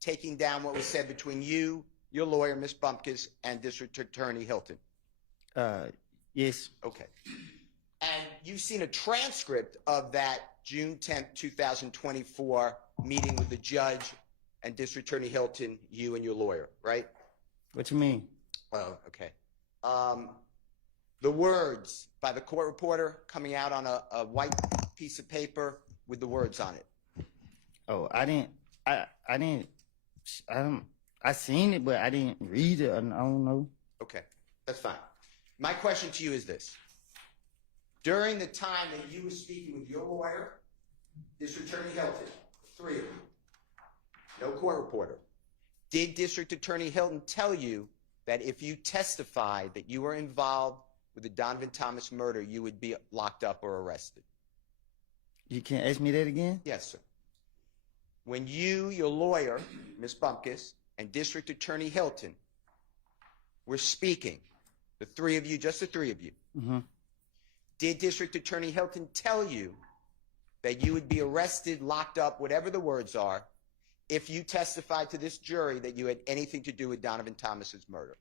taking down what was said between you, your lawyer, Ms. Bumpkus, and District Attorney Hilton? Yes. Okay. And you've seen a transcript of that June 10th, 2024 meeting with the judge and District Attorney Hilton, you and your lawyer, right? What you mean? Oh, okay. The words by the court reporter coming out on a white piece of paper with the words on it. Oh, I seen it, but I didn't read it. I don't know. Okay, that's fine. My question to you is this. During the time that you were speaking with your lawyer, District Attorney Hilton, three of you, no court reporter, did District Attorney Hilton tell you that if you testified that you were involved with the Donovan Thomas murder, you would be locked up or arrested? You can't ask me that again? Yes, sir. When you, your lawyer, Ms. Bumpkus, and District Attorney Hilton were speaking, the three of you, just the three of you, did District Attorney Hilton tell you that you would be arrested, locked up, whatever the words are, if you testified to this jury that you had anything to do with Donovan Thomas's murder?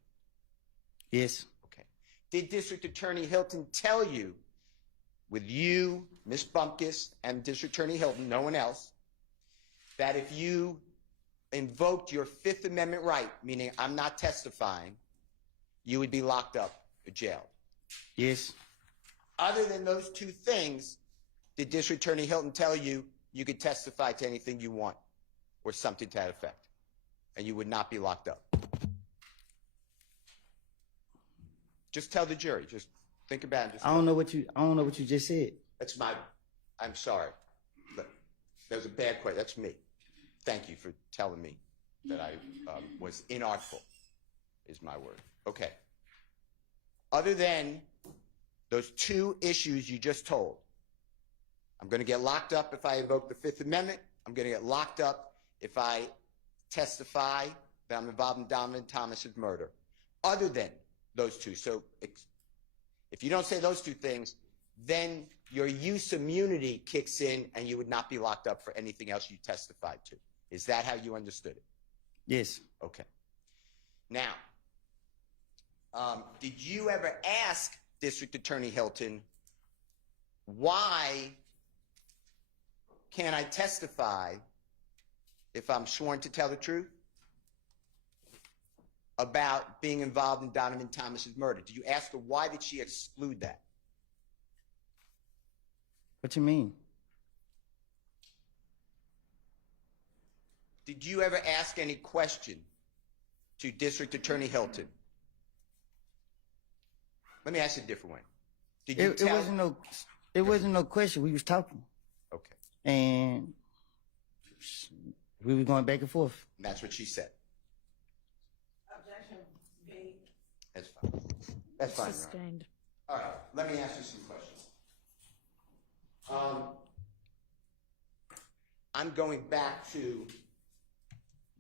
Yes. Okay. Did District Attorney Hilton tell you, with you, Ms. Bumpkus, and District Attorney Hilton, no one else, that if you invoked your Fifth Amendment right, meaning I'm not testifying, you would be locked up or jailed? Yes. Other than those two things, did District Attorney Hilton tell you you could testify to anything you want or something to that effect, and you would not be locked up? Just tell the jury. Just think about it. I don't know what you just said. I'm sorry. That was a bad question. That's me. Thank you for telling me that I was inartful, is my word. Okay. Other than those two issues you just told, I'm going to get locked up if I invoke the Fifth Amendment. I'm going to get locked up if I testify that I'm involved in Donovan Thomas's murder. Other than those two. So if you don't say those two things, then your use immunity kicks in and you would not be locked up for anything else you testified to. Is that how you understood it? Yes. Okay. Now, did you ever ask District Attorney Hilton, why can't I testify if I'm sworn to tell the truth about being involved in Donovan Thomas's murder? Did you ask her why did she exclude that? What you mean? Did you ever ask any question to District Attorney Hilton? Let me ask you a different way. Did you tell? It wasn't no question. We was talking. Okay. And we were going back and forth. And that's what she said. Objection. That's fine. That's fine. Sustained. All right. Let me ask you some questions. I'm going back to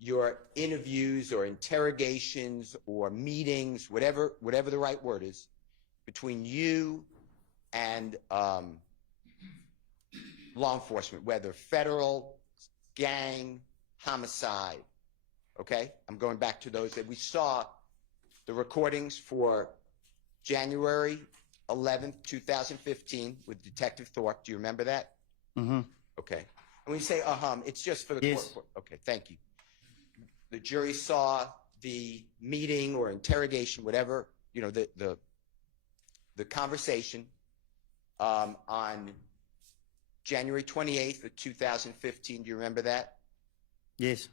your interviews or interrogations or meetings, whatever the right word is, between you and law enforcement, whether federal, gang, homicide. Okay? I'm going back to those that we saw the recordings for January 11th, 2015 with Detective Thorpe. Do you remember that? Mm-hmm. Okay. And when you say, it's just for the yes. court. Okay, thank you. The jury saw the meeting or interrogation, whatever, the conversation on January 28th of 2015. Do you remember that? Yes.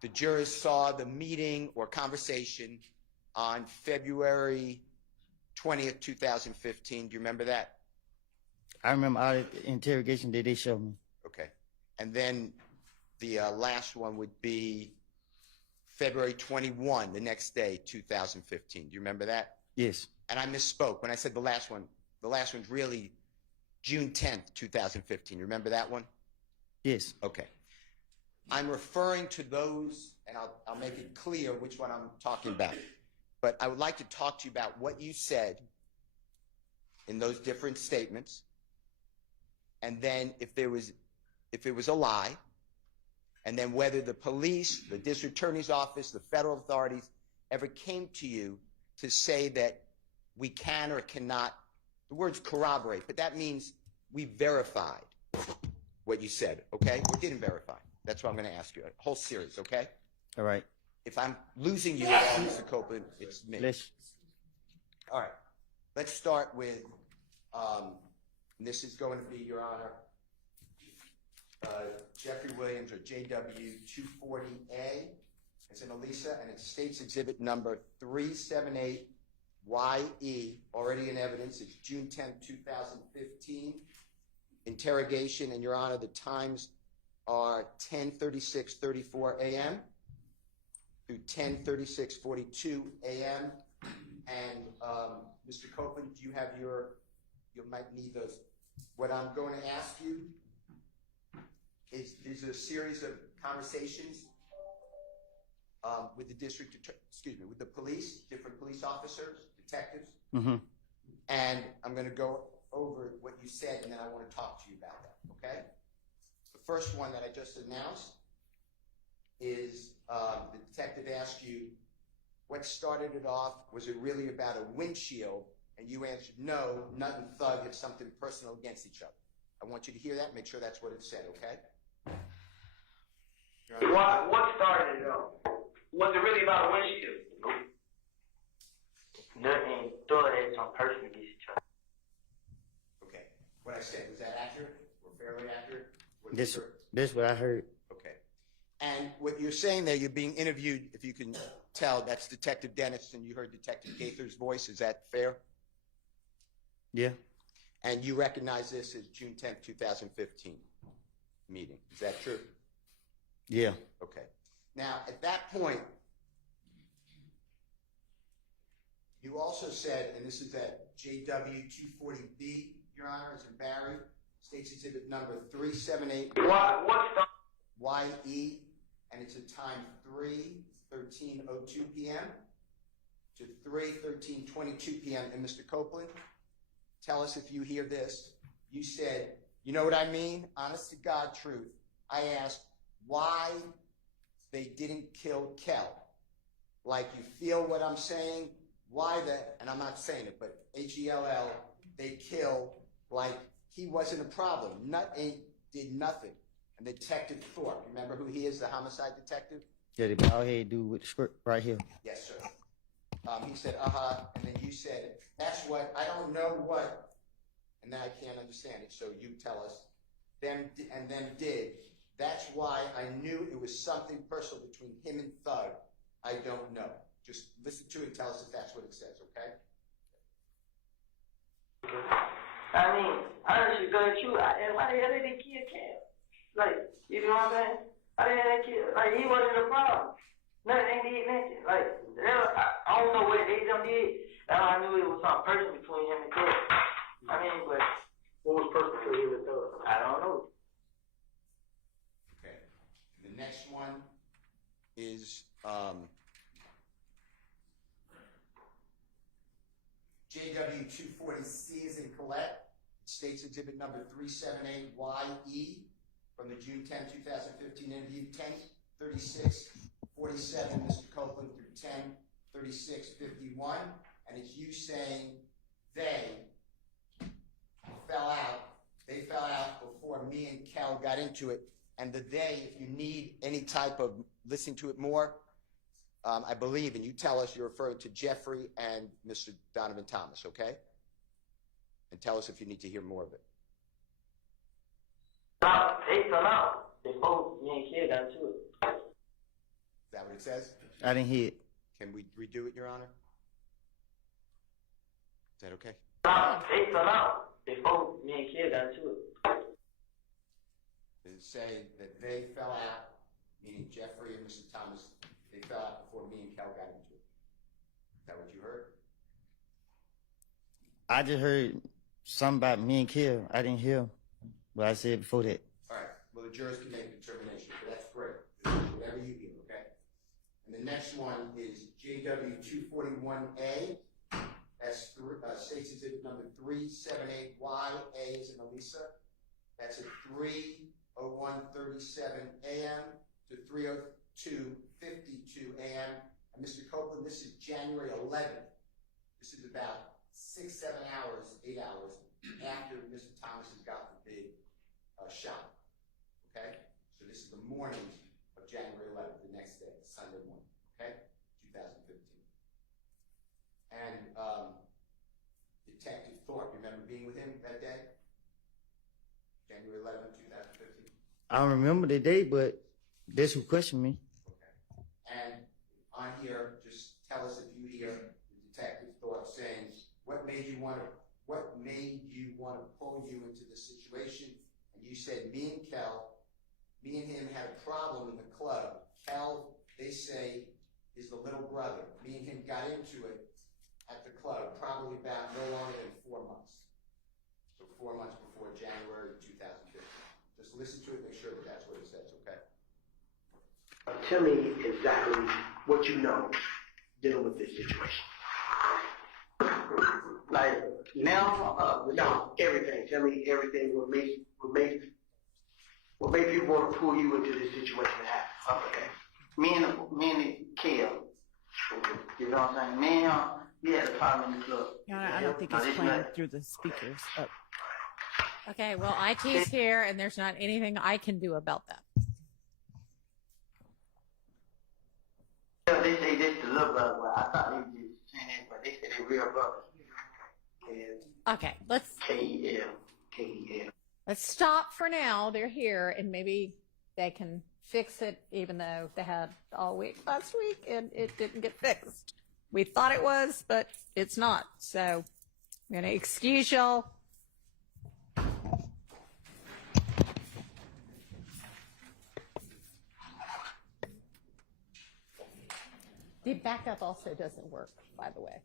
The jurors saw the meeting or conversation on February 20th, 2015. Do you remember that? I remember all the interrogation that they showed me. Okay. And then the last one would be February 21, the next day, 2015. Do you remember that? Yes. And I misspoke when I said the last one. The last one's really June 10th, 2015. You remember that one? Yes. Okay. I'm referring to those, and I'll make it clear which one I'm talking about. But I would like to talk to you about what you said in those different statements, and then if it was a lie, and then whether the police, the district attorney's office, the federal authorities ever came to you to say that we can or cannot, the words corroborate, but that means we verified what you said, okay? Or didn't verify. That's what I'm going to ask you. A whole series, okay? All right. If I'm losing you at all, Mr. Copeland, it's me. Let's. All right. Let's start with, this is going to be, Your Honor, Jeffrey Williams, or JW240A. It's in Elisa, and it's State's Exhibit number 378YE, already in evidence. It's June 10, 2015. Interrogation, and Your Honor, the times are 10:36:34 a.m. through 10:36:42 a.m. And Mr. Copeland, do you have you might need those. What I'm going to ask you is there's a series of conversations with the with the police, different police officers, detectives. Mm-hmm. And I'm going to go over what you said, and then I want to talk to you about that, okay? The first one that I just announced is the detective asked you, what started it off? Was it really about a windshield? And you answered, no, Nut and Thug had something personal against each other. I want you to hear that, make sure that's what it said, okay? What started it off? Was it really about a windshield? Nut and Thug had some personal against each other. Okay. What I said, was that accurate or fairly accurate? This is what I heard. Okay. And what you're saying there, you're being interviewed, if you can tell, that's Detective Dennis, and you heard Detective Gaither's voice. Is that fair? Yeah. And you recognize this as June 10th, 2015 meeting. Is that true? Yeah. Okay. Now, at that point, you also said, and this is at JW240B, Your Honor, it's in Barry, State's Exhibit number 378. YE, and it's at time 3:13:02 p.m. to 3:13:22 p.m. And Mr. Copeland, tell us if you hear this. You said, you know what I mean? Honest to God truth. I asked why they didn't kill Kel. Like, you feel what I'm saying? Why and I'm not saying it, but H-E-L-L, they kill like he wasn't a problem. Did nothing. And Detective Thorpe, remember who he is, the homicide detective? Yeah, the bald head dude with the script right here. Yes, sir. He said, and then you said, that's what, I don't know what, and then I can't understand it, so you tell us. Then did. That's why I knew it was something personal between him and Thug. I don't know. Just listen to it and tell us if that's what it says, okay? I mean, honestly, go to you. Why the hell did they kill Cam? Like, you know what I'm saying? Why the hell they kill? Like, he wasn't a problem. Nothing ain't did nothing. Like, I don't know what they done did. I knew it was something personal between him and Thug. I mean, but what was personal between him and Thug? I don't know. Okay. The next one is JW240C is in Colette. State's Exhibit number 378YE from the June 10, 2015 interview, 10:36:47, Mr. Copeland, through 10:36:51. And it's you saying they fell out before me and Cal got into it. And the they, if you need any type of listening to it more, I believe, and you tell us you're referring to Jeffrey and Mr. Donovan Thomas, okay? And tell us if you need to hear more of it. No, they fell out before me and Kid got into it. Is that what it says? I didn't hear it. Can we redo it, Your Honor? Is that okay? No, they fell out before me and Kid got into it. Does it say that they fell out, meaning Jeffrey and Mr. Thomas, they fell out before me and Cal got into it? Is that what you heard? I just heard something about me and Kill. I didn't hear what I said before that. All right. Well, the jurors can make a determination, so that's great. Whatever you hear, okay? And the next one is JW241A. That's State's Exhibit number 378YA is in Elisa. That's at 3:01:37 a.m. to 3:02:52 a.m. And Mr. Copeland, this is January 11th. This is about 6, 7 hours, 8 hours after Mr. Thomas has got the big shot. Okay? So this is the morning of January 11th, the next day, Sunday morning. Okay? 2015. And Detective Thorpe, you remember being with him that day? January 11th, 2015? I don't remember the day, but that's who questioned me. Okay. And on here, just tell us if you hear the Detective Thorpe saying, what made you want to pull you into this situation? And you said, me and him had a problem in the club. Kel, they say, is the little brother. Me and him got into it at the club, probably about no longer than 4 months. So 4 months before January 2015. Just listen to it, make sure that that's what it says, okay? Tell me exactly what you know dealing with this situation. Like now, no, everything. Tell me everything. What made people want to pull you into this situation to happen? Okay. Me and the Kel. You know what I'm saying? Me and him, we had a problem in the club. No, I don't think it's playing through the speakers. Oh. Okay, well, IT's here, and there's not anything I can do about that. Yeah, they say this the little brother, but I thought they were just saying that, but they said they real brothers. And Okay, let's K-E-L. let's stop for now. They're here, and maybe they can fix it, even though they had all week last week, and it didn't get fixed. We thought it was, but it's not. So I'm going to excuse y'all. The backup also doesn't work, by the way.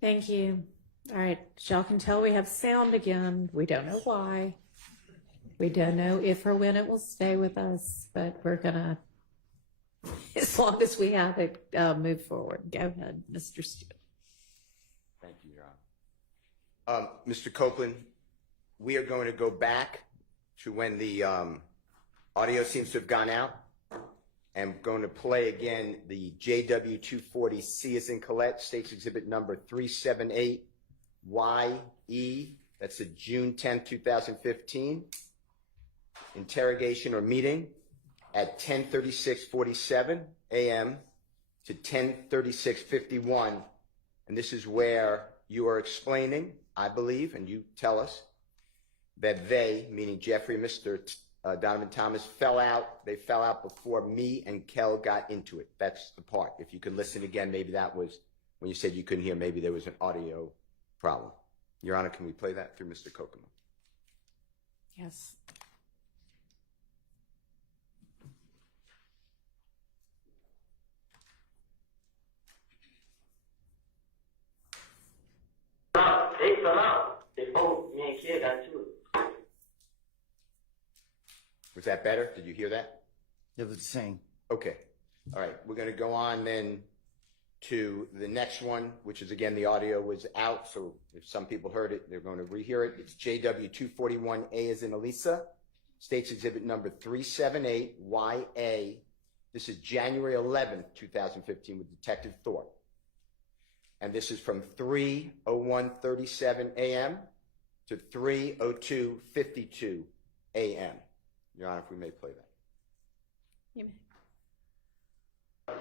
Thank you. All right, as y'all can tell, we have sound again. We don't know why. We don't know if or when it will stay with us, but we're gonna, as long as we have it, move forward. Go ahead, Mr. Steele. Thank you, Your Honor. Mr. Copeland, we are going to go back to when the audio seems to have gone out. I'm going to play again the JW 240C as in Colette, State's Exhibit number 378YE. That's a June 10, 2015 interrogation or meeting at 10:36:47 a.m. to 10:36:51. And this is where you are explaining, I believe, and you tell us, that they, meaning Jeffrey and Mr. Donovan Thomas, fell out. They fell out before me and Kel got into it. That's the part. If you could listen again, maybe that was when you said you couldn't hear, maybe there was an audio problem. Your Honor, can we play that through Mr. Kokomo? Yes. They fell out. They both, me and kid got into it. Was that better? Did you hear that? It was the same. Okay. All right. We're going to go on then to the next one, which is, again, the audio was out. So if some people heard it, they're going to rehear it. It's JW 241A as in Elisa, State's Exhibit number 378YA. This is January 11th, 2015 with Detective Thorpe. And this is from 3:01:37 a.m. to 3:02:52 a.m. Your Honor, if we may play that. You may.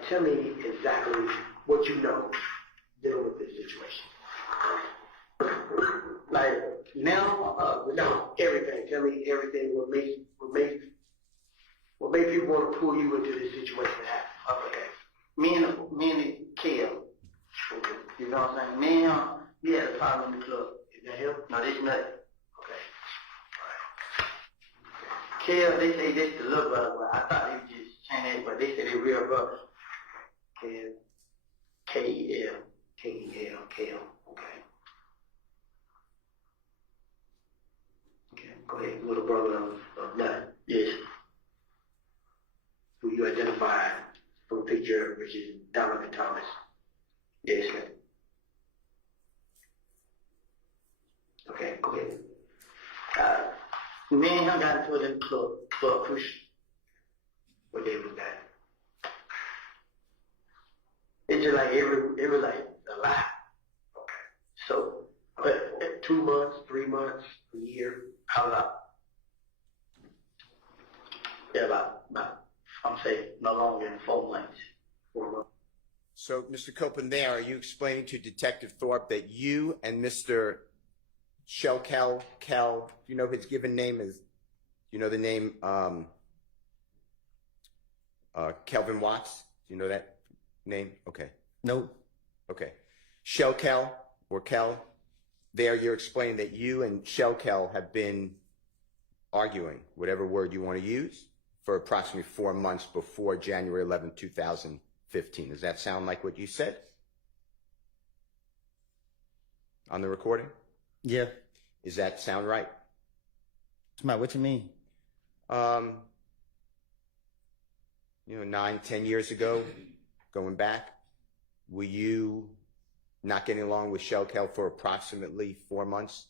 Tell me exactly what you know dealing with this situation. Like now, no, everything. Tell me everything. What made people want to pull you into this situation to happen? Okay. Me and the Kel. You know what I'm saying? Me and him, we had a problem in the club. Is that him? No, this nothing. Okay. All right. Kel, they say this the little brother, but I thought they were just saying that, but they say they real brother. Kel, K-E-L, K-E-L, Kel. Okay. Okay, go ahead. Little brother of nothing. Yes. Who you identified from a picture, which is Donovan Thomas. Yes, sir. Okay, go ahead. Me and him got into it in the club push. What day was that? It's just like it was like a lot. Okay. So, but 2 months, 3 months, a year, how long? Yeah, about I'm saying no longer than 4 months. 4 months. So, Mr. Copeland, there, are you explaining to Detective Thorpe that you and Mr. Kel, you know his given name is, you know the name Kelvin Watts? Do you know that name? Okay. Nope. Okay. Kel, there you're explaining that you and Kel have been arguing, whatever word you want to use, for approximately 4 months before January 11, 2015. Does that sound like what you said on the recording? Yeah. Does that sound right? Smart, what you mean? 9, 10 years ago, going back, were you not getting along with Kel for approximately 4 months?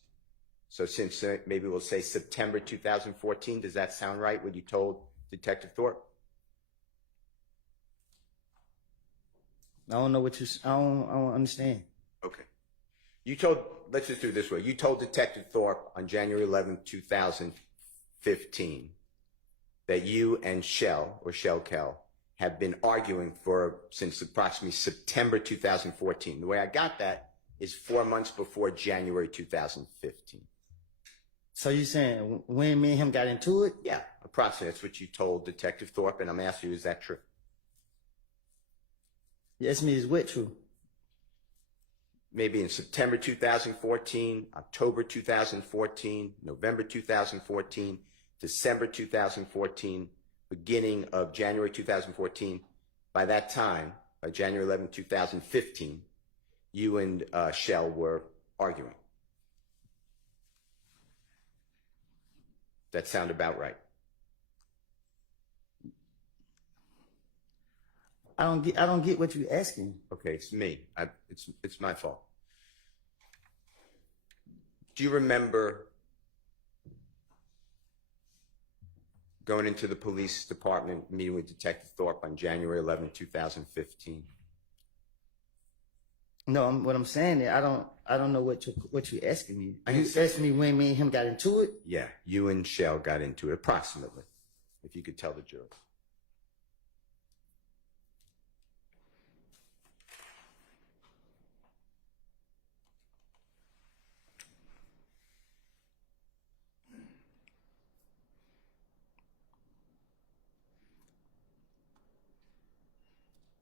So since maybe we'll say September 2014, does that sound right, what you told Detective Thorpe? I don't know what I don't understand. Okay. Let's just do it this way. You told Detective Thorpe on January 11, 2015 that you and Kel have been arguing since approximately September 2014. The way I got that is 4 months before January 2015. So you saying when me and him got into it? Yeah, approximately. That's what you told Detective Thorpe, and I'm asking you, is that true? Yes, me is what true? Maybe in September 2014, October 2014, November 2014, December 2014, beginning of January 2014. By that time, by January 11, 2015, you and Shell were arguing. That sound about right? I don't get what you're asking. Okay, it's me. It's my fault. Do you remember going into the police department, meeting with Detective Thorpe on January 11, 2015? No, what I'm saying is I don't know what you're asking me. I You understand. asking me when me and him got into it? Yeah, you and Shell got into it approximately, if you could tell the jury.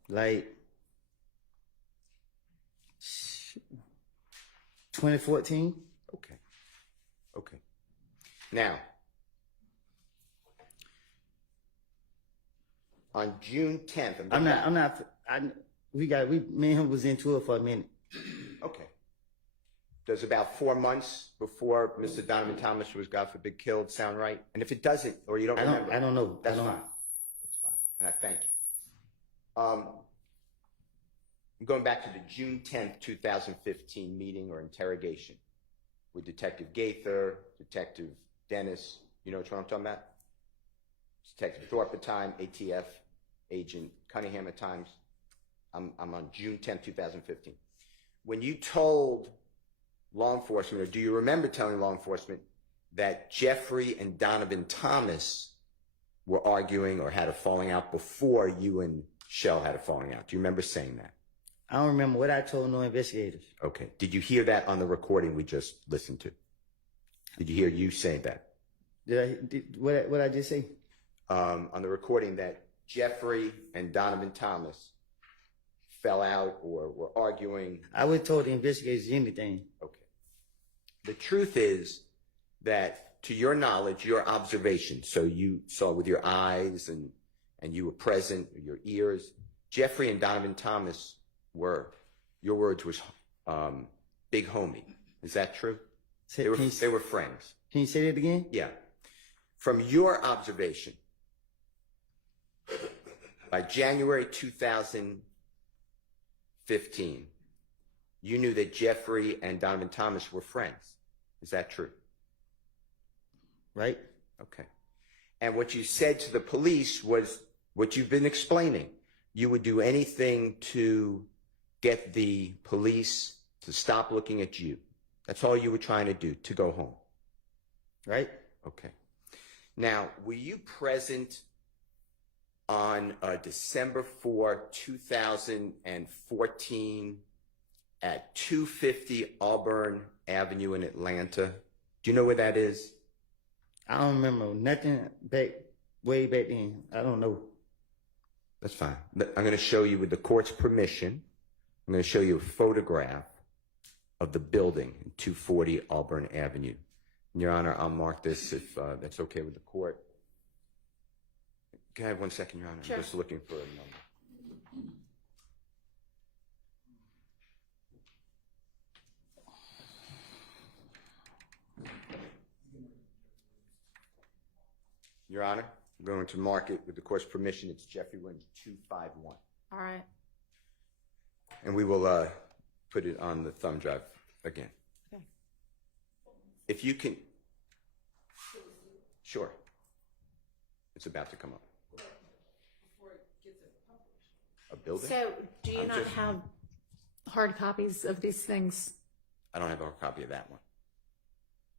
Like 2014. Okay. Okay. Now, on June 10th, Me and him was into it for a minute. Okay. Does about 4 months before Mr. Donovan Thomas was, God forbid, killed sound right? And if it doesn't, or you don't remember, I don't know. that's I don't- fine. That's fine. And I thank you. I'm going back to the June 10th, 2015 meeting or interrogation with Detective Gaither, Detective Dennis. You know what I'm talking about? Detective Thorpe at the time, ATF Agent Cunningham at times. I'm on June 10th, 2015. When you told law enforcement, or do you remember telling law enforcement that Jeffrey and Donovan Thomas were arguing or had a falling out before you and Shell had a falling out? Do you remember saying that? I don't remember what I told no investigators. Okay. Did you hear that on the recording we just listened to? Did you hear you say that? What I just say? On the recording that Jeffrey and Donovan Thomas fell out or were arguing? I would have told the investigators anything. Okay. The truth is that, to your knowledge, your observation, so you saw with your eyes and you were present, your ears, Jeffrey and Donovan Thomas were, your words was, big homie. Is that true? They were friends. Can you say that again? Yeah. From your observation, by January 2015, you knew that Jeffrey and Donovan Thomas were friends. Is that true? Right. Okay. And what you said to the police was what you've been explaining. You would do anything to get the police to stop looking at you. That's all you were trying to do, to go home. Right. Okay. Now, were you present on December 4, 2014 at 250 Auburn Avenue in Atlanta? Do you know where that is? I don't remember nothing way back then. I don't know. That's fine. I'm going to show you, with the court's permission, I'm going to show you a photograph of the building, 240 Auburn Avenue. Your Honor, I'll mark this if that's okay with the court. Can I have 1 second, Your Honor? Sure. I'm just looking for a number. Your Honor, I'm going to mark it with the court's permission. It's Jeffrey Williams, 251. All right. And we will put it on the thumb drive again. Okay. If you can, sure. It's about to come up. A building? So, do you I'm not just- have hard copies of these things? I don't have a copy of that one.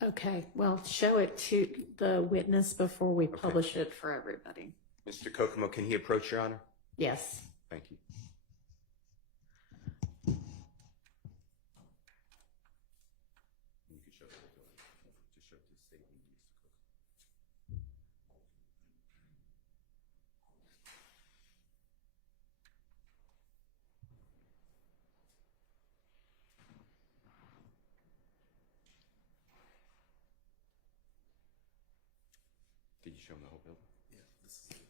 Okay, well, show it to the witness before we publish it for everybody. Mr. Kokomo, can he approach, Your Honor? Yes. Thank you. You can show the whole building. Just show it to the statement, Mr. Kokomo. Did you show him the whole building? Yeah, this is it.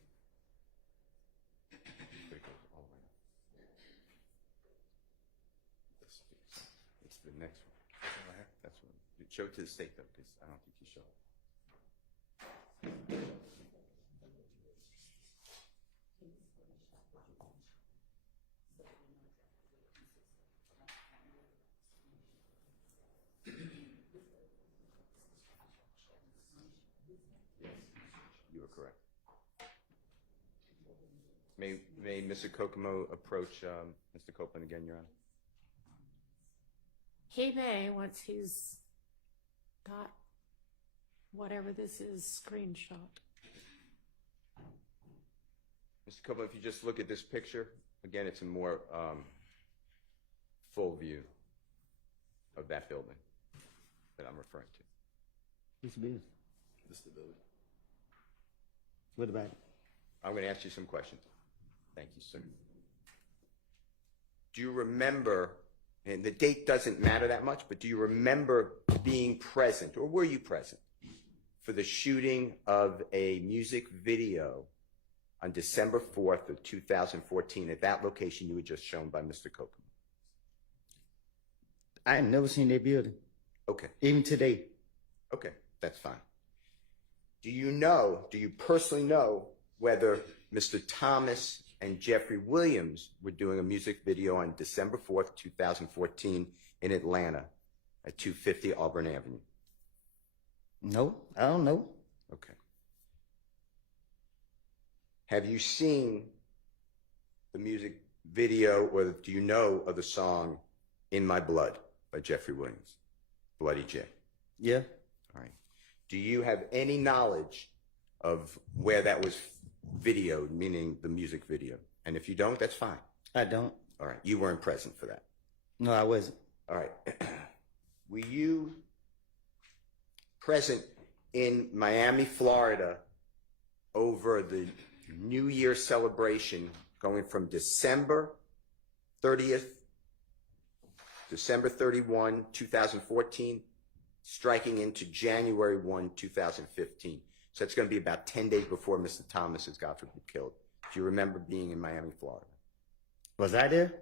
But it goes all the way up. Show it to the state, though, because I don't think you showed it. You are correct. May Mr. Kokomo approach Mr. Copeland again, Your Honor? He may, once he's got whatever this is screenshot. Mr. Copeland, if you just look at this picture, again, it's a more full view of that building that I'm referring to. Who's business? This is the building. What about it? I'm going to ask you some questions. Thank you, sir. Do you remember, and the date doesn't matter that much, but do you remember being present, or were you present, for the shooting of a music video on December 4th of 2014 at that location you were just shown by Mr. Kokomo? I ain't never seen that building, Okay. even today. Okay, that's fine. Do you personally know whether Mr. Thomas and Jeffrey Williams were doing a music video on December 4th, 2014 in Atlanta at 250 Auburn Avenue? No, I don't know. Okay. Have you seen the music video, or do you know of the song In My Blood by Jeffrey Williams? Bloody J. Yeah, All right. Do you have any knowledge of where that was videoed, meaning the music video? And if you don't, that's fine. I don't. All right. You weren't present for that. No, I wasn't. All right. Were you present in Miami, Florida over the New Year celebration going from December 30th, December 31, 2014, striking into January 1, 2015? So it's going to be about 10 days before Mr. Thomas is, God forbid, killed. Do you remember being in Miami, Florida? Was I there?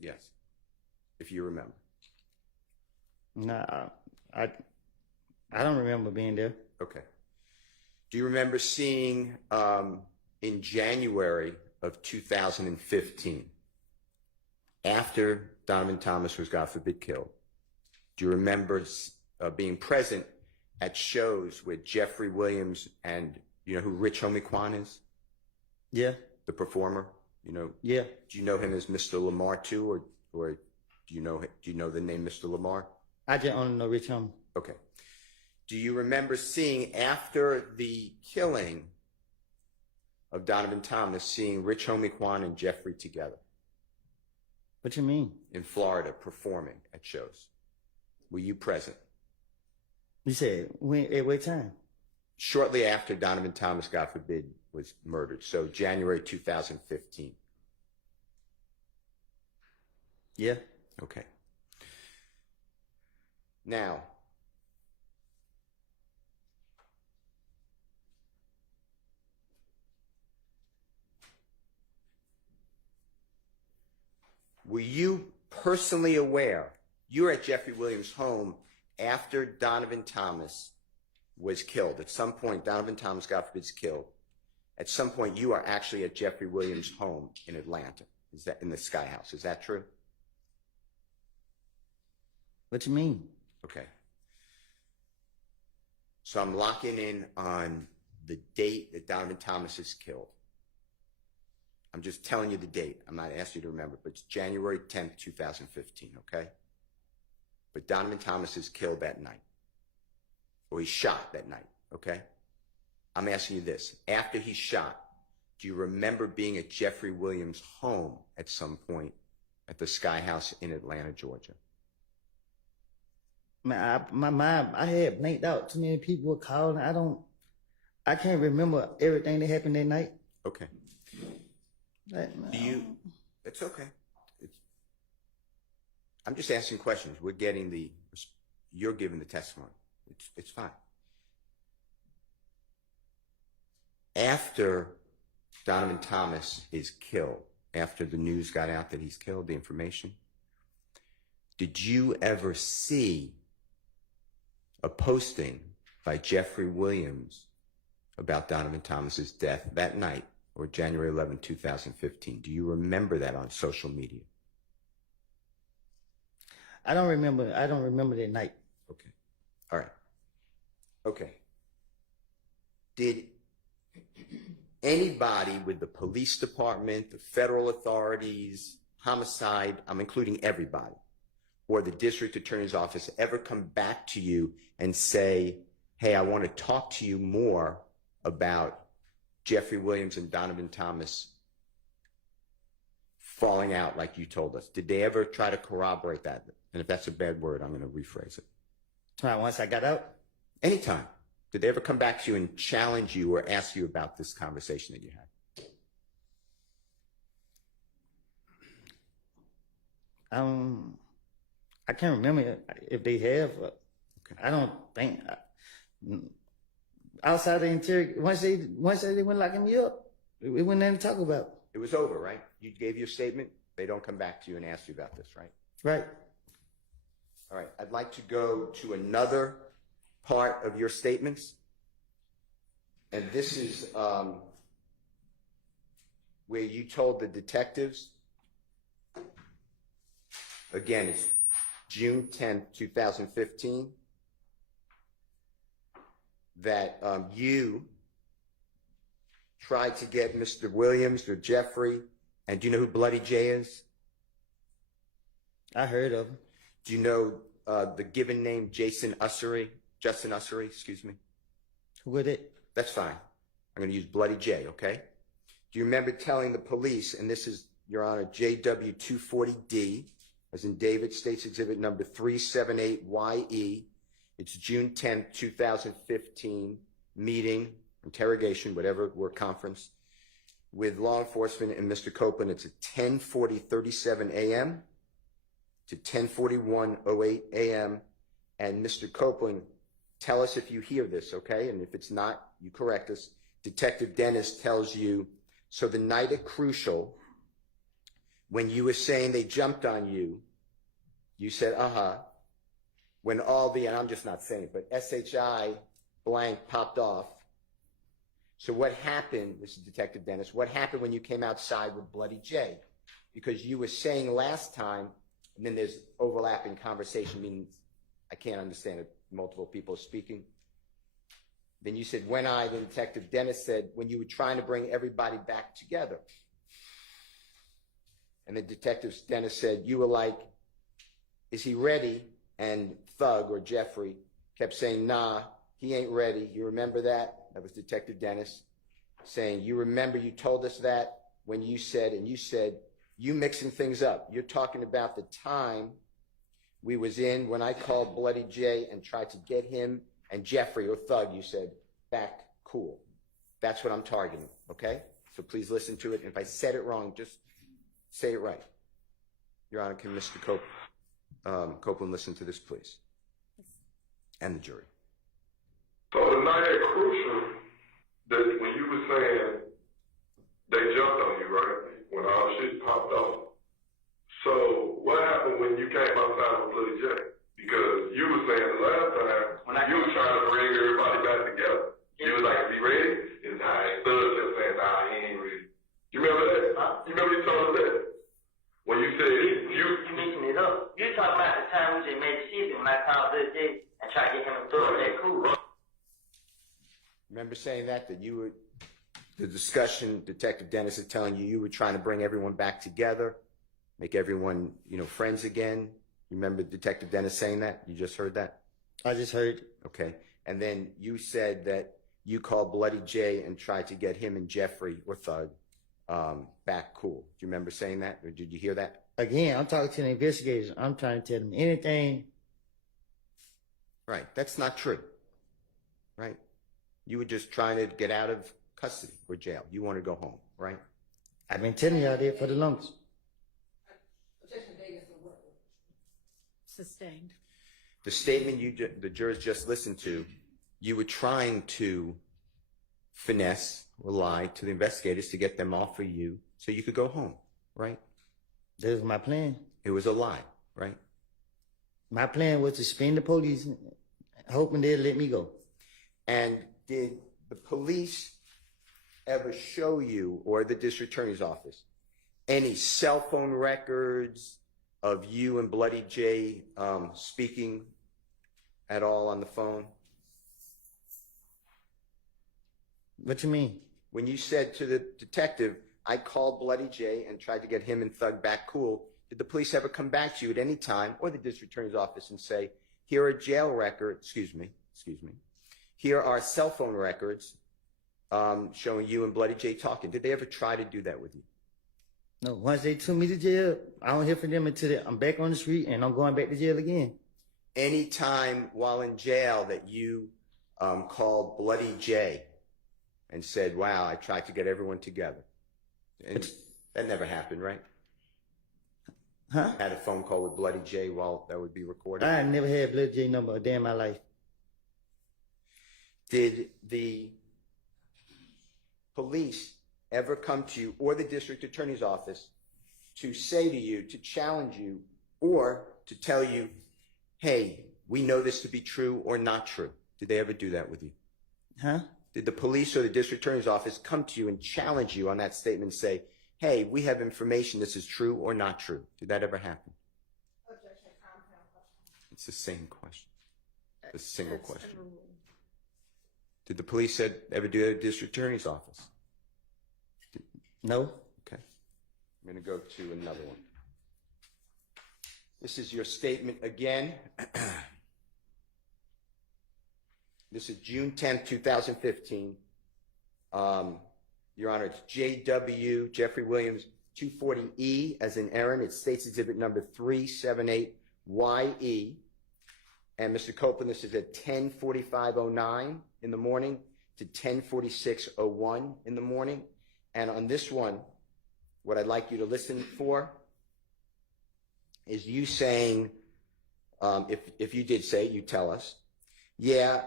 Yes, if you remember. Nah, I don't remember being there. Okay. Do you remember seeing in January of 2015, after Donovan Thomas was, God forbid, killed, do you remember being present at shows with Jeffrey Williams and, you know who Rich Homie Quan is? Yeah, The performer? You know? yeah. Do you know him as Mr. Lamar too, or do you know the name Mr. Lamar? I just only know Rich Homie. Okay. Do you remember seeing, after the killing of Donovan Thomas, seeing Rich Homie Quan and Jeffrey together What you mean? in Florida performing at shows? Were you present? You said when? At what time? Shortly after Donovan Thomas, God forbid, was murdered. So January 2015. Yeah. Okay. Now, were you personally aware, you were at Jeffrey Williams' home after Donovan Thomas was killed? At some point, Donovan Thomas, God forbid, is killed. At some point, you are actually at Jeffrey Williams' home in Atlanta. Is that in the Sky House? Is that true? What you mean? Okay. So I'm locking in on the date that Donovan Thomas is killed. I'm just telling you the date. I'm not asking you to remember, but it's January 10th, 2015, okay? But Donovan Thomas is killed that night. Or he's shot that night, okay? I'm asking you this. After he's shot, do you remember being at Jeffrey Williams' home at some point at the Sky House in Atlanta, Georgia? Man, my mind, I had blanked out. Too many people were calling. I can't remember everything that happened that night. Okay. Do you? It's okay. I'm just asking questions. We're getting you're giving the testimony. It's fine. After Donovan Thomas is killed, after the news got out that he's killed, the information, did you ever see a posting by Jeffrey Williams about Donovan Thomas's death that night, or January 11, 2015. Do you remember that on social media? I don't remember that night. Okay. All right. Okay. Did anybody with the police department, the federal authorities, homicide, I'm including everybody, or the district attorney's office ever come back to you and say, hey, I want to talk to you more about Jeffrey Williams and Donovan Thomas falling out like you told us? Did they ever try to corroborate that? And if that's a bad word, I'm going to rephrase it. All right, once I got out, Anytime. Did they ever come back to you and challenge you or ask you about this conversation that you had? I can't remember if they have. Okay. I don't think. Outside the interior, once they went locking me up, we went there to talk about. It was over, right? You gave your statement. They don't come back to you and ask you about this, right? Right. All right. I'd like to go to another part of your statements. And this is where you told the detectives, again, it's June 10th, 2015, that you tried to get Mr. Williams or Jeffrey, and do you know who Bloody J is? I heard of him. Do you know the given name Justin Ussery, excuse me? Who was it? That's fine. I'm going to use Bloody J, okay? Do you remember telling the police, and this is, Your Honor, JW240D, as in David States Exhibit number 378YE, it's June 10th, 2015, meeting, interrogation, whatever, work conference, with law enforcement and Mr. Copeland. It's at 10:40:37 a.m. to 10:41:08 a.m. And Mr. Copeland, tell us if you hear this, okay? And if it's not, you correct us. Detective Dennis tells you, so the night at Crucial, when you were saying they jumped on you, you said, when all the, and I'm just not saying it, but SHI blank popped off. So what happened, this is Detective Dennis, what happened when you came outside with Bloody J? Because you were saying last time, and then there's overlapping conversation, meaning I can't understand it, multiple people speaking. Then you said, then Detective Dennis said, when you were trying to bring everybody back together. And then Detective Dennis said, you were like, is he ready? And Thug, or Jeffrey, kept saying, nah, he ain't ready. You remember that? That was Detective Dennis saying, you remember you told us that when you said, and you said, you mixing things up. You're talking about the time we was in when I called Bloody J and tried to get him and Jeffrey, or Thug, you said, back cool. That's what I'm targeting, okay? So please listen to it. And if I said it wrong, just say it right. Your Honor, can Mr. Copeland listen to this, please? And the jury. So the night at Crucial, that when you were saying they jumped on you, right? When all shit popped off. So what happened when you came outside with Bloody J? Because you were saying the last time you were trying to bring everybody back together. You was like, is he ready? And Thug kept saying, nah, he ain't ready. You remember that? You remember you told us that? When you said you mixing it up. You talking about the time we just made the season when I called Bloody J and tried to get him to throw that cool. Remember saying that you were, the discussion, Detective Dennis is telling you were trying to bring everyone back together, make everyone, friends again. You remember Detective Dennis saying that? You just heard that? I just heard. Okay. And then you said that you called Bloody J and tried to get him and Jeffrey, or Thug, back cool. Do you remember saying that? Or did you hear that? Again, I'm talking to the investigators. I'm trying to tell them anything. Right. That's not true. Right? You were just trying to get out of custody or jail. You want to go home, right? I've been telling y'all that for the longest. Sustained. The statement the jurors just listened to, you were trying to finesse or lie to the investigators to get them off of you so you could go home, right? That was my plan. It was a lie, right? My plan was to spin the police hoping they'll let me go. And did the police ever show you, or the district attorney's office, any cell phone records of you and Bloody J speaking at all on the phone? What you mean? When you said to the detective, I called Bloody J and tried to get him and Thug back cool, did the police ever come back to you at any time, or the district attorney's office, and say, here are jail records, here are cell phone records showing you and Bloody J talking? Did they ever try to do that with you? No, once they took me to jail, I don't hear from them until I'm back on the street and I'm going back to jail again. Any time while in jail that you called Bloody J and said, wow, I tried to get everyone together? And that never happened, right? Huh? Had a phone call with Bloody J while that would be recorded? I never had Bloody J number a day in my life. Did the police ever come to you, or the district attorney's office, to say to you, to challenge you, or to tell you, hey, we know this to be true or not true? Did they ever do that with you? Huh? Did the police or the district attorney's office come to you and challenge you on that statement and say, hey, we have information, this is true or not true? Did that ever happen? It's the same question. It's a single question. Did the police ever do that at the district attorney's office? No. Okay. I'm going to go to another one. This is your statement again. This is June 10th, 2015. Your Honor, it's JW, Jeffrey Williams, 240E, as in Aaron. It states exhibit number 378YE. And Mr. Copeland, this is at 10:45:09 in the morning to 10:46:01 in the morning. And on this one, what I'd like you to listen for is you saying, if you did say, you tell us, yeah,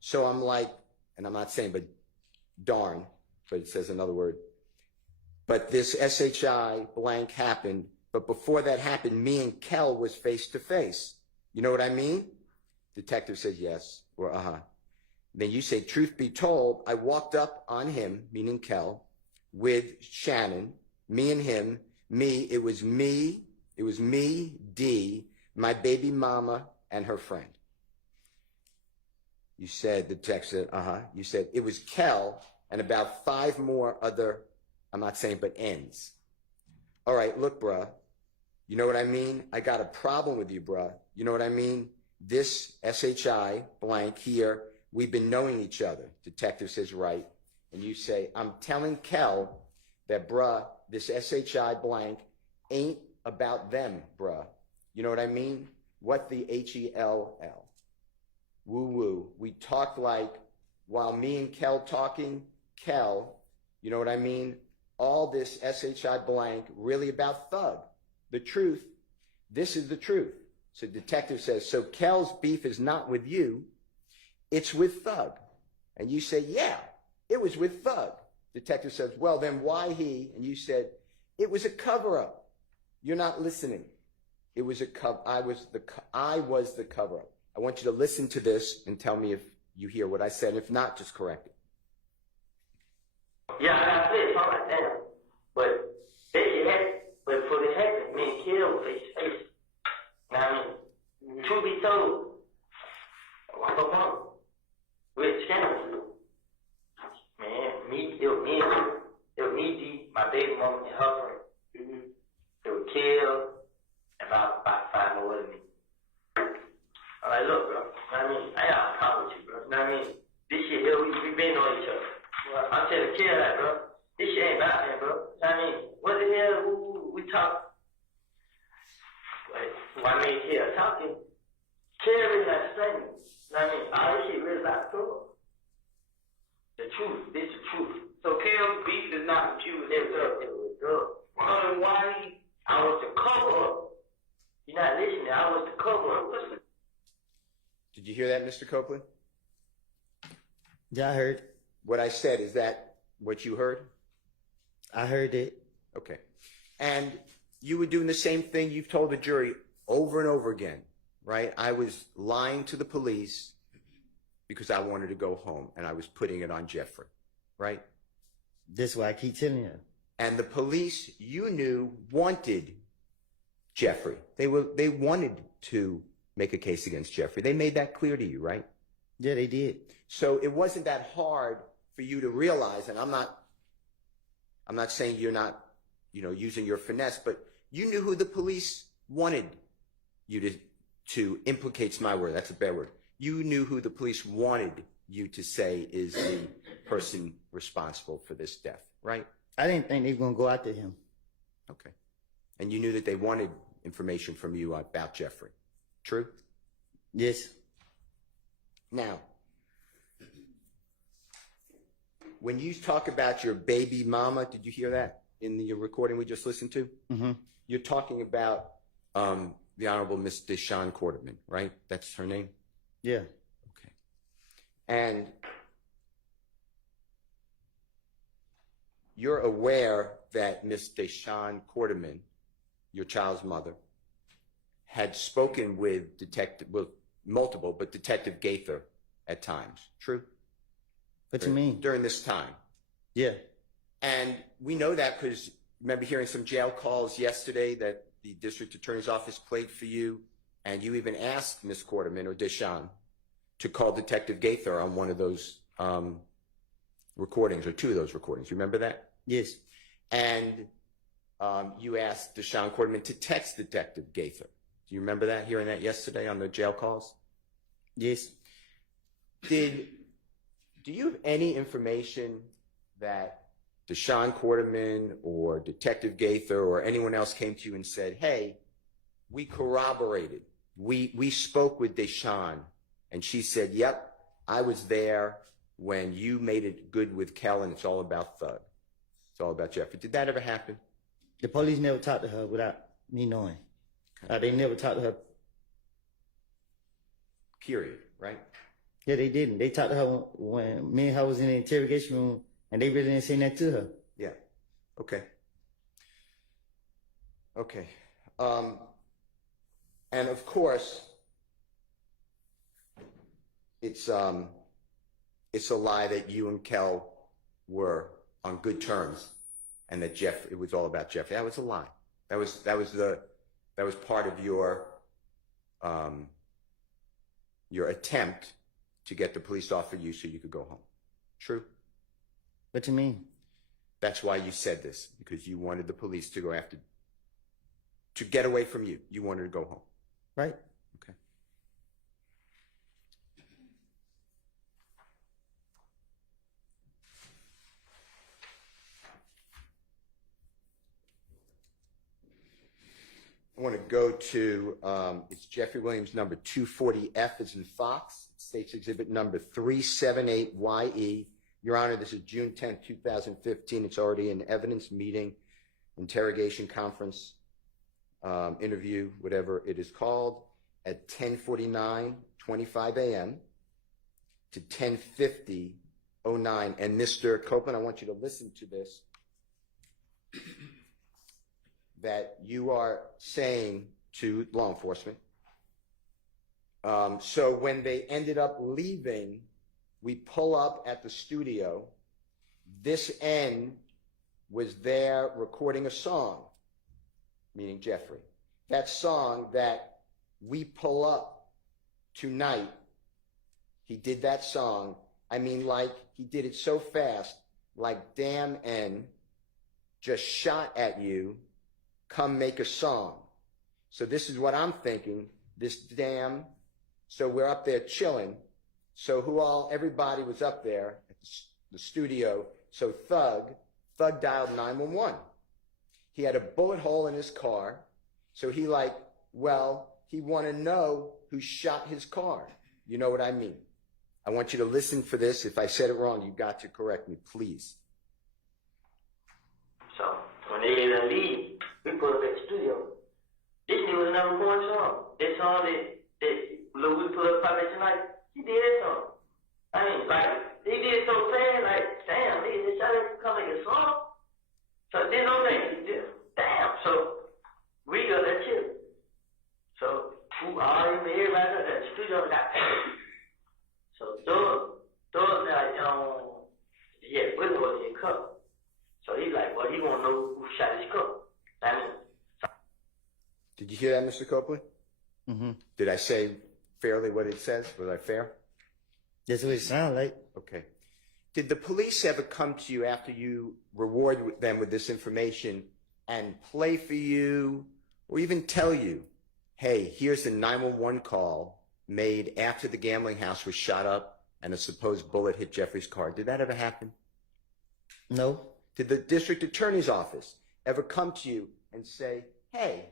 so I'm like, and I'm not saying, but darn, but it says another word, but this SHI blank happened, but before that happened, me and Kel was face to face. You know what I mean? Detective says yes, or uh-huh. Then you say, truth be told, I walked up on him, meaning Kel, with Shannon, me and him, it was me, D, my baby mama, and her friend. You said, the text said, uh-huh. You said, it was Kel and about 5 more other, I'm not saying, but ends. All right, look, bruh, you know what I mean? I got a problem with you, bruh. You know what I mean? This SHI blank here, we've been knowing each other. Detective says, right. And you say, I'm telling Kel that, bruh, this SHI blank ain't about them, bruh. You know what I mean? What the HELL? Woo-woo. We talked like, while me and Kel talking, Kel, you know what I mean? All this SHI blank really about Thug. The truth, this is the truth. So detective says, so Kel's beef is not with you, it's with Thug. And you say, yeah, it was with Thug. Detective says, well, then why he? And you said, it was a cover-up. You're not listening. It was I was the cover-up. I want you to listen to this and tell me if you hear what I said. If not, just correct it. Yeah, I said something like that. But for the heck, me and Kill face to face. Now, I mean, truth be told, I'm a punk. With scammers. Man, it was me, D, my baby mama, and her friend. It was Kill, and about 5 more with me. I'm like, look, bro, I mean, I got a problem with you, bro. You know what I mean? This shit here, we been on each other. I'm telling Kill that, bro. This shit ain't about that, bro. You know what I mean? What the hell, we talk? Like, I mean, Kill talking. Kill really not saying. You know what I mean? All this shit really about the truth. The truth, this the truth. So Kill's beef is not with you, it was Doug. Why? I was the cover up. You're not listening, I was the cover up. Listen. Did you hear that, Mr. Copeland? Yeah, I heard. What I said, is that what you heard? I heard it. Okay. And you were doing the same thing you've told the jury over and over again. right? I was lying to the police because I wanted to go home, and I was putting it on Jeffrey, right? That's why I keep telling you. And the police, you knew, wanted Jeffrey. They wanted to make a case against Jeffrey. They made that clear to you, right? Yeah, they did. So it wasn't that hard for you to realize, and I'm not saying you're not, using your finesse, but you knew who the police wanted you to implicate's my word. That's a bad word. You knew who the police wanted you to say is the person responsible for this death, right? I didn't think they were going to go after him. Okay. And you knew that they wanted information from you about Jeffrey. True? Yes. Now, when you talk about your baby mama, did you hear that in the recording we just listened to? Mm-hmm. You're talking about the Honorable Miss Deshawn Quarterman, right? That's her name? Yeah. Okay. And you're aware that Miss Deshawn Quarterman, your child's mother, had spoken with multiple, but Detective Gaither at times. True? What you mean? During this time. Yeah. And we know that because remember hearing some jail calls yesterday that the district attorney's office played for you, and you even asked Miss Quarterman or Deshawn to call Detective Gaither on one of those recordings, or two of those recordings. You remember that? Yes. And you asked Deshawn Quarterman to text Detective Gaither. Do you remember that, hearing that yesterday on the jail calls? Yes. Do you have any information that Deshawn Quarterman or Detective Gaither or anyone else came to you and said, hey, we corroborated, we spoke with Deshawn, and she said, yep, I was there when you made it good with Kel, and it's all about Thug. It's all about Jeffrey. Did that ever happen? The police never talked to her without me knowing. They never talked to her. Period, right? Yeah, they didn't. They talked to her when me and her was in the interrogation room, and they really didn't say that to her. Yeah. Okay. Okay. And of course, it's a lie that you and Kel were on good terms, and that it was all about Jeffrey. That was a lie. That was part of your attempt to get the police off of you so you could go home. True? What you mean? That's why you said this, because you wanted the police to to get away from you. You wanted to go home. Right. Okay. I want to go to, it's Jeffrey Williams number 240F as in Fox, State's Exhibit number 378YE. Your Honor, this is June 10th, 2015. It's already an evidence meeting, interrogation conference, interview, whatever it is called, at 10:49:25 a.m. to 10:50:09. And Mr. Copeland, I want you to listen to this, that you are saying to law enforcement. So when they ended up leaving, we pull up at the studio. This end was there recording a song, meaning Jeffrey. That song that we pull up tonight, he did that song. I mean, like, he did it so fast, like, damn N just shot at you, come make a song. So this is what I'm thinking, this damn, so we're up there chilling. So everybody was up there at the studio. So Thug dialed 911. He had a bullet hole in his car. So he want to know who shot his car. You know what I mean? I want you to listen for this. If I said it wrong, you got to correct me, please. So when they didn't leave, we put up at the studio. This nigga was never going song. That song that Lil Woody put up probably tonight, he did that song. I mean, like, he did it so fast, like, damn, nigga just shot him to come make a song. So there's no thing he did. Damn. So we got that shit. So we everybody else that the street of got paid. So those like yeah, Willie was in cup. So he's like, well, he wanna know who shot his cup. I mean, Did you hear that, Mr. Copeland? Mm-hmm. Did I say fairly what it says? Was I fair? That's what it sounds like. Okay. Did the police ever come to you after you reward them with this information and play for you or even tell you, hey, here's the 911 call made after the gambling house was shot up and a supposed bullet hit Jeffrey's car? Did that ever happen? No. Did the district attorney's office ever come to you and say, hey,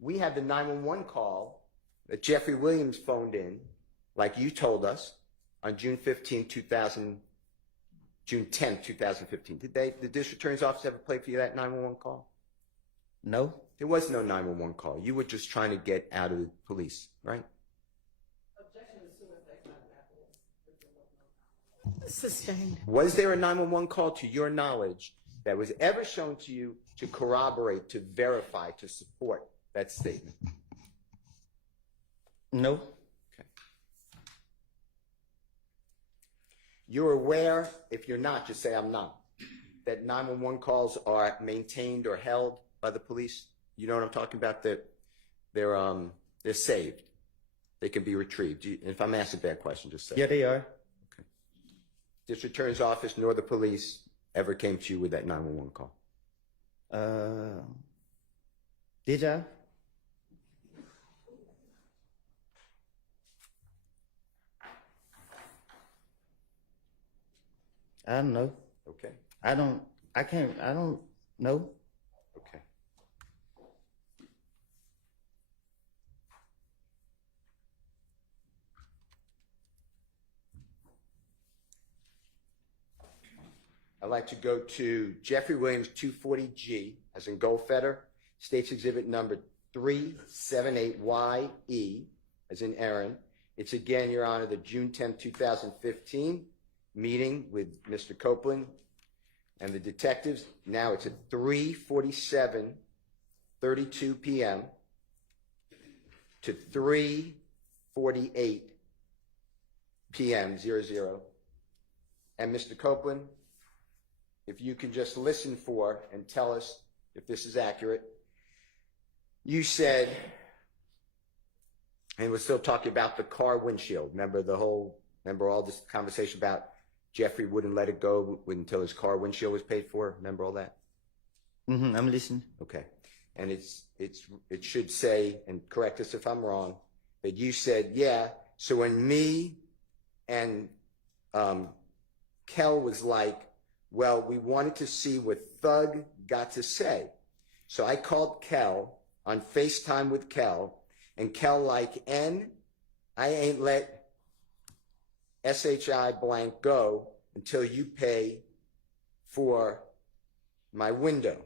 we had the 911 call that Jeffrey Williams phoned in, like you told us, on June 10th, 2015. Did the district attorney's office ever play for you that 911 call? No. There was no 911 call. You were just trying to get out of the police, right? Sustained. Was there a 911 call to your knowledge that was ever shown to you to corroborate, to verify, to support that statement? No. Okay. You're aware, if you're not, just say I'm not, that 911 calls are maintained or held by the police? You know what I'm talking about? That they're saved. They can be retrieved. If I'm asking a bad question, just say. Yeah, they are. Okay. District Attorney's Office nor the police ever came to you with that 911 call? Did y'all? I don't know. Okay. I don't know. Okay. I'd like to go to Jeffrey Williams 240G, as in Goldfeder, State's Exhibit number 378YE, as in Aaron. It's again, Your Honor, the June 10, 2015 meeting with Mr. Copeland and the detectives. Now it's at 3:47:32 p.m. to 3:48 p.m. 00. And Mr. Copeland, if you can just listen for and tell us if this is accurate. You said, and we're still talking about the car windshield. Remember all this conversation about Jeffrey wouldn't let it go until his car windshield was paid for? Remember all that? Mm-hmm. I'm listening. Okay. And it should say, and correct us if I'm wrong, that you said, yeah, so when me and Kel was like, well, we wanted to see what Thug got to say. So I called Kel on FaceTime with Kel, and Kel like, I ain't let SHI blank go until you pay for my window.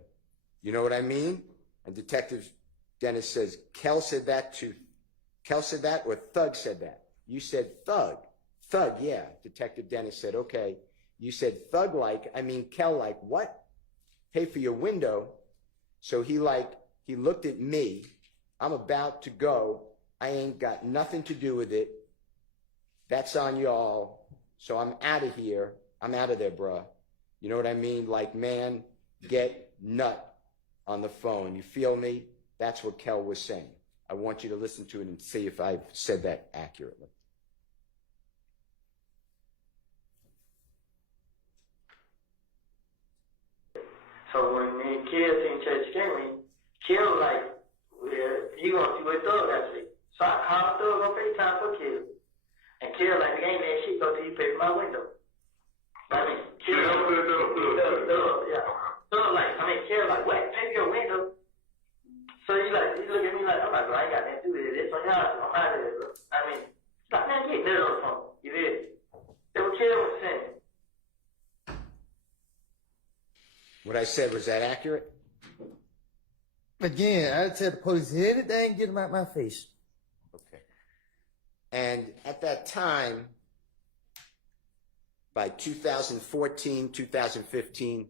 You know what I mean? And Detective Dennis says, Kel said that or Thug said that? You said Thug. Thug, yeah. Detective Dennis said, okay. You said Thug like, I mean Kel like, what? Pay for your window. So he looked at me. I'm about to go. I ain't got nothing to do with it. That's on y'all. So I'm out of here. I'm out of there, bruh. You know what I mean? Like, man, get nut on the phone. You feel me? That's what Kel was saying. I want you to listen to it and see if I've said that accurately. so when me and Kill seen Church Kenny, Kill like, well, you gonna see what Thug got to say. So I called Thug on FaceTime for Kill. And Kill like, ain't that shit go till you pay for my window. I mean, Kill, Kill like, what, pay for your window? So he look at me like, I'm like, bro, I ain't got nothing to do with it. It's on y'all, I'm out of there, bro. I mean, he's like, man, get rid of the phone. You did. That's what Kill was saying. What I said, was that accurate? Again, I tell the police anything, get them out my face. Okay. And at that time, by 2014, 2015,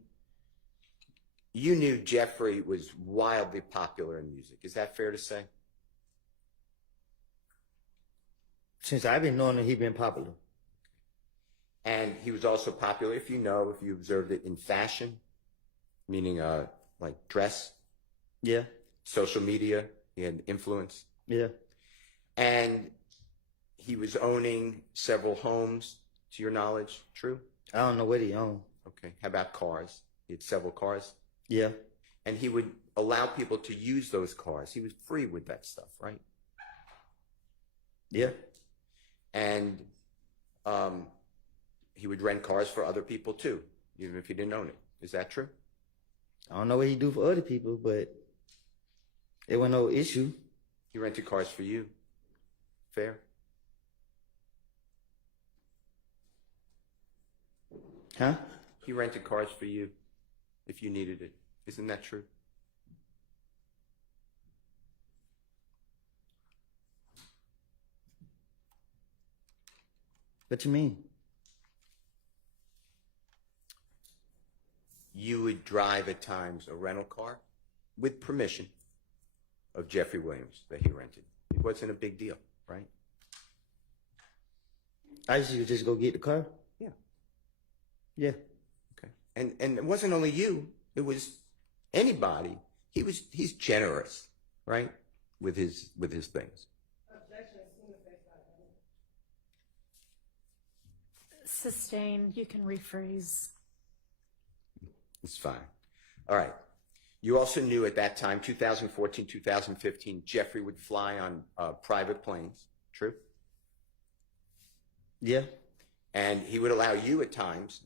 you knew Jeffrey was wildly popular in music. Is that fair to say? Since I've been knowing him, he been popular. And he was also popular, if you observed it, in fashion, meaning like dress, Yeah, social media. He had influence. yeah. And he was owning several homes, to your knowledge. True? I don't know what he owned. Okay. How about cars? He had several cars. Yeah, And he would allow people to use those cars. He was free with that stuff, right? yeah. And he would rent cars for other people too, even if he didn't own it. Is that true? I don't know what he do for other people, but it wasn't no issue. He rented cars for you. Fair? Huh? He rented cars for you if you needed it. Isn't that true? What you mean? You would drive at times a rental car with permission of Jeffrey Williams that he rented. It wasn't a big deal, right? I used to just go get the car. Yeah. Yeah. Okay. And it wasn't only you, it was anybody. He's generous, right? With his things. Sustained, you can rephrase. It's fine. All right. You also knew at that time, 2014, 2015, Jeffrey would fly on private planes. True? Yeah. And he would allow you at times,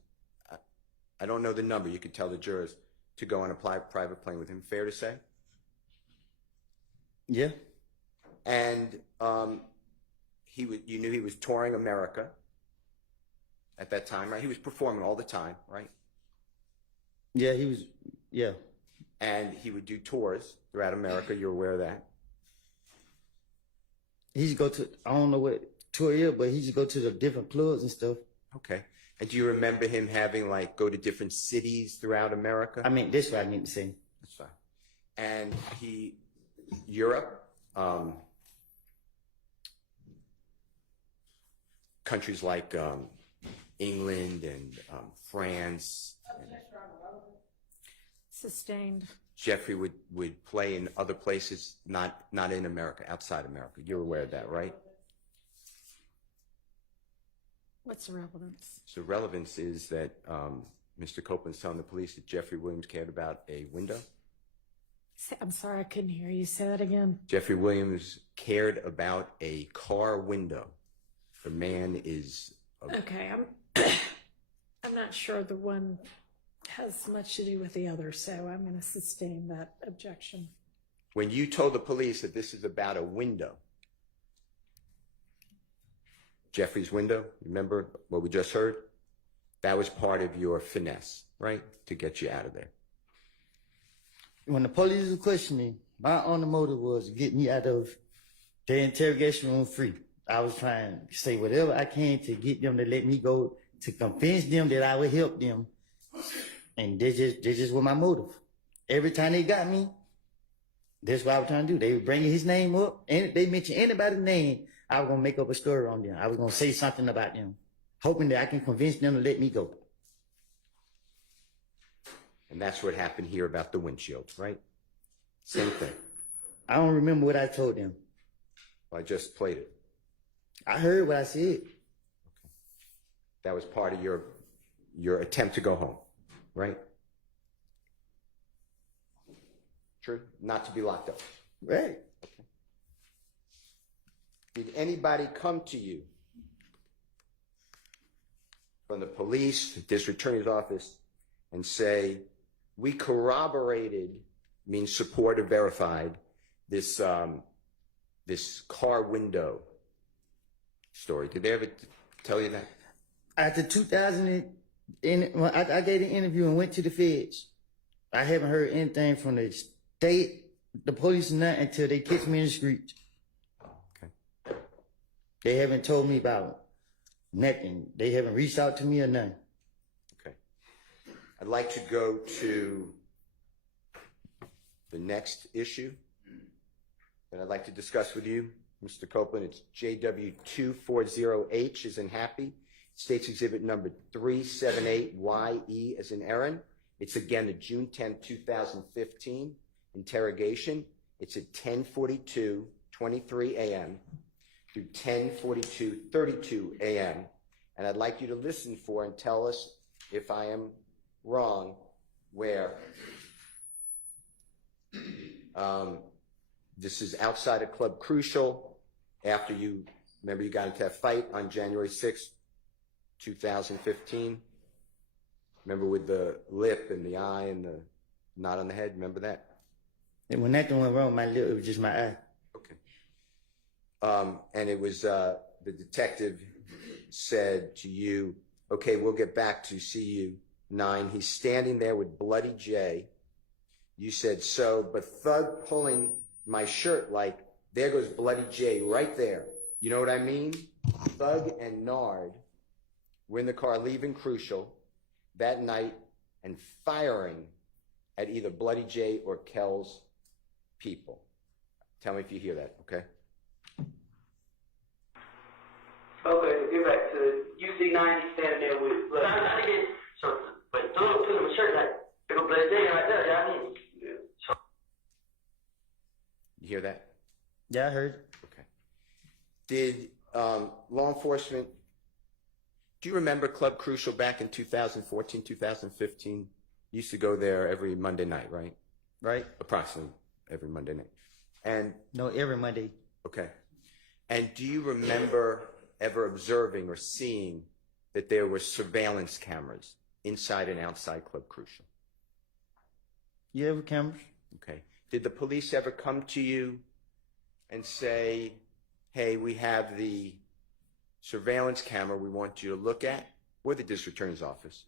I don't know the number, you could tell the jurors, to go on a private plane with him. Fair to say? Yeah. And you knew he was touring America at that time, right? He was performing all the time, right? Yeah, he was. Yeah. And he would do tours throughout America. You're aware of that? He used to go to, I don't know what tour he is, but he used to go to the different clubs and stuff. Okay. And do you remember him having, like, go to different cities throughout America? I mean, this is what I need to say. That's fine. And Europe, countries like England and France. Sustained. Jeffrey would play in other places, not in America, outside America. You're aware of that, right? What's the relevance? So relevance is that Mr. Copeland's telling the police that Jeffrey Williams cared about a window. I'm sorry, I couldn't hear you. Say that again. Jeffrey Williams cared about a car window. The man is... Okay, I'm not sure the one has much to do with the other, so I'm going to sustain that objection. When you told the police that this is about a window, Jeffrey's window, remember what we just heard? That was part of your finesse, right? To get you out of there. When the police was questioning, my only motive was to get me out of the interrogation room free. I was trying to say whatever I can to get them to let me go, to convince them that I would help them. And this just was my motive. Every time they got me, that's what I was trying to do. They were bringing his name up, and if they mentioned anybody's name, I was going to make up a story on them. I was going to say something about them, hoping that I can convince them to let me go. And that's what happened here about the windshield, right? Same thing. I don't remember what I told them. Well, I just played it. I heard what I said. That was part of your attempt to go home, right? True? Not to be locked up. Right. Okay. Did anybody come to you from the police, the district attorney's office, and say, we corroborated, means support or verified, this car window story? Did they ever tell you that? After 2000, I gave an interview and went to the feds. I haven't heard anything from the state, the police, or nothing until they kicked me in the streets. Okay. They haven't told me about nothing. They haven't reached out to me or nothing. Okay. I'd like to go to the next issue that I'd like to discuss with you, Mr. Copeland, it's JW240H as in happy. State's exhibit number 378YE as in Aaron. It's again the June 10, 2015 interrogation. It's at 10:42:23 a.m. through 10:42:32 a.m. And I'd like you to listen for and tell us if I am wrong where. This is outside of Club Crucial after you, remember you got into that fight on January 6, 2015? Remember with the lip and the eye and the knot on the head, remember that? And when nothing went wrong with my lip, it was just my eye. Okay. And it was, the detective said to you, okay, we'll get back to see you 9. He's standing there with Bloody J. You said, so, but Thug pulling my shirt like, there goes Bloody J right there. You know what I mean? Thug and Nard were in the car leaving Crucial that night and firing at either Bloody J or Kel's people. Tell me if you hear that, okay? Okay, so get back to you see 90 standing there with blood. So, but Thug put him a shirt like, there go Bloody J right there, y'all mean? So. You hear that? Yeah, I heard. Okay. Did law enforcement, do you remember Club Crucial back in 2014, 2015? You used to go there every Monday night, right? Right? Approximately every Monday night. And No, every Monday. okay. And do you remember ever observing or seeing that there were surveillance cameras inside and outside Club Crucial? You ever cameras? Okay. Did the police ever come to you and say, hey, we have the surveillance camera we want you to look at, or the district attorney's office,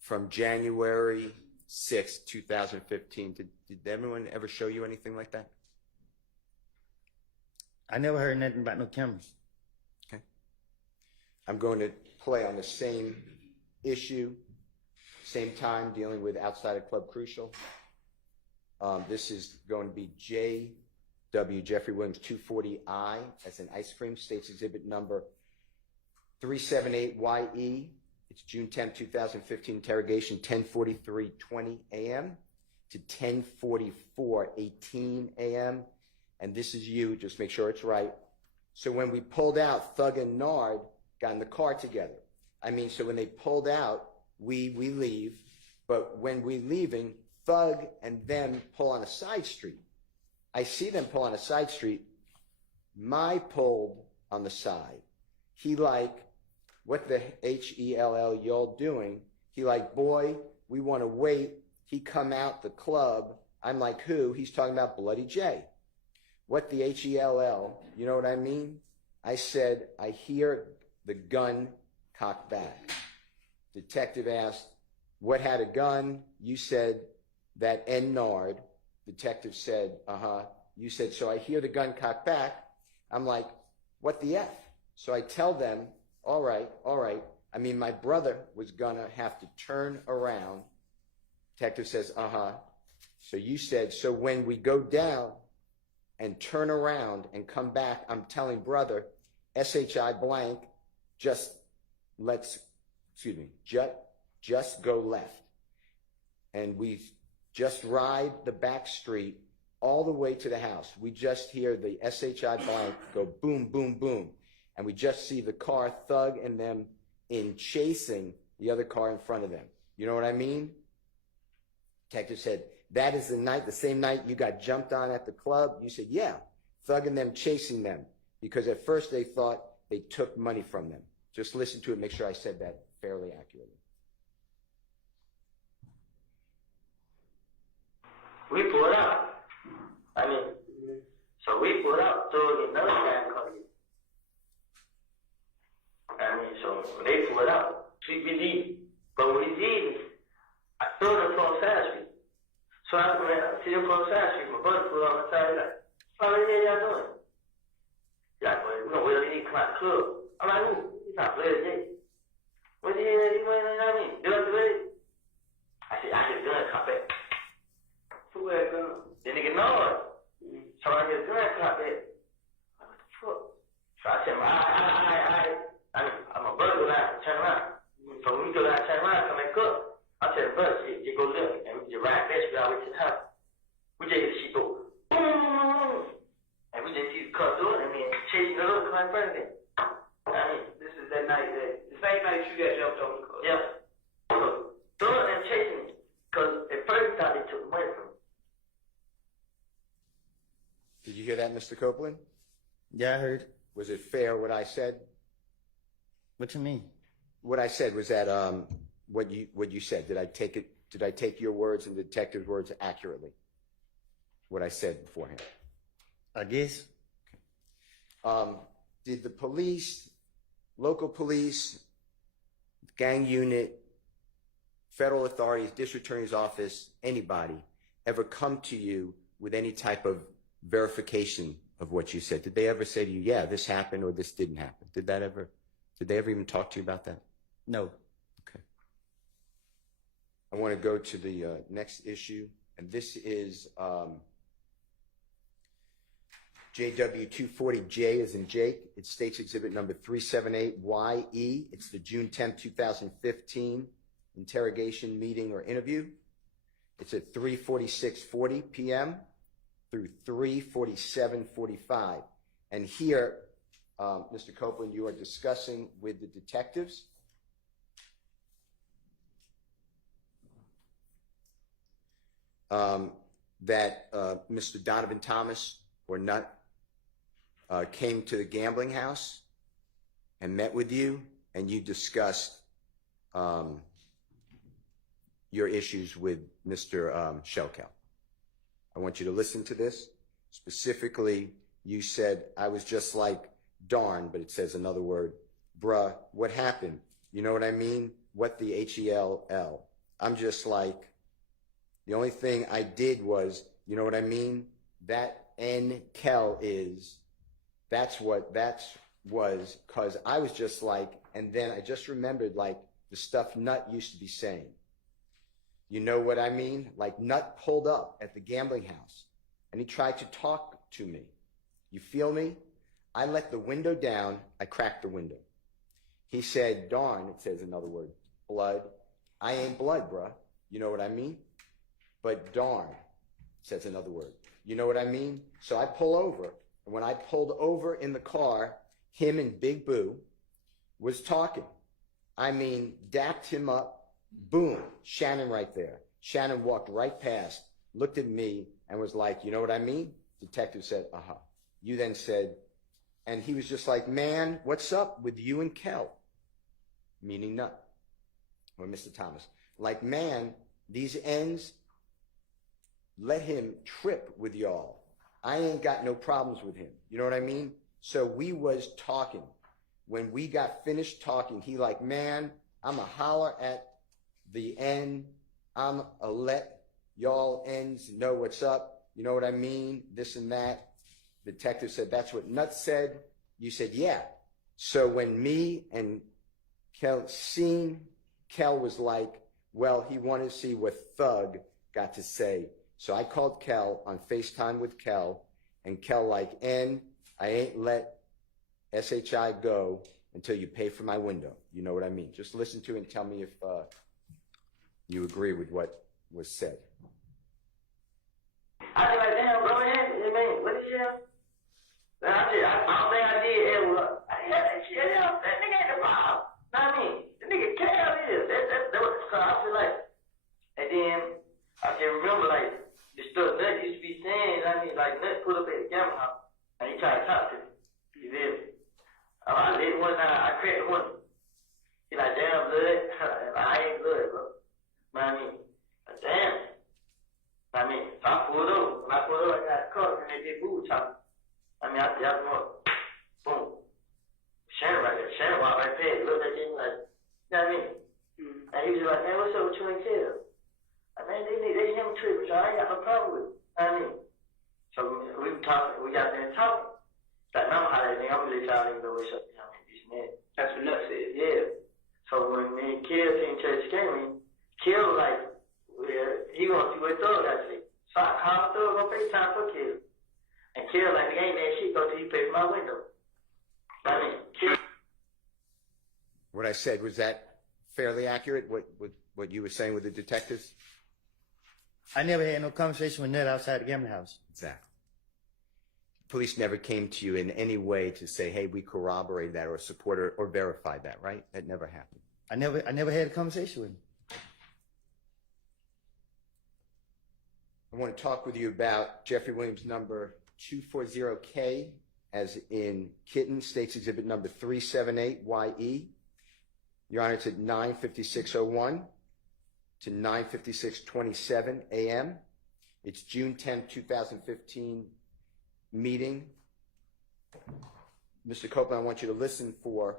from January 6, 2015? Did anyone ever show you anything like that? I never heard nothing about no cameras. Okay. I'm going to play on the same issue, same time, dealing with outside of Club Crucial. This is going to be J.W. Jeffrey Williams 240I as an ice cream, state's exhibit number 378YE. It's June 10, 2015 interrogation, 10:43:20 a.m. to 10:44:18 a.m. And this is you, just make sure it's right. So when we pulled out, Thug and Nard got in the car together. I mean, so when they pulled out, we leave, but when we're leaving, Thug and them pull on a side street. I see them pull on a side street. My pulled on the side. He like, what the Hell y'all doing? He like, boy, we want to wait. He come out the club. I'm like, who? He's talking about Bloody J. What the Hell? You know what I mean? I said, I hear the gun cocked back. Detective asked, what had a gun? You said, that N Nard. Detective said, You said, so I hear the gun cocked back. I'm like, what the F? So I tell them, all right. I mean, my brother was gonna have to turn around. Detective says, So you said, so when we go down and turn around and come back, I'm telling brother, SHI blank, just go left. And we just ride the back street all the way to the house. We just hear the SHI blank go boom, boom, boom. And we just see the car, Thug and them in chasing the other car in front of them. You know what I mean? Detective said, that is the same night you got jumped on at the club? You said, yeah, Thug and them chasing them. Because at first they thought they took money from them. Just listen to it, make sure I said that fairly accurately. We pulled out. I mean, so we pulled out, Thug and another guy come in. I mean, so when they pulled out, we believe. But when he did, I threw them from side street. So I went to the from side street. My brother pulled on the side like, what the hell y'all doing? Y'all going, we don't really need to come out the club. I'm like, ooh, he's not Bloody J. What the hell you want to know me? Do it to me? I said, gun cop back. Who had gun? The nigga Nard. So I hear gun cop back. What the So I said, I'm a burglar now, turn around. So when we go down, turn around, come back up. I said, bro, you go look, and we just ride fast, we all the way to the house. We just hear the shit go, boom, and we just see the car door, and then chasing the other car in front of it. I mean, This is that night the same night you got jumped on the car. yeah. So, door and chasing me, because at first I thought they took money from me. Did you hear that, Mr. Copeland? Yeah, I heard. Was it fair what I said? What you mean? What I said was that what you said. Did I take your words and the detective's words accurately? What I said beforehand. I guess. Did the police, local police, gang unit, federal authorities, district attorney's office, anybody ever come to you with any type of verification of what you said? Did they ever say to you, yeah, this happened or this didn't happen? Did they ever even talk to you about that? No. Okay. I want to go to the next issue, and this is JW240J as in Jake. It's State's Exhibit number 378YE. It's the June 10, 2015 interrogation, meeting, or interview. It's at 3:46:40 p.m. through 3:47:45. And here, Mr. Copeland, you are discussing with the detectives that Mr. Donovan Thomas, or Nut, came to the gambling house and met with you, and you discussed your issues with Mr. Shelkow. I want you to listen to this. Specifically, you said, I was just like, darn, but it says another word, bruh, what happened? You know what I mean? What the H-E-L-L? I'm just like, the only thing I did was, you know what I mean? That N-Kel is, that's what that was, because I was just like, and then I just remembered like the stuff Nut used to be saying. You know what I mean? Like Nut pulled up at the gambling house and he tried to talk to me. You feel me? I let the window down. I cracked the window. He said, darn, it says another word, blood. I ain't blood, bruh. You know what I mean? But darn, says another word. You know what I mean? So I pull over. And when I pulled over in the car, him and Big Boo was talking. I mean, dapped him up. Boom, Shannon right there. Shannon walked right past, looked at me, and was like, you know what I mean? Detective said, uh-huh. You then said, and he was just like, man, what's up with you and Kel? Meaning Nut, or Mr. Thomas. Like, man, these ends, let him trip with y'all. I ain't got no problems with him. You know what I mean? So we was talking. When we got finished talking, he like, man, I'm a holler at the end. I'm a let y'all ends know what's up. You know what I mean? This and that. The detective said, that's what Nuts said. You said, yeah. So when me and Kel seen, Kel was like, well, he wanted to see what Thug got to say. So I called Kel on FaceTime with Kel, and Kel like, I ain't let SHI go until you pay for my window. You know what I mean? Just listen to it and tell me if you agree with what was said. I was like, damn, bro, what is you? I don't think I did ever. That nigga ain't the problem. Know what I mean? The nigga Cal is. That's what the car. I feel like. And then I can remember like the stuff Nut used to be saying. I mean, like Nut put up at the camera house and he tried to talk to me. You feel me? I did one time. I cracked the window. He like, damn, blood. I ain't blood, bro. Know what I mean? Like, damn. I mean, so I pulled over. When I pulled over, I got the car and they did boo talking. I mean, I got them up. Boom. Shannon right there. Shannon walked right past. Looked at him like, you know what I mean? And he was just like, man, what's up with you and Kel? I mean, they him trip, but I ain't got no problem with it. You know what I mean? So we were talking. We got there talking. Like, I'm hollering at me. I'm going to let y'all even know what's up. You know what I mean? This and that. That's what Nut said. Yeah. So when me and Kel came to the game, Kel was like, well, he gonna see what Thug got to say. So I called Thug on FaceTime for Kel. And Kel like, ain't that shit go till you pay for my window. said, was that fairly accurate, what you were saying with the detectives? I never had no conversation with Ned outside the gambling house. Exactly. Police never came to you in any way to say, hey, we corroborate that or support or verify that, right? That never happened. I never had a conversation with him. I want to talk with you about Jeffrey Williams number 240K, as in Kitten, State's Exhibit number 378YE. Your Honor, it's at 9:56:01 to 9:56:27 a.m. It's June 10, 2015 meeting. Mr. Copeland, I want you to listen for,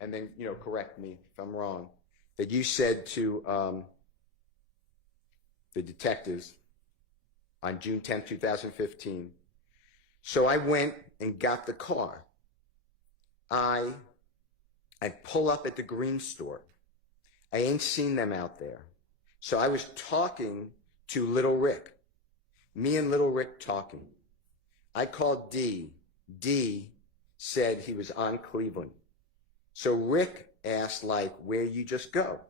and then, correct me if I'm wrong, that you said to the detectives on June 10, 2015, so I went and got the car. I pull up at the green store. I ain't seen them out there. So I was talking to Little Rick. Me and Little Rick talking. I called D. D said he was on Cleveland. So Rick asked, where you just go?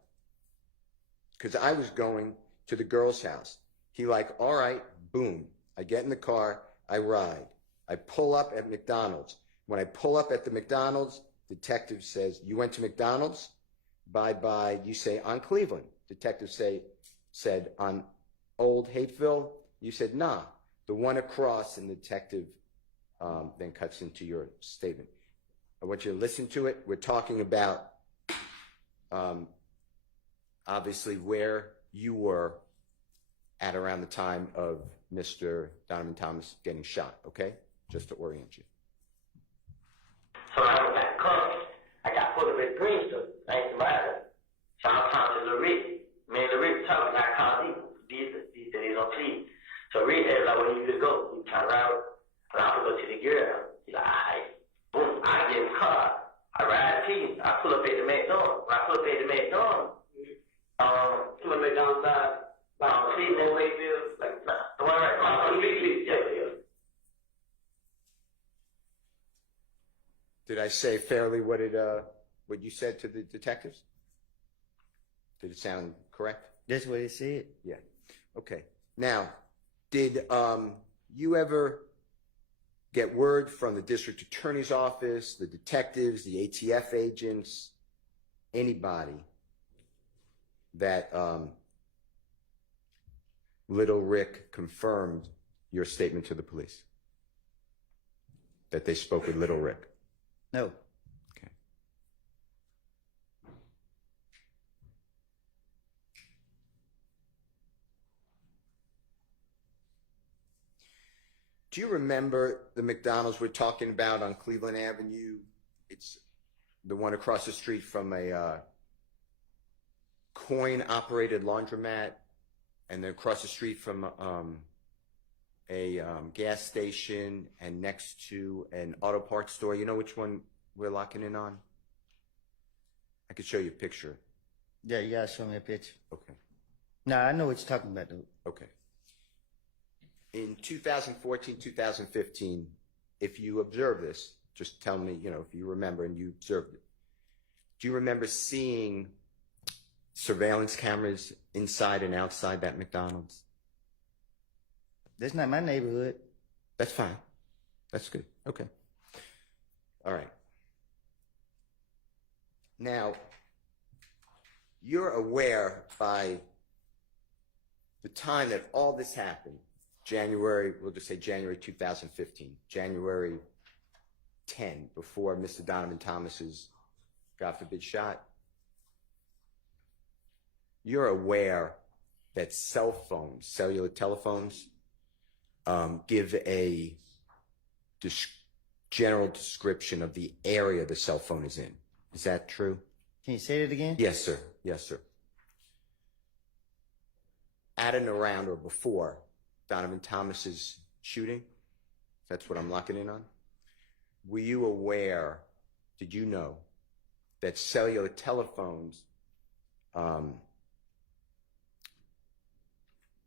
Because I was going to the girl's house. He all right, boom. I get in the car, I ride. I pull up at McDonald's. When I pull up at the McDonald's, detective says, you went to McDonald's? Bye-bye. You say, on Cleveland. Detective said, on Old Hateville? You said, nah, the one across, and the detective then cuts into your statement. I want you to listen to it. We're talking about, obviously, where you were at around the time of Mr. Donovan Thomas getting shot, okay? Just to orient you. So I went back to college. I got pulled up at Green Store. I ain't survived. So I'm talking to Lil Rick. Me and Lil Rick talking. I called him. He said he's on TV. So Rick asked, where you just go? We turn around. And I'm going to go to the girl. He's like, all right. Boom. I get in the car. I ride to you. I pull up at the McDonald's. When I pull up at the McDonald's, to the McDonald's side, Cleveland, Wakefield, the one right across the street. Yeah. Did I say fairly what you said to the detectives? Did it sound correct? That's what he said. Yeah. Okay. Now, did you ever get word from the district attorney's office, the detectives, the ATF agents, anybody that Little Rick confirmed your statement to the police? That they spoke with Little Rick? No. Okay. Do you remember the McDonald's we're talking about on Cleveland Avenue? It's the one across the street from a coin-operated laundromat, and then across the street from a gas station, and next to an auto parts store. You know which one we're locking in on? I could show you a picture. Yeah, you gotta show me a picture. Okay. Nah, I know what you're talking about, dude. Okay. In 2014, 2015, if you observe this, just tell me, if you remember and you observed it. Do you remember seeing surveillance cameras inside and outside that McDonald's? That's not my neighborhood. That's fine. That's good. Okay. All right. Now, you're aware by the time that all this happened, we'll just say January 2015, January 10, before Mr. Donovan Thomas's, God forbid, shot, you're aware that cell phones, cellular telephones, give a general description of the area the cell phone is in. Is that true? Can you say that again? Yes, sir. Yes, sir. At and around or before Donovan Thomas's shooting, that's what I'm locking in on. Were you aware, did you know, that cellular telephones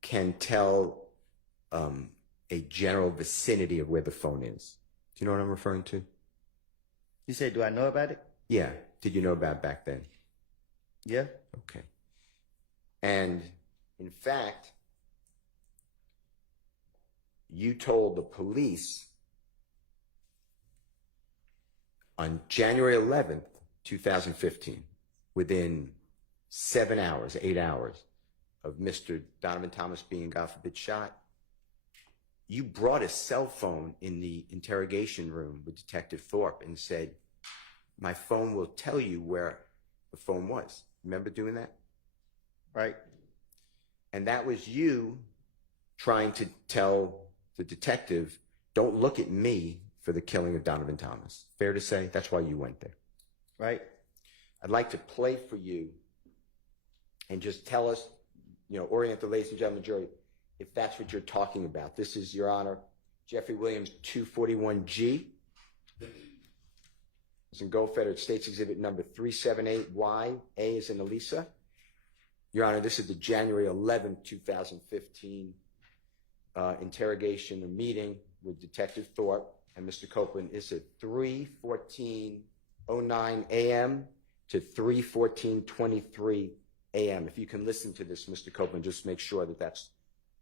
can tell a general vicinity of where the phone is? Do you know what I'm referring to? You said, do I know about it? Yeah. did you know about back then? Yeah. Okay. And in fact, you told the police on January 11th, 2015, within 7 hours, 8 hours of Mr. Donovan Thomas being, God forbid, shot, you brought a cell phone in the interrogation room with Detective Thorpe and said, my phone will tell you where the phone was. Remember doing that? Right. And that was you trying to tell the detective, don't look at me for the killing of Donovan Thomas. Fair to say? That's why you went there. Right. I'd like to play for you and just tell us, orient the ladies and gentlemen jury, if that's what you're talking about. This is, Your Honor, Jeffrey Williams 241G. It's in Gold Federal States Exhibit number 378Y. A is in Elisa. Your Honor, this is the January 11th, 2015 interrogation or meeting with Detective Thorpe and Mr. Copeland. It's at 3:14:09 a.m. to 3:14:23 a.m. If you can listen to this, Mr. Copeland, just make sure that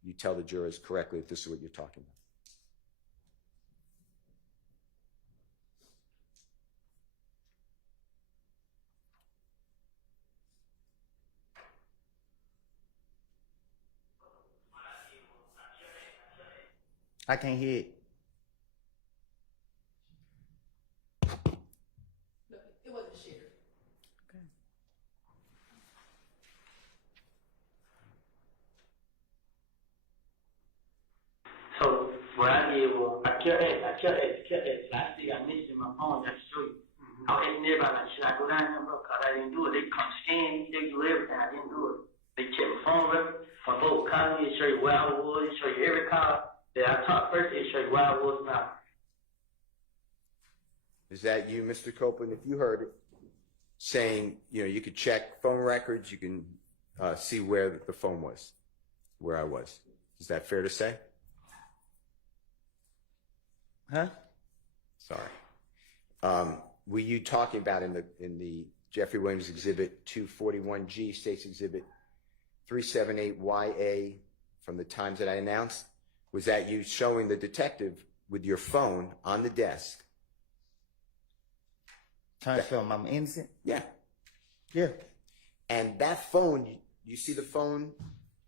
you tell the jurors correctly if this is what you're talking about. I can't hear it. It wasn't shared. So what I did was I kept it. I see I missed it in my phone just to show you. I was asking everybody, like, should I go down there, bro? Because I didn't do it. They come scan me, they do everything. I didn't do it. They check my phone record, my vote copy, they show you where I was, they show you every car that I talked first, they show you where I was now. Is that you, Mr. Copeland? If you heard it, saying, you could check phone records, you can see where the phone was, where I was. Is that fair to say? Huh? Sorry. Were you talking about in the Jeffrey Williams Exhibit 241G, States Exhibit 378YA, from the times that I announced? Was that you showing the detective with your phone on the desk? Trying to show him I'm innocent? Yeah. Yeah. And that phone, you see the phone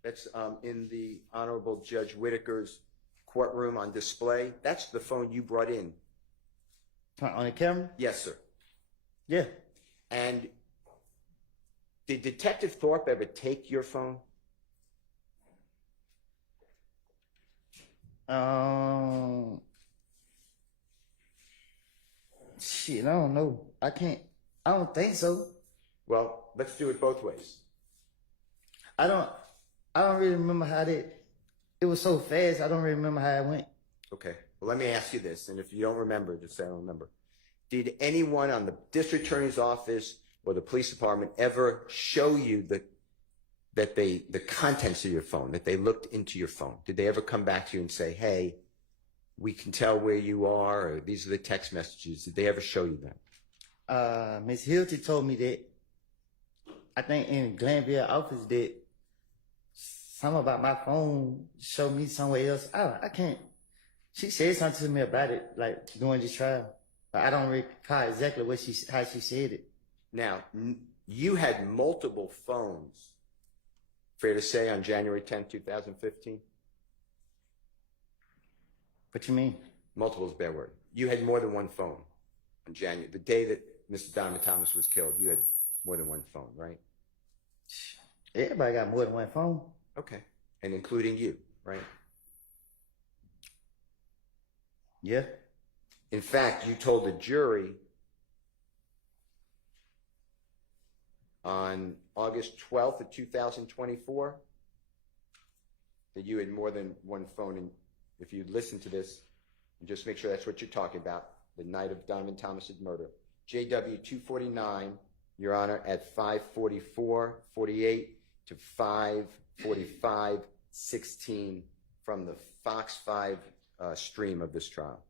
that's in the Honorable Judge Whitaker's courtroom on display? That's the phone you brought in. On the camera? Yes, sir. Yeah. And did Detective Thorpe ever take your phone? Shit, I don't know. I don't think so. Well, let's do it both ways. I don't really remember how it was so fast. I don't really remember how it went. Okay. Well, let me ask you this, and if you don't remember, just say I don't remember. Did anyone on the district attorney's office or the police department ever show you the contents of your phone, that they looked into your phone? Did they ever come back to you and say, hey, we can tell where you are, or these are the text messages? Did they ever show you that? Miss Hilty told me that, I think in Glanville office, that something about my phone showed me somewhere else. I can't. She said something to me about it, like during this trial. But I don't recall exactly how she said it. Now, you had multiple phones, fair to say, on January 10th, 2015? What you mean? Multiple is a bad word. You had more than one phone on January. The day that Mr. Donovan Thomas was killed, you had more than one phone, right? Everybody got more than one phone. Okay. And including you, right? Yeah. In fact, you told the jury on August 12th of 2024 that you had more than one phone. And if you'd listen to this, and just make sure that's what you're talking about, the night of Donovan Thomas's murder. JW 249, Your Honor, at 5:44:48 to 5:45:16 from the Fox 5 stream of this trial.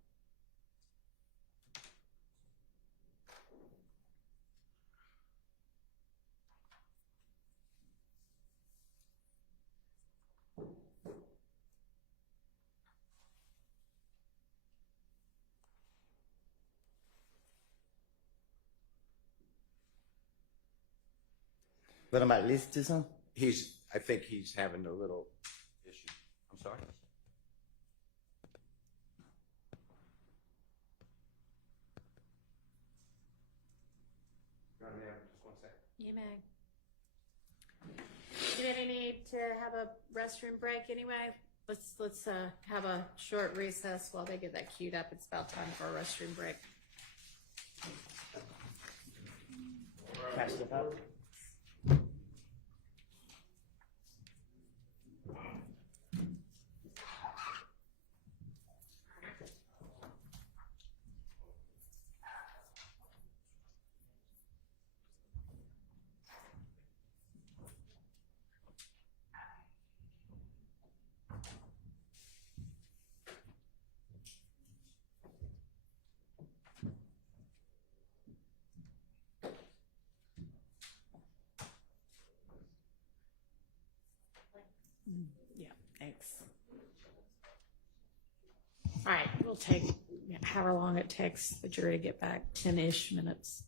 But I'm about to listen to some. I think he's having a little issue. I'm sorry? Just 1 second. You may. Do any need to have a restroom break anyway? Let's have a short recess while they get that queued up. It's about time for a restroom break. Can I step out? Yeah, thanks. All right, we'll take however long it takes the jury to get back, 10-ish minutes.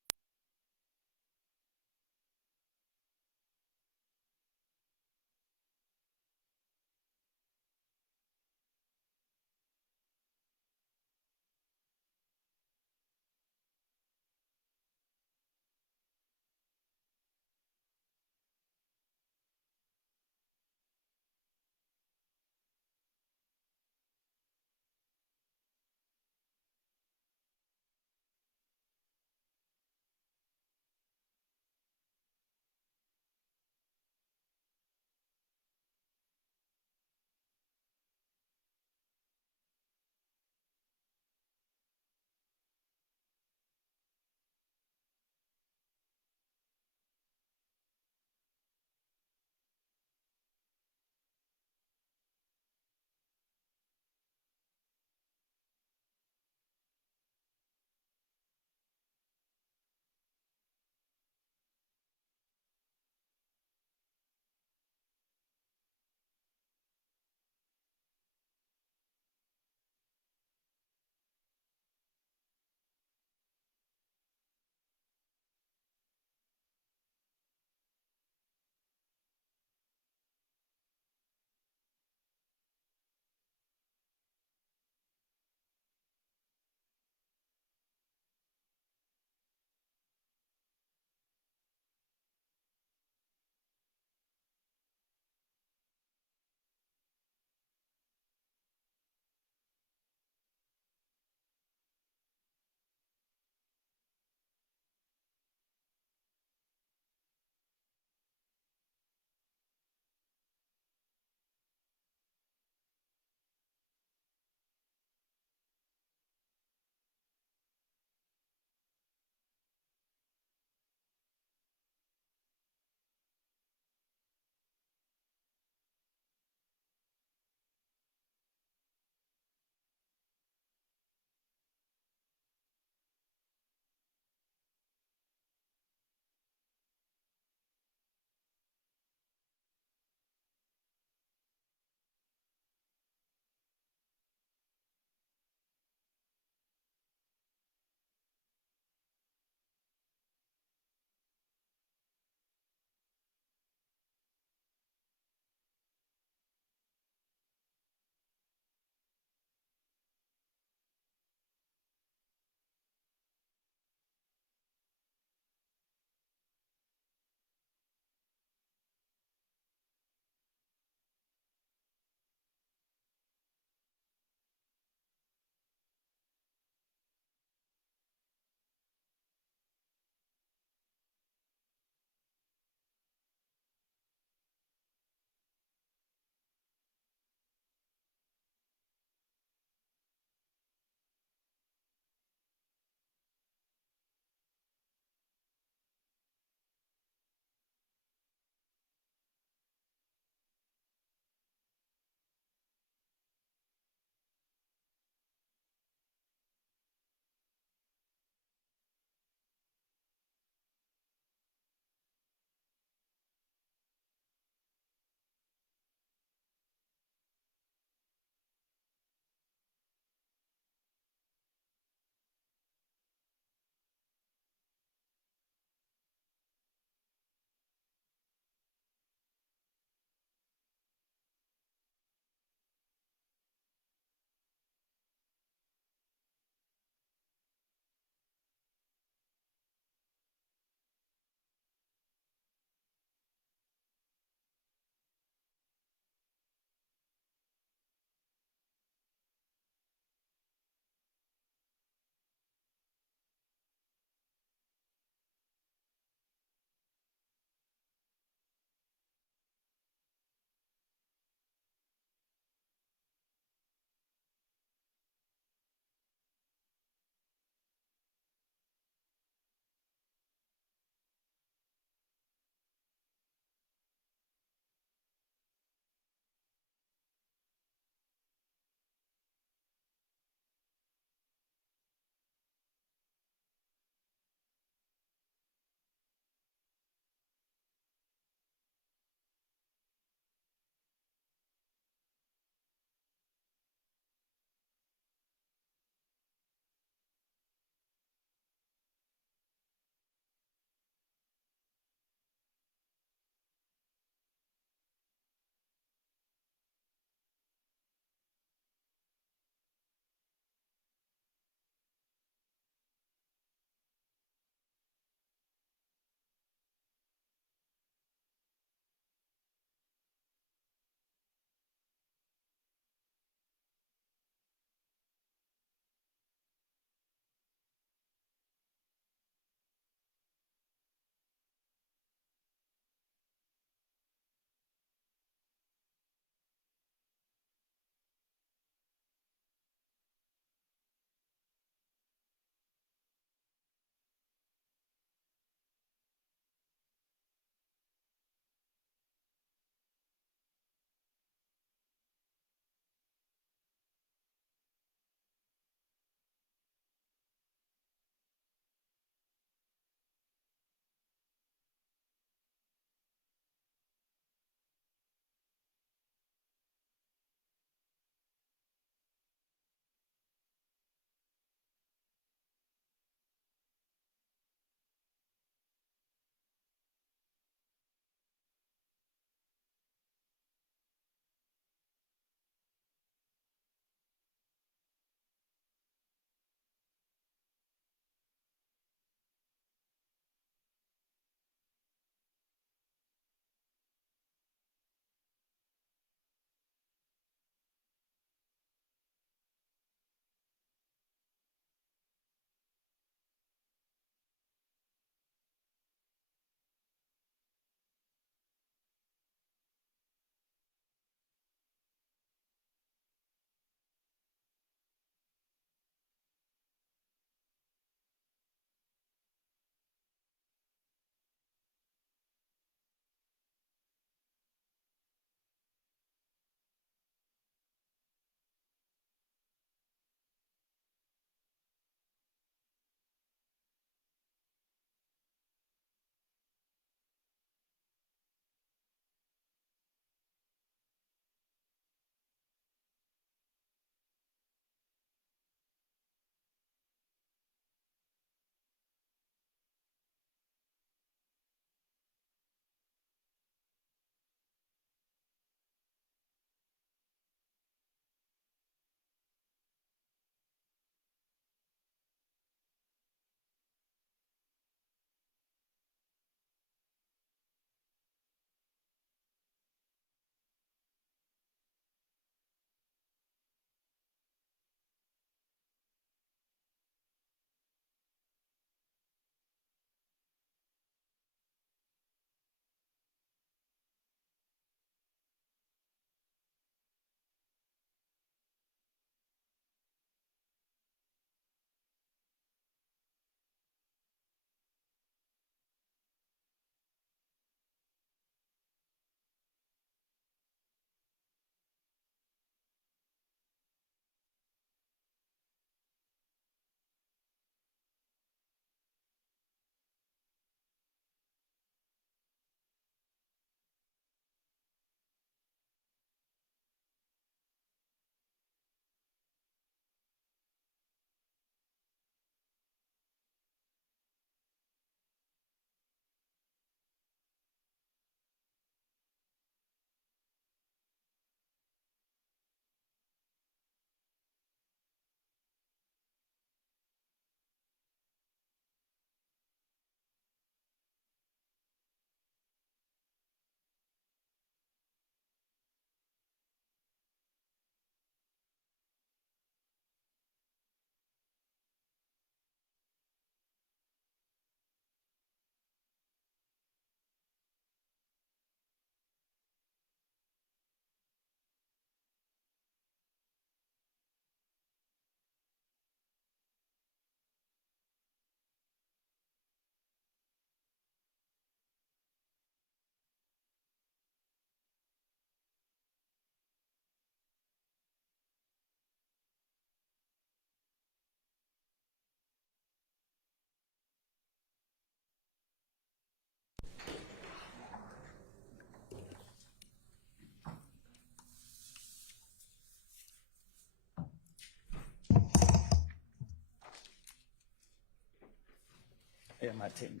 Yeah, my team.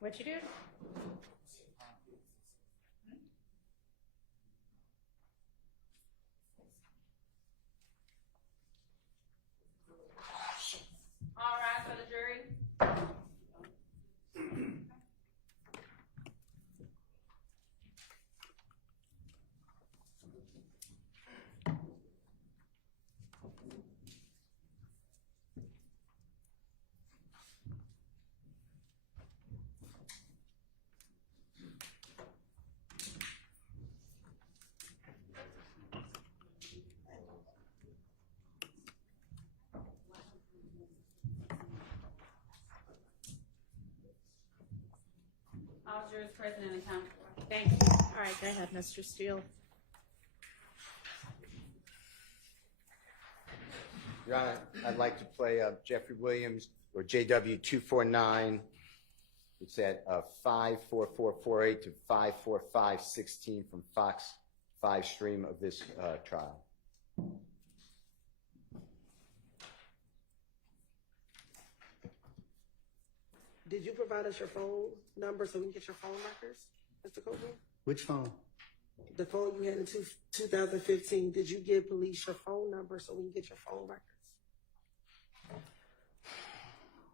What you do? All right, for the jury. All jurors present and accounted for. Thank you. All right, go ahead, Mr. Steele. Your Honor, I'd like to play Jeffrey Williams, or JW 249. It's at 54448 to 54516 from Fox 5 stream of this trial. Did you provide us your phone number so we can get your phone records, Mr. Copeland? Which phone? The phone you had in 2015, did you give police your phone number so we can get your phone records?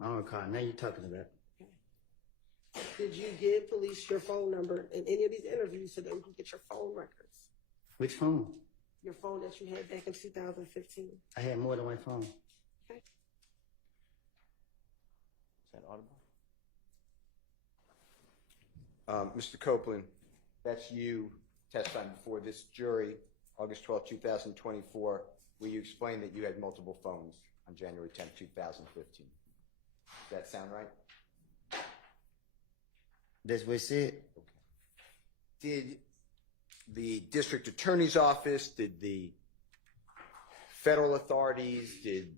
I don't recall. Now you're talking about. Did you give police your phone number in any of these interviews so that we can get your phone records? Which phone? Your phone that you had back in 2015. I had more than one phone. Okay. Is that audible? Mr. Copeland, that's you testifying before this jury, August 12, 2024, where you explained that you had multiple phones on January 10, 2015. Does that sound right? That's what it said. Okay. Did the district attorney's office, did the federal authorities, did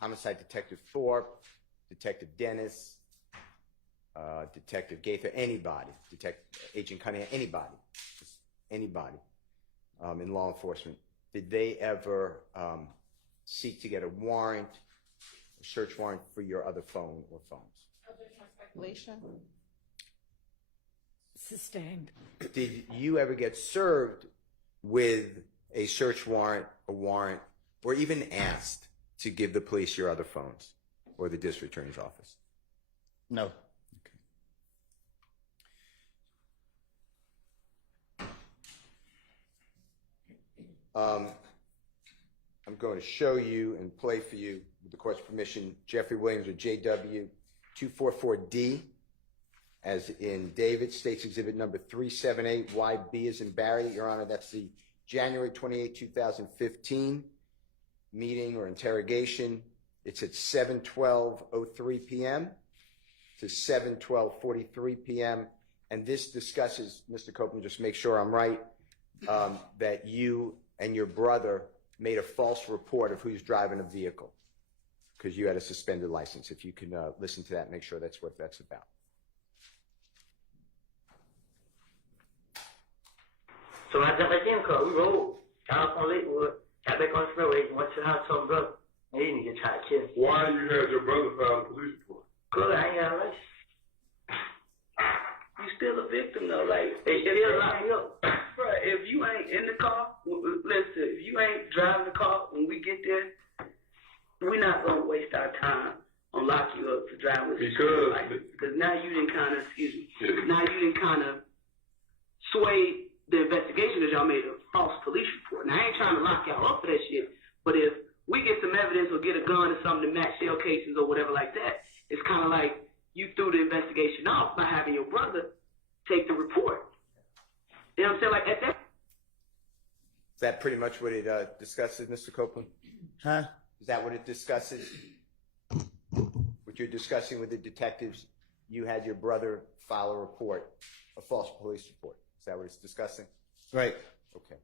homicide detective Thorpe, Detective Dennis, Detective Gaither, anybody, Agent Cunningham, anybody in law enforcement, did they ever seek to get a warrant, a search warrant for your other phone or phones? Speculation. Sustained. Did you ever get served with a search warrant, a warrant, or even asked to give the police your other phones or the district attorney's office? No. I'm going to show you and play for you, with the court's permission, Jeffrey Williams or JW 244D, as in David, State's Exhibit number 378, YB as in Barry. Your Honor, that's the January 28, 2015 meeting or interrogation. It's at 7:12:03 p.m. to 7:12:43 p.m. And this discusses, Mr. Copeland, just make sure I'm right, that you and your brother made a false report of who's driving a vehicle because you had a suspended license. If you can listen to that and make sure that's what that's about. So I jumped back in the car. We rolled. Got up on Lakewood. Got back on the freeway. Went to the house. Told my brother. And he didn't get tried to kill me. Why you had your brother file a police report? Cause I ain't got a license. You still a victim though, like They still lock me up. bro, if you ain't in the car, listen, if you ain't driving the car when we get there, we're not gonna waste our time on lock you up for driving with because now you didn't kind of, now you didn't kind of sway the investigation because y'all made a false police report. Now I ain't trying to lock y'all up for that shit, but if we get some evidence or get a gun or something to match shell cases or whatever like that, it's kind of like you threw the investigation off by having your brother take the report. You know what I'm saying? Like at that. Is that pretty much what it discusses, Mr. Copeland? Huh? Is that what it discusses? What you're discussing with the detectives, you had your brother file a report, a false police report. Is that what it's discussing? Right. Okay.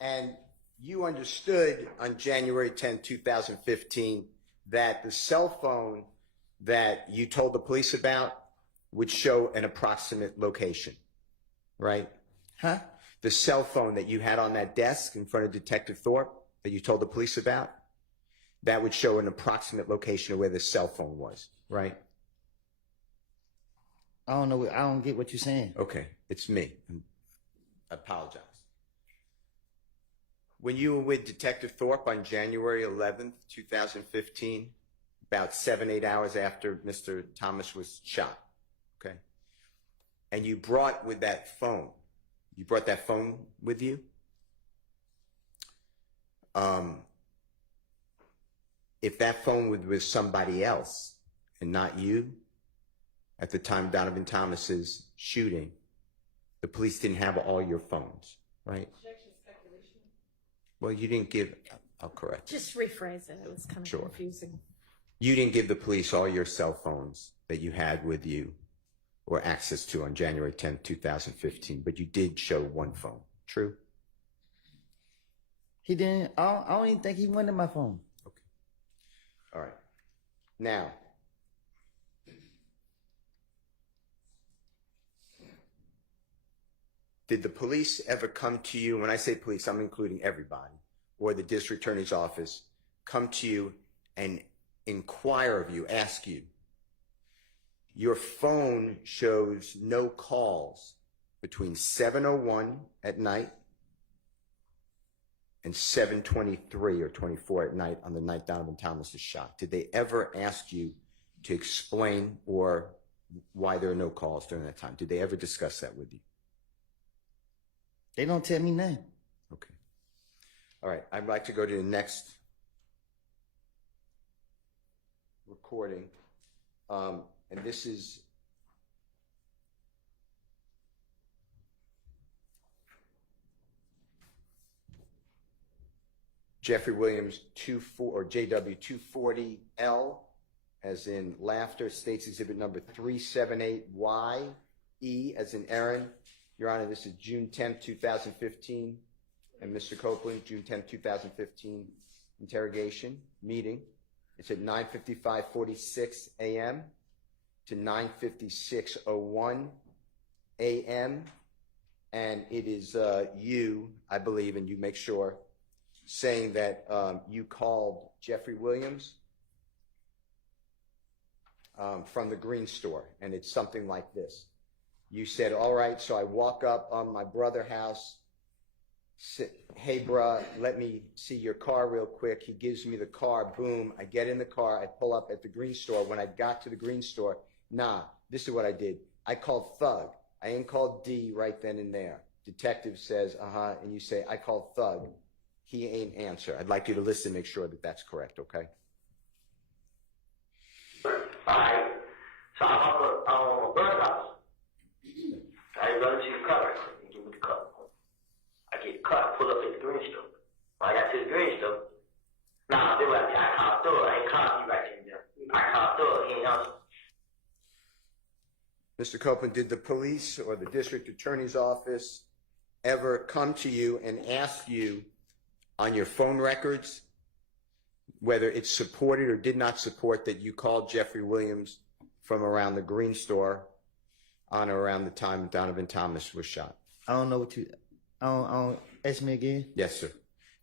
And you understood on January 10, 2015, that the cell phone that you told the police about would show an approximate location, right? Huh? The cell phone that you had on that desk in front of Detective Thorpe that you told the police about, that would show an approximate location of where the cell phone was, right? I don't know. I don't get what you're saying. Okay, it's me. I apologize. When you were with Detective Thorpe on January 11th, 2015, about 7-8 hours after Mr. Thomas was shot, okay? And you brought with that phone, you brought that phone with you? If that phone was with somebody else and not you, at the time of Donovan Thomas's shooting, the police didn't have all your phones, right? Well, you didn't give, I'll correct. Just rephrase it. It was kind of Sure. confusing. You didn't give the police all your cell phones that you had with you or access to on January 10th, 2015, but you did show one phone. True? He didn't. I don't even think he went to my phone. Okay. All right. Now, did the police ever come to you, when I say police, I'm including everybody, or the district attorney's office, come to you and inquire of you, ask you, your phone shows no calls between 7:01 at night and 7:23 or 24 at night on the night Donovan Thomas is shot. Did they ever ask you to explain or why there are no calls during that time? Did they ever discuss that with you? They don't tell me nothing. Okay. All right. I'd like to go to the next recording. And this is Jeffrey Williams 24 or JW 240L, as in laughter, states exhibit number 378YE, as in Aaron. Your Honor, this is June 10th, 2015. And Mr. Copeland, June 10th, 2015, interrogation, meeting. It's at 9:55:46 a.m. to 9:56:01 a.m. And it is you, I believe, and you make sure, saying that you called Jeffrey Williams from the green store. And it's something like this. You said, all right, so I walk up on my brother's house. Hey, bruh, let me see your car real quick. He gives me the car. Boom. I get in the car. I pull up at the green store. When I got to the green store, this is what I did. I called Thug. I ain't called D right then and there. Detective says, and you say, I called Thug. He ain't answer. I'd like you to listen, make sure that that's correct, okay? All right. So I'm on my brother's house. I run to the car and give me the car. I get the car, pull up at the green store. When I got to the green store, they were like, I called Thug. I ain't called you right there. I called Thug. He ain't answer. Mr. Copeland, did the police or the district attorney's office ever come to you and ask you on your phone records whether it supported or did not support that you called Jeffrey Williams from around the green store on or around the time Donovan Thomas was shot? I don't know what you. I don't. Ask me again. Yes, sir.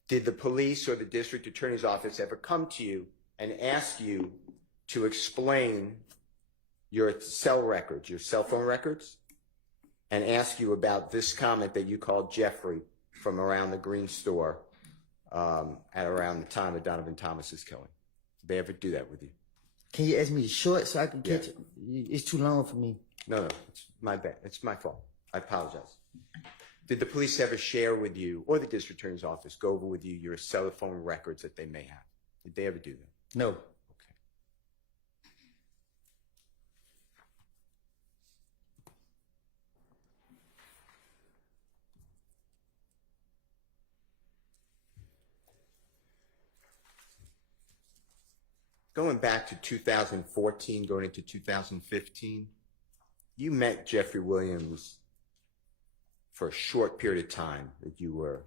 Did the police or the district attorney's office ever come to you and ask you to explain your cell records, your cell phone records, and ask you about this comment that you called Jeffrey from around the green store at around the time of Donovan Thomas's killing? Did they ever do that with you? Can you ask me short so I can catch it? It's too long for me. No, it's my bad. It's my fault. I apologize. Did the police ever share with you, or the district attorney's office, go over with you your cell phone records that they may have? Did they ever do that? No. Okay. Going back to 2014, going into 2015, you met Jeffrey Williams for a short period of time that you were,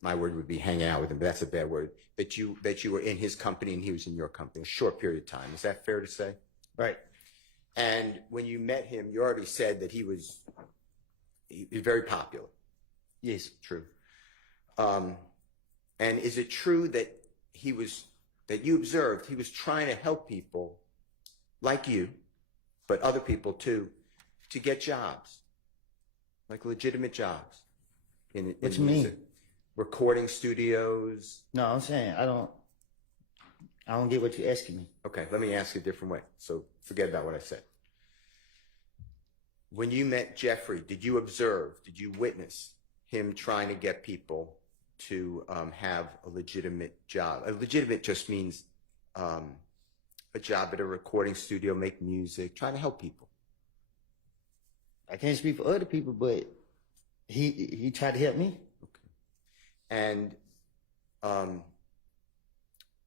my word would be hanging out with him, but that's a bad word, that you were in his company and he was in your company, a short period of time. Is that fair to say? Right. And when you met him, you already said that he was very popular. Yes. True. And is it true that that you observed, he was trying to help people like you, but other people too, to get jobs, like legitimate jobs in What you music. mean? Recording studios. No, I'm saying I don't get what you're asking me. Okay, let me ask you a different way. So forget about what I said. When you met Jeffrey, did you witness him trying to get people to have a legitimate job? A legitimate just means a job at a recording studio, make music, trying to help people. I can't speak for other people, but he tried to help me. And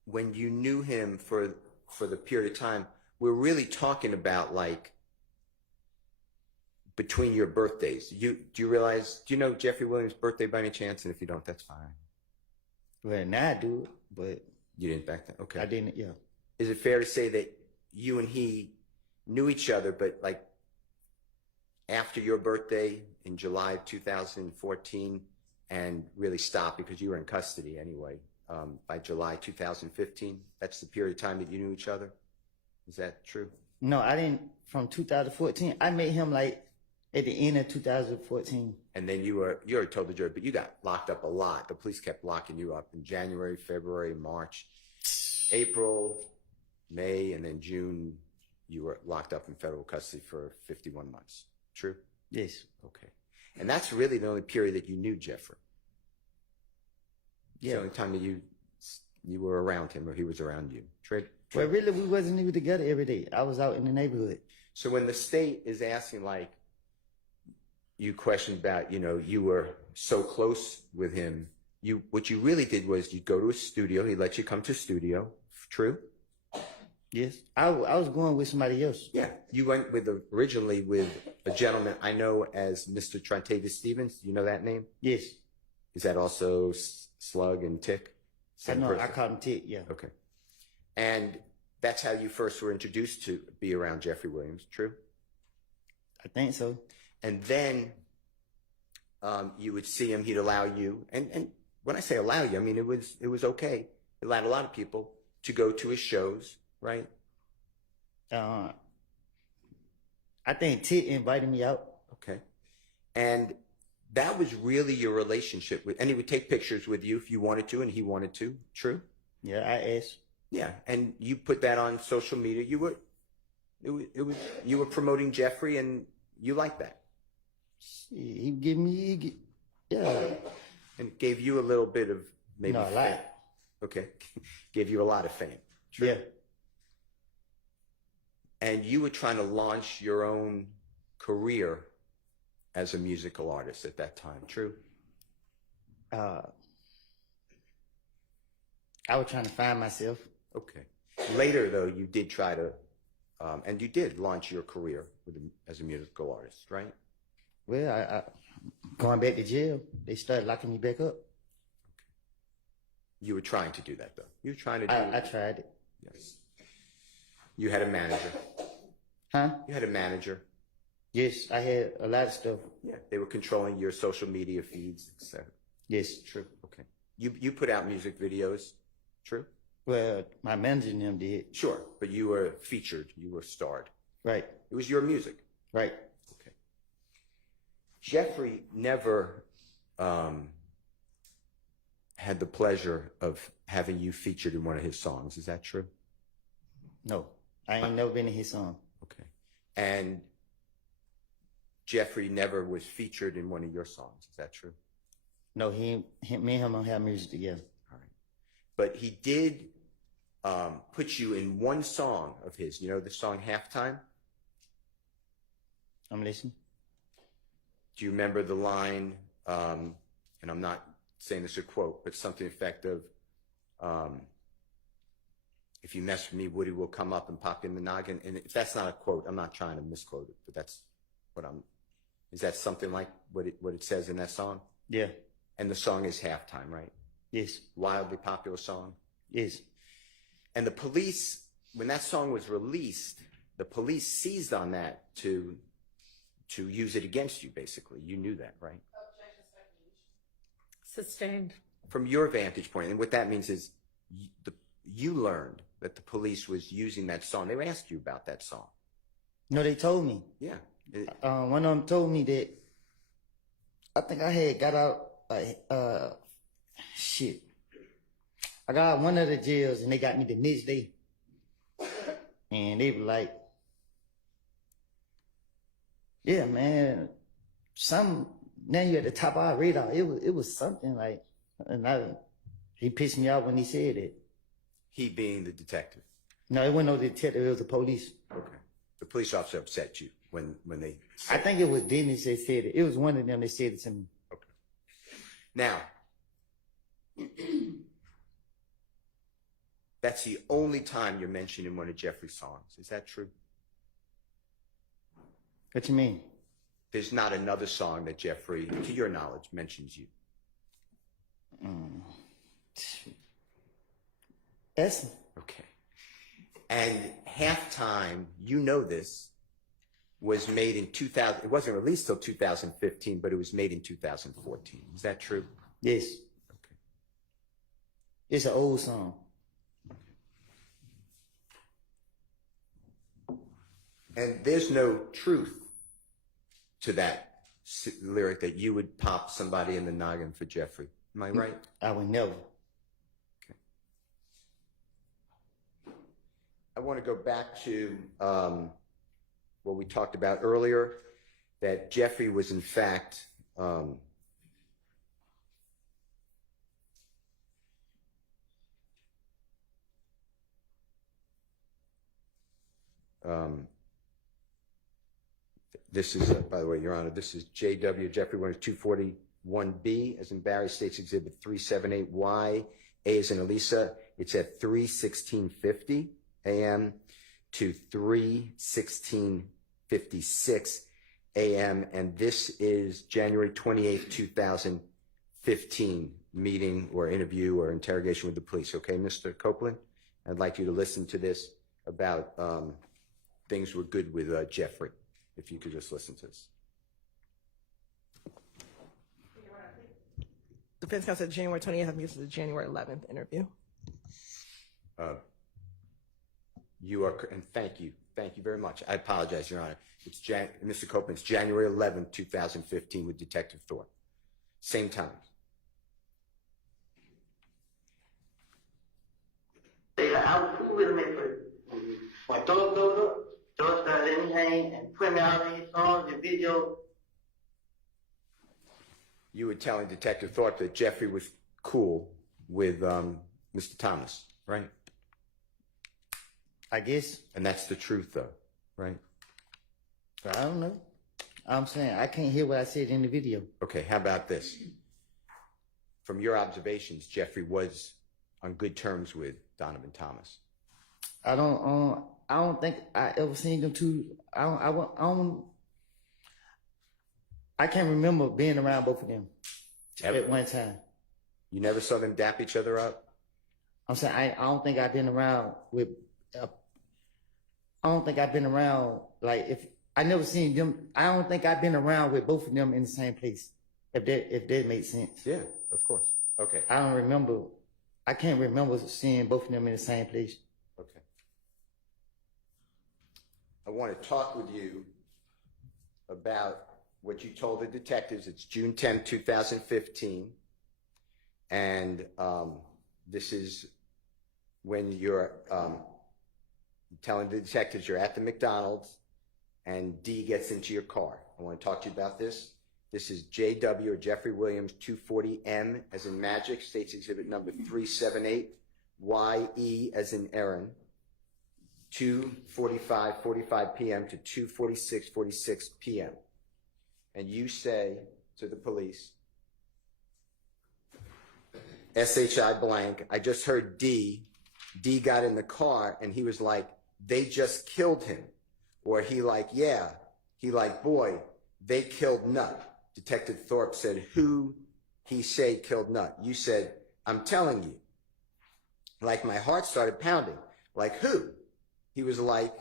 when you knew him for the period of time, we're really talking about like between your birthdays. Do you know Jeffrey Williams' birthday by any chance? And if you don't, that's fine. Well, now I do, but You didn't back then? Okay. I didn't. Yeah. Is it fair to say that you and he knew each other, but like after your birthday in July of 2014 and really stopped because you were in custody anyway, by July 2015? That's the period of time that you knew each other? Is that true? No, I didn't. From 2014, I met him like at the end of 2014. And then you already told the jury, but you got locked up a lot. The police kept locking you up in January, February, March, April, May, and then June. You were locked up in federal custody for 51 months. True? Yes. Okay. And that's really the only period that you knew Jeffrey. It's Yeah. the only time that you were around him or he was around you. True? Well, really, we wasn't even together every day. I was out in the neighborhood. So when the state is asking, like, you questioned about, you were so close with him, what you really did was you'd go to a studio, he'd let you come to a studio. True? Yes. I was going with somebody else. Yeah. You went originally with a gentleman I know as Mr. Trontavious Stevens. Do you know that name? Yes. Is that also Slug and Tick? I know. Person? I called him Tick. Yeah. Okay. And that's how you first were introduced to be around Jeffrey Williams. True? I think so. And then you would see him, he'd allow you, and when I say allow you, I mean it was okay. He allowed a lot of people to go to his shows, right? I think Tick invited me out. Okay. And that was really your relationship with, and he would take pictures with you if you wanted to and he wanted to. True? Yeah, I asked. Yeah. And you put that on social media. You were promoting Jeffrey and you liked that. He gave me, yeah. And it gave you a little bit of maybe No, a lot. fame. Okay. Gave you a lot of fame. True. Yeah. And you were trying to launch your own career as a musical artist at that time. True? I was trying to find myself. Okay. Later, though, you did try to, and you did launch your career as a musical artist, right? Well, I going back to jail, they started locking me back up. You were trying to do that, though. You were trying to do I tried it. Yes. You had a manager. Huh? You had a manager. Yes, I had a lot of stuff. Yeah. They were controlling your social media feeds, etc. Yes. True. Okay. You put out music videos. True? Well, my manager and them did. Sure. But you were featured. You were starred. Right. It was your music. Right. Okay. Jeffrey never had the pleasure of having you featured in one of his songs. Is that true? No, I ain't never been in his song. Okay. And Jeffrey never was featured in one of your songs. Is that true? No, me and him don't have music together. All right. But he did put you in one song of his. You know the song Halftime? I'm listening. Do you remember the line, and I'm not saying this a quote, but something effective, if you mess with me, Woody will come up and pop you in the noggin. And if that's not a quote, I'm not trying to misquote it, but that's what is that something like what it says in that song? Yeah. And the song is Halftime, right? Yes. Wildly popular song. Yes. And the police, when that song was released, the police seized on that to use it against you, basically. You knew that, right? Sustained. From your vantage point, and what that means is you learned that the police was using that song. They asked you about that song. No, they told me. Yeah. One of them told me that I think I had got out, shit. I got out one of the jails and they got me the next day. And they were like, yeah, man, now you're at the top of our radar. It was something like, and he pissed me off when he said it. He being the detective. No, it wasn't no detective, it was the police. Okay. The police officer upset you when they I think it was Dennis that said it. It was one of them that said it to me. Okay. Now, that's the only time you're mentioned in one of Jeffrey's songs. Is that true? What you mean? There's not another song that Jeffrey, to your knowledge, mentions you. Yes. Okay. And Halftime, you know this, was made in 2000. It wasn't released till 2015, but it was made in 2014. Is that true? Yes. Okay. It's an old song. And there's no truth to that lyric that you would pop somebody in the noggin for Jeffrey. Am I right? I would never. Okay. I want to go back to what we talked about earlier, that Jeffrey was in fact this is, by the way, Your Honor, this is J.W. Jeffrey Williams 241B, as in Barry States Exhibit 378Y, A as in Elisa. It's at 3:16:50 a.m. to 3:16:56 a.m. And this is January 28th, 2015 meeting or interview or interrogation with the police. Okay, Mr. Copeland? I'd like you to listen to this about things were good with Jeffrey. If you could just listen to this. Defense counsel said January 20th. I think this is the January 11th interview. You are, and thank you very much. I apologize, Your Honor. It's Mr. Copeland, it's January 11th, 2015 with Detective Thorpe. Same time. I was cool with him at first. When Thorpe goes up, Thorpe started letting me hang and put me out in his songs and videos. You were telling Detective Thorpe that Jeffrey was cool with Mr. Thomas, right? I guess. And that's the truth, though, right? I don't know. I'm saying I can't hear what I said in the video. Okay, how about this? From your observations, Jeffrey was on good terms with Donovan Thomas. I don't think I ever seen them two. I can't remember being around both of them at one time. You never saw them dap each other up? I'm saying I don't think I've been around with. I don't think I've been around like if I never seen them. I don't think I've been around with both of them in the same place. If that makes sense. Yeah, of course. Okay. I don't remember. I can't remember seeing both of them in the same place. Okay. I want to talk with you about what you told the detectives. It's June 10, 2015. And this is when you're telling the detectives you're at the McDonald's and D gets into your car. I want to talk to you about this. This is JW or Jeffrey Williams 240M as in Magic, States Exhibit number 378, YE as in Aaron, 2:45 p.m. to 2:46 p.m. And you say to the police, SHI blank, I just heard D got in the car and he was like, they just killed him. Or he like, yeah. He like, boy, they killed Nut. Detective Thorpe said, who he say killed Nut? You said, I'm telling you. Like my heart started pounding. Like who? He was like,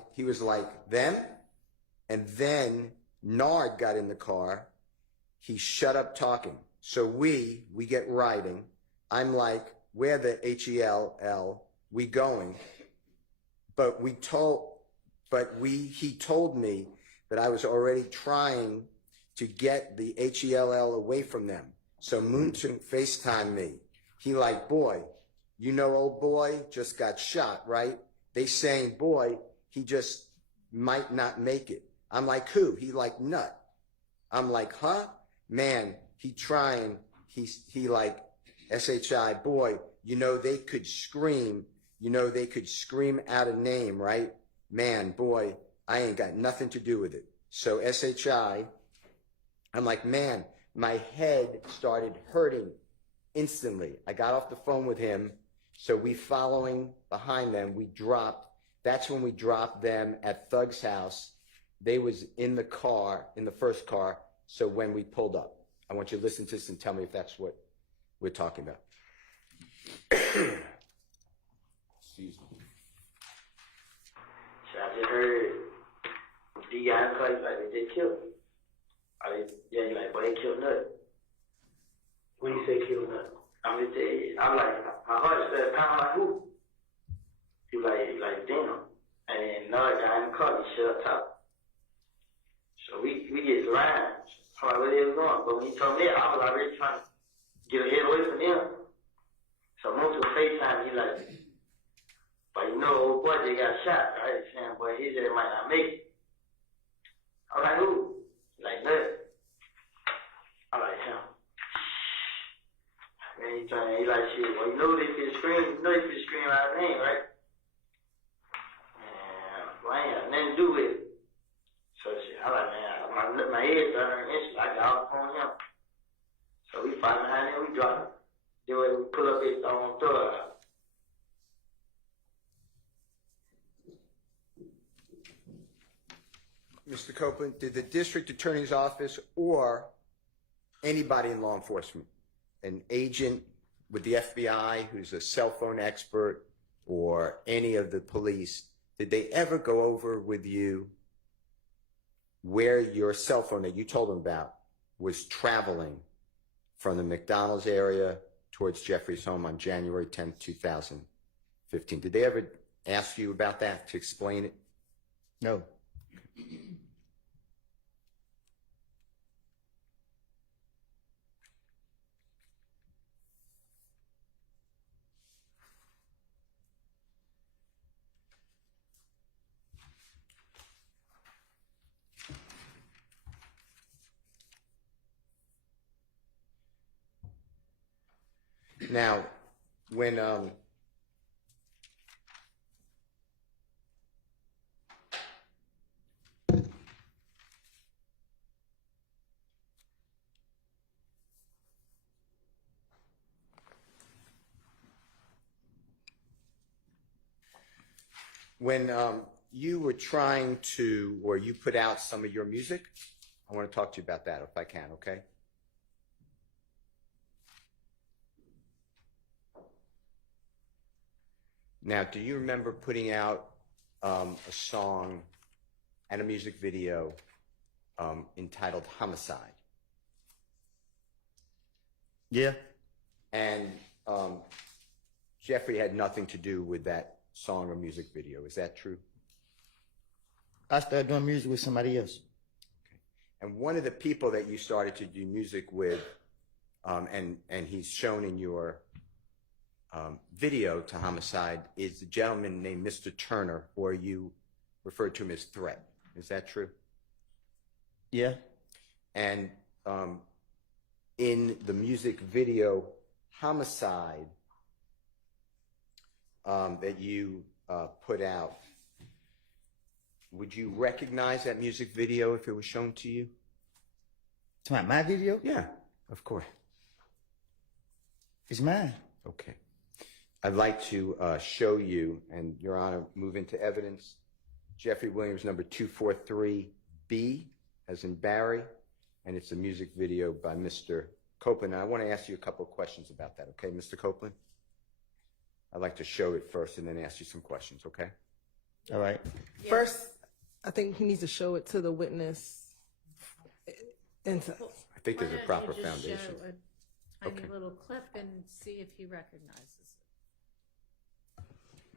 them? And then Nard got in the car. He shut up talking. So we get riding. I'm like, where the HELL we going, but he told me that I was already trying to get the HELL away from them. So Moonton FaceTimed me. He like, boy, you know old boy just got shot, right? They saying, boy, he just might not make it. I'm like, who? He like, nut. I'm like, huh? Man, he trying. He like, SHI, boy, you know they could scream. You know they could scream out a name, right? Man, boy, I ain't got nothing to do with it. So SHI, I'm like, man, my head started hurting instantly. I got off the phone with him. So we following behind them. We dropped. That's when we dropped them at Thug's house. They was in the car, in the first car. So when we pulled up, I want you to listen to this and tell me if that's what we're talking about. Excuse me. So I just heard the guy in place, like, they just killed him. Yeah, you like, boy, they killed Nut. When you say kill nut, I'm just telling you, I'm like, my heart started pounding like, who? He like, damn. And then another guy in the car, he shut up. So we get surrounded. I'm like, where they was going? But when he told me that, I was already trying to get a head away from them. So I moved to a FaceTime, he like, but you know, old boy, they got shot, right? Saying, boy, his head might not make it. I'm like, who? He like, Nut. I'm like, him. Man, he like, shit, well, you know they could scream, out of name, right? And well, I ain't got nothing to do with it. So shit, I like, man, my head started hurting instantly. I got off on him. So we fight behind him, we drop him. Then we pull up his own thug. Mr. Copeland, did the district attorney's office or anybody in law enforcement, an agent with the FBI who's a cell phone expert or any of the police, did they ever go over with you where your cell phone that you told them about was traveling from the McDonald's area towards Jeffrey's home on January 10th, 2015? Did they ever ask you about that to explain it? No. Now, when you were trying to, or you put out some of your music, I want to talk to you about that if I can, okay? Now, do you remember putting out a song and a music video entitled Homicide? Yeah. And Jeffrey had nothing to do with that song or music video. Is that true? I started doing music with somebody else. Okay. And one of the people that you started to do music with, and he's shown in your video to Homicide, is a gentleman named Mr. Turner, or you referred to him as Threat. Is that true? Yeah. And in the music video Homicide that you put out, would you recognize that music video if it was shown to you? It's my video? Yeah, of course. It's mine. Okay. I'd like to show you, and Your Honor, move into evidence, Jeffrey Williams, number 243B, as in Barry, and it's a music video by Mr. Copeland. And I want to ask you a couple of questions about that, okay, Mr. Copeland? I'd like to show it first and then ask you some questions, okay? All right. First, I think he needs to show it to the witness. I think there's a proper foundation. Show a tiny Okay. little clip and see if he recognizes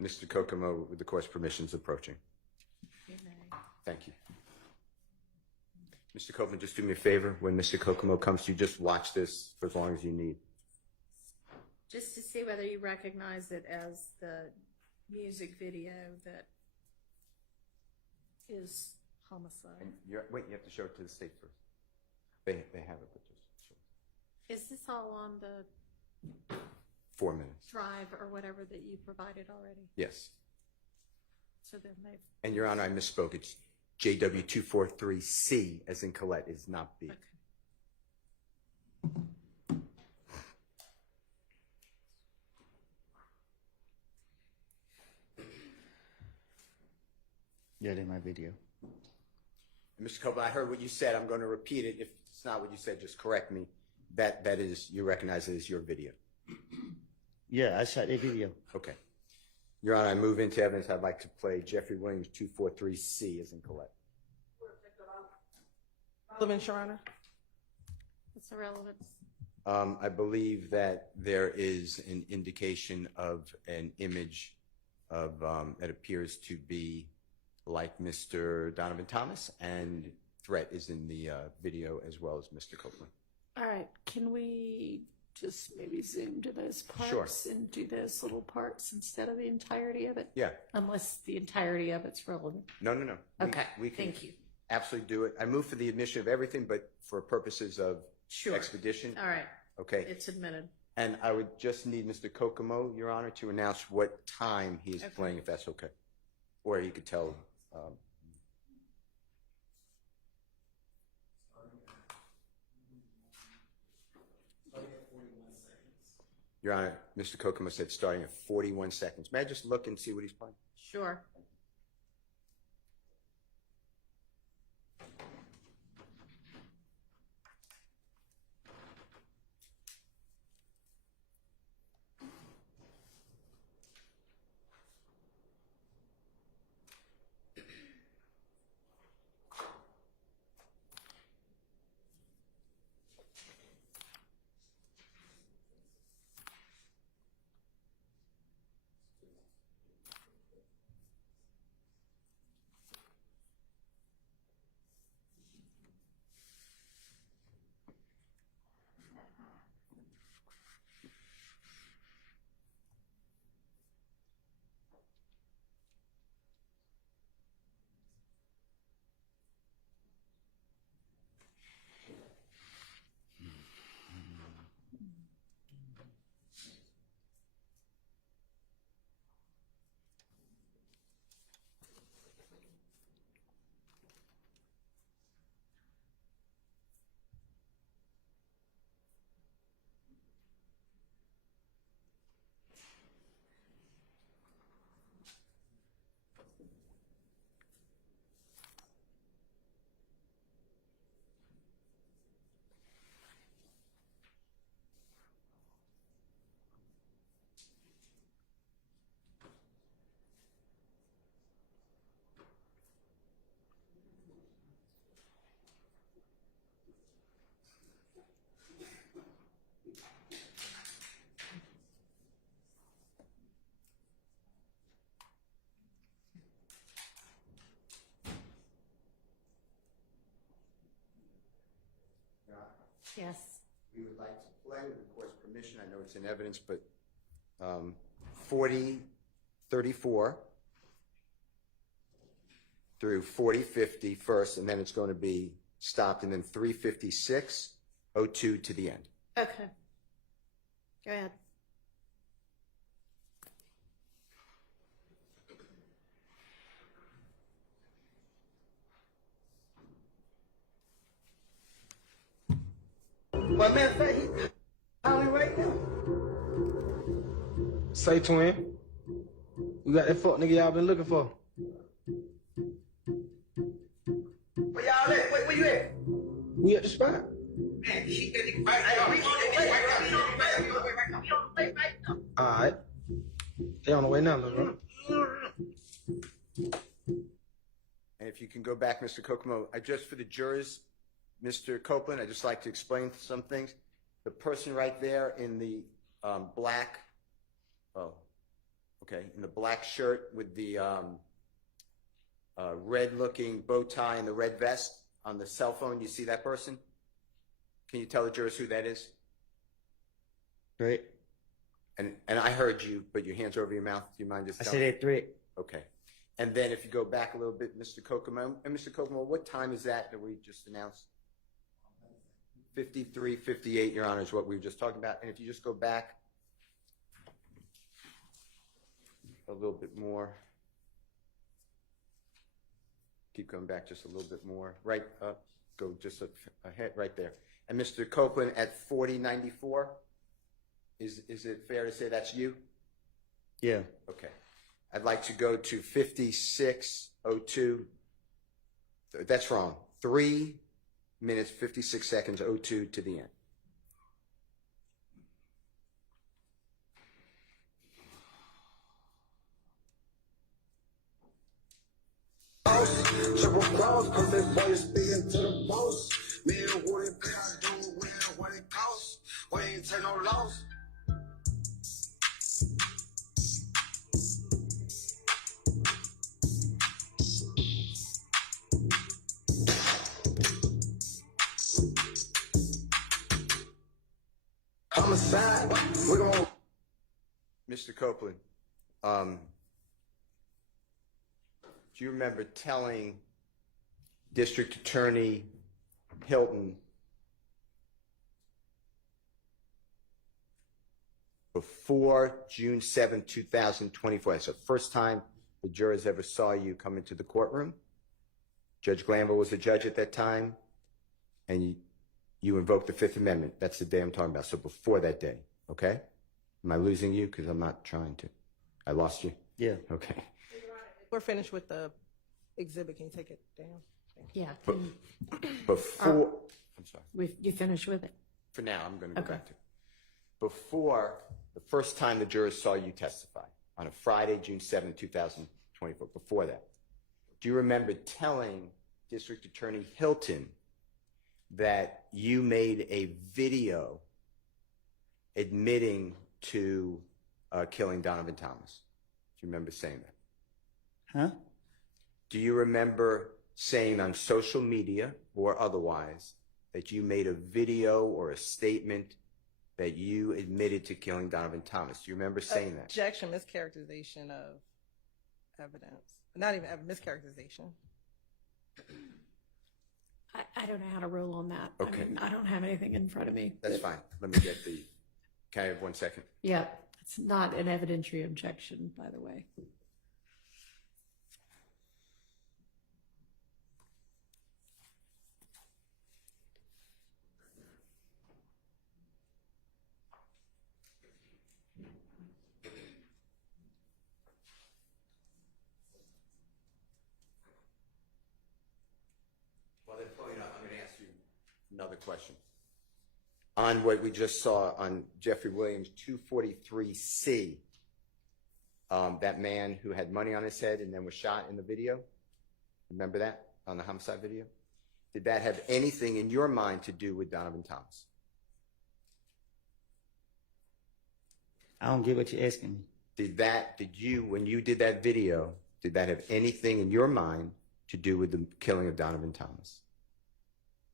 Mr. Kokomo, with the court's permission, is approaching. Thank you. Mr. Kokomo, just do me a favor. When Mr. Kokomo comes to you, just watch this for as long as you need. Just to see whether you recognize it as the music video that is homicide. And wait, you have to show it to the state first. They have it, but just show it. Is this all on the 4 minutes. drive or whatever that you provided already? Yes. So there may. And Your Honor, I misspoke. It's JW243C, as in Colette, is not B. Okay. Yeah, they my video. Mr. Copeland, I heard what you said. I'm going to repeat it. If it's not what you said, just correct me. That is, you recognize it as your video. Yeah, I shot that video. Okay. Your Honor, I move into evidence. I'd like to play Jeffrey Williams 243C, as in Colette. Relevance, Your Honor. What's the relevance? I believe that there is an indication of an image of that appears to be like Mr. Donovan Thomas, and threat is in the video as well as Mr. Copeland. All right, can we just maybe zoom to those parts Sure. and do those little parts instead of the entirety of it? Yeah. Unless the entirety of it's relevant. No. Okay, We can thank you. absolutely do it. I move for the admission of everything, but for purposes of expedition. All right, Okay. it's admitted. And I would just need Mr. Kokomo, Your Honor, to announce what time he is Okay. playing, if that's okay. Or he could tell. Your Honor, Mr. Kokomo said starting at 41 seconds. May I just look and see what he's playing? Sure. Yes. We would like to play, with the court's permission. I know it's in evidence, but 40:34 through 40:50 first, and then it's going to be stopped, and then 3:56:02 to the end. Okay. Go ahead. Well, matter of fact, he's calling right now. Say, twin, you got that fuck nigga y'all been looking for. Where y'all at? Where you at? We at the spot. Man, she getting right now. We on the way right now. Alright. They on the way now, little bro. And if you can go back, Mr. Kokomo, just for the jurors, Mr. Copeland, I'd just like to explain some things. The person right there in the black, oh, Okay, in the black shirt with the red-looking bow tie and the red vest on the cell phone. You see that person? Can you tell the jurors who that is? Threat. And I heard you, but your hands are over your mouth. Do you mind just I telling said that threat. Okay. And then if you go back a little bit, Mr. Kokomo, and Mr. Kokomo, what time is that we just announced? 53:58, Your Honor, is what we were just talking about. And if you just go back a little bit more. Keep going back just a little bit more. Right up, go just ahead, right there. And Mr. Copeland at 4094, is it fair to say that's you? Yeah. Okay. I'd like to go to 5602. That's wrong. 3 minutes, 56 seconds, 02 to the end. Triple cross, cause that boy is speaking to the boss. Me and Woody pay our dude, we know what it costs. We ain't take no loss. Homicide, we gon' Mr. Copeland, do you remember telling District Attorney Hilton before June 7, 2024, that's the first time the jurors ever saw you come into the courtroom? Judge Glanville was the judge at that time, and you invoked the Fifth Amendment. That's the day I'm talking about, so before that day, okay? Am I losing you? Because I'm not trying to. I lost you? Yeah. Okay. We're finished with the exhibit. Can you take it down? Yeah. Before, I'm sorry. You finished with it? For now, I'm going to go back to it. Before the first time the jurors saw you testify, on a Friday, June 7, 2024, before that, do you remember telling District Attorney Hilton that you made a video admitting to killing Donovan Thomas? Do you remember saying that? Huh? Do you remember saying on social media or otherwise that you made a video or a statement that you admitted to killing Donovan Thomas? Do you remember saying that? Objection, mischaracterization of evidence. Not even mischaracterization. I don't know how to rule on that. Okay. I mean, I don't have anything in front of me. That's fine. Let me get the, can I have 1 second? Yeah, it's not an evidentiary objection, by the way. Well, they're pulling up. I'm going to ask you another question. On what we just saw on Jeffrey Williams 243C, that man who had money on his head and then was shot in the video, remember that on the homicide video? Did that have anything in your mind to do with Donovan Thomas? I don't get what you're asking me. When you did that video, did that have anything in your mind to do with the killing of Donovan Thomas?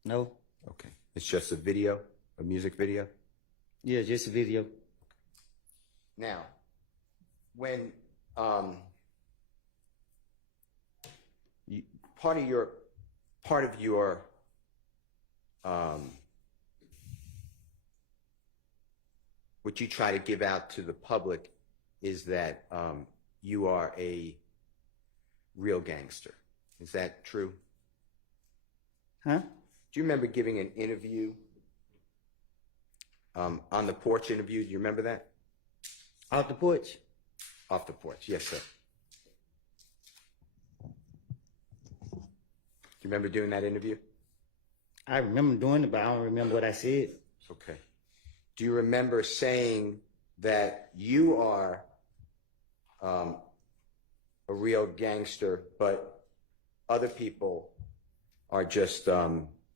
No. Okay. It's just a video, a music video? Yeah, just a video. Now, when part of your what you try to give out to the public is that you are a real gangster. Is that true? Huh? Do you remember giving an interview on the porch interview? Do you remember that? Off the porch? Off the porch, yes, sir. Do you remember doing that interview? I remember doing it, but I don't remember what I said. Okay. Do you remember saying that you are a real gangster, but other people are just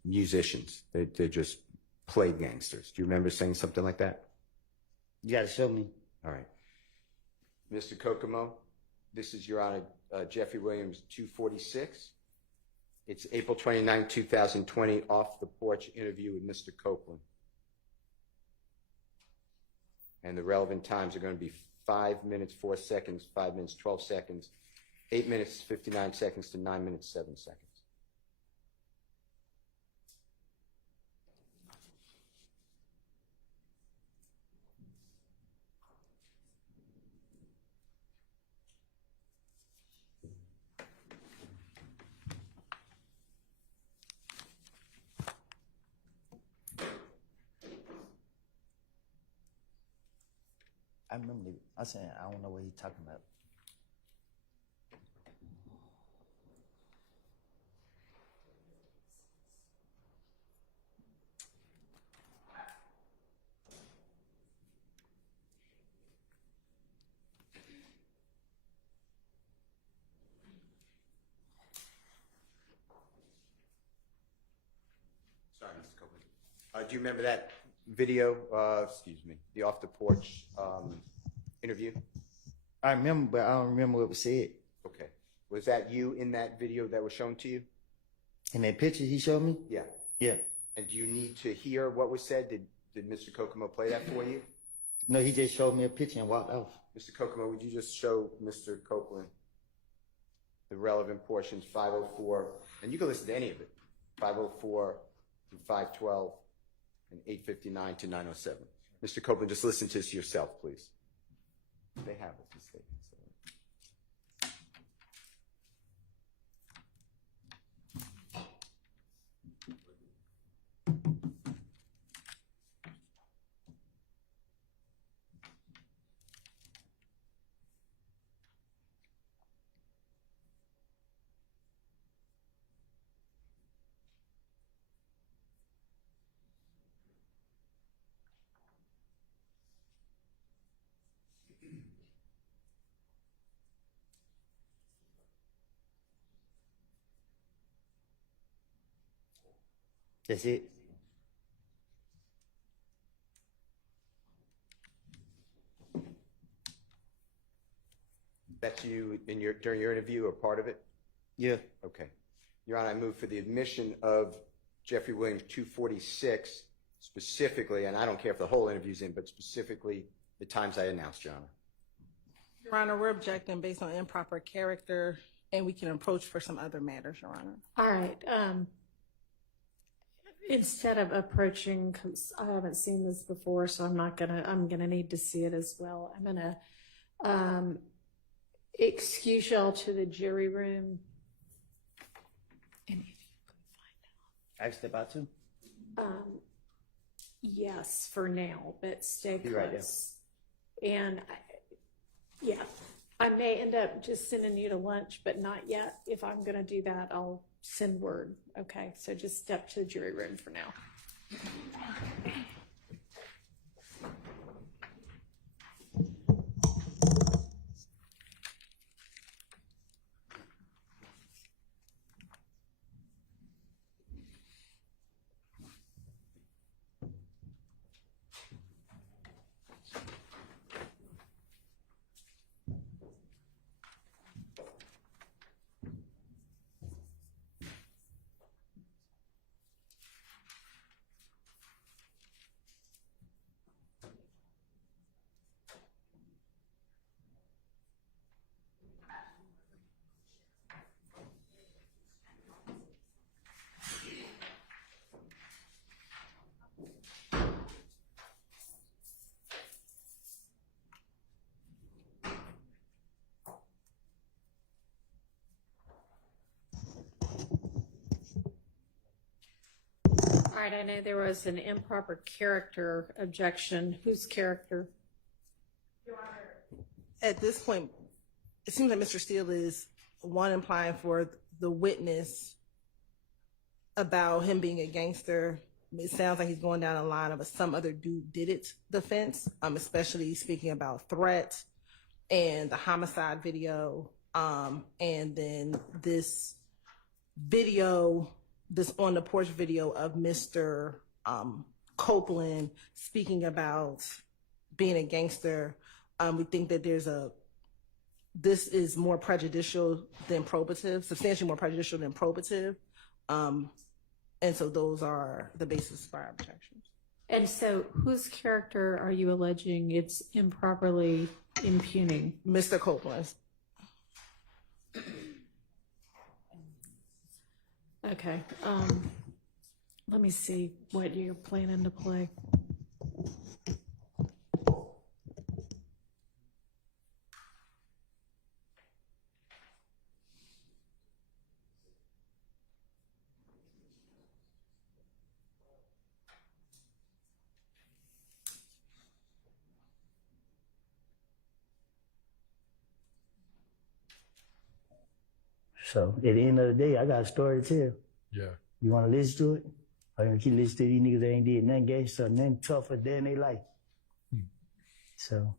musicians? They're just play gangsters. Do you remember saying something like that? You got to show me. All right. Mr. Kokomo, this is Your Honor, Jeffrey Williams, 246. It's April 29, 2020, off the porch interview with Mr. Copeland. And the relevant times are going to be 5 minutes, 4 seconds, 5 minutes, 12 seconds, 8 minutes, 59 seconds to 9 minutes, 7 seconds. I remember. I said I don't know what he's talking about. Sorry, Mr. Copeland. Do you remember that video, excuse me, the off the porch interview? I remember, but I don't remember what was said. Okay. Was that you in that video that was shown to you? In that picture he showed me? Yeah. Yeah. And do you need to hear what was said? Did Mr. Kokomo play that for you? No, he just showed me a picture and walked off. Mr. Kokomo, would you just show Mr. Copeland the relevant portions, 504, and you can listen to any of it, 504 to 512 and 859 to 907. Mr. Copeland, just listen to this yourself, please. They have it, the statements. That's it. That's you in during your interview or part of it? Yeah. Okay. Your Honor, I move for the admission of Jeffrey Williams 246 specifically, and I don't care if the whole interview's in, but specifically the times I announced, Your Honor. Your Honor, we're objecting based on improper character, and we can approach for some other matters, Your Honor. All right. Instead of approaching, because I haven't seen this before, so I'm gonna need to see it as well. I'm gonna excuse y'all to the jury room. I step out too. Yes, for now, but stay Be right close. And I may end up just sending you to lunch, but not yet. If I'm gonna do that, I'll send word. Okay, so just step to the jury room for now. All right, I know there was an improper character objection. Whose character? At this point, it seems like Mr. Steele is implying for the witness about him being a gangster. It sounds like he's going down a line of a some other dude did it defense, especially speaking about threat and the homicide video, and then this video, this on the porch video of Mr. Copeland speaking about being a gangster. We think that there's a this is more prejudicial than probative, substantially more prejudicial than probative. And so those are the basis for our objections. And so whose character are you alleging it's improperly impugning? Mr. Copeland's. Okay. Let me see what you're planning to play. So at the end of the day, I got a story to tell. Yeah. You want to listen to it? Or you gonna keep listening to these niggas that ain't did nothing gangster, nothing tougher than their life? So.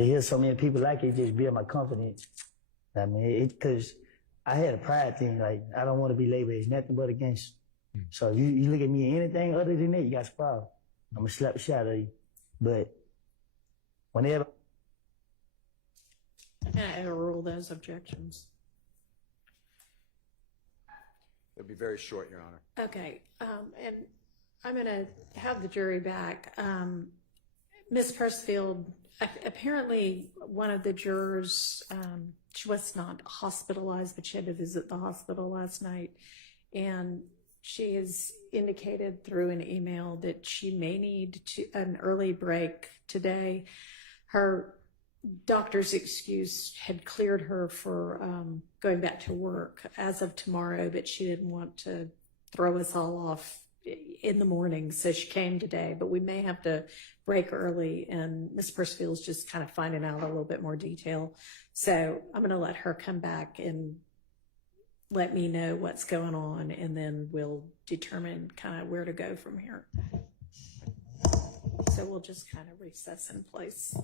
I hear so many people like it, just build my confidence. I mean, because I had a pride thing, like, I don't want to be labeled as nothing but a gangster. So you look at me anything other than that, you got a problem. I'm going to slap the shit out of you. But whenever... I overrule those objections. It'll be very short, Your Honor. Okay, and I'm going to have the jury back. Ms. Persfield, apparently one of the jurors, she was not hospitalized, but she had to visit the hospital last night. And she has indicated through an email that she may need an early break today. Her doctor's excuse had cleared her for going back to work as of tomorrow, but she didn't want to throw us all off in the morning, so she came today. But we may have to break early, and Ms. Persfield's just kind of finding out a little bit more detail. So I'm going to let her come back and let me know what's going on, and then we'll determine kind of where to go from here. So we'll just kind of recess in place.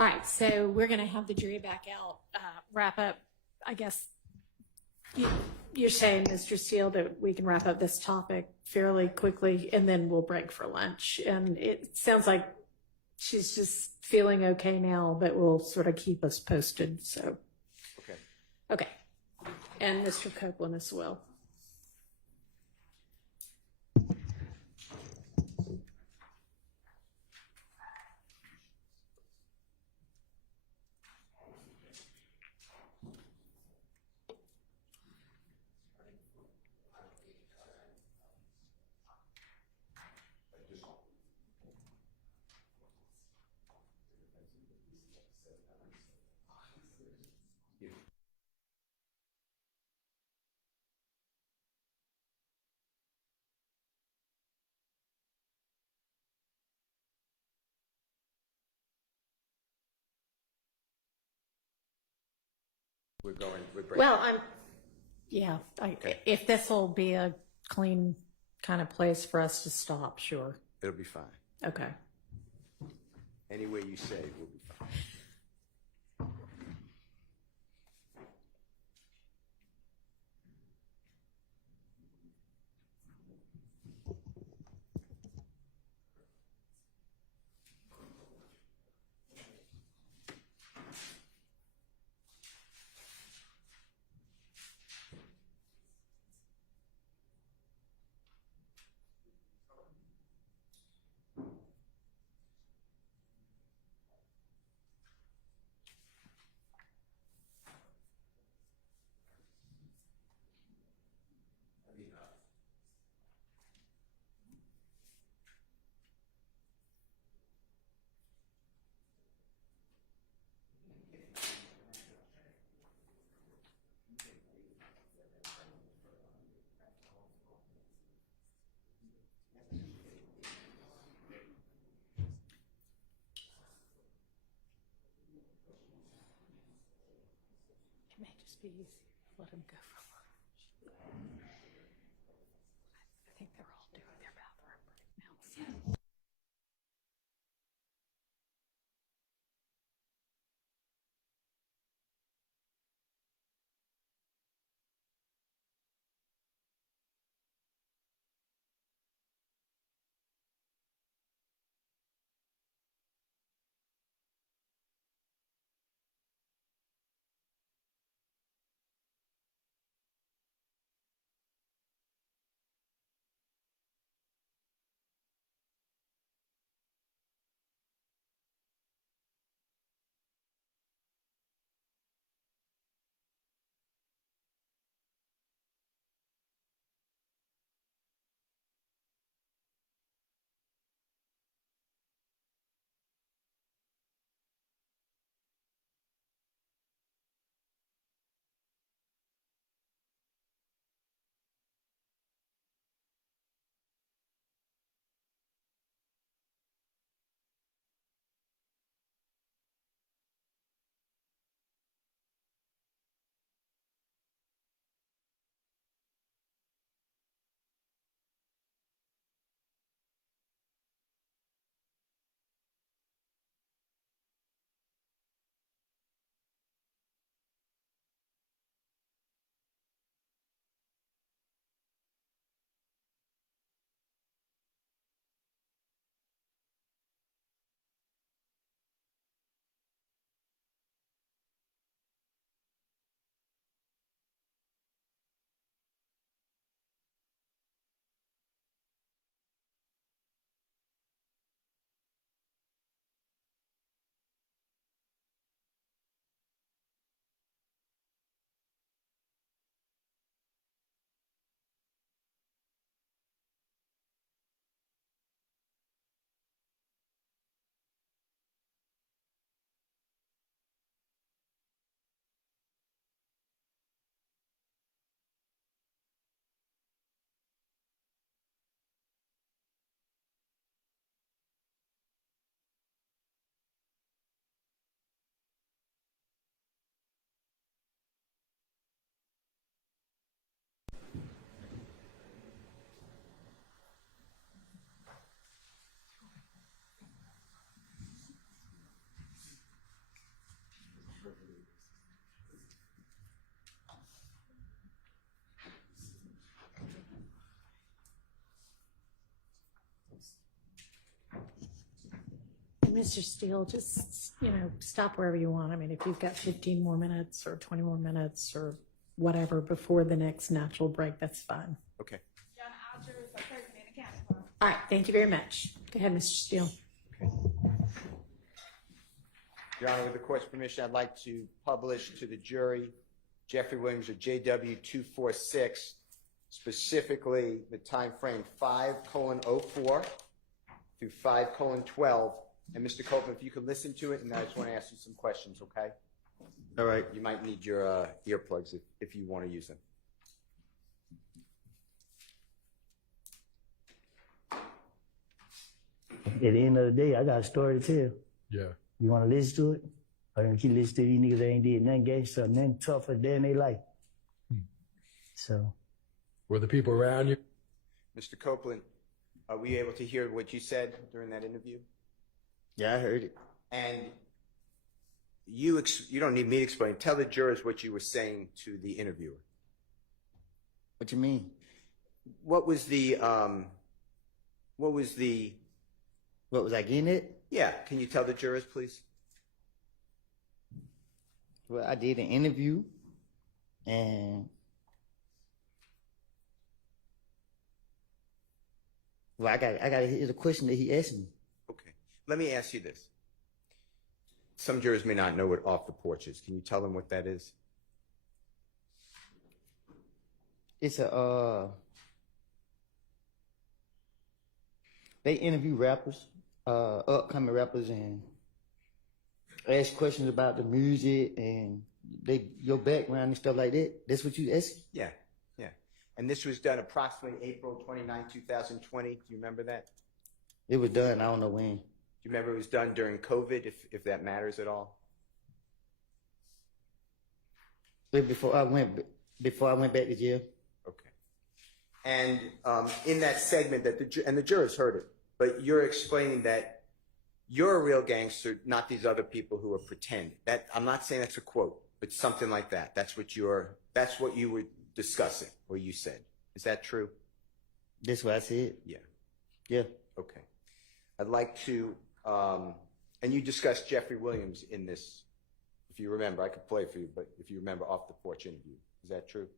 All right, so we're going to have the jury back out, wrap up. I guess you're saying, Mr. Steele, that we can wrap up this topic fairly quickly, and then we'll break for lunch. And it sounds like she's just feeling okay now, but will sort of keep us posted. So, okay. And Mr. Copeland as well. We're breaking. Well, if this will be a clean kind of place for us to stop, sure. It'll be fine. Okay. Any way you say it will be fine. It may just be easy to let him go for lunch. I think they're all doing their bathroom break now. So. Mr. Steele, just, stop wherever you want. I mean, if you've got 15 more minutes or 20 more minutes or whatever before the next natural break, that's fine. Okay. John Alger is the president of county clerk. All right, thank you very much. Go ahead, Mr. Steele. Your Honor, with the court's permission, I'd like to publish to the jury Jeffrey Williams or JW 246, specifically the time frame 5:04 through 5:12. And Mr. Copeland, if you could listen to it, and I just want to ask you some questions, okay? All right. You might need your earplugs if you want to use them. At the end of the day, I got a story to tell. Yeah. You want to listen to it? Or you keep listening to these niggas that ain't did nothing gangster, nothing tougher than they life. So. Were the people around you? Mr. Copeland, are we able to hear what you said during that interview? Yeah, I heard it. And you don't need me to explain. Tell the jurors what you were saying to the interviewer. What you mean? What was I getting at? Yeah, can you tell the jurors, please? Well, I did an interview, and I got to hear the question that he asked me. Okay, let me ask you this. Some jurors may not know what off the porch is. Can you tell them what that is? It's they interview rappers, upcoming rappers, and ask questions about the music and your background and stuff like that. That's what you ask? Yeah. And this was done approximately April 29, 2020. Do you remember that? It was done. I don't know when. Do you remember it was done during COVID, if that matters at all? Before I went back to jail. Okay. And in that segment, and the jurors heard it, but you're explaining that you're a real gangster, not these other people who are pretend. That I'm not saying that's a quote, but something like that. That's what you were discussing, or you said. Is that true? That's what I said. Yeah. Yeah. Okay. I'd like to, and you discussed Jeffrey Williams in this. If you remember, I could play for you, but if you remember off the porch interview, is that true?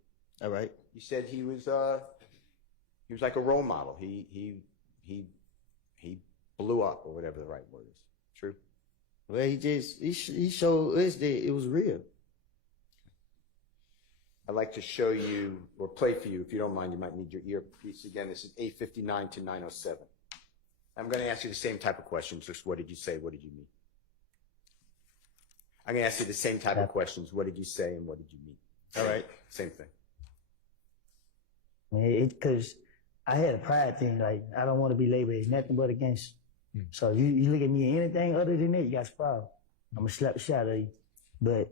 All right. You said he was like a role model. He blew up, or whatever the right word is. True? Well, he showed us that it was real. I'd like to show you, or play for you, if you don't mind. You might need your earpiece again. This is 8:59 to 9:07. I'm going to ask you the same type of questions. Just what did you say? What did you mean? I'm going to ask you the same type of questions. What did you say and what did you mean? All right. Same thing. Because I had a pride thing. Like, I don't want to be labeled as nothing but a gangster. So you look at me anything other than that, you got a problem. I'm going to slap the shit out of you. But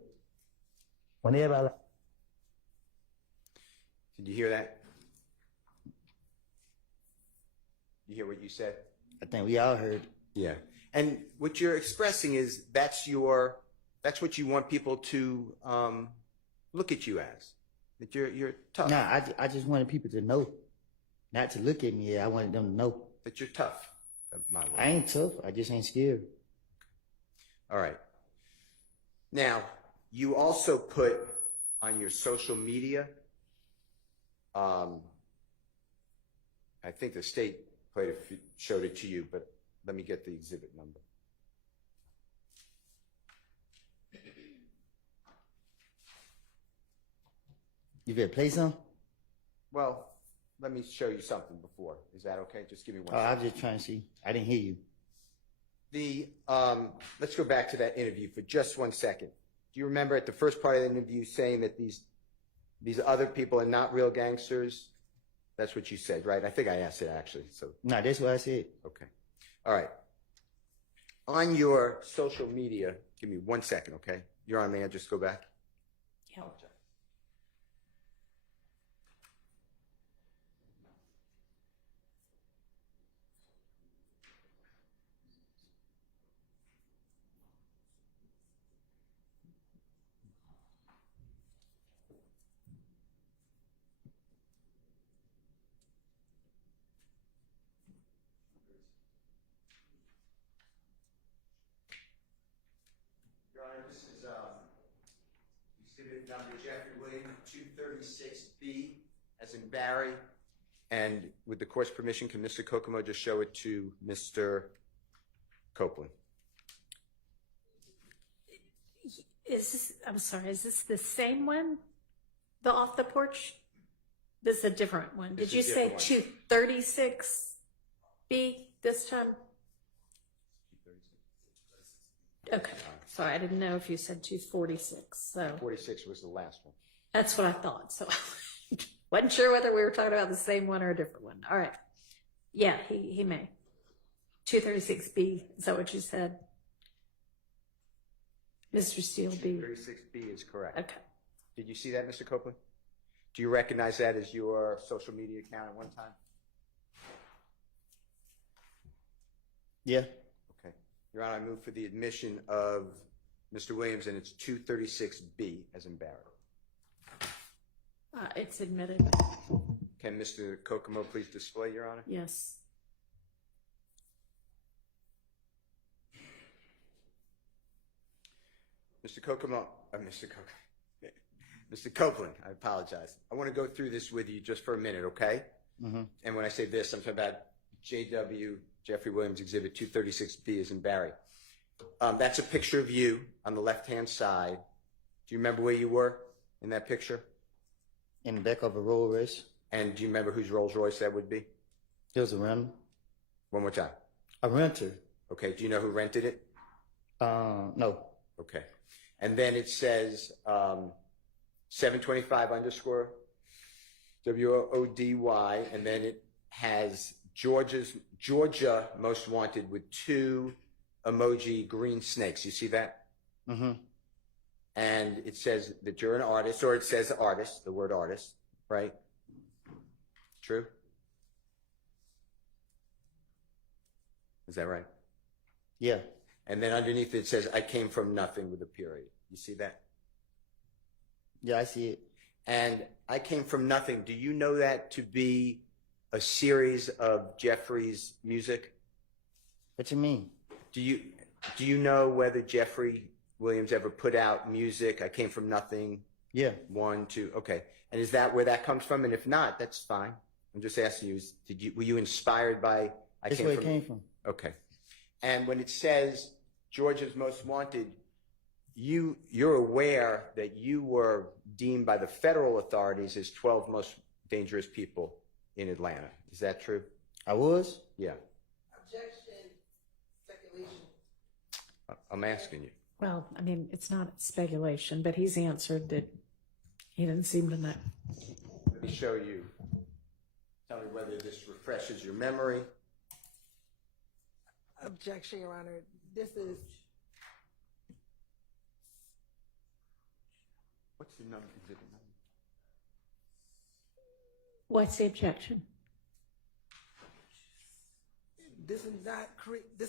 whenever I... Did you hear that? You hear what you said? I think we all heard. Yeah. And what you're expressing is that's what you want people to look at you as. That you're tough. No, I just wanted people to know. Not to look at me. I wanted them to know. That you're tough. I ain't tough. I just ain't scared. All right. Now, you also put on your social media, I think the state showed it to you, but let me get the exhibit number. You better play some? Well, let me show you something before. Is that okay? Just give me one second. second. I was just trying to see. I didn't hear you. Let's go back to that interview for just 1 second. Do you remember at the first part of the interview saying that these other people are not real gangsters? That's what you said, right? I think I asked it actually. So no, that's what I said. Okay. All right. On your social media, give me 1 second, okay? Your Honor, may I just go back? Yeah. exhibit number Jeffrey Williams 236B, as in Barry. And with the court's permission, can Mr. Kokomo just show it to Mr. Copeland? I'm sorry, is this the same one? The off the porch? This is a different one. Did you say 236B this time? Okay, sorry, I didn't know if you said 246. So 46 was the last one. that's what I thought. So wasn't sure whether we were talking about the same one or a different one. All right. Yeah, he may. 236B, is that what you said? Mr. Steele B. 236B is correct. Okay. Did you see that, Mr. Copeland? Do you recognize that as your social media account at one time? Yeah. Okay. Your Honor, I move for the admission of Mr. Williams, and it's 236B, as in Barry. It's admitted. Can Mr. Kokomo please display, Your Honor? Yes. Mr. Copeland, I apologize. I want to go through this with you just for a minute, okay? Mm-hmm. And when I say this, I'm talking about JW, Jeffrey Williams, Exhibit 236B, as in Barry. That's a picture of you on the left-hand side. Do you remember where you were in that picture? In the back of a Rolls Royce. And do you remember whose Rolls Royce that would be? It was a rental. One more time. A renter. Okay. Do you know who rented it? No. Okay. And then it says 725 _ WODY, and then it has Georgia Most Wanted with 2 emoji green snakes. You see that? Mm-hmm. And it says that you're an artist, or it says artist, the word artist, right? True? Is that right? Yeah. And then underneath it says, I came from nothing with a period. You see that? Yeah, I see it. And I came from nothing. Do you know that to be a series of Jeffrey's music? What you mean? Do you know whether Jeffrey Williams ever put out music? I came from nothing. Yeah. 1, 2. Okay. And is that where that comes from? And if not, that's fine. I'm just asking you, were you inspired by That's where it came from. Okay. And when it says Georgia's Most Wanted, you're aware that you were deemed by the federal authorities as 12 most dangerous people in Atlanta. Is that true? I was? Yeah. Objection. Speculation. I'm asking you. Well, I mean, it's not speculation, but he's answered that he didn't seem to know. Let me show you. Tell me whether this refreshes your memory. Objection, Your Honor. This is What's the number? Is it a number? What's the objection? this is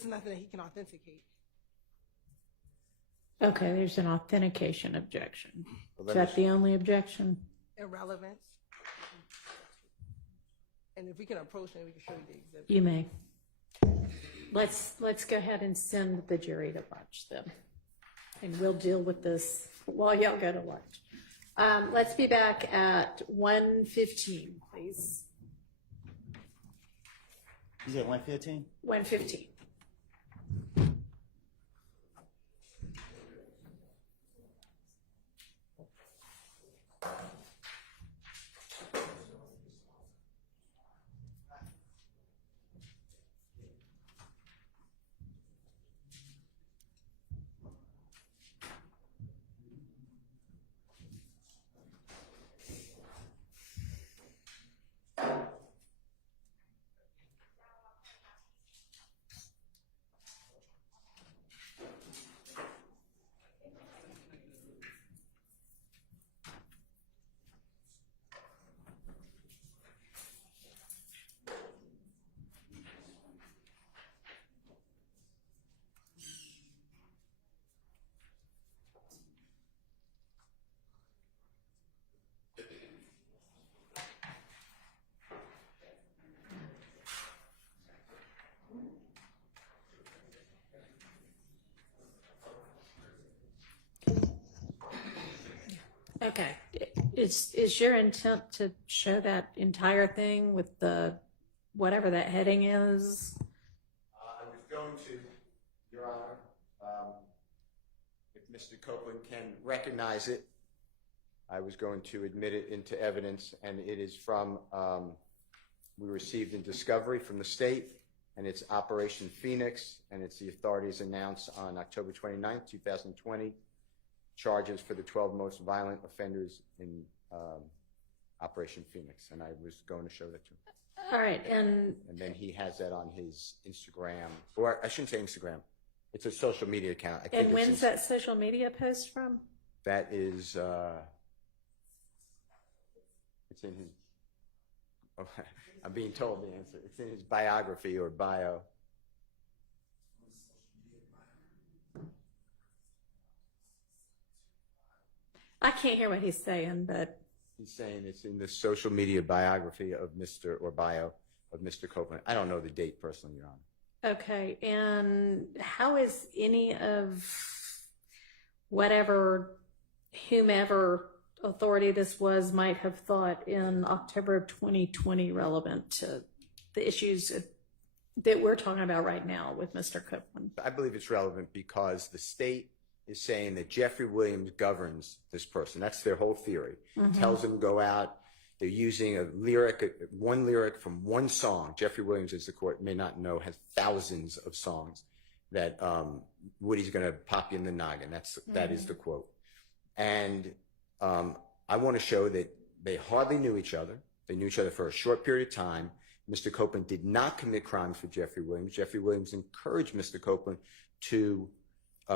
nothing that he can authenticate. Okay, there's an authentication objection. Well, Is that the only objection? Irrelevance. And if we can approach him, we can show you the exhibit. You may. Let's go ahead and send the jury to lunch then. And we'll deal with this while y'all go to lunch. Let's be back at 1:15, please. You said 1:15? 1:15. is your intent to show that entire thing with the whatever that heading is? I was going to, Your Honor, if Mr. Copeland can recognize it, I was going to admit it into evidence, and it is from, we received in discovery from the state, and it's Operation Phoenix, and it's the authorities announced on October 29th, 2020, charges for the 12 most violent offenders in Operation Phoenix, and I was going to show that to him. All right, and then he has that on his Instagram, or I shouldn't say Instagram. It's a social media account. I think and when's that social media post from? That is, it's in his, oh, I'm being told the answer. It's in his biography or bio. I can't hear what he's saying, but He's saying it's in the social media biography of Mr. or bio of Mr. Copeland. I don't know the date personally, Your Honor. okay. And how is any of whatever, whomever authority this was might have thought in October of 2020 relevant to the issues that we're talking about right now with Mr. Copeland? I believe it's relevant because the state is saying that Jeffrey Williams governs this person. That's their whole theory. Tells them go out. They're using a lyric, one lyric from one song. Jeffrey Williams, as the court may not know, has thousands of songs that Woody's going to pop you in the noggin. That is the quote. And I want to show that they hardly knew each other. They knew each other for a short period of time. Mr. Copeland did not commit crimes for Jeffrey Williams. Jeffrey Williams encouraged Mr. Copeland to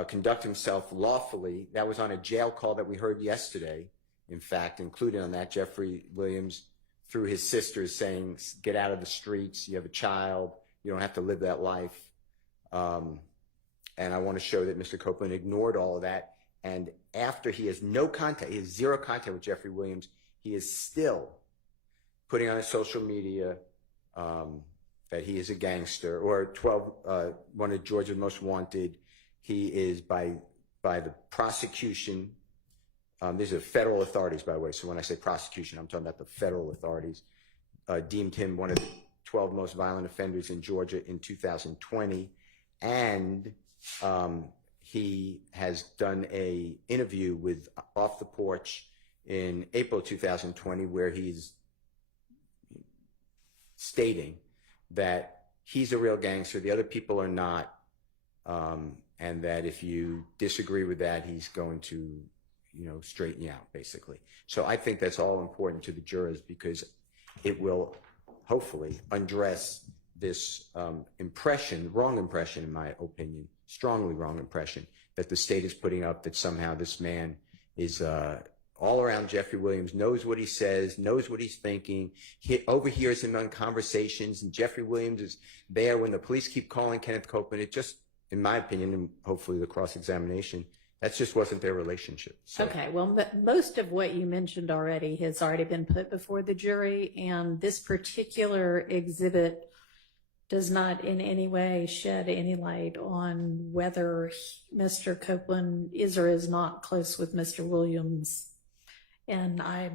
conduct himself lawfully. That was on a jail call that we heard yesterday. In fact, included on that, Jeffrey Williams, through his sisters, saying, get out of the streets, you have a child, you don't have to live that life. And I want to show that Mr. Copeland ignored all of that. And after he has no contact, he has zero contact with Jeffrey Williams, he is still putting on his social media that he is a gangster, or 12, one of Georgia's most wanted. He is by the prosecution. These are federal authorities, by the way. So when I say prosecution, I'm talking about the federal authorities. Deemed him one of the 12 most violent offenders in Georgia in 2020. And he has done a interview with Off the Porch in April 2020, where he's stating that he's a real gangster, the other people are not, and that if you disagree with that, he's going to, straighten you out, basically. So I think that's all important to the jurors, because it will hopefully undress this impression, wrong impression, in my opinion, strongly wrong impression, that the state is putting up, that somehow this man is all around Jeffrey Williams, knows what he says, knows what he's thinking, he overhears him on conversations, and Jeffrey Williams is there when the police keep calling Kenneth Copeland. It just, in my opinion, and hopefully the cross-examination, that just wasn't their relationship. So. Okay, well, most of what you mentioned already has already been put before the jury, and this particular exhibit does not in any way shed any light on whether Mr. Copeland is or is not close with Mr. Williams. And I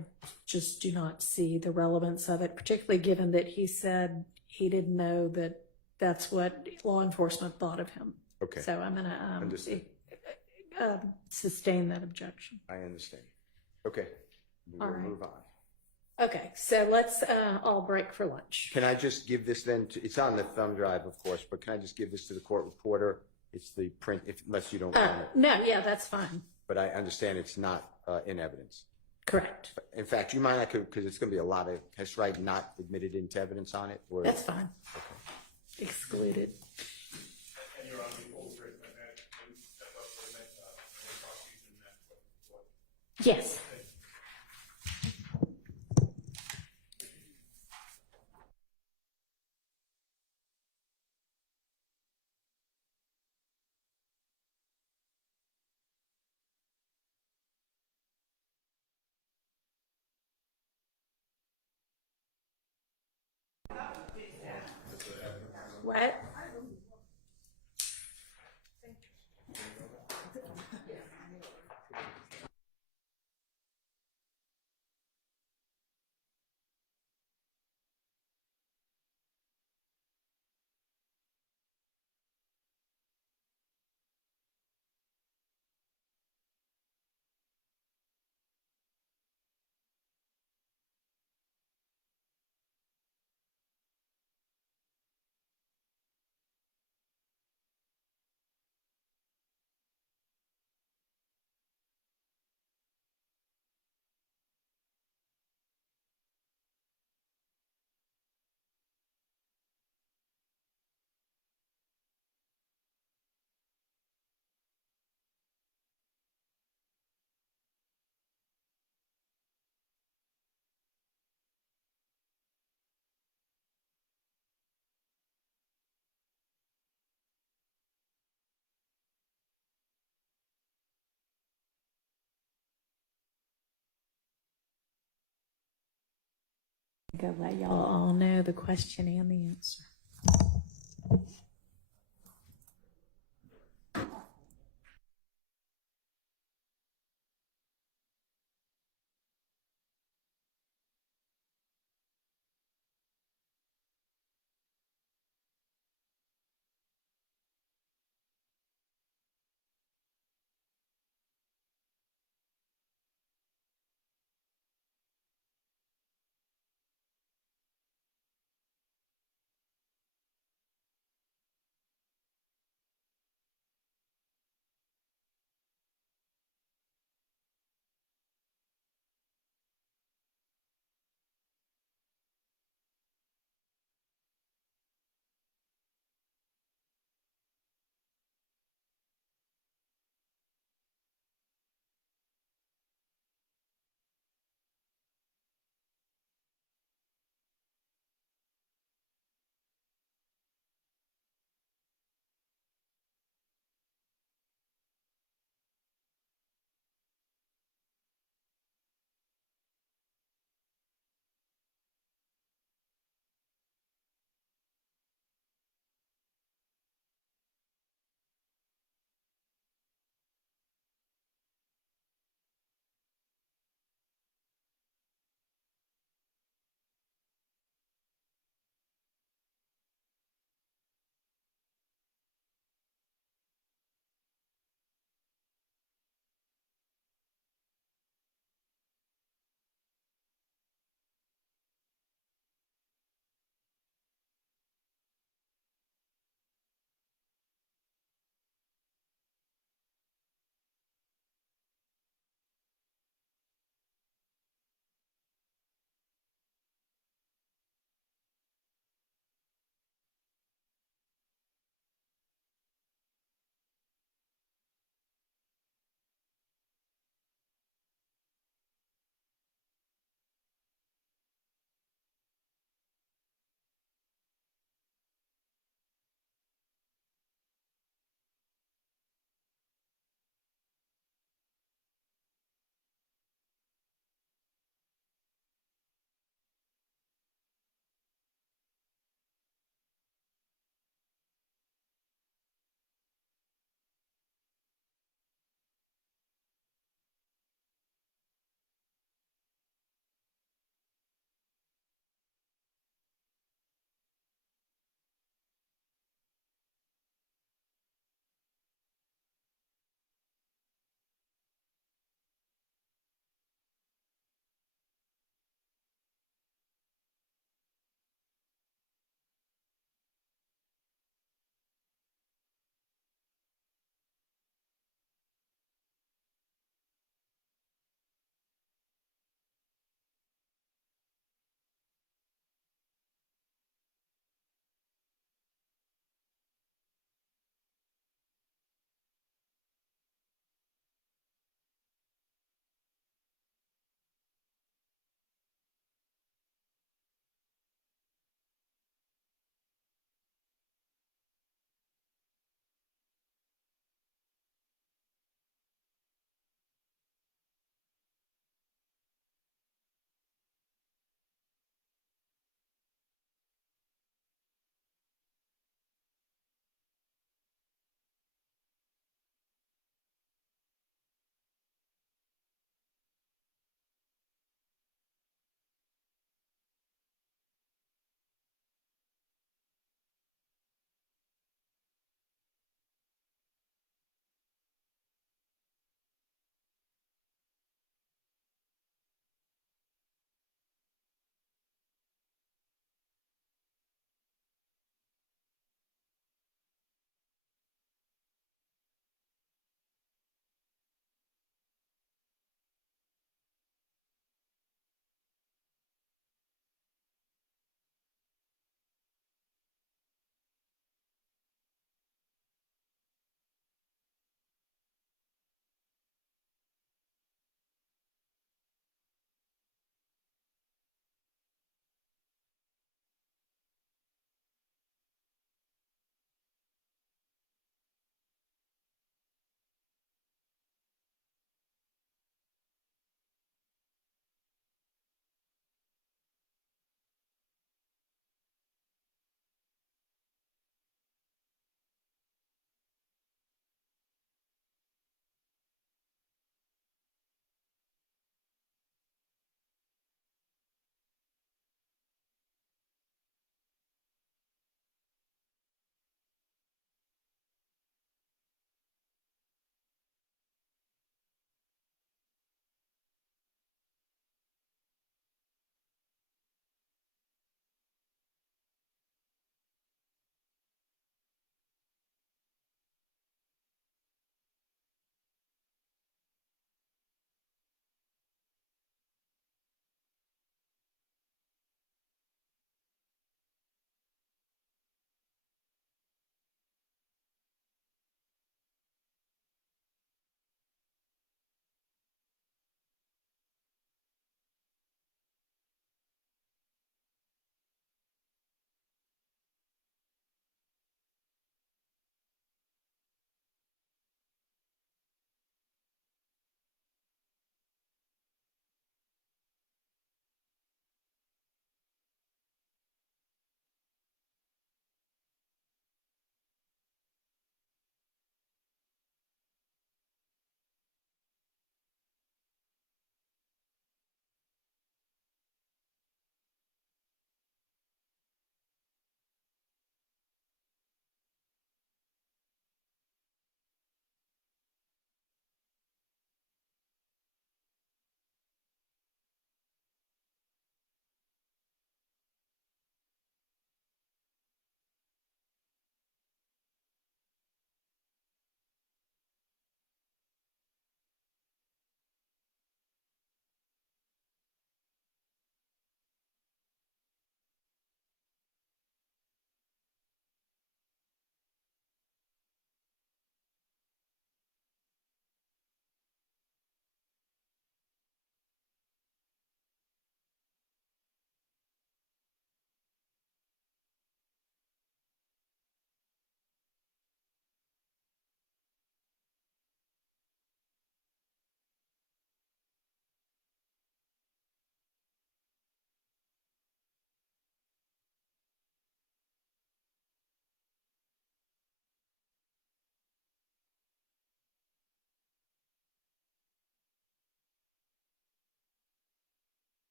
just do not see the relevance of it, particularly given that he said he didn't know that that's what law enforcement thought of him. Okay. So I'm going to sustain that objection. I understand. Okay. We will move on. Okay, so let's all break for lunch. Can I just give this then to, it's on the thumb drive, of course, but can I just give this to the court reporter? It's the print, unless you don't want it. No, yeah, that's fine. But I understand it's not in evidence. Correct. In fact, you might not, because it's going to be a lot of, has Wright not admitted into evidence on it? Or? That's fine. Okay. Excluded. And you're on the full written and step up for the next prosecution and that's what. Yes. What? I'll let y'all all know the question and the answer.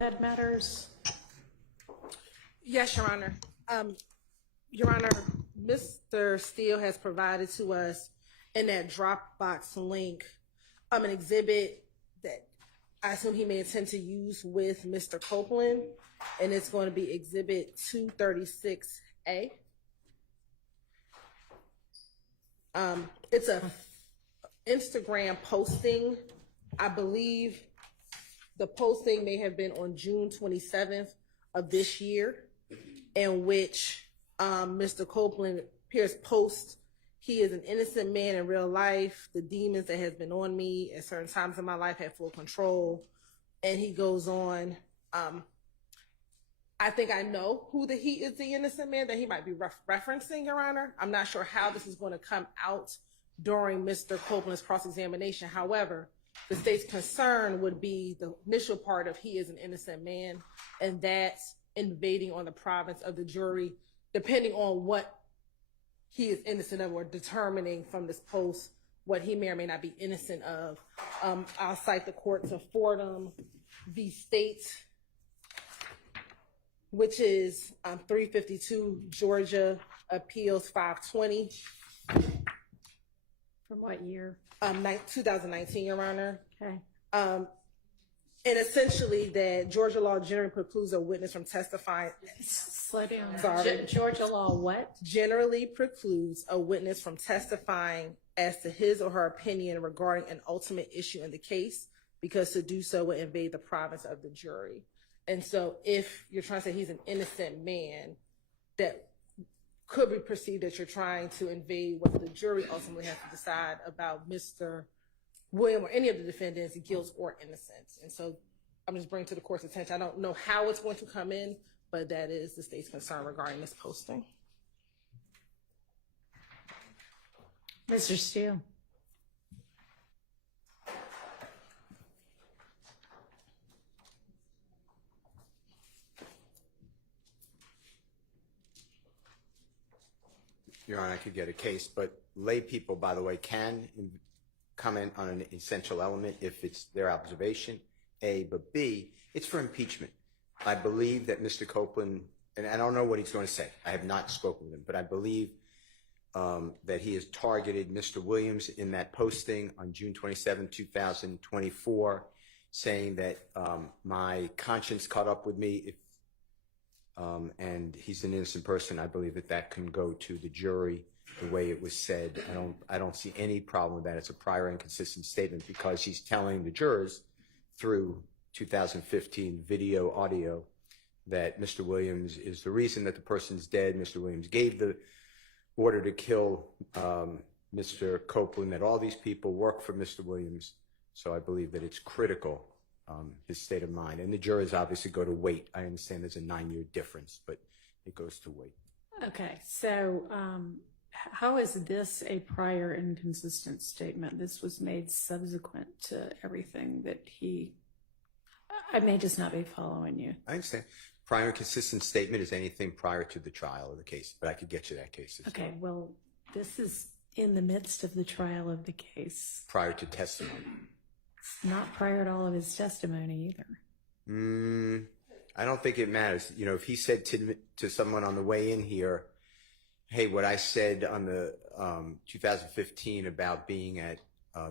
That matters. Yes, Your Honor. Your Honor, Mr. Steele has provided to us in that Dropbox link an exhibit that I assume he may intend to use with Mr. Copeland, and it's going to be Exhibit 236A. It's a Instagram posting. I believe the posting may have been on June 27th of this year, in which Mr. Copeland appears post, he is an innocent man in real life. The demons that has been on me at certain times in my life had full control. And he goes on, I think I know who he is the innocent man that he might be referencing, Your Honor. I'm not sure how this is going to come out during Mr. Copeland's cross-examination. However, the state's concern would be the initial part of he is an innocent man, and that's invading on the province of the jury, depending on what he is innocent of, or determining from this post what he may or may not be innocent of. I'll cite the court to Fordham v. State, which is 352 Georgia Appeals 520. From what year? 2019, Your Honor. Okay. And essentially that Georgia law generally precludes a witness from testifying. Slow down. Sorry. Georgia law what? Generally precludes a witness from testifying as to his or her opinion regarding an ultimate issue in the case, because to do so would invade the province of the jury. And so if you're trying to say he's an innocent man, that could be perceived that you're trying to invade what the jury ultimately has to decide about Mr. William or any of the defendants' guilt or innocence. And so I'm just bringing to the court's attention, I don't know how it's going to come in, but that is the state's concern regarding this posting. Mr. Steele. Your Honor, I could get a case, but lay people, by the way, can comment on an essential element if it's their observation, A, but B, it's for impeachment. I believe that Mr. Copeland, and I don't know what he's going to say. I have not spoken with him, but I believe that he has targeted Mr. Williams in that posting on June 27, 2024, saying that my conscience caught up with me, and he's an innocent person. I believe that that can go to the jury the way it was said. I don't see any problem with that. It's a prior inconsistent statement because he's telling the jurors through 2015 video, audio, that Mr. Williams is the reason that the person's dead. Mr. Williams gave the order to kill Mr. Copeland, that all these people work for Mr. Williams. So I believe that it's critical, his state of mind. And the jurors obviously go to weight. I understand there's a 9-year difference, but it goes to weight. Okay, so how is this a prior inconsistent statement? This was made subsequent to everything that I may just not be following you. I understand. Prior inconsistent statement is anything prior to the trial of the case, but I could get you that case. Okay, well, this is in the midst of the trial of the case. Prior to testimony. It's not prior to all of his testimony either. I don't think it matters. You know, if he said to someone on the way in here, hey, what I said on the 2015 about being at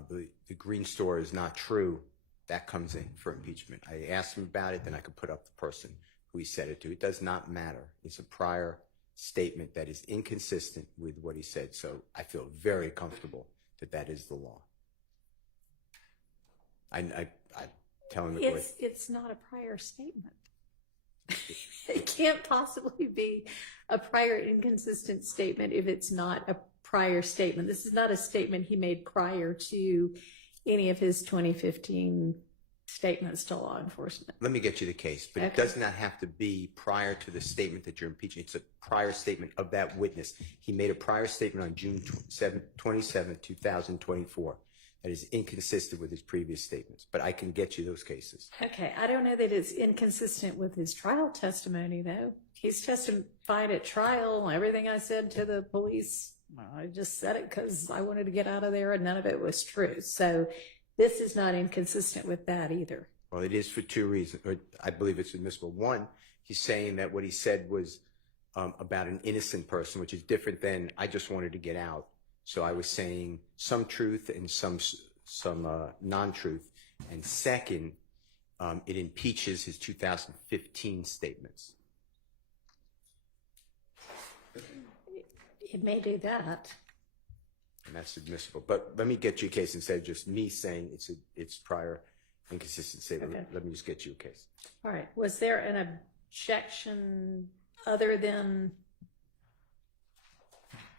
the Green Store is not true, that comes in for impeachment. I asked him about it, then I could put up the person who he said it to. It does not matter. It's a prior statement that is inconsistent with what he said. So I feel very comfortable that that is the law. I tell him it's not a prior statement. It can't possibly be a prior inconsistent statement if it's not a prior statement. This is not a statement he made prior to any of his 2015 statements to law enforcement. Let me get you the case, but It does not have to be prior to the statement that you're impeaching. It's a prior statement of that witness. He made a prior statement on June 27, 2024 that is inconsistent with his previous statements, but I can get you those cases. Okay, I don't know that it's inconsistent with his trial testimony, though. He's testified at trial. Everything I said to the police, I just said it because I wanted to get out of there, and none of it was true. So this is not inconsistent with that either. Well, it is for two reasons, or I believe it's admissible. One, he's saying that what he said was about an innocent person, which is different than I just wanted to get out. So I was saying some truth and some non-truth. And second, it impeaches his 2015 statements. It may do that. And that's admissible. But let me get you a case instead of just me saying it's prior inconsistency. Okay. Let me just get you a case. All right. Was there an objection other than?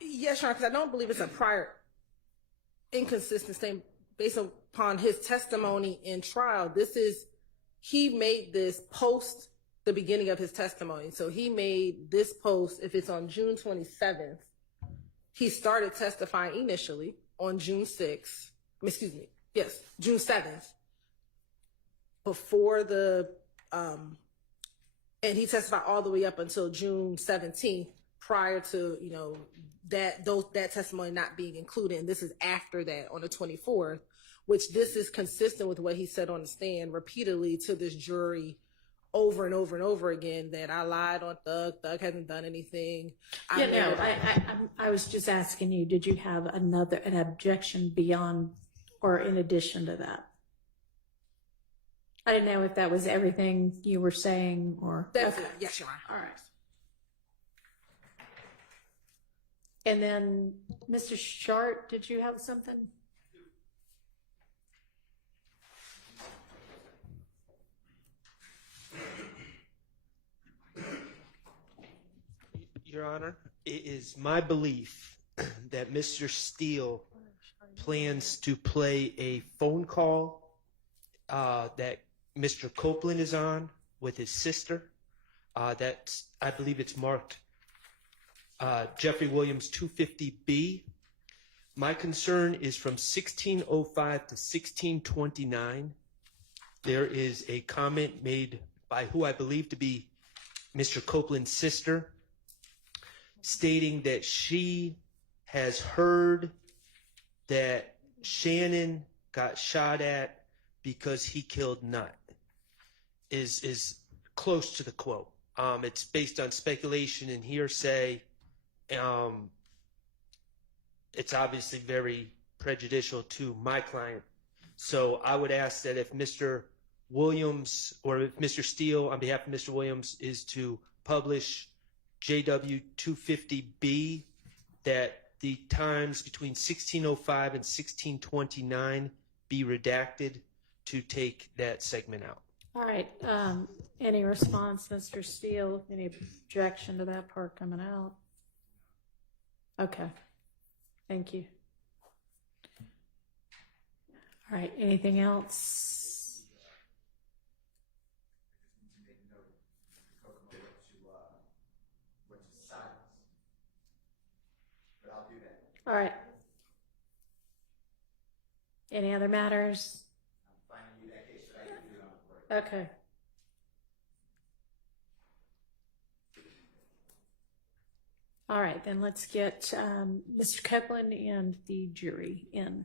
Yes, Your Honor, because I don't believe it's a prior inconsistent statement based upon his testimony in trial. He made this post the beginning of his testimony. So he made this post, if it's on June 27th, he started testifying initially on June 6th. June 7th. Before and he testified all the way up until June 17th, prior to, that testimony not being included. And this is after that on the 24th, which this is consistent with what he said on the stand repeatedly to this jury over and over and over again, that I lied on Thug. Thug hasn't done anything. I was just asking you, did you have an objection beyond or in addition to that? I didn't know if that was everything you were saying or. Definitely. Okay. Yes, Your Honor. All right. And then, Mr. Shart, did you have something? Your Honor, it is my belief that Mr. Steele plans to play a phone call that Mr. Copeland is on with his sister. I believe it's marked Jeffrey Williams 250B. My concern is from 1605 to 1629. There is a comment made by who I believe to be Mr. Copeland's sister, stating that she has heard that Shannon got shot at because he killed Nutt, is close to the quote. It's based on speculation and hearsay. It's obviously very prejudicial to my client. So I would ask that if Mr. Williams or if Mr. Steele, on behalf of Mr. Williams, is to publish JW 250B, that the times between 1605 and 1629 be redacted to take that segment out. All right. Any response, Mr. Steele? Any objection to that part coming out? Okay. Thank you. All right. Anything else? All right. Any other matters? Okay. All right, then let's get Mr. Copeland and the jury in.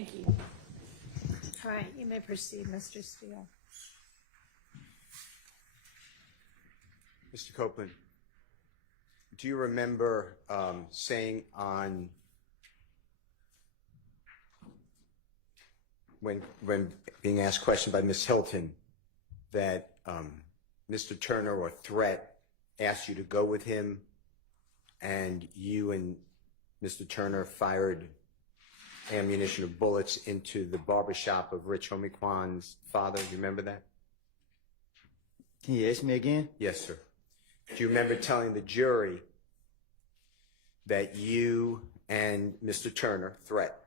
Thank you. All right, you may proceed, Mr. Steele. Mr. Copeland, do you remember saying on when being asked questions by Ms. Hilton that Mr. Turner or Threat asked you to go with him, and you and Mr. Turner fired ammunition or bullets into the barbershop of Rich Homiequan's father? You remember that? Can you ask me again? Yes, sir. Do you remember telling the jury that you and Mr. Turner, Threat,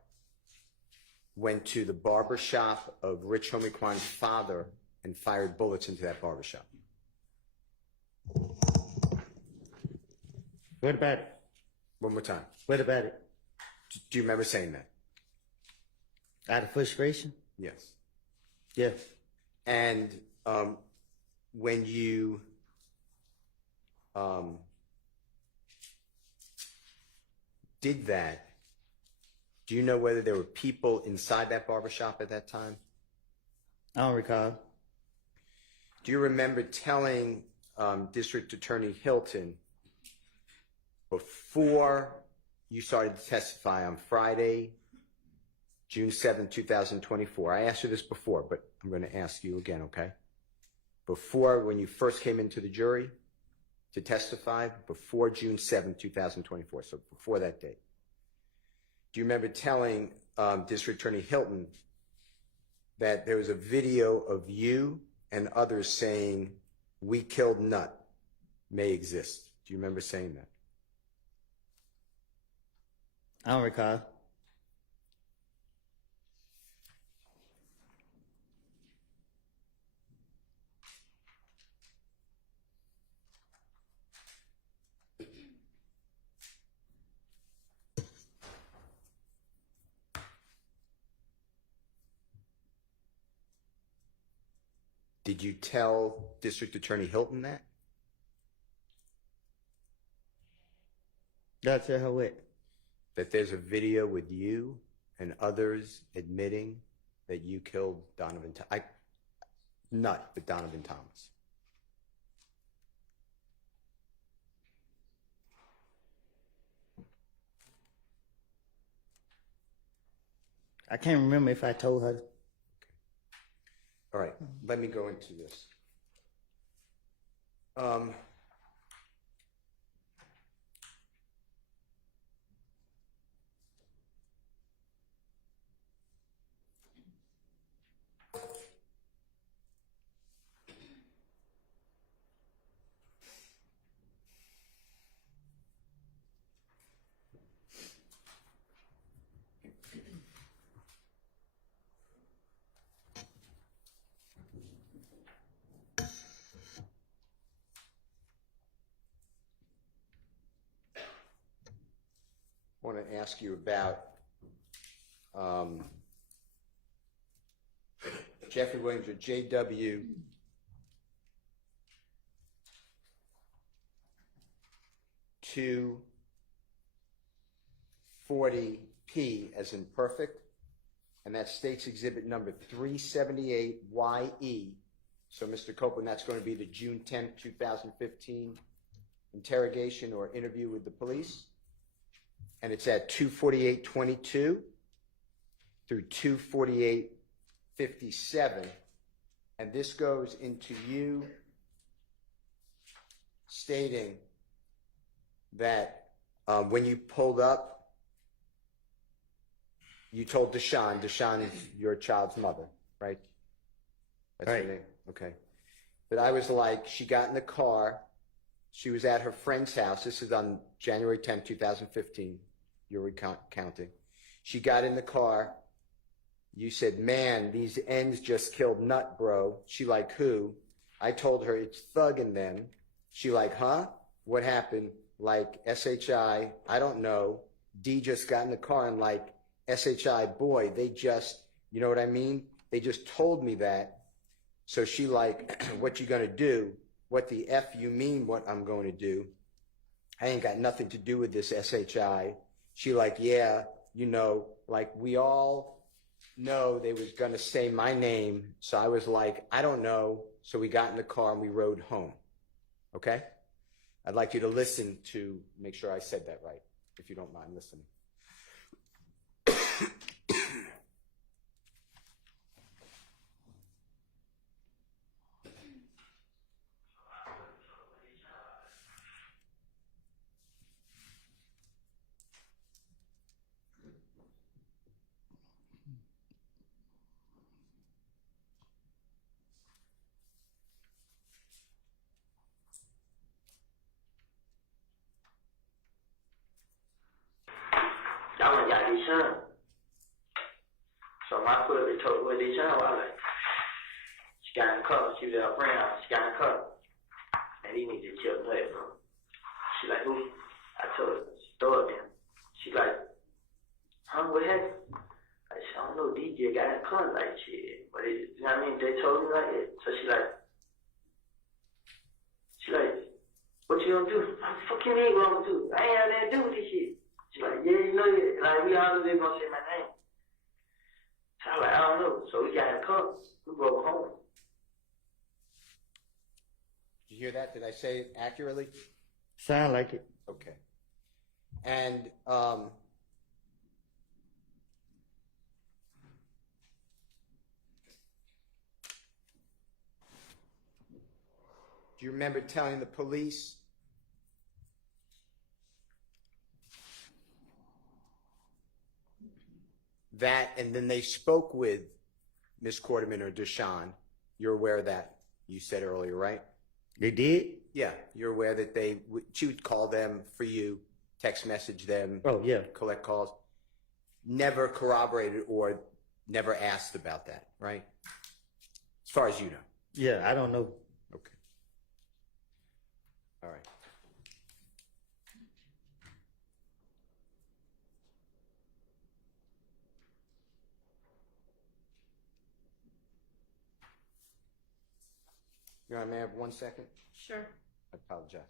went to the barbershop of Rich Homiequan's father and fired bullets into that barbershop? What about it? One more time. What about it? Do you remember saying that? Out of frustration? Yes. Yes. And when you did that, do you know whether there were people inside that barbershop at that time? I don't recall. Do you remember telling District Attorney Hilton before you started to testify on Friday, June 7, 2024? I asked you this before, but I'm going to ask you again, okay? Before, when you first came into the jury to testify, before June 7, 2024, so before that date, do you remember telling District Attorney Hilton that there was a video of you and others saying, "We killed Nut," may exist? Do you remember saying that? I don't recall. Did you tell District Attorney Hilton that? Did I tell her what? That there's a video with you and others admitting that you killed Donovan, Nut, but Donovan Thomas. I can't remember if I told her. All right, let me go into this. I want to ask you about Jeffrey Williams or JW. $240P as in perfect, and that states exhibit number 378YE. So, Mr. Copeland, that's going to be the June 10, 2015 interrogation or interview with the police. And it's at 248:22 through 248:57. And this goes into you stating that when you pulled up, you told Deshawn. Deshawn is your child's mother, right? That's right. Her name? Okay. But I was like, she got in the car. She was at her friend's house. This is on January 10, 2015. You're recounting. She got in the car. You said, "Man, these ends just killed Nut, bro." She like, "Who?" I told her, "It's Thug and them." She like, "Huh? What happened?" Like, SHI, I don't know. D just got in the car and like, SHI, boy, they just, you know what I mean? They just told me that. So she like, "What you gonna do?" "What the F you mean what I'm going to do? I ain't got nothing to do with this, SHI. She like, "Yeah, you know, like we all know they was going to say my name. So I was like, I don't know. So we got in the car and we rode home. Okay? I'd like you to listen to make sure I said that right, if you don't mind listening. That one got his son. So my brother told what his son was like. She got in the car. She was at her friend's house. She got in the car. And he needed to chill play, bro. She like, who? I told her. She throw it in. She like, what happened? I said, I don't know. DJ got in the car. Like, shit. But it, you know what I mean? They told me like it. So she like, what you gonna do? What the fuck you mean what I'm gonna do? I ain't had nothing to do with this shit. She's like, yeah, you know, like, we all knew they gonna say my name. So I was like, I don't know. So we got in the car. We drove home. Did you hear that? Did I say it accurately? Sound like it. Okay. And do you remember telling the police that, and then they spoke with Miss Quarterman or Deshawn? You're aware of that, you said earlier, right? They did? Yeah, you're aware that she would call them for you, text message them. Oh, yeah. Collect calls. Never corroborated or never asked about that, right? As far as you know. Yeah, I don't know. Okay. All right. You want me to have 1 second? Sure. I apologize.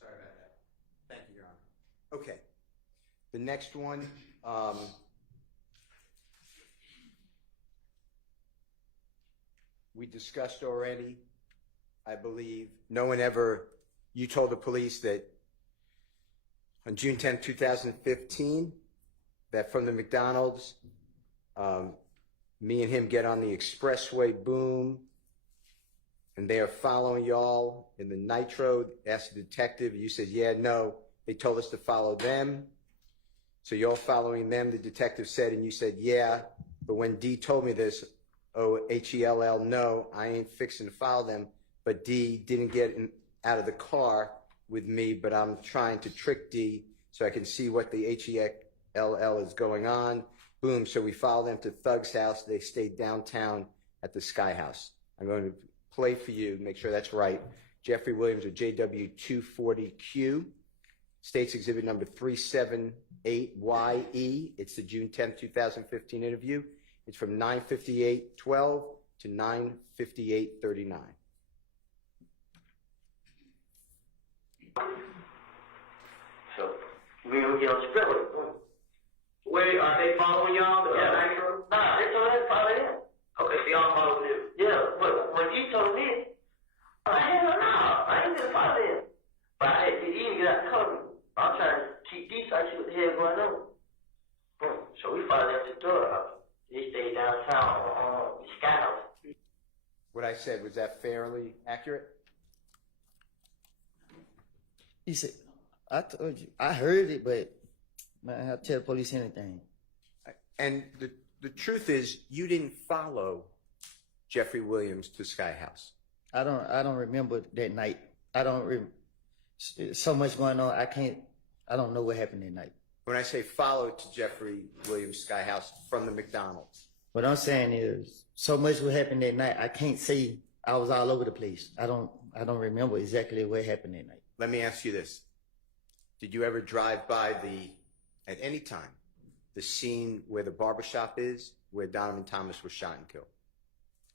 Sorry about that. Thank you, Your Honor. Okay. The next one, we discussed already, I believe. No one ever, you told the police that on June 10, 2015, that from the McDonald's, me and him get on the expressway, boom, and they are following y'all in the Nitro. Asked the detective, you said, yeah, no. They told us to follow them. So you're following them, the detective said, and you said, yeah. But when D told me this, H-E-L-L, no, I ain't fixing to follow them. But D didn't get out of the car with me, but I'm trying to trick D so I can see what the H-E-L-L is going on. Boom, so we followed them to Thug's house. They stayed downtown at the Sky House. I'm going to play for you, make sure that's right. Jeffrey Williams of JW240Q, State's Exhibit number 378YE. It's the June 10th, 2015 interview. It's from 9:58:12 to 9:58:39. So we gonna get on the split. Wait, are they following y'all? Yeah. Nah, they told us to follow them. Okay, so y'all follow them. Yeah, but when he told me, hell no, I ain't gonna follow them. But I had to even get out the car. I'm trying to keep these, I see what the hell going on. Boom. So we followed them to the door. They stayed downtown on the Sky House. What I said, was that fairly accurate? He said, I told you. I heard it, but man, I have to tell the police anything. And the truth is, you didn't follow Jeffrey Williams to Sky House. I don't remember that night. I don't so much going on. I don't know what happened that night. When I say follow to Jeffrey Williams Sky House from the McDonald's. What I'm saying is, so much what happened that night. I can't say I was all over the place. I don't remember exactly what happened that night. Let me ask you this. Did you ever drive by at any time, the scene where the barbershop is, where Donovan Thomas was shot and killed?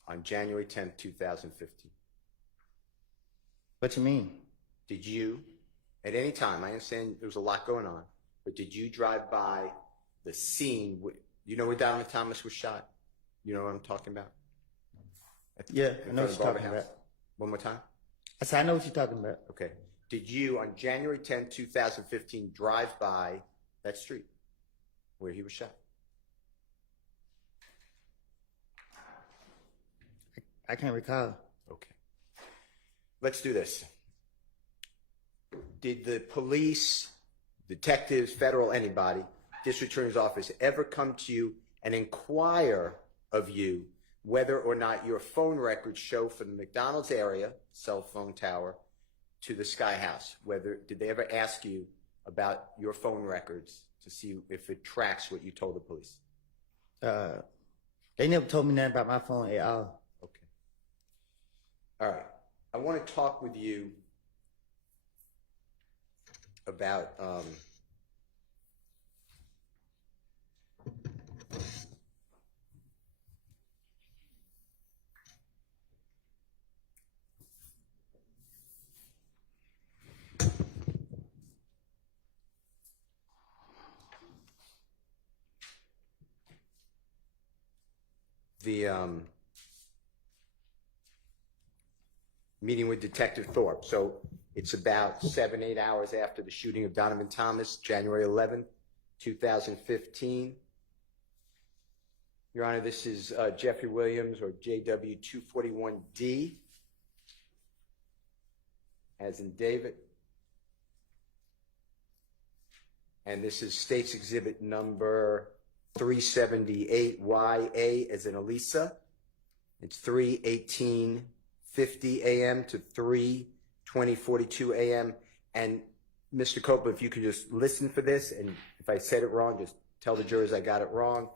On January 10th, 2015. What you mean? Did you, at any time, I understand there was a lot going on, but did you drive by the scene, you know where Donovan Thomas was shot? You know what I'm talking about? Yeah, I know what you're talking about. One more time? I said, I know what you're talking about. Okay. Did you, on January 10th, 2015, drive by that street where he was shot? I can't recall. Okay. Let's do this. Did the police, detectives, federal, anybody, district attorney's office ever come to you and inquire of you whether or not your phone records show from the McDonald's area, cell phone tower, to the Sky House? Did they ever ask you about your phone records to see if it tracks what you told the police? They never told me nothing about my phone at all. Okay. All right. I want to talk with you about the meeting with Detective Thorpe. So it's about 7-8 hours after the shooting of Donovan Thomas, January 11th, 2015. Your Honor, this is Jeffrey Williams, or JW 241D, as in David. And this is State's Exhibit number 378YA, as in Elisa. It's 3:18:50 a.m. to 3:20:42 a.m. And Mr. Copeland, if you could just listen for this, and if I said it wrong, just tell the jurors I got it wrong.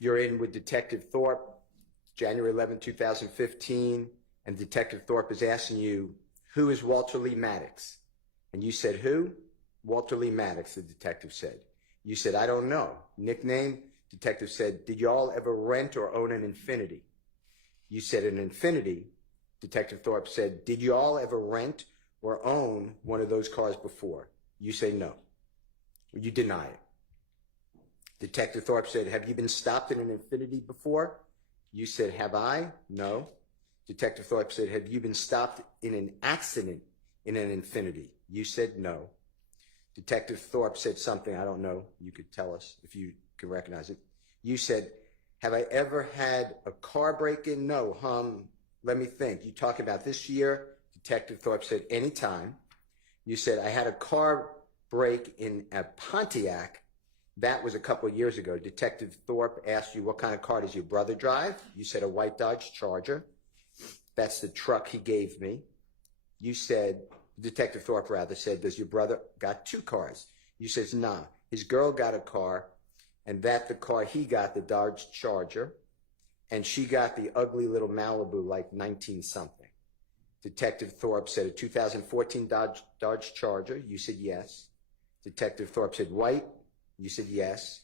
You're in with Detective Thorpe, January 11, 2015, and Detective Thorpe is asking you, who is Walter Lee Maddox? And you said, who? Walter Lee Maddox, the detective said. You said, I don't know. Nickname? Detective said, did y'all ever rent or own an Infiniti? You said, an Infiniti. Detective Thorpe said, did y'all ever rent or own one of those cars before? You say no. You deny it. Detective Thorpe said, have you been stopped in an Infiniti before? You said, have I? No. Detective Thorpe said, have you been stopped in an accident in an Infiniti? You said no. Detective Thorpe said something, I don't know, you could tell us if you can recognize it. You said, have I ever had a car break-in? No, let me think. You talking about this year? Detective Thorpe said, anytime. You said, I had a car break in a Pontiac. That was a couple of years ago. Detective Thorpe asked you, what kind of car does your brother drive? You said, a white Dodge Charger. That's the truck he gave me. You said, Detective Thorpe rather said, does your brother got two cars? You says, nah. His girl got a car, and that the car he got, the Dodge Charger, and she got the ugly little Malibu, like 19-something. Detective Thorpe said, a 2014 Dodge Charger. You said yes. Detective Thorpe said, white. You said yes.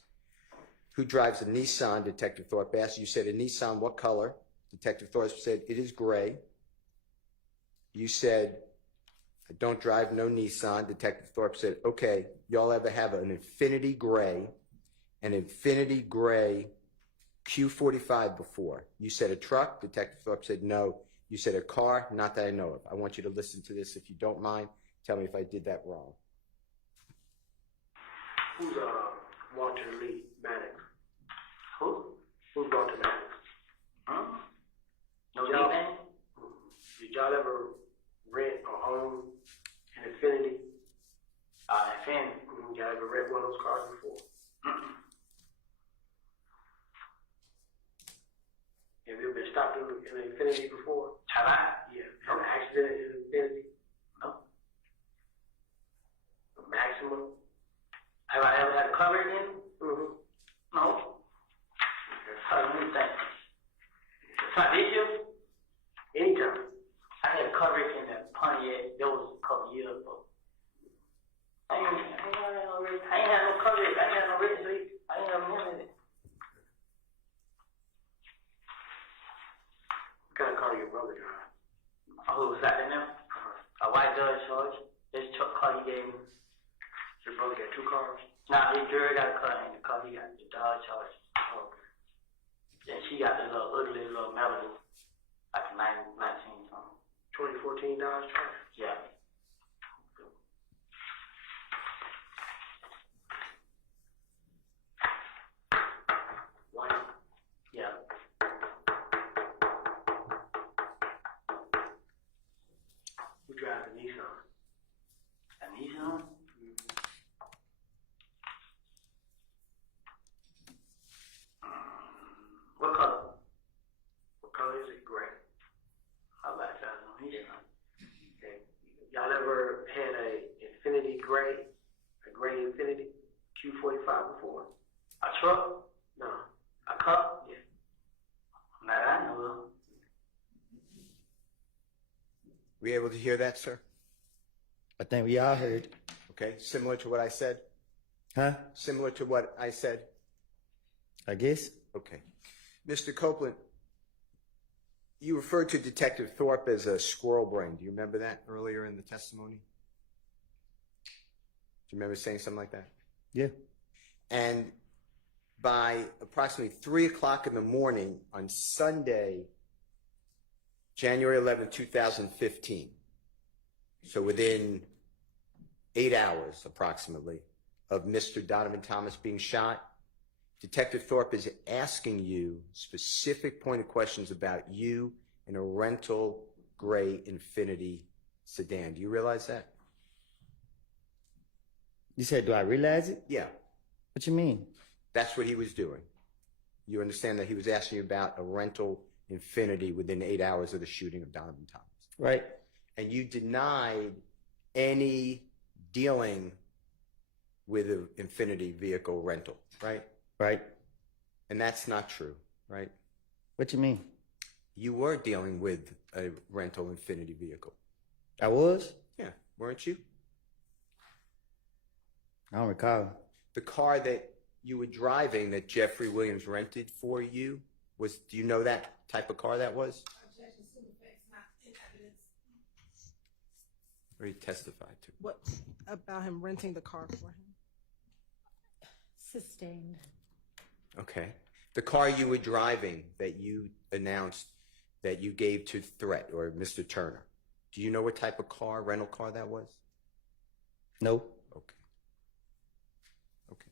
Who drives a Nissan? Detective Thorpe asked. You said, a Nissan, what color? Detective Thorpe said, it is gray. You said, I don't drive no Nissan. Detective Thorpe said, okay, y'all ever have an Infiniti Gray Q45 before? You said a truck. Detective Thorpe said no. You said a car, not that I know of. I want you to listen to this. If you don't mind, tell me if I did that wrong. Who's Walter Lee Maddox? Who? Who's Walter Maddox? Huh? No Y'all- nickname? Did y'all ever rent or own an Infiniti? Infinity. Y'all ever rent one of those cars before? Have you ever been stopped in an Infiniti before? Have I? Yeah. Had an accident in an Infiniti? No. maximum. Have I ever had to cover it in? Mm-hmm. No. That's how you think. It's not this year. Anytime. I had to cover it in that Pontiac. That was a couple years ago. I ain't had no coverage. I ain't had no registry. I ain't have none of it. Gotta call your brother, John. Oh, who was that in there? A white Dodge Charge. This truck car he gave me. Your brother got 2 cars? Nah, his girl got a car in the car. He got the Dodge Charge. Oh. Then she got the little ugly little Melody. Like a 19 something. 2014 Dodge Charger? Yeah. White. Yeah. Who drives the Nissan? A Nissan? What color? What color is it? Gray. How about that on Nissan? Okay. Y'all ever had a Infinity Gray? A gray Infinity Q45 before? A truck? No. A cup? Yeah. Not that I know of. Were you able to hear that, sir? I think we all heard. Okay, similar to what I said? Huh? Similar to what I said? I guess. Okay. Mr. Copeland, you referred to Detective Thorpe as a squirrel brain. Do you remember that earlier in the testimony? Do you remember saying something like that? Yeah. And by approximately 3 o'clock in the morning on Sunday, January 11, 2015, so within 8 hours approximately of Mr. Donovan Thomas being shot, Detective Thorpe is asking you specific pointed questions about you in a rental gray Infinity sedan. Do you realize that? You said, do I realize it? Yeah. What you mean? That's what he was doing. You understand that he was asking you about a rental Infinity within 8 hours of the shooting of Donovan Thomas. Right. And you denied any dealing with an Infinity vehicle rental, right? Right. And that's not true, right? What you mean? You were dealing with a rental Infinity vehicle. I was? Yeah, weren't you? I don't recall. The car that you were driving that Jeffrey Williams rented for you was, do you know that type of car that was? Or he testified to? What about him renting the car for him? Sustained. Okay. The car you were driving that you announced that you gave to Threat or Mr. Turner, do you know what type of car, rental car that was? No. Okay. Okay.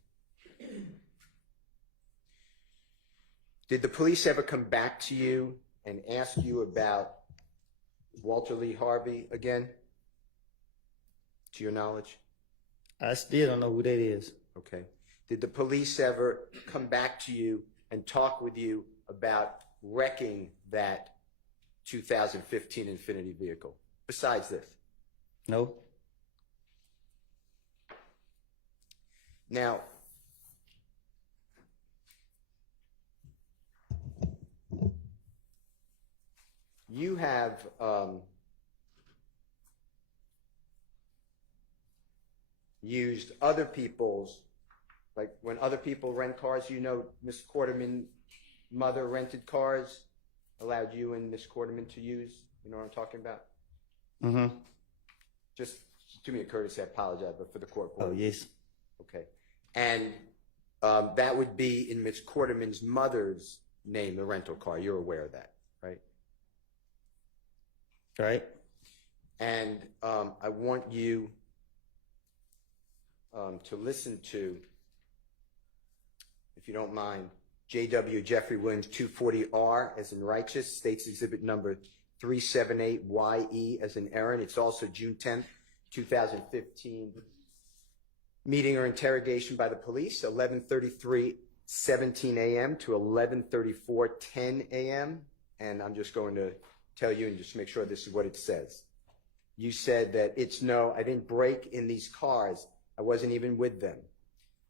Did the police ever come back to you and ask you about Walter Lee Harvey again? To your knowledge? I still don't know who that is. Okay. Did the police ever come back to you and talk with you about wrecking that 2015 Infinity vehicle? Besides this? No. Now, you have used other people's, like when other people rent cars, you know, Miss Quarterman's mother rented cars, allowed you and Miss Quarterman to use. You know what I'm talking about? Mm-hmm. Just do me a courtesy, I apologize, but for the court. Oh, yes. Okay. And that would be in Miss Quarterman's mother's name, the rental car. You're aware of that, right? Right. And I want you to listen to, if you don't mind, J.W. Jeffrey Williams 240R as in righteous, states exhibit number 378YE as in Aaron. It's also June 10th, 2015 meeting or interrogation by the police, 11:33:17 a.m. to 11:34:10 a.m. And I'm just going to tell you and just make sure this is what it says. You said that I didn't break in these cars. I wasn't even with them.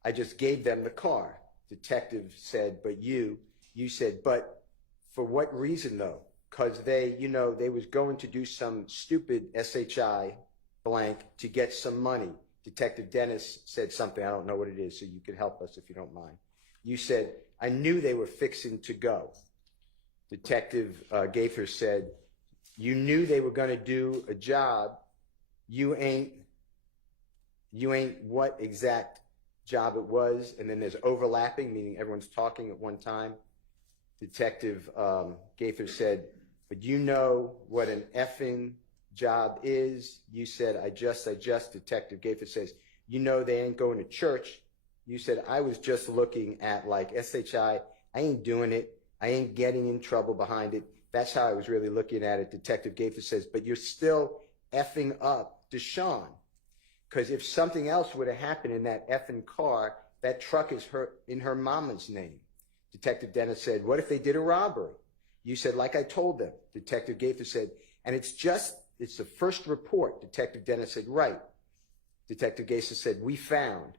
I just gave them the car. Detective said, but you said, but for what reason though? Because they was going to do some stupid SHI blank to get some money. Detective Dennis said something, I don't know what it is, so you could help us if you don't mind. You said, I knew they were fixing to go. Detective Gaither said, you knew they were going to do a job. You ain't what exact job it was. And then there's overlapping, meaning everyone's talking at one time. Detective Gaither said, but you know what an effing job is. You said, I just. Detective Gaither says, you know they ain't going to church. You said, I was just looking at like SHI. I ain't doing it. I ain't getting in trouble behind it. That's how I was really looking at it. Detective Gaither says, but you're still effing up Deshaun. Because if something else would have happened in that effing car, that truck is in her mama's name. Detective Dennis said, what if they did a robbery? You said, like I told them. Detective Gaither said, and it's the first report. Detective Dennis said, right. Detective Gaither said, we found.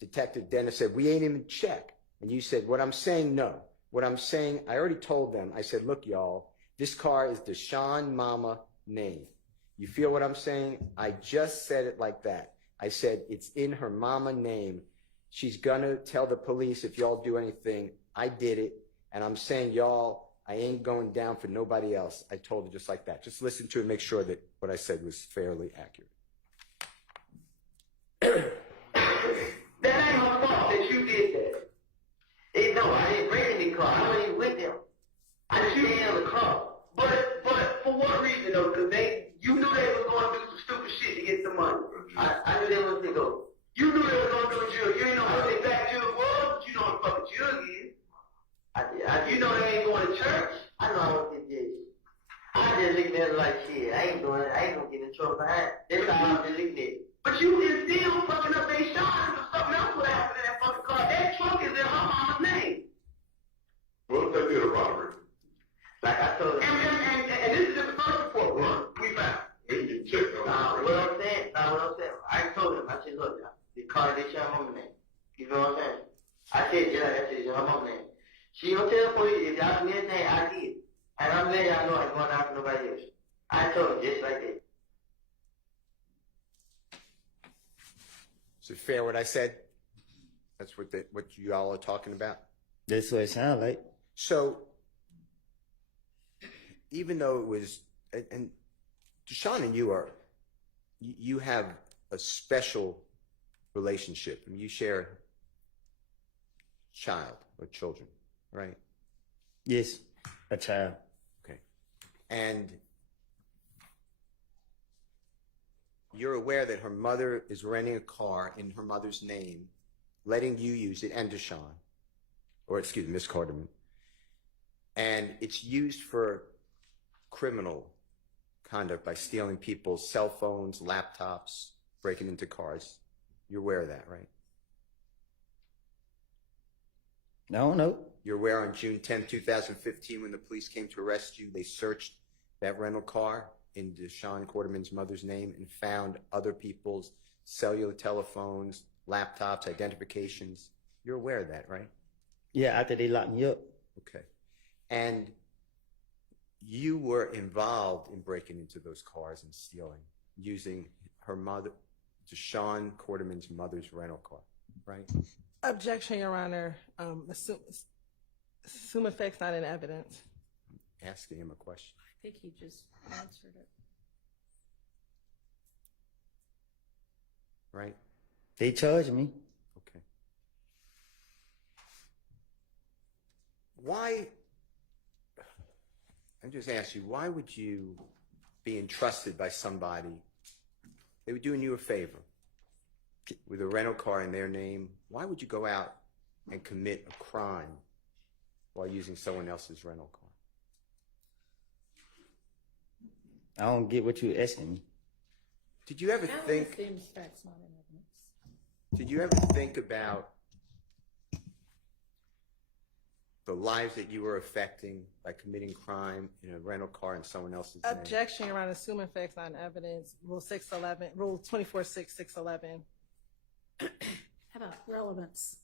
Detective Dennis said, we ain't even check. And you said, what I'm saying, no. What I'm saying, I already told them. I said, look, y'all, this car is Deshaun Mama name. You feel what I'm saying? I just said it like that. I said, it's in her mama name. She's gonna tell the police if y'all do anything. I did it. And I'm saying, y'all, I ain't going down for nobody else. I told her just like that. Just listen to it and make sure that what I said was fairly accurate. That ain't her fault that you did that. No, I didn't bring any car. I wasn't even with them. I just held the car. But for what reason though? Because you knew they was going to do some stupid shit to get some money. I knew they was going to go. You knew they was going to do a jug. You ain't know what the exact jug was, but you know what the fucking jug is. You know they ain't going to church. I know I was in jail. I just looking at it like shit. I ain't going to get in trouble behind. That's how I'm just looking at it. But you can still fucking up their shot if something else would happen in that fucking car. That truck is in her mama's name. What if they did a robbery? Like I told you. And this is just the first report we found. They can check on What I'm saying. I told him. I said, look, the car is your mama's name. You know what I'm saying? I said, it's your mama's name. She don't tell the police if y'all do anything, I did. And I'm letting y'all know I ain't going out for nobody else. I told him just like that. Is it fair what I said? That's what you all are talking about? That's what it sounds like. So, even though it was, and Deshaun and you have a special relationship. I mean, you share a child or children, right? Yes, a child. Okay. And you're aware that her mother is renting a car in her mother's name, letting you use it, and Deshaun, or excuse me, Miss Carterman, and it's used for criminal conduct by stealing people's cell phones, laptops, breaking into cars. You're aware of that, right? No. You're aware on June 10, 2015, when the police came to arrest you, they searched that rental car in Deshaun Quarterman's mother's name and found other people's cellular telephones, laptops, identifications. You're aware of that, right? Yeah, after they locked me up. Okay. And you were involved in breaking into those cars and stealing, using her mother, Deshaun Quarterman's mother's rental car, right? Objection, Your Honor. Assume effect's not in evidence. I'm asking him a question. I think he just answered it. Right? They charged me. Okay. Why, I'm just asking you, why would you be entrusted by somebody? They were doing you a favor with a rental car in their name. Why would you go out and commit a crime while using someone else's rental car? I don't get what you're asking me. Did you ever think? Did you ever think about the lives that you were affecting by committing crime in a rental car in someone else's name? Objection, Your Honor. Assume effect's not in evidence. Rule 611, Rule 24-6, 611. How about relevance?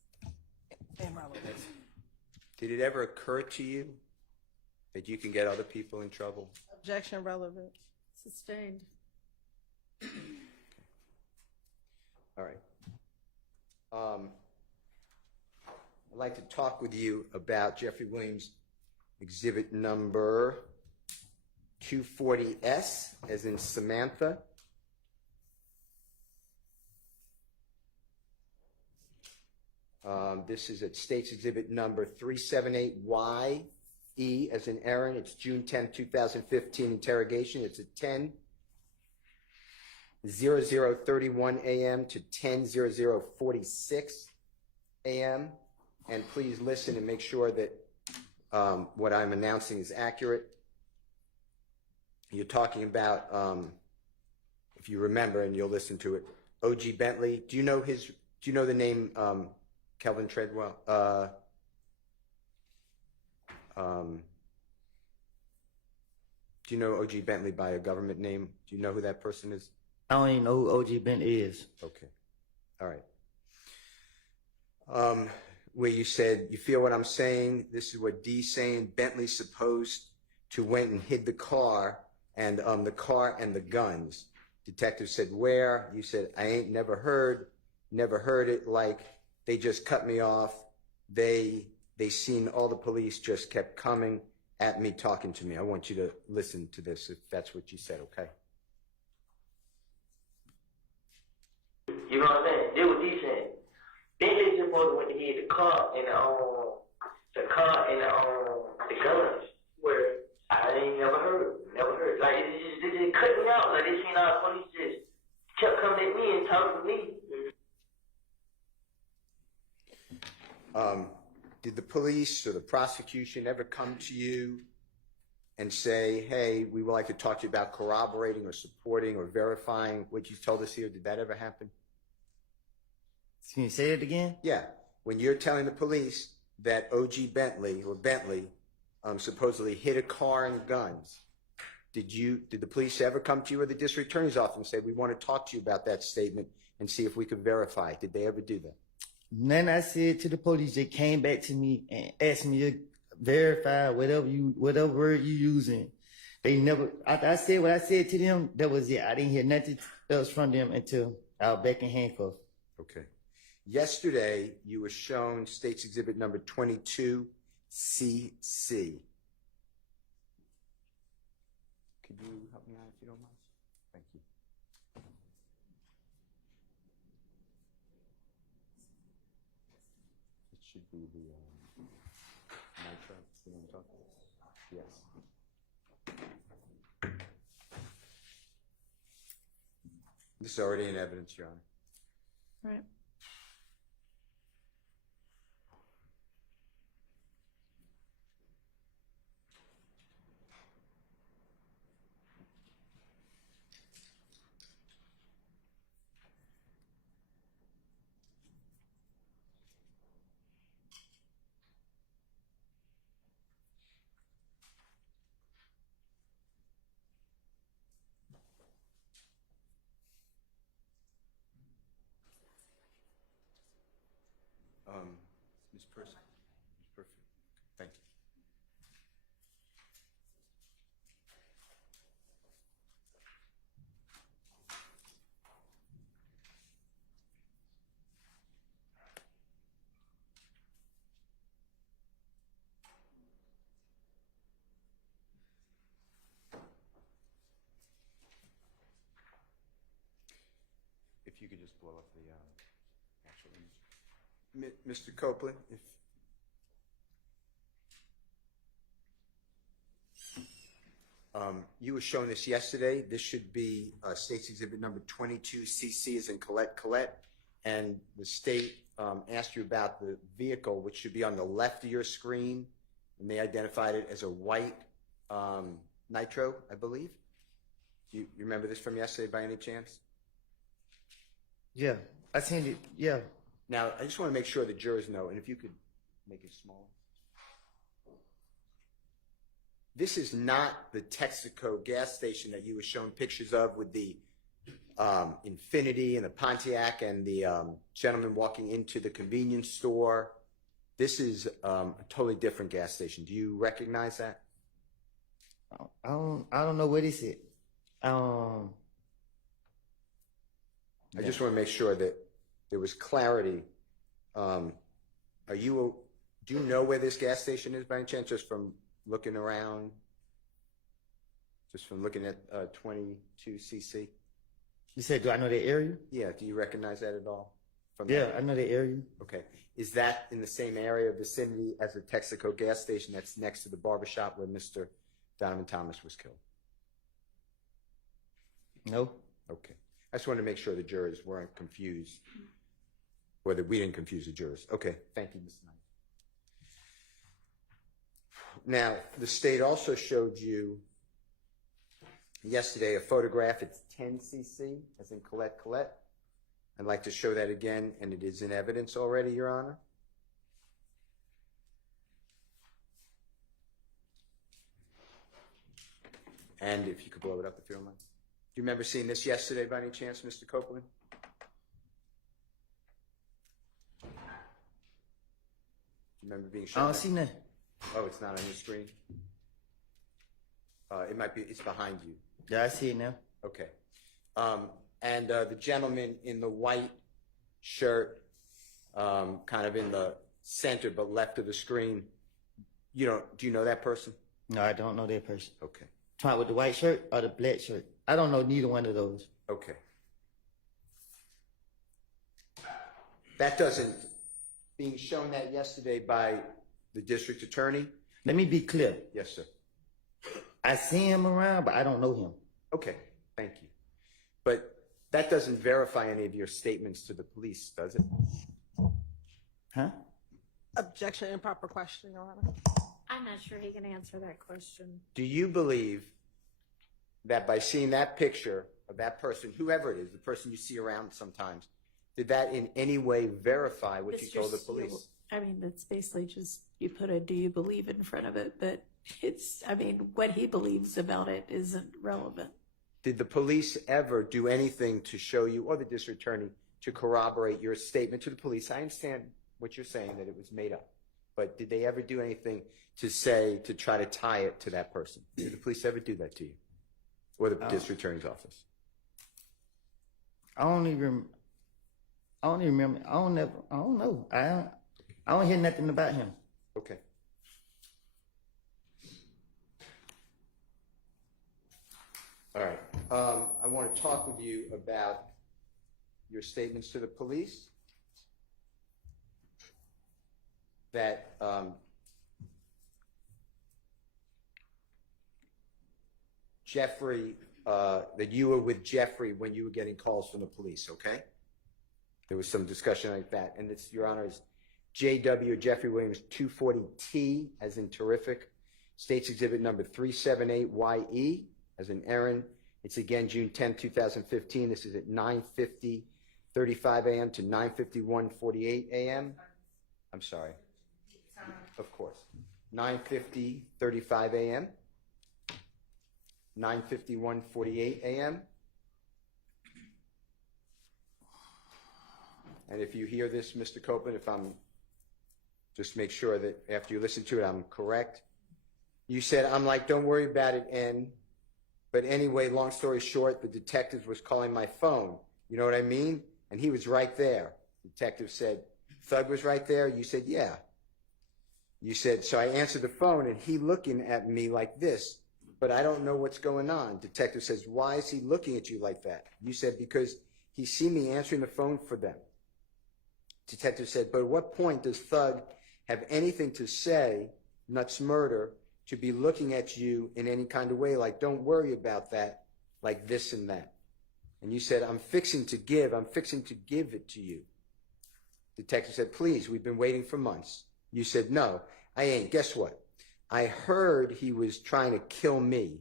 And relevance. Did it ever occur to you that you can get other people in trouble? Objection relevant. Sustained. All right. I'd like to talk with you about Jeffrey Williams exhibit number 240S, as in Samantha. This is at State's exhibit number 378YE, as in Aaron. It's June 10, 2015 interrogation. It's at 10:00:31 a.m. to 10:00:46 a.m. And please listen and make sure that what I'm announcing is accurate. You're talking about, if you remember, and you'll listen to it, O.G. Bentley. Do you know the name Kelvin Treadwell? Do you know O.G. Bentley by a government name? Do you know who that person is? I don't even know who O.G. Bentley is. Okay. All right. Where you said, you feel what I'm saying? This is what D's saying. Bentley's supposed to went and hid the car and the guns. Detective said, where? You said, I ain't never heard it, like they just cut me off. They seen all the police just kept coming at me, talking to me. I want you to listen to this if that's what you said, okay? You know what I'm saying? This what he said. Bentley supposed to went to hit the car and the guns. Where I ain't never heard. Like they just cut me out. Like they seen all the police just kept coming at me and talking to me. Did the police or the prosecution ever come to you and say, hey, we would like to talk to you about corroborating or supporting or verifying what you told us here? Did that ever happen? Can you say it again? Yeah. When you're telling the police that O.G. Bentley supposedly hit a car and guns, did the police ever come to you or the district attorney's office and say, we want to talk to you about that statement and see if we could verify it? Did they ever do that? Then I said to the police, they came back to me and asked me to verify whatever word you using. They never, after I said what I said to them, that was it. I didn't hear nothing else from them until I was back in handcuffs. Okay. Yesterday, you were shown State's exhibit number 22CC. Could you help me out if you don't mind? Thank you. It should be the nitro. You know what I'm talking about? Yes. This is already in evidence, Your Honor. Right. Ms. Person. Ms. Perfect. Thank you. If you could just blow up the actual image. Mr. Copeland, if you were shown this yesterday, this should be State's exhibit number 22CC, as in Colette, and the state asked you about the vehicle, which should be on the left of your screen, and they identified it as a white Nitro, I believe. You remember this from yesterday by any chance? Yeah, I seen it. Yeah. Now, I just want to make sure the jurors know, and if you could make it smaller. This is not the Texaco gas station that you were shown pictures of with the Infinity and the Pontiac and the gentleman walking into the convenience store. This is a totally different gas station. Do you recognize that? I don't know what he said. I just want to make sure that there was clarity. Do you know where this gas station is by any chance, just from looking around? Just from looking at 22cc? You said, do I know that area? Yeah, do you recognize that at all? I know that area. Okay. Is that in the same area, vicinity as the Texaco gas station that's next to the barbershop where Mr. Donovan Thomas was killed? No. Okay. I just wanted to make sure the jurors weren't confused, or that we didn't confuse the jurors. Okay. Thank you, Ms. Knight. Now, the state also showed you yesterday a photograph. It's 10cc, as in Colette. I'd like to show that again, and it is in evidence already, Your Honor. And if you could blow it up, if you don't mind. Do you remember seeing this yesterday by any chance, Mr. Copeland? Do you remember being shown? I don't see nothing. Oh, it's not on your screen? It might be, it's behind you. Yeah, I see it now. Okay. And the gentleman in the white shirt, kind of in the center but left of the screen, do you know that person? No, I don't know that person. Okay. Talking with the white shirt or the black shirt? I don't know neither one of those. Okay. That doesn't, being shown that yesterday by the district attorney? Let me be clear. Yes, sir. I see him around, but I don't know him. Okay, thank you. But that doesn't verify any of your statements to the police, does it? Huh? Objection, improper question, Your Honor. I'm not sure he can answer that question. Do you believe that by seeing that picture of that person, whoever it is, the person you see around sometimes, did that in any way verify what you told the police? I mean, that's basically just, you put a do you believe in front of it, but what he believes about it isn't relevant. Did the police ever do anything to show you, or the district attorney, to corroborate your statement to the police? I understand what you're saying, that it was made up. But did they ever do anything to try to tie it to that person? Did the police ever do that to you? Or the district attorney's office? I don't even remember. I don't know. I don't hear nothing about him. Okay. All right. I want to talk with you about your statements to the police that Jeffrey, that you were with Jeffrey when you were getting calls from the police, okay? There was some discussion like that. And it's, Your Honor, is J.W. Jeffrey Williams 240T, as in terrific, State's Exhibit number 378YE, as in Aaron. It's again June 10, 2015. This is at 9:50:35 a.m. to 9:51:48 a.m. I'm sorry. Of course. 9:50:35 a.m. 9:51:48 a.m. And if you hear this, Mr. Copeland, if I'm, just make sure that after you listen to it, I'm correct. You said, I'm like, don't worry about it, N. But anyway, long story short, the detective was calling my phone. You know what I mean? And he was right there. The detective said, Thug was right there? You said, yeah. You said, so I answered the phone, and he looking at me like this, but I don't know what's going on. Detective says, why is he looking at you like that? You said, because he see me answering the phone for them. Detective said, but at what point does Thug have anything to say, nuts murder, to be looking at you in any kind of way, like, don't worry about that, like this and that? And you said, I'm fixing to give it to you. Detective said, please, we've been waiting for months. You said, no, I ain't. Guess what? I heard he was trying to kill me,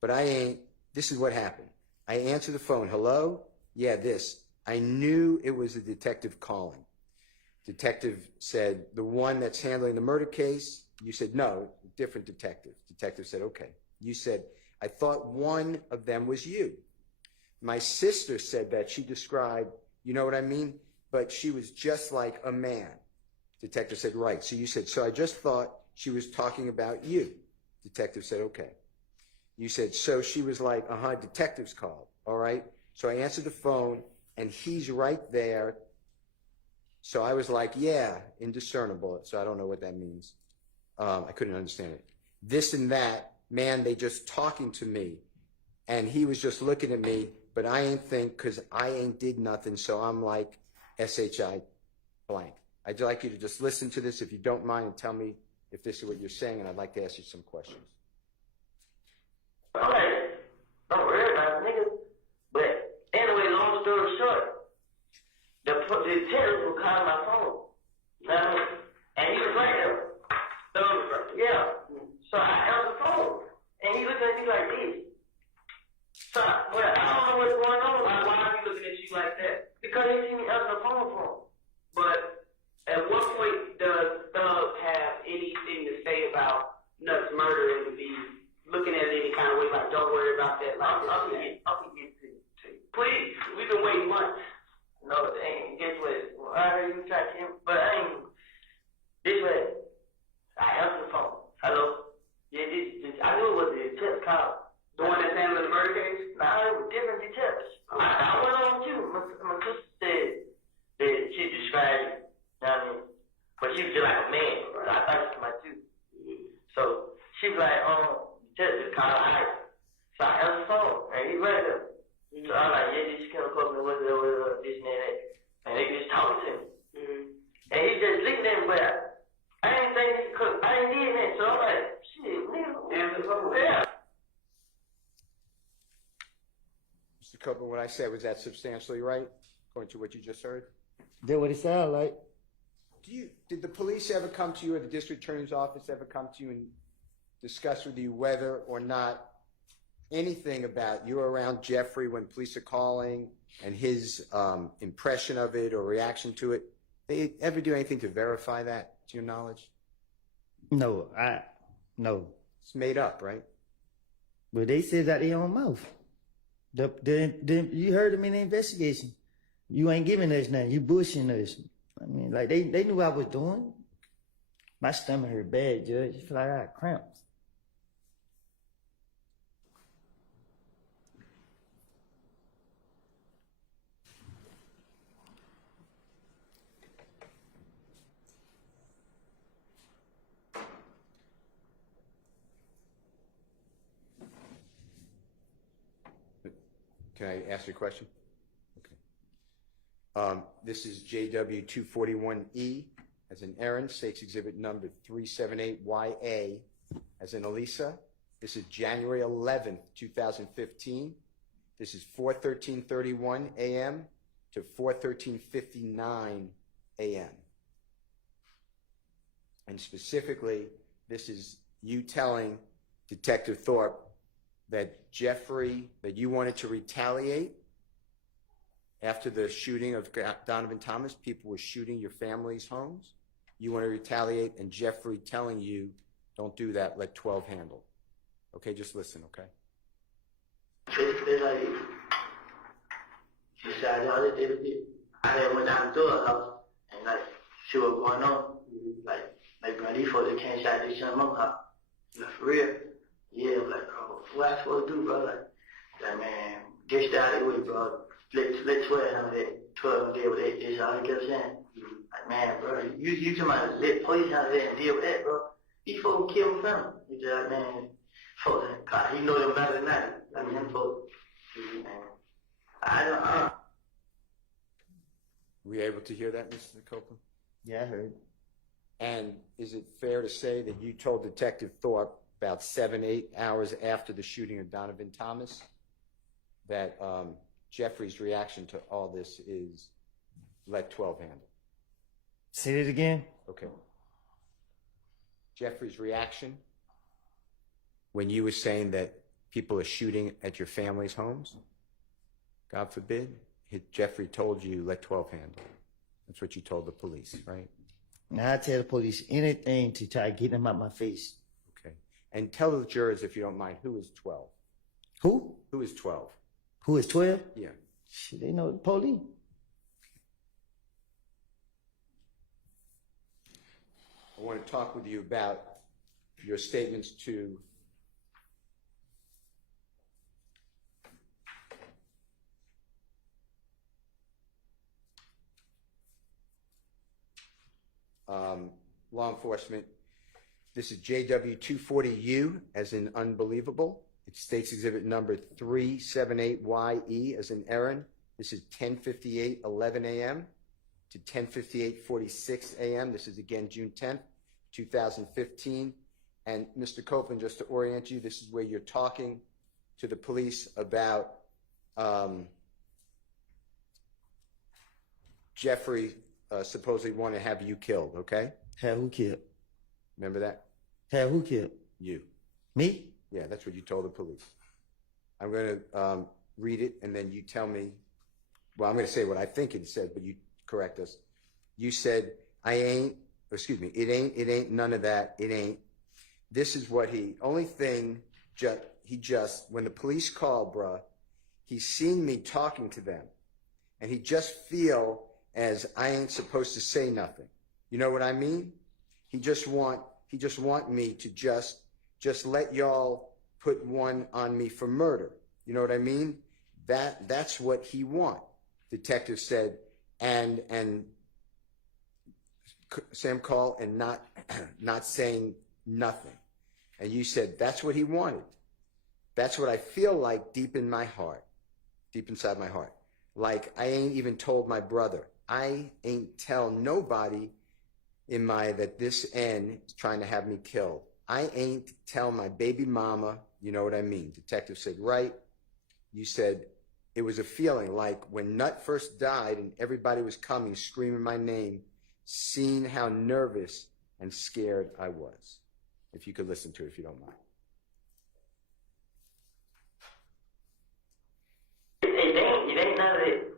but I ain't. This is what happened. I answered the phone. Hello? Yeah, this. I knew it was a detective calling. Detective said, the one that's handling the murder case? You said, no, different detective. Detective said, okay. You said, I thought one of them was you. My sister said that she described, you know what I mean? But she was just like a man. Detective said, right. So you said, so I just thought she was talking about you. Detective said, okay. You said, so she was like, detective's called, all right? So I answered the phone, and he's right there. So I was like, yeah, indiscernible. So I don't know what that means. I couldn't understand it. This and that, man, they just talking to me. And he was just looking at me, but I ain't think, because I ain't did nothing. So I'm like, SHI blank. I'd like you to just listen to this if you don't mind and tell me if this is what you're saying, and I'd like to ask you some questions. Okay, don't worry about it, nigga. But anyway, long story short, the terrorist was calling my phone. You know what I mean? And he was right there. Yeah. So I answered the phone, and he looked at me like this. So, well, I don't know what's going on. Why are you looking at you like that? Because he see me answer the phone for him. But at what point does Thug have anything to say about Nuts murder and be looking at it any kind of way, like, don't worry about that? Like, I'll get to you. Please, we've been waiting months. No, guess what? Well, I heard you try to, but I ain't. This way, I answered the phone. Hello? Yeah, this I knew it was the tip call. The one that's handling the murder case? Nah, it was different detectives. I went on too. My sister said that she described it. You know what I mean? But she was just like a man. I thought she was my too. So she was like, detective call Ice. So I answered the phone, and he read it. So I'm like, yeah, this chemical company, what, this and that. And they just talking to me. And he just licked them, but I ain't think he could. I ain't need that. So I'm like, shit, nigga, yeah. Mr. Copeland, what I said, was that substantially right, according to what you just heard? That what it sound like. Did the police ever come to you, or the district attorney's office ever come to you and discuss with you whether or not anything about you were around Jeffrey when police are calling and his impression of it or reaction to it? They ever do anything to verify that, to your knowledge? No. It's made up, right? But they said that their own mouth. You heard them in the investigation. You ain't giving us nothing. You bushing us. I mean, like, they knew what I was doing. My stomach hurt bad, Judge. I feel like I got cramps. Can I ask you a question? Okay. This is JW241E as in Aaron, State's Exhibit number 378YA as in Elisa. This is January 11th, 2015. This is 4:13:31 a.m. to 4:13:59 a.m. And specifically, this is you telling Detective Thorpe that Jeffrey, that you wanted to retaliate after the shooting of Donovan Thomas. People were shooting your family's homes. You want to retaliate, and Jeffrey telling you, don't do that, let 12 handle. Okay, just listen, okay? Basically, like, she said, I had went down to her house and, like, see what's going on. Like, bro, these folks, they can't shot this shit in my house. Like, for real. Yeah, I'm like, bro, what I supposed to do, bro? Like, man, get out of the way, bro. Let 12 handle that. 12 deal with that. That's all he kept saying. Like, man, bro, you just might let police handle that and deal with that, bro. These folks kill my family. He just like, man, folks, God, he know them better than that. I mean, them folks, man. I don't, Were you able to hear that, Mr. Copeland? Yeah, I heard. And is it fair to say that you told Detective Thorpe about 7-8 hours after the shooting of Donovan Thomas that Jeffrey's reaction to all this is let 12 handle? Say it again. Okay. Jeffrey's reaction when you were saying that people are shooting at your family's homes, God forbid, Jeffrey told you let 12 handle. That's what you told the police, right? Now I tell the police anything to try to get them out my face. Okay. And tell the jurors, if you don't mind, who is 12? Who? Who is 12? Who is 12? Yeah. Shit, they know the police. I want to talk with you about your statements to law enforcement. This is JW240U as in unbelievable. It's State's Exhibit number 378YE as in Aaron. This is 10:58:11 a.m. to 10:58:46 a.m. This is again June 10th, 2015. And Mr. Copeland, just to orient you, this is where you're talking to the police about Jeffrey supposedly want to have you killed, okay? Have who killed? Remember that? Have who killed? You. Me? Yeah, that's what you told the police. I'm going to read it, and then you tell me. Well, I'm going to say what I think it said, but you correct us. You said, it ain't none of that. It ain't. This is what only thing, when the police called, bruh, he seen me talking to them, and he just feel as I ain't supposed to say nothing. You know what I mean? He just want me to just let y'all put one on me for murder. You know what I mean? That's what he want. Detective said, and Sam called and not saying nothing. And you said, that's what he wanted. That's what I feel like deep inside my heart. Like I ain't even told my brother. I ain't tell nobody that this N is trying to have me killed. I ain't tell my baby mama, you know what I mean? Detective said, right. You said, it was a feeling like when Nut first died and everybody was coming, screaming my name, seeing how nervous and scared I was. If you could listen to it, if you don't mind. It ain't none of it.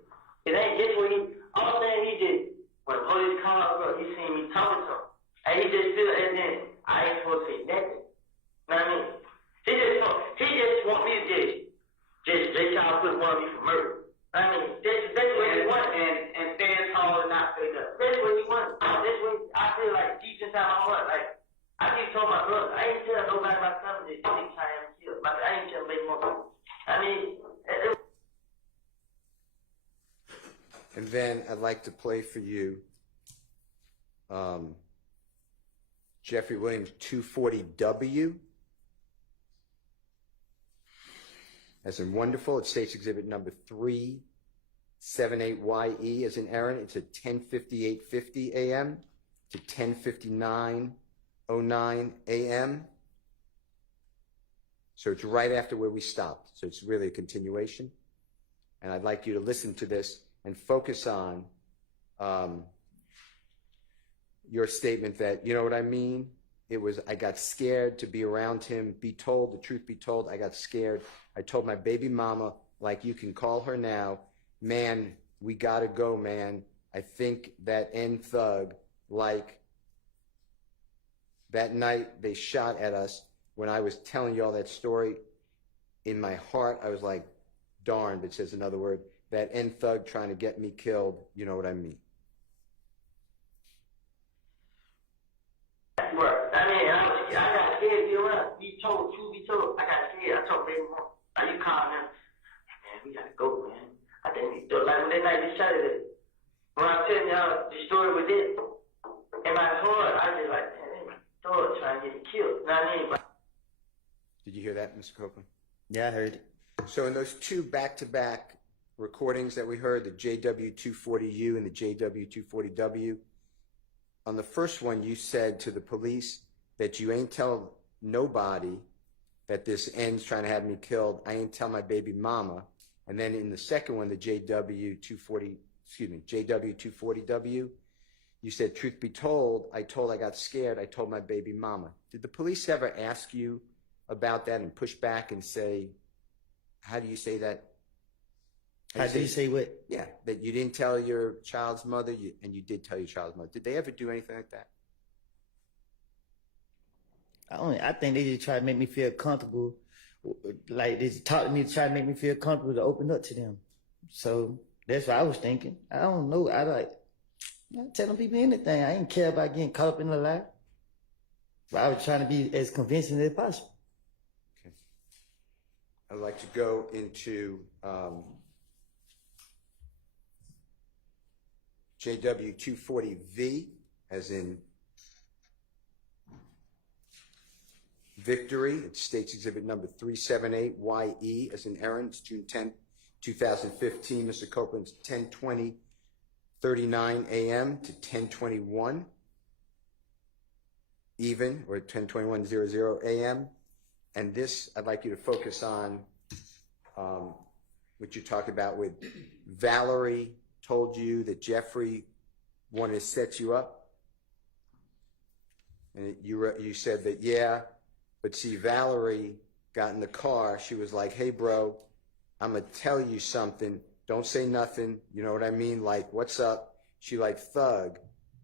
It ain't just what all I'm saying, he just, when the police called, bro, he seen me talking to him. And he just feel, and then I ain't supposed to say nothing. You know what I mean? He just want me to just try to put one of me for murder. I mean, that's what he wanted. And stand tall and not say nothing. That's what he wanted. That's what I feel like deep inside my heart. Like, I just told my brother, I ain't tell nobody about something that he trying to kill. Like, I ain't tell baby mama. I mean, And then I'd like to play for you Jeffrey Williams 240W. As in wonderful, it State's Exhibit number 378YE as in Aaron. It's at 10:58:50 a.m. to 10:59:09 a.m. So it's right after where we stopped. So it's really a continuation. And I'd like you to listen to this and focus on your statement that, you know what I mean? It was, I got scared to be around him, be told, the truth be told, I got scared. I told my baby mama, like you can call her now, man, we gotta go, man. I think that N thug, like that night they shot at us when I was telling y'all that story, in my heart, I was like, darn, it says another word, that N thug trying to get me killed, you know what I mean? I got scared to be around. Be told, truth be told, I got scared. I told baby mom, are you calling him? Man, we gotta go, man. I think like when that night they shot at it. When I was telling y'all the story with it, in my heart, I was just like, man, my daughter trying to get me killed. You know what I mean? Did you hear that, Mr. Copeland? Yeah, I heard it. So in those two back-to-back recordings that we heard, the JW240U and the JW240W, on the first one you said to the police that you ain't tell nobody that this N's trying to have me killed. I ain't tell my baby mama. And then in the second one, the JW240W, you said, truth be told, I got scared. I told my baby mama. Did the police ever ask you about that and push back and say, how do you say that? How do you say what? Yeah, that you didn't tell your child's mother, and you did tell your child's mother. Did they ever do anything like that? I think they just try to make me feel comfortable like they talk to me to try to make me feel comfortable to open up to them. So that's what I was thinking. I don't know. I'm telling people anything. I ain't care about getting caught up in a lie. But I was trying to be as convincing as possible. Okay. I'd like to go into JW 240V, as in Victory. It's State's Exhibit number 378YE, as in Aaron. It's June 10th, 2015. Mr. Copeland's 10:20:39 a.m. to 10:21 even, or 10:21:00 a.m. And this, I'd like you to focus on what you talked about with Valerie told you that Jeffrey wanted to set you up. And you said that, yeah, but see, Valerie got in the car. She was like, hey, bro, I'm going to tell you something. Don't say nothing. You know what I mean? Like, what's up? She like, thug,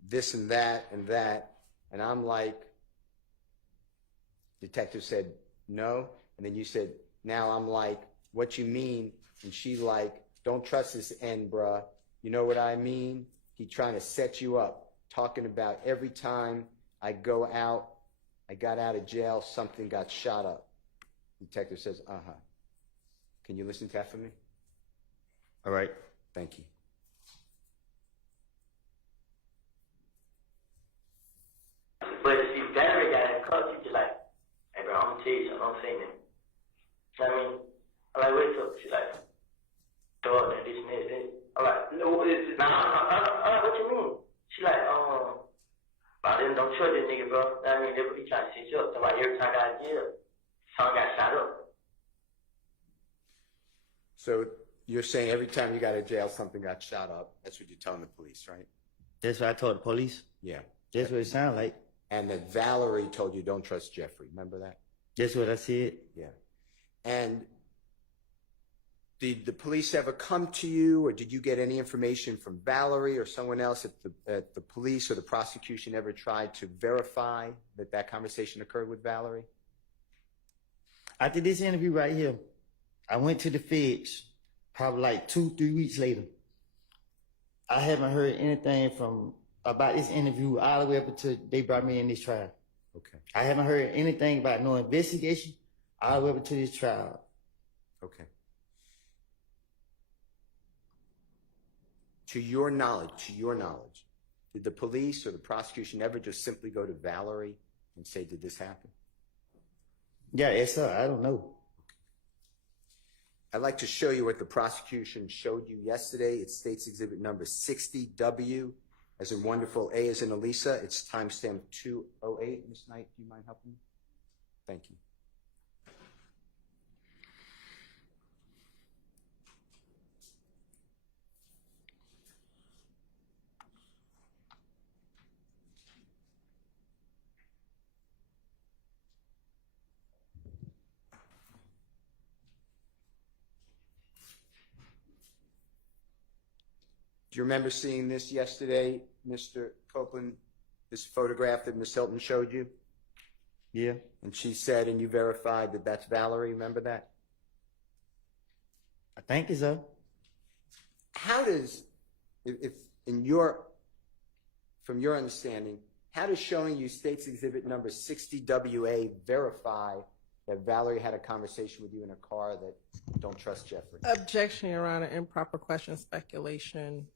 this and that and that. And I'm like, detective said, no. And then you said, now I'm like, what you mean? And she like, don't trust this N, bruh. You know what I mean? He trying to set you up, talking about every time I go out, I got out of jail, something got shot up. Detective says, uh-huh. Can you listen to that for me? All right. Thank you. But see, Valerie got in close, she's just like, hey bro, I'm gonna tell you something, I'm saying it. You know what I mean? I'm like, wait till, she's like, dog, this and this. I'm like, no, what is it? Nah, I'm like, what you mean? She like, I didn't don't trust this nigga, bro. You know what I mean? They be trying to set you up. So like, every time I got in jail, son got shot up. So you're saying every time you got out of jail, something got shot up. That's what you're telling the police, right? That's what I told the police. Yeah. That's what it sounded like. And that Valerie told you don't trust Jeffrey. Remember that? That's what I said. Yeah. And did the police ever come to you, or did you get any information from Valerie or someone else at the police or the prosecution ever tried to verify that that conversation occurred with Valerie? After this interview right here, I went to the feds probably like 2-3 weeks later. I haven't heard anything about this interview all the way up until they brought me in this trial. Okay. I haven't heard anything about no investigation all the way up until this trial. Okay. To your knowledge, did the police or the prosecution ever just simply go to Valerie and say, did this happen? Yeah, YSL, I don't know. I'd like to show you what the prosecution showed you yesterday. It's State's Exhibit number 60W, as in wonderful, A as in Elisa. It's timestamp 208. Ms. Knight, do you mind helping me? Thank you. Do you remember seeing this yesterday, Mr. Copeland, this photograph that Ms. Hilton showed you? Yeah. And she said, and you verified that that's Valerie, remember that? I think it's so. How does, from your understanding, how does showing you State's Exhibit number 60WA verify that Valerie had a conversation with you in a car that don't trust Jeffrey? Objection, Your Honor. Improper question, speculation.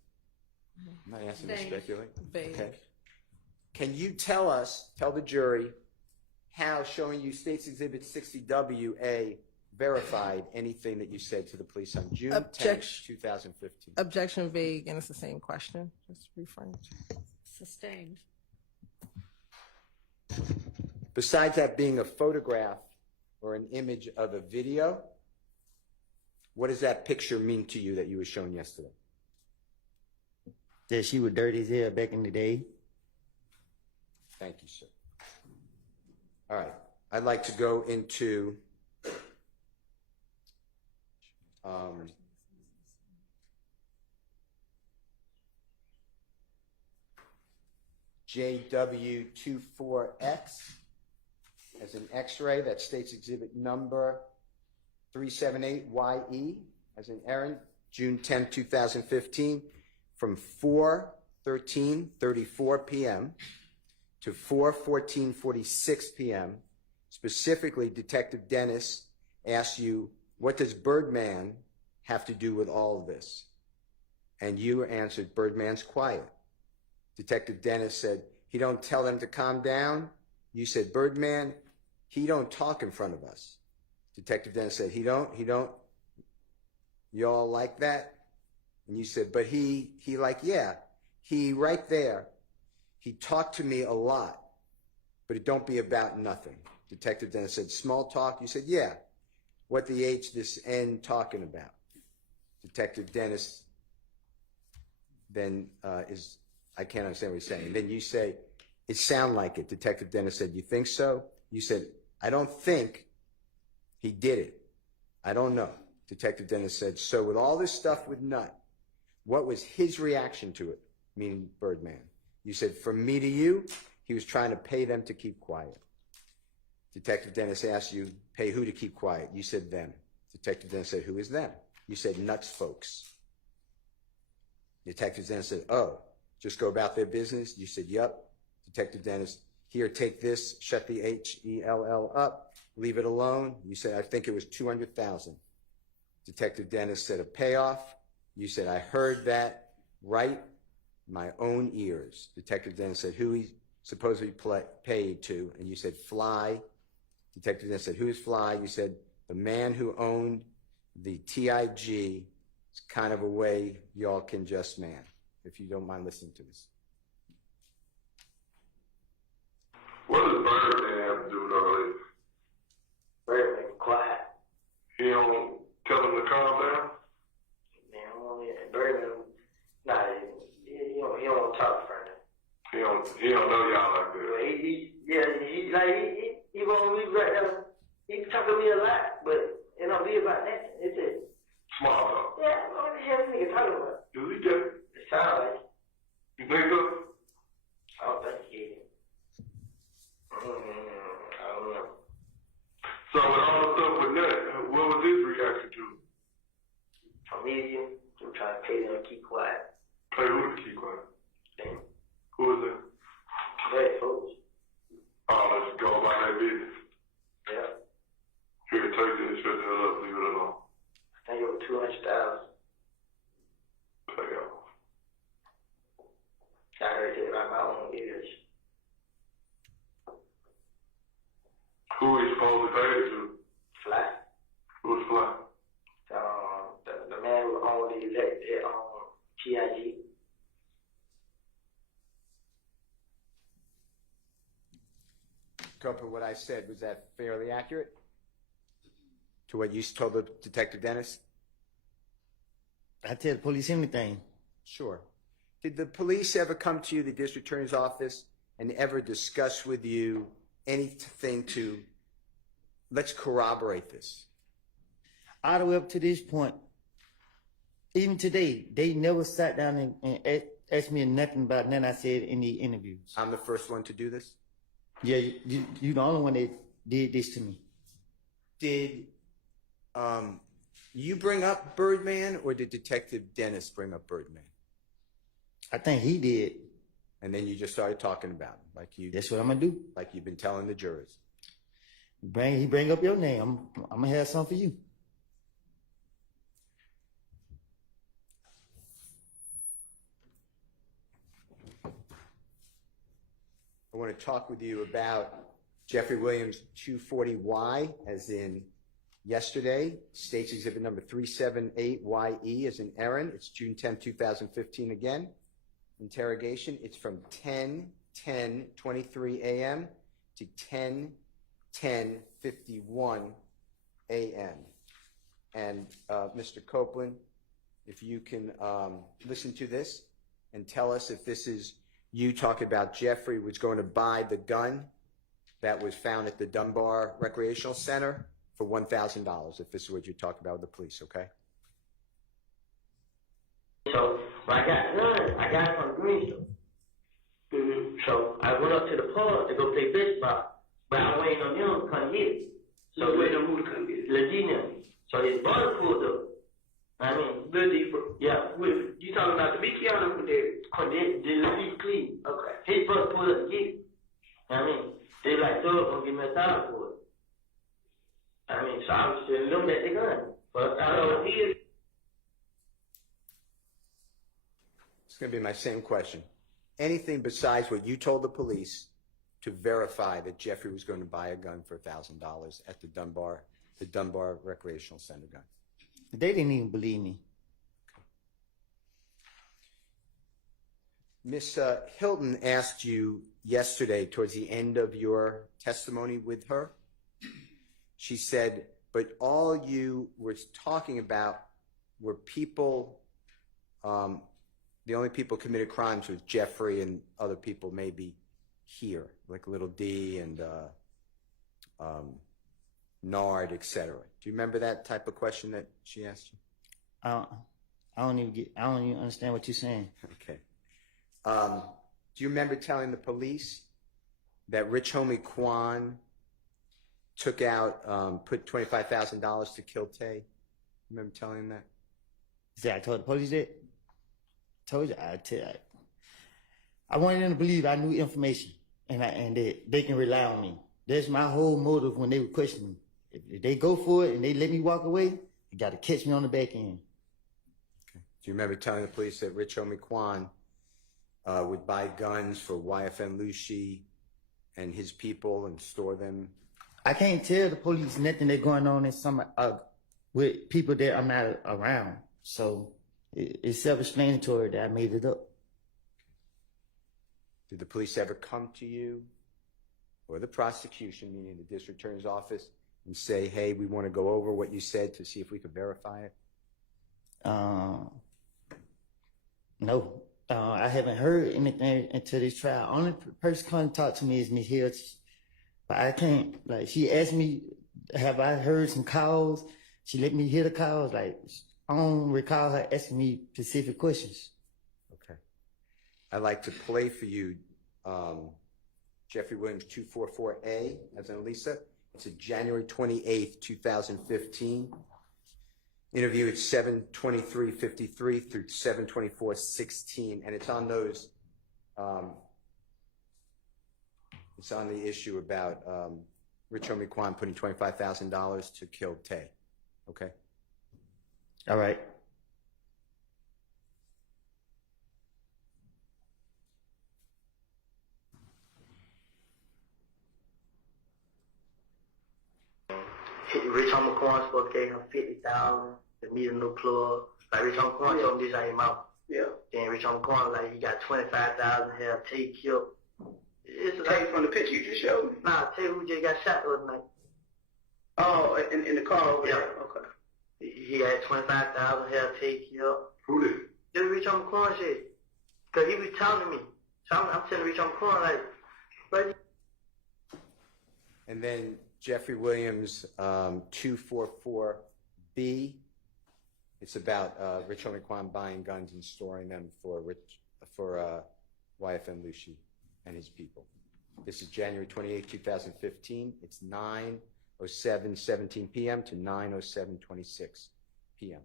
I'm not asking to speculate. Vague. Okay. Can you tell the jury, how showing you State's Exhibit 60WA verified anything that you said to the police on June 10th, 2015? Objection, vague, and it's the same question. Just reframed. Sustained. Besides that being a photograph or an image of a video, what does that picture mean to you that you were shown yesterday? That she was dirty as hell back in the day. Thank you, sir. All right. I'd like to go into JW24X as an X-ray. That State's Exhibit number 378YE, as in Aaron, June 10, 2015, from 4:13:34 p.m. to 4:14:46 p.m. Specifically, Detective Dennis asked you, what does Birdman have to do with all of this? And you answered, Birdman's quiet. Detective Dennis said, he don't tell them to calm down. You said, Birdman, he don't talk in front of us. Detective Dennis said, he don't. Y'all like that? And you said, but he like, yeah, he right there. He talked to me a lot, but it don't be about nothing. Detective Dennis said, small talk. You said, yeah. What the H, this N talking about? Detective Dennis then I can't understand what he's saying. And then you say, it sound like it. Detective Dennis said, you think so? You said, I don't think he did it. I don't know. Detective Dennis said, so with all this stuff with Nut, what was his reaction to it? Meaning Birdman. You said, from me to you, he was trying to pay them to keep quiet. Detective Dennis asked you, pay who to keep quiet? You said them. Detective Dennis said, who is them? You said, Nuts folks. Detective Dennis said, oh, just go about their business? You said, yup. Detective Dennis, here, take this, shut the HELL up, leave it alone. You said, I think it was $200,000. Detective Dennis said, a payoff. You said, I heard that right my own ears. Detective Dennis said, who he supposedly paid to? And you said, Fly. Detective Dennis said, who is Fly? You said, the man who owned the TIG. It's kind of a way y'all can just man, if you don't mind listening to this. What does Birdman have to do with all this? Birdman quiet. He don't tell him to calm down? Man, Birdman, nah, he don't talk for him. He don't know y'all like that. He won't be right now. He talk to me a lot, but it don't be about that. It's just small talk. Yeah, what the hell is nigga talking about? Does he get it? It sounds like it. You think so? I don't think he is. I don't know. So with all the stuff with that, what was his reaction to it? I'm easy. I'm trying to pay them to keep quiet. Pay who to keep quiet? Damn. Who is that? Red folks. Oh, let's go about that business. Yeah. Here, take this, shut the hell up, leave it alone. I think it was $200,000. Pay off. I heard it by my own ears. Who is supposed to pay it to? Fly. Who's Fly? The man who owned the TIG. Cooper, what I said, was that fairly accurate to what you told the Detective Dennis? I tell the police anything. Sure. Did the police ever come to you, the district attorney's office, and ever discuss with you anything to, let's corroborate this? All the way up to this point, even today, they never sat down and asked me nothing about nothing I said in the interviews. I'm the first one to do this? Yeah, you the only one that did this to me. Did you bring up Birdman, or did Detective Dennis bring up Birdman? I think he did. And then you just started talking about him, like you. That's what I'm gonna do. Like you've been telling the jurors. He bring up your name. I'm gonna have something for you. I want to talk with you about Jeffrey Williams 240Y, as in yesterday. State's exhibit number 378YE, as in Aaron. It's June 10, 2015 again. Interrogation. It's from 10:10:23 a.m. to 10:10:51 a.m. And Mr. Copeland, if you can listen to this and tell us if this is you talking about Jeffrey was going to buy the gun that was found at the Dunbar Recreational Center for $1,000, if this is what you're talking about with the police, okay? So when I got the gun, I got it from Greenstone. So I went up to the pub to go play baseball, but I waiting on them to come get it. So waiting on who to come get it? Ladina. So his brother pulled up. I mean, Lil D, yeah, you talking about the Mickey or the Cordet, Cleveland. Okay. His brother pulled up to get it. I mean, they like, throw up, gonna give me a time for it. I mean, so I was telling them that they gun. But I know he is. It's going to be my same question. Anything besides what you told the police to verify that Jeffrey was going to buy a gun for $1,000 at the Dunbar Recreational Center gun? They didn't even believe me. Miss Hilton asked you yesterday towards the end of your testimony with her. She said, but all you were talking about were people, the only people committed crimes was Jeffrey and other people maybe here, like Little D and Nard, etc. Do you remember that type of question that she asked you? I don't even understand what you're saying. Okay. Do you remember telling the police that Rich Homie Quan took out, put $25,000 to kill Tay? Remember telling him that? See, I told the police that. Told you, I wanted them to believe I knew information, and that they can rely on me. That's my whole motive when they were questioning me. If they go for it and they let me walk away, you got to catch me on the back end. Okay. Do you remember telling the police that Rich Homie Quan would buy guns for YFN Lucy and his people and store them? I can't tell the police nothing that's going on in with people that I'm not around. So it's self-explanatory that I made it up. Did the police ever come to you or the prosecution, meaning the district attorney's office, and say, hey, we want to go over what you said to see if we could verify it? No. I haven't heard anything until this trial. Only person come talk to me is Miss Hill. But I can't, like, she asked me, have I heard some calls? She let me hear the calls. Like, I don't recall her asking me specific questions. Okay. I'd like to play for you Jeffrey Williams 244A as an Elisa. It's a January 28th, 2015. Interview at 7:23:53 through 7:24:16, and it's on those. It's on the issue about Rich Homie Quan putting $25,000 to kill Tay. Okay. All right. Rich Homie Quan supposed to give him $50,000 to meet a new plug. Like Rich Homie Quan told him this out his mouth. Yeah. Then Rich Homie Quan like he got $25,000 have Tay killed. It's Tay from the picture you just showed me? Nah, Tay who just got shot the other night. Oh, in the car over yeah. there. Okay. He had $25,000 have Tay killed. Who did? This Rich Homie Quan said. Cause he was telling me. So I'm telling Rich Homie Quan like, but. And then Jeffrey Williams 244B. It's about Rich Homie Quan buying guns and storing them for YFN Lucy and his people. This is January 28, 2015. It's 9:07:17 p.m. to 9:07:26 p.m.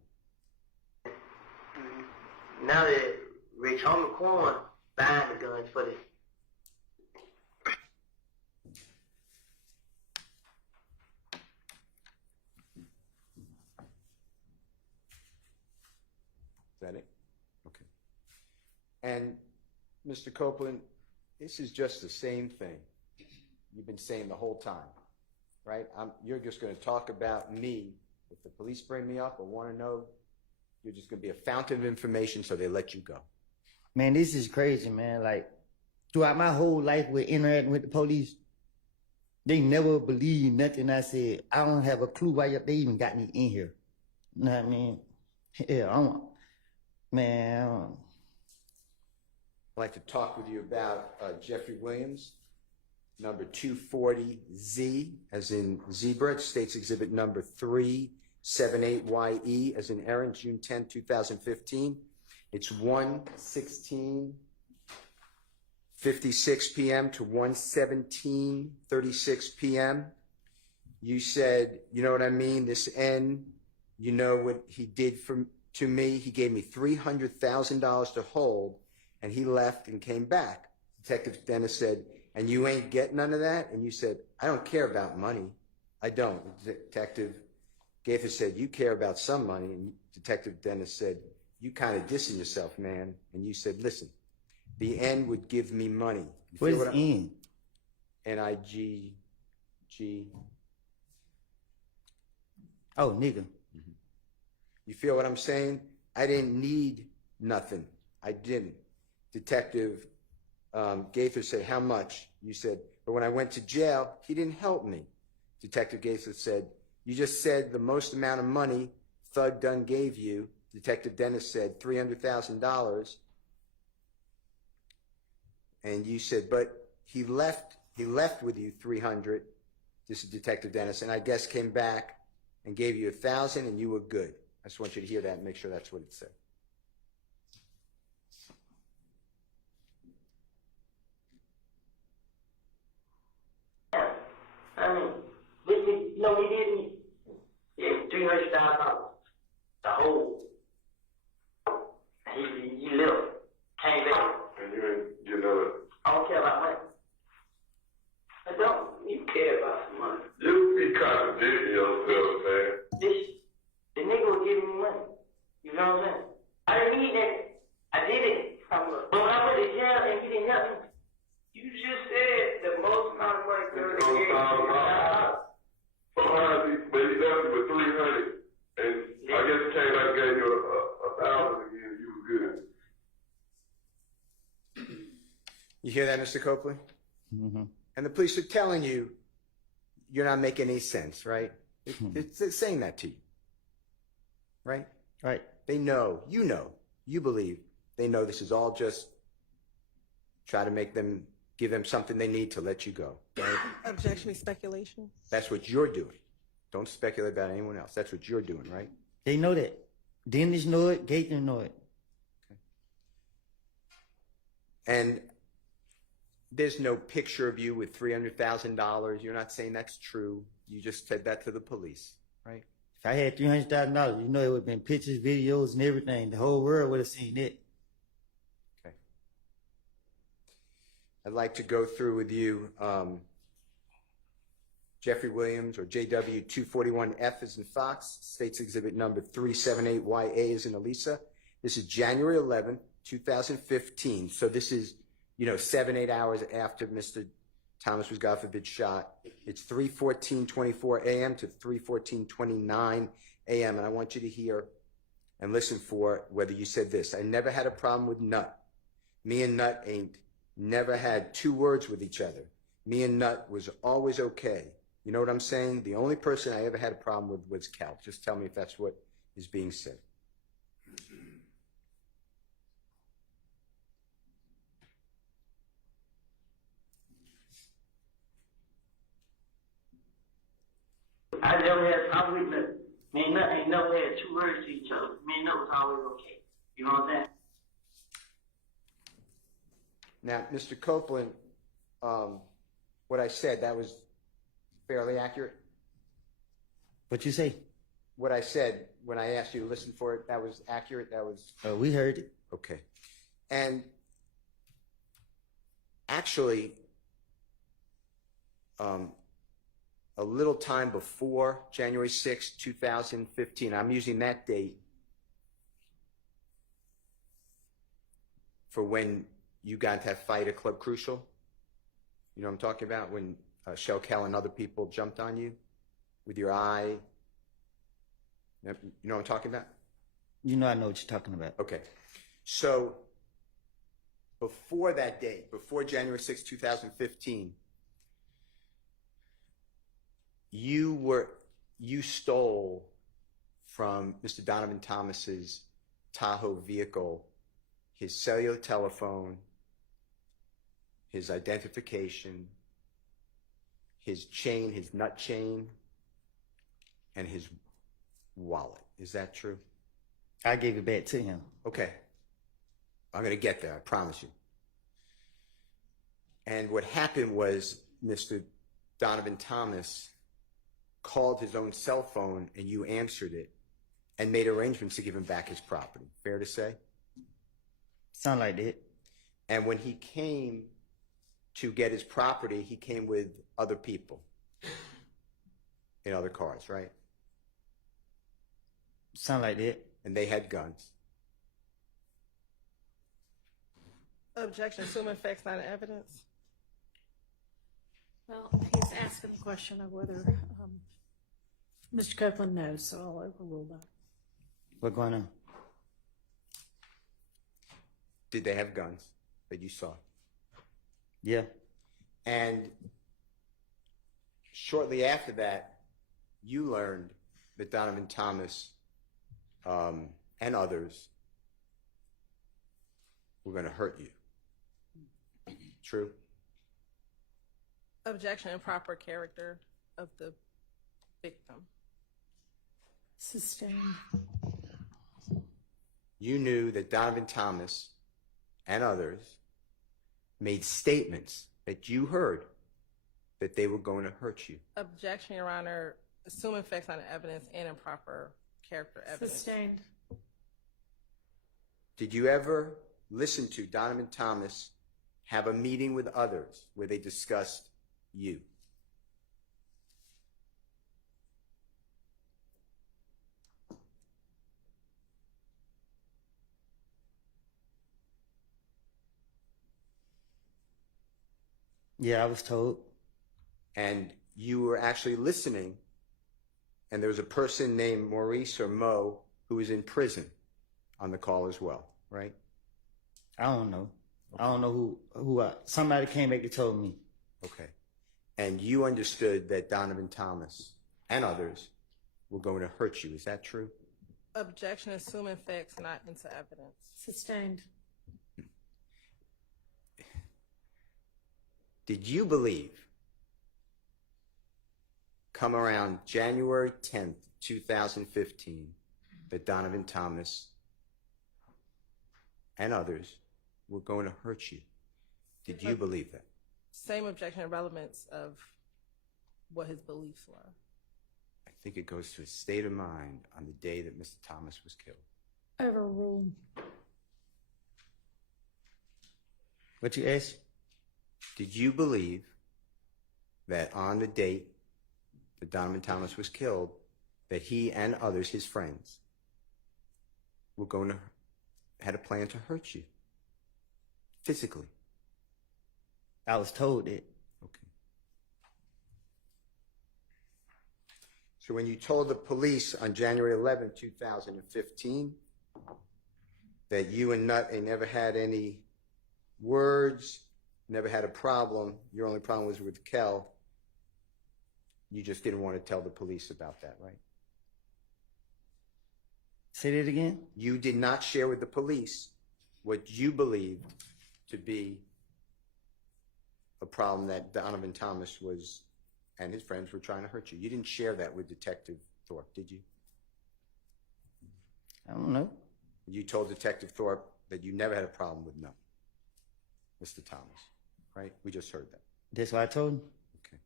Now that Rich Homie Quan buying the guns for this. Is that it? Okay. And Mr. Copeland, this is just the same thing you've been saying the whole time, right? You're just going to talk about me. If the police bring me up or want to know, you're just going to be a fountain of information so they let you go. Man, this is crazy, man. Like, throughout my whole life with interacting with the police, they never believed nothing I said. I don't have a clue why they even got me in here. You know what I mean? Yeah, man. I'd like to talk with you about Jeffrey Williams, number 240Z, as in zebra. It states exhibit number 378YE, as in Aaron, June 10, 2015. It's 1:16:56 p.m. to 1:17:36 p.m. You said, you know what I mean? This N You know what he did to me? He gave me $300,000 to hold, and he left and came back. Detective Dennis said, and you ain't getting none of that? And you said, I don't care about money. I don't. Detective Gaither said, you care about some money. And Detective Dennis said, you kind of dissing yourself, man. And you said, listen, the end would give me money. What is N? N-I-G-G. Oh, nigga. You feel what I'm saying? I didn't need nothing. I didn't. Detective Gaither said, how much? You said, but when I went to jail, he didn't help me. Detective Gaither said, you just said the most amount of money Thug Dunn gave you. Detective Dennis said $300,000. And you said, but he left with you 300. This is Detective Dennis, and I guess came back and gave you 1,000 and you were good. I just want you to hear that and make sure that's what it said. I mean, you know what he did me? Yeah, $300,000. The whole. He left. Came back. And you know it. I don't care about money. I don't. You care about some money. You be contradicting yourself, man. The nigga was giving me money. You know what I'm saying? I didn't need that. I did it. But when I went to jail and he didn't help me, You just said the most amount of money Thug gave you. But he left you with 300, and I guess he came back and gave you 1,000 again, and you were good. You hear that, Mr. Copeland? Mm-hmm. And the police are telling you you're not making any sense, right? It's saying that to you, right? Right. They know, you believe they know this is all just try to make them, give them something they need to let you go, right? Objection to speculation. That's what you're doing. Don't speculate about anyone else. That's what you're doing, right? They know that. Dennis know it. Gaither know it. And there's no picture of you with $300,000. You're not saying that's true. You just said that to the police, right? If I had $300,000, you know it would have been pictures, videos, and everything. The whole world would have seen it. Okay. I'd like to go through with you Jeffrey Williams, or JW 241F as in Fox, State's Exhibit number 378YA as in Elisa. This is January 11th, 2015. So this is, 7-8 hours after Mr. Thomas was, God forbid, shot. It's 3:14:24 a.m. to 3:14:29 a.m. And I want you to hear and listen for whether you said this. I never had a problem with Nut. Me and Nut ain't never had two words with each other. Me and Nut was always okay. You know what I'm saying? The only person I ever had a problem with was Cal. Just tell me if that's what is being said. I never had a problem with nothing. Me and Nut ain't never had two words to each other. Me and Nut was always okay. You know what I'm saying? Now, Mr. Copeland, what I said, that was fairly accurate? What you say? What I said when I asked you to listen for it, that was accurate? That was... We heard it. Okay. And actually, a little time before January 6, 2015, I'm using that date for when you got into that fight at Club Crucial. You know what I'm talking about? When Shell Kell and other people jumped on you with your eye. You know what I'm talking about? I know what you're talking about. Okay. So before that date, before January 6, 2015, you stole from Mr. Donovan Thomas's Tahoe vehicle his cellular telephone, his identification, his chain, his nut chain, and his wallet. Is that true? I gave it back to him. Okay. I'm going to get there, I promise you. And what happened was Mr. Donovan Thomas called his own cell phone and you answered it and made arrangements to give him back his property. Fair to say? Sound like that. And when he came to get his property, he came with other people in other cars, right? Sound like that. And they had guns. Objection, assuming facts, not evidence. Well, he's asking the question of whether Mr. Copeland knows, so I'll overrule that. What going on? Did they have guns that you saw? Yeah. And shortly after that, you learned that Donovan Thomas and others were going to hurt you. True? Objection, improper character of the victim. Sustained. You knew that Donovan Thomas and others made statements that you heard that they were going to hurt you. Objection, Your Honor, assuming facts, not evidence, and improper character evidence. Sustained. Did you ever listen to Donovan Thomas have a meeting with others where they discussed you? Yeah, I was told. And you were actually listening, and there was a person named Maurice or Mo who was in prison on the call as well, right? I don't know. Okay. I don't know who somebody came back and told me. Okay. And you understood that Donovan Thomas and others were going to hurt you. Is that true? Objection, assuming facts, not into evidence. Sustained. Did you believe, come around January 10th, 2015, that Donovan Thomas and others were going to hurt you? Did you believe that? Same objection and relevance of what his beliefs were. I think it goes to his state of mind on the day that Mr. Thomas was killed. Overruled. What you asked? Did you believe that on the date that Donovan Thomas was killed, that he and others, his friends, were going to, had a plan to hurt you? Physically? I was told it. Okay. So when you told the police on January 11, 2015, that you and Nutley never had any words, never had a problem, your only problem was with Kel, you just didn't want to tell the police about that, right? Say that again? You did not share with the police what you believed to be a problem that Donovan Thomas was and his friends were trying to hurt you. You didn't share that with Detective Thorpe, did you? I don't know. You told Detective Thorpe that you never had a problem with Mr. Thomas, right? We just heard that. That's what I told him? Okay.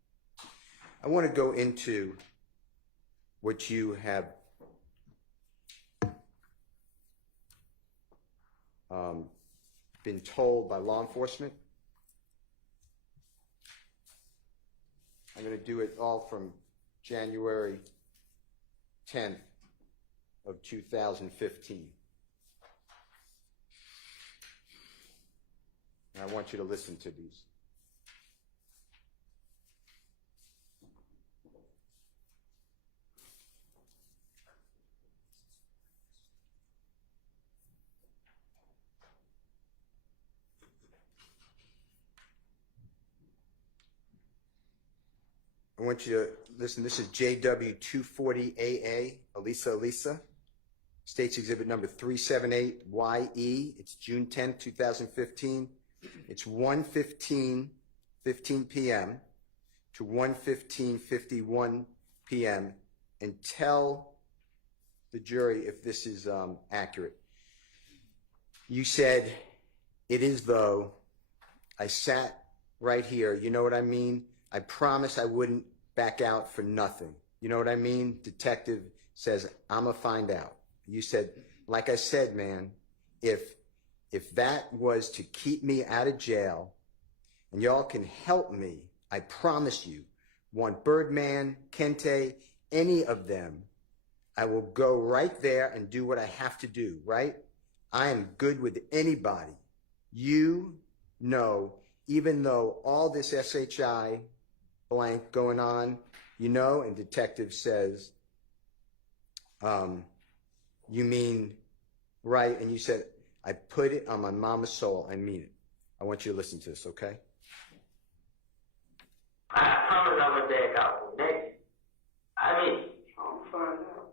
I want to go into what you have been told by law enforcement. I'm going to do it all from January 10th of 2015. And I want you to listen to these. I want you to listen. This is JW240AA, Elisa. States Exhibit number 378YE. It's June 10, 2015. It's 1:15 p.m. to 1:51 p.m. and tell the jury if this is accurate. You said, "It is though. I sat right here. You know what I mean? I promised I wouldn't back out for nothing. You know what I mean?" Detective says, "I'ma find out." You said, like I said, man, if that was to keep me out of jail, and y'all can help me, I promise you, want Birdman, Kente, any of them, I will go right there and do what I have to do, right? I am good with anybody. You know, even though all this SHI blank going on, you know, and detective says, you mean, right? And you said, I put it on my mama's soul. I mean it. I want you to listen to this, okay? I promise I'm gonna back out next. I mean, I'm fine now.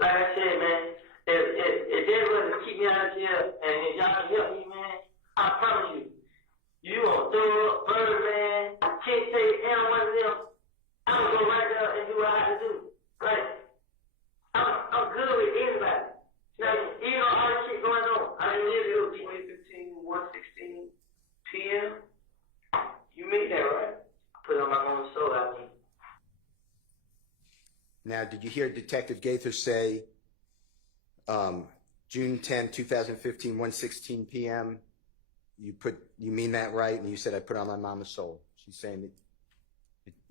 Like I said, man, if they was to keep me out of jail and if y'all can help me, man, I promise you gonna throw up Birdman, can't say and one of them. I'm gonna go right there and do what I have to do. Like, I'm good with anybody. Now, even though all this shit going on, I didn't live it up 2015, 1:16 p.m. You mean that, right? Put on my own soul, I mean. Now, did you hear Detective Gaither say June 10, 2015, 1:16 p.m.? You mean that, right? And you said, I put on my mama's soul. She's saying that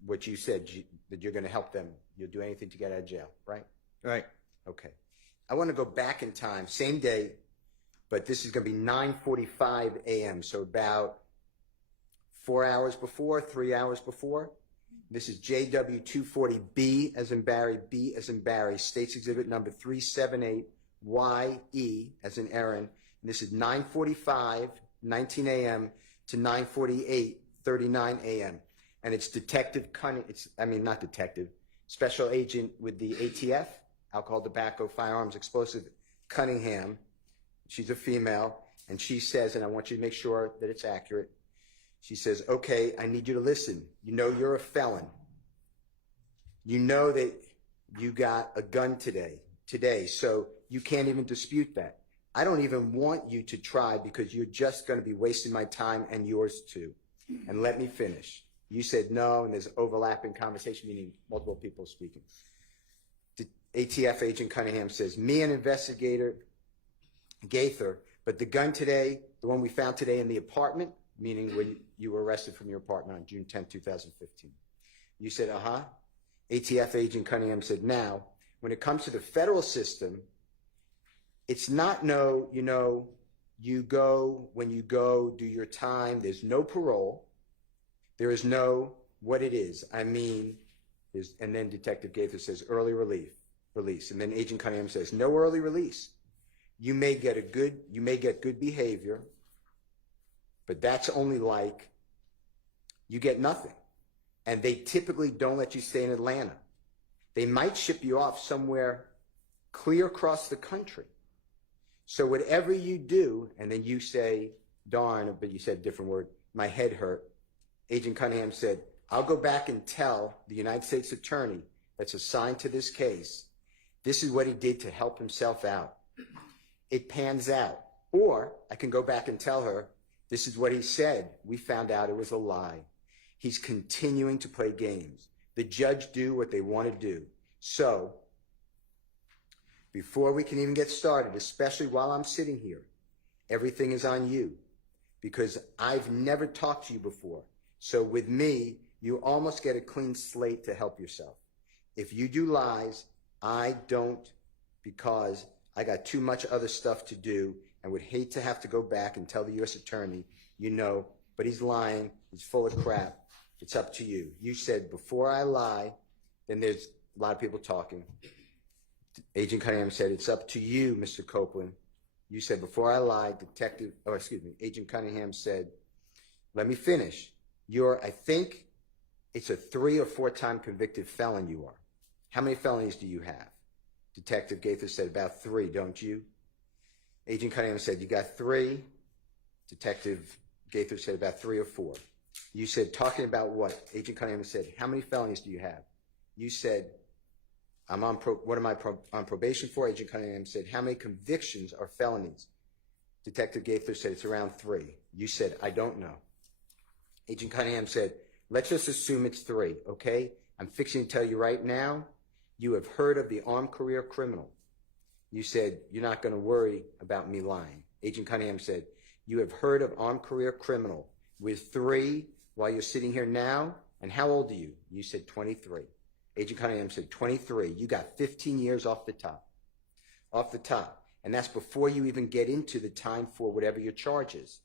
what you said, that you're going to help them. You'll do anything to get out of jail, right? Right. Okay. I want to go back in time, same day, but this is going to be 9:45 a.m., so about 4 hours before, 3 hours before. This is JW 240B as in Barry, B as in Barry, States Exhibit number 378YE as in Aaron. And this is 9:45, 19 a.m. to 9:48, 39 a.m. And it's Detective Cunning, not detective, Special Agent with the ATF, Alcohol, Tobacco, Firearms, Explosive, Cunningham. She's a female, and she says, and I want you to make sure that it's accurate, she says, okay, I need you to listen. You know you're a felon. You know that you got a gun today, so you can't even dispute that. I don't even want you to try because you're just going to be wasting my time and yours too. And let me finish. You said no, and there's overlapping conversation, meaning multiple people speaking. The ATF agent Cunningham says, me and investigator Gaither, but the gun today, the one we found today in the apartment, meaning when you were arrested from your apartment on June 10, 2015. You said, ATF agent Cunningham said, now, when it comes to the federal system, it's not you go, when you go, do your time, there's no parole, there is no what it is. And then Detective Gaither says, early release. And then Agent Cunningham says, no early release. You may get good behavior, but that's only like you get nothing. And they typically don't let you stay in Atlanta. They might ship you off somewhere clear across the country. So whatever you do, and then you say, darn, but you said a different word, my head hurt. Agent Cunningham said, I'll go back and tell the United States attorney that's assigned to this case, this is what he did to help himself out. It pans out. Or I can go back and tell her, this is what he said. We found out it was a lie. He's continuing to play games. The judge do what they want to do. So, before we can even get started, especially while I'm sitting here, everything is on you because I've never talked to you before. So with me, you almost get a clean slate to help yourself. If you do lies, I don't, because I got too much other stuff to do and would hate to have to go back and tell the U.S. attorney, but he's lying, he's full of crap. It's up to you. You said, before I lie, then there's a lot of people talking. Agent Cunningham said, it's up to you, Mr. Copeland. You said, before I lie, Agent Cunningham said, let me finish. I think it's a 3 or 4 time convicted felon you are. How many felonies do you have? Detective Gaither said, about 3, don't you? Agent Cunningham said, you got 3. Detective Gaither said, about 3 or 4. You said, talking about what? Agent Cunningham said, how many felonies do you have? You said, what am I on probation for? Agent Cunningham said, how many convictions are felonies? Detective Gaither said, it's around 3. You said, I don't know. Agent Cunningham said, let's just assume it's 3, okay? I'm fixing to tell you right now, you have heard of the armed career criminal. You said, you're not going to worry about me lying. Agent Cunningham said, you have heard of armed career criminal with 3 while you're sitting here now? And how old are you? You said 23. Agent Cunningham said 23. You got 15 years off the top. Off the top. And that's before you even get into the time for whatever your charge is.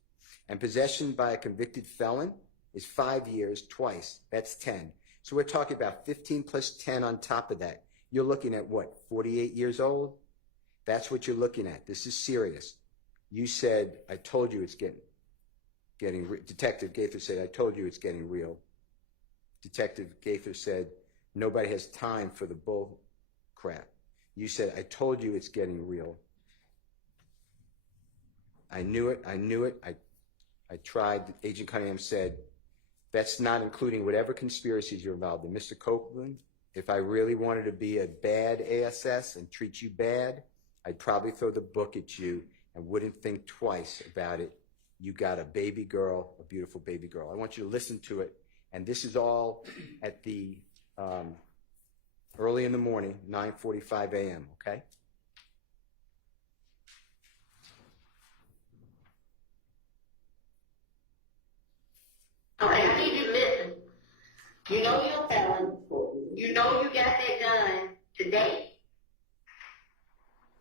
And possession by a convicted felon is 5 years twice. That's 10. So we're talking about 15 plus 10 on top of that. You're looking at what, 48 years old? That's what you're looking at. This is serious. You said, I told you it's getting Detective Gaither said, I told you it's getting real. Detective Gaither said, nobody has time for the bull crap. You said, I told you it's getting real. I knew it. I tried. Agent Cunningham said, that's not including whatever conspiracies you're involved in. Mr. Copeland, if I really wanted to be a bad ASS and treat you bad, I'd probably throw the book at you and wouldn't think twice about it. You got a baby girl, a beautiful baby girl. I want you to listen to it. And this is all at the early in the morning, 9:45 a.m., okay? Okay, I need you to listen. You know you're a felon. You know you got that gun today.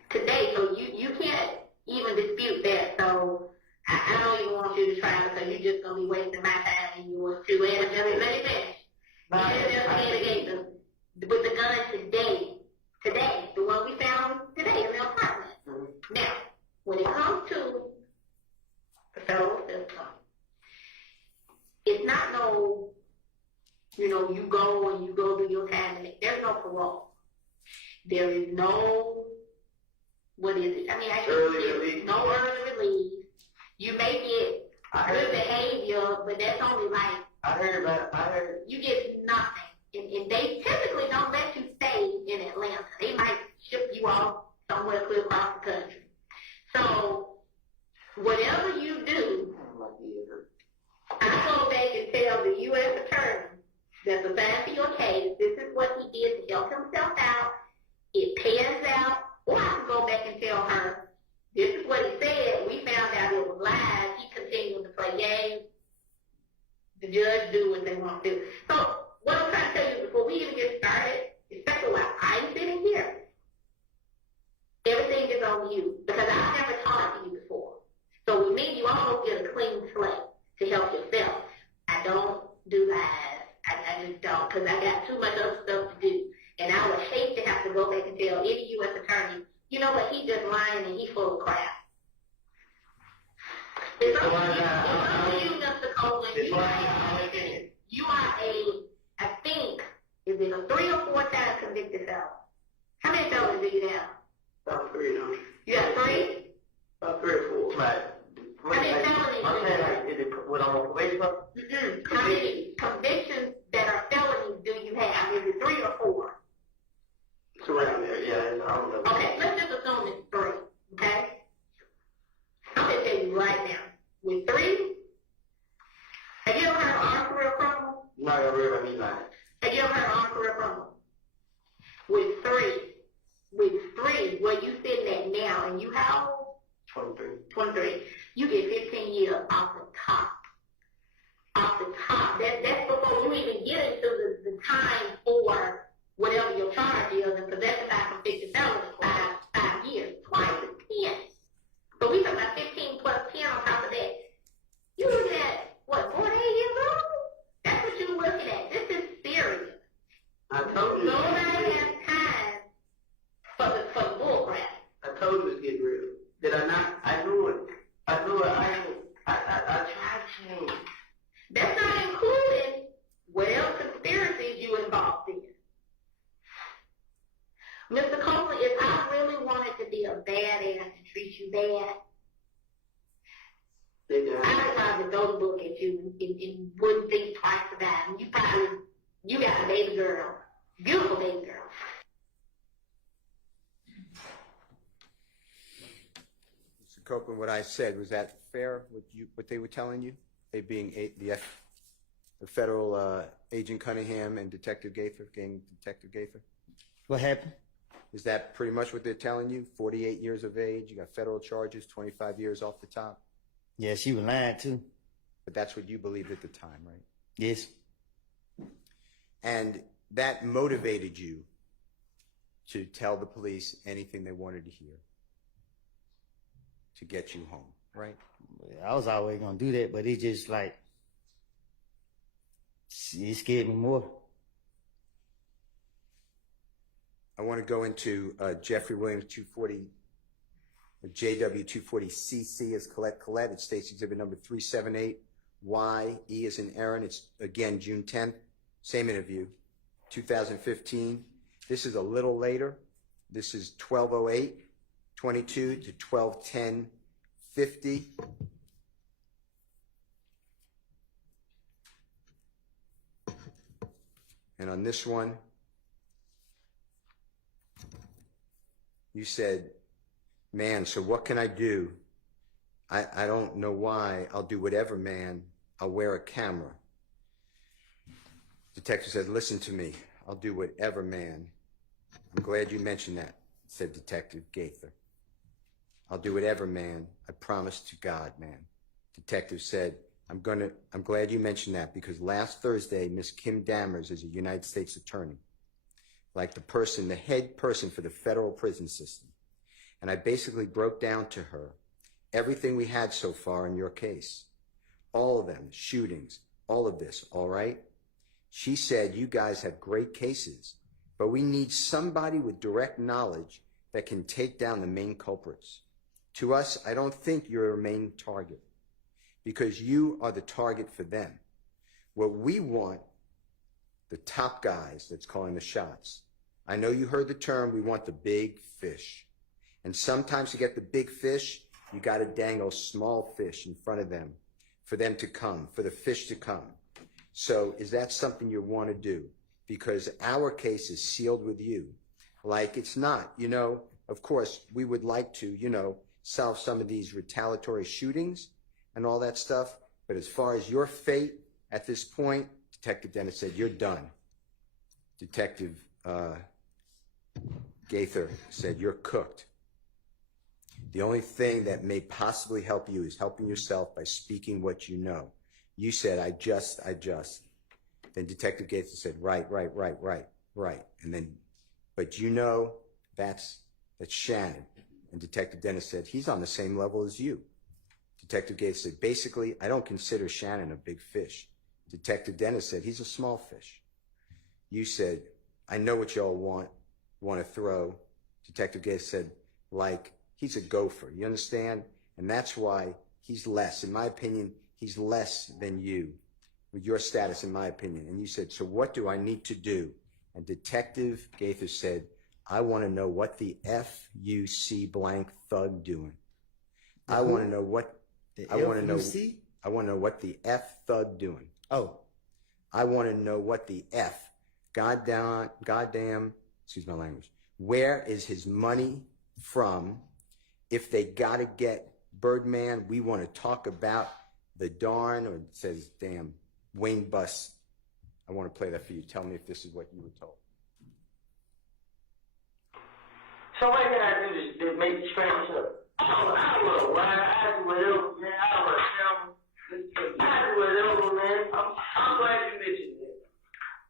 Today, so you can't even dispute that. So I don't even want you to try because you're just gonna be wasting my time and yours too. And let me finish. With the gun today, the one we found today in the apartment. Now, when it comes to the federal system, it's not no, you go do your time and there's no parole. There is no, what is it? I mean, no early release. You may get good behavior, but that's only like, you get nothing. And they typically don't let you stay in Atlanta. They might ship you off somewhere clear across the country. So, whatever you do, I go back and tell the U.S. attorney that's assigned to your case, this is what he did to help himself out. It pans out. Or I can go back and tell her, this is what he said. We found out it was lies. He continued to play games. The judge do what they want to do. So, what I'm trying to tell you before we even get started, especially while I'm sitting here, everything is on you because I've never talked to you before. So with me, you almost get a clean slate to help yourself. I don't do lies. I just don't because I got too much other stuff to do. And I would hate to have to go back and tell any U.S. attorney, you know what, he just lying and he full of crap. It's up to you, Mr. Copeland. You are I think, is it a 3 or 4 times convicted felon? How many felons do you have? About 3, no? You have 3? About 3 or 4. Right. How many felonies? Is it what I'm on probation for? How many convictions that are felonies do you have? Is it 3 or 4? It's around there, yeah. I don't know. Okay, let's just assume it's 3, okay? I'm going to tell you right now. With 3, have you ever heard of armed career criminal? No, I read about me lying. Have you ever heard of armed career criminal? With 3, where you sitting at now, and you how old? 23. You get 15 years off the top. Off the top. That's before you even get into the time for whatever your charge is, and possession by convicted felon is 5 years. Twice is 10. So we talking about 15 plus 10 on top of that. You looking at, what, 48 years old? That's what you're looking at. This is serious. I told you. Nobody has time for the bull crap. I told you it's getting real. Did I not? I knew it. I tried to. That's not including whatever conspiracies you involved in. Mr. Copeland, if I really wanted to be a badass and treat you bad, I would probably throw the book at you and wouldn't think twice about it. You got a baby girl, beautiful baby girl. Mr. Copeland, what I said, was that fair, what they were telling you? They being the federal agent Cunningham and Detective Gaither, Detective Gaither? What happened? Is that pretty much what they're telling you? 48 years of age, you got federal charges, 25 years off the top? Yeah, she was lying too. But that's what you believed at the time, right? Yes. And that motivated you to tell the police anything they wanted to hear to get you home, right? I was always gonna do that, but it just like it scared me more. I want to go into Jeffrey Williams 240, JW 240CC as Colette. It states exhibit number 378. YE is in Aaron. It's again June 10th. Same interview, 2015. This is a little later. This is 12:08:22 to 12:10:50. And on this one, you said, man, so what can I do? I don't know why. I'll do whatever, man. I'll wear a camera. Detective said, listen to me. I'll do whatever, man. I'm glad you mentioned that, said Detective Gaither. I'll do whatever, man. I promise to God, man. Detective said, I'm glad you mentioned that because last Thursday, Miss Kim Dammers is a United States attorney, like the head person for the federal prison system. And I basically broke down to her everything we had so far in your case. All of them, shootings, all of this, all right? She said, you guys have great cases, but we need somebody with direct knowledge that can take down the main culprits. To us, I don't think you're a main target because you are the target for them. What we want, the top guys that's calling the shots. I know you heard the term, we want the big fish. And sometimes to get the big fish, you got to dangle small fish in front of them for them to come, for the fish to come. So is that something you want to do? Because our case is sealed with you. Like it's not, of course, we would like to, solve some of these retaliatory shootings and all that stuff. But as far as your fate at this point, Detective Dennis said, you're done. Detective Gaither said, you're cooked. The only thing that may possibly help you is helping yourself by speaking what you know. You said, I just. Then Detective Gaither said, right. And then, but that's Shannon. And Detective Dennis said, he's on the same level as you. Detective Gaither said, basically, I don't consider Shannon a big fish. Detective Dennis said, he's a small fish. You said, I know what y'all want to throw. Detective Gaither said, like, he's a gopher, you understand? And that's why he's less. In my opinion, he's less than you with your status, in my opinion. And you said, so what do I need to do? And Detective Gaither said, I want to know what the F-U-C blank thug doing. I want to know what the I want to know what the F thug doing. Oh, I want to know what the F, goddamn, excuse my language. Where is his money from? If they got to get Birdman, we want to talk about the darn, or it says, damn, Wayne Bus. I want to play that for you. Tell me if this is what you were told. So what can I do to make the strange up? I don't know why. I do whatever, man. I do whatever, man. I'm glad you mentioned that.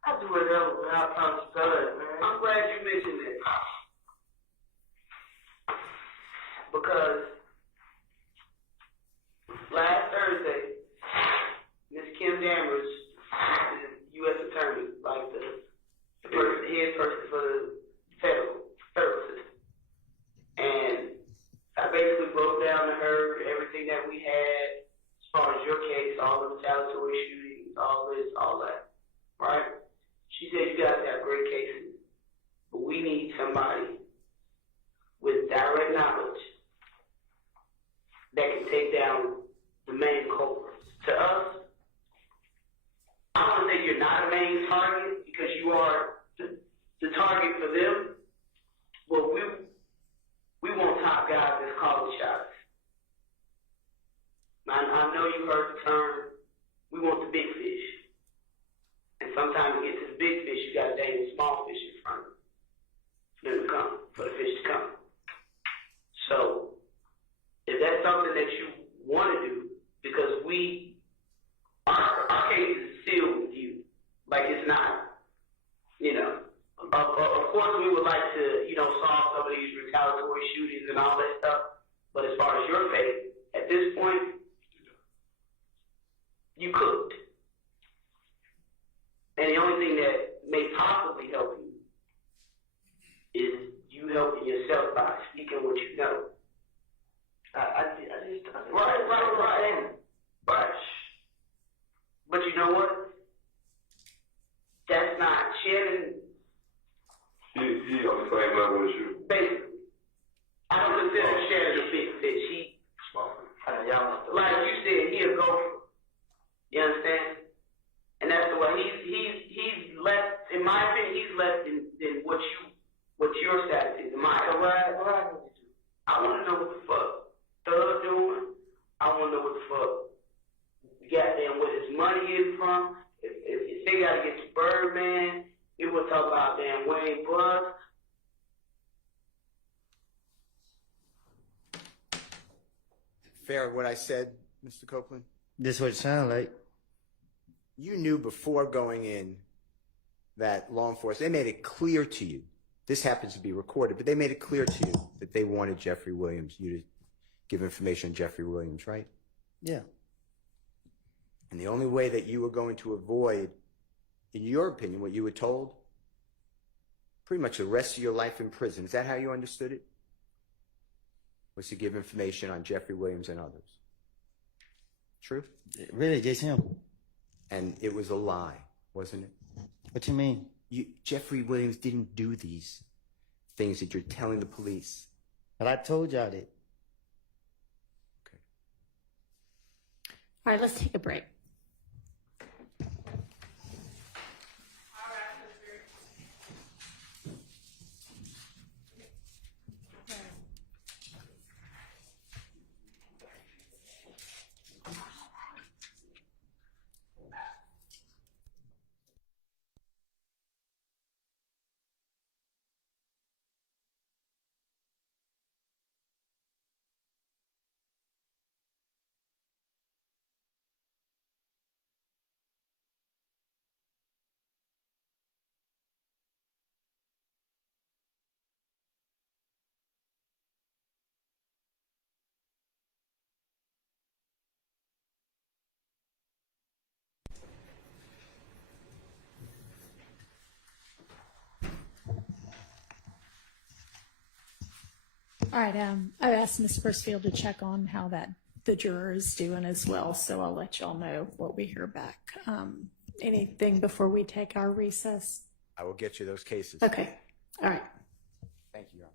I do whatever, man. I promise God, man. I'm glad you mentioned that. Because last Thursday, Miss Kim Dammers, the U.S. Attorney, like the head person for the federal system, and I basically broke down to her everything that we had as far as your case, all the retaliatory shootings, all this, all that, right? She said you guys have great cases, but we need somebody with direct knowledge that can take down the main culprits. To us, I don't want to say you're not a main target because you are the target for them, but we want top guys that's calling shots. I know you heard the term, we want the big fish. And sometimes to get to the big fish, you got to dangle small fish in front of them to come. for the fish to come. So, if that's something that you want to do, because our case is sealed with you. Like, it's not, you know. Of course, we would like to, you know, solve some of these retaliatory shootings and all that stuff. But as far as your faith, at this point, you cooked. And the only thing that may possibly help you is you helping yourself by speaking what you know. Right. But you know what? That's not Shannon. He on the same level as you. Basically, I don't consider Shannon a big fish. Like you said, he a gopher. You understand? And that's the way he's less. In my opinion, he's less than what your status is. What I need to do? I want to know what the fuck Thug doing. I want to know what the fuck goddamn where his money is from. If they got to get to Birdman, we will talk about damn Wayne Bus. Fair what I said, Mr. Copeland? This what it sounds like. You knew before going in that law enforcement, they made it clear to you, this happens to be recorded, but they made it clear to you that they wanted Jeffrey Williams, you to give information on Jeffrey Williams, right? Yeah. And the only way that you were going to avoid, in your opinion, what you were told, pretty much the rest of your life in prison, is that how you understood it? Was to give information on Jeffrey Williams and others. True? Really, just him. And it was a lie, wasn't it? What you mean? Jeffrey Williams didn't do these things that you're telling the police. But I told y'all that. All right, let's take a break. All right, I asked Ms. Bursfield to check on how the juror is doing as well, so I'll let y'all know what we hear back. Anything before we take our recess? I will get you those cases. Okay, all right. Thank you, Your Honor.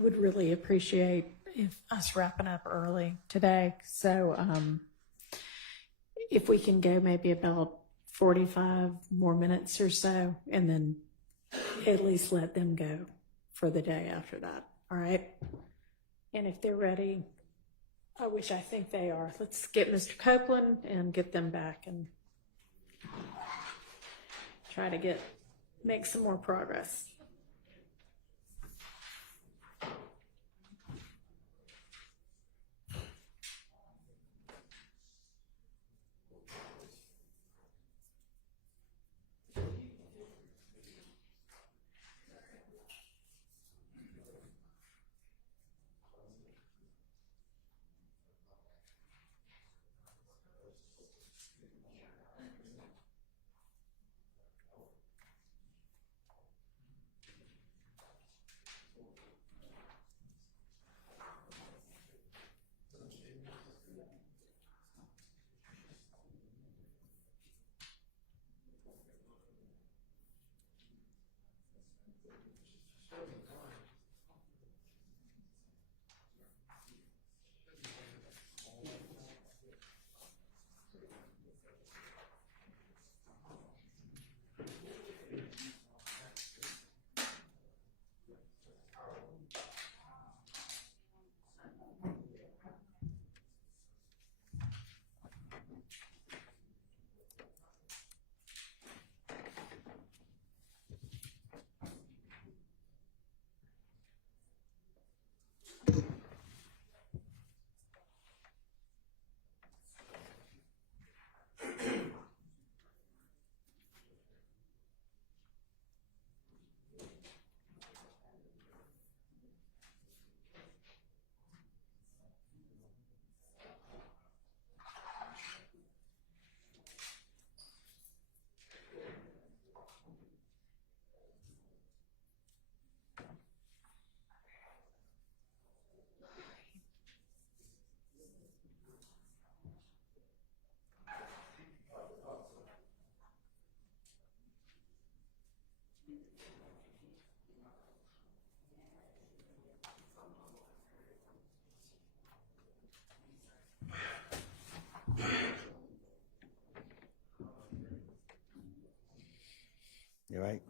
would really appreciate if us wrapping up early today. So if we can go maybe about 45 more minutes or so, and then at least let them go for the day after that. All right. And if they're ready, I think they are. Let's get Mr. Copeland and get them back and try to make some more progress. You right?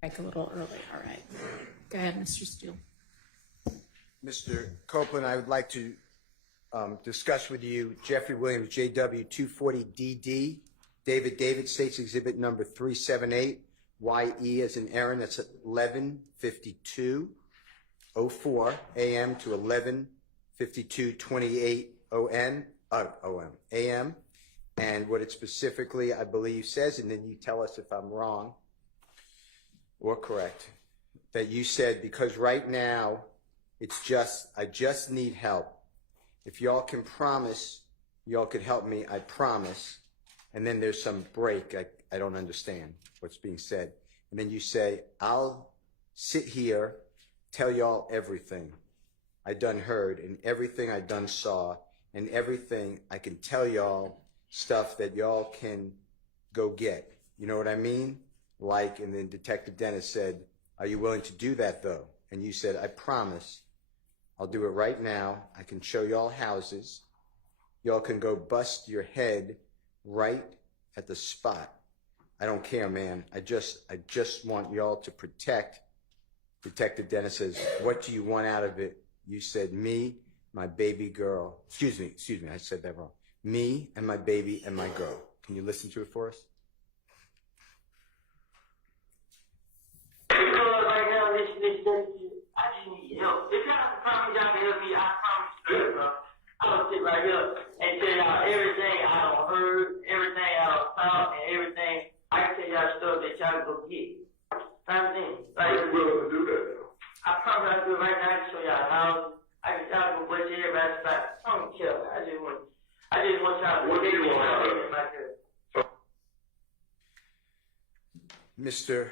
Break a little early. All right. Go ahead, Mr. Steele. Mr. Copeland, I would like to discuss with you Jeffrey Williams, JW 240DD, David States Exhibit number 378, YE as in Aaron, that's at 11:52:04 a.m. to 11:52:28 a.m. And what it specifically, I believe, says, and then you tell us if I'm wrong or correct, that you said, because right now I just need help. If y'all can promise y'all could help me, I promise. And then there's some break. I don't understand what's being said. And then you say, I'll sit here, tell y'all everything I done heard and everything I done saw and everything I can tell y'all, stuff that y'all can go get. You know what I mean? Like, and then Detective Dennis said, are you willing to do that though? And you said, I promise. I'll do it right now. I can show y'all houses. Y'all can go bust your head right at the spot. I don't care, man. I just want y'all to protect. Detective Dennis says, what do you want out of it? You said, me, my baby girl. Excuse me, I said that wrong. Me and my baby and my girl. Can you listen to it for us? Right now, I just need help. If y'all promise y'all can help me, I promise you, bro. I'm gonna sit right here and tell y'all everything I done heard, everything I done saw, and everything. I can tell y'all stuff that y'all can go get. Like, Are you willing to do that now? I promise I'll do it right now. I can show y'all how. I can y'all go butch everybody's spot. I don't care. I just want y'all to What do you want out of it? like that. Mr.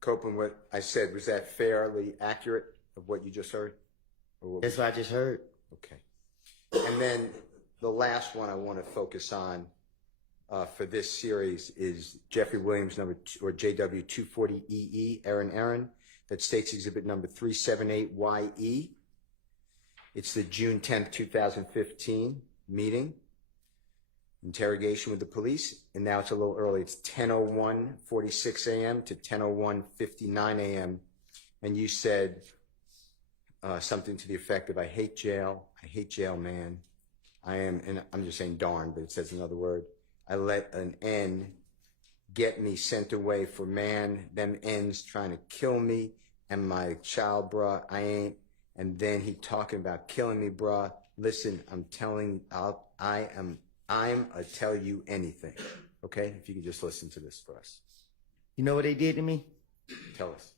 Copeland, what I said, was that fairly accurate of what you just heard? That's what I just heard. Okay. And then the last one I want to focus on for this series is Jeffrey Williams number or JW 240EE, Aaron, that states exhibit number 378YE. It's the June 10th, 2015 meeting, interrogation with the police, and now it's a little early. It's 10:01:46 a.m. to 10:01:59 a.m. And you said something to the effect of, I hate jail, man. And I'm just saying darn, but it says another word. I let an N get me sent away for man, them N's trying to kill me and my child, bruh, I ain't. And then he talking about killing me, bruh. Listen, I'm a tell you anything. Okay? If you could just listen to this for us. You know what they did to me? Tell us.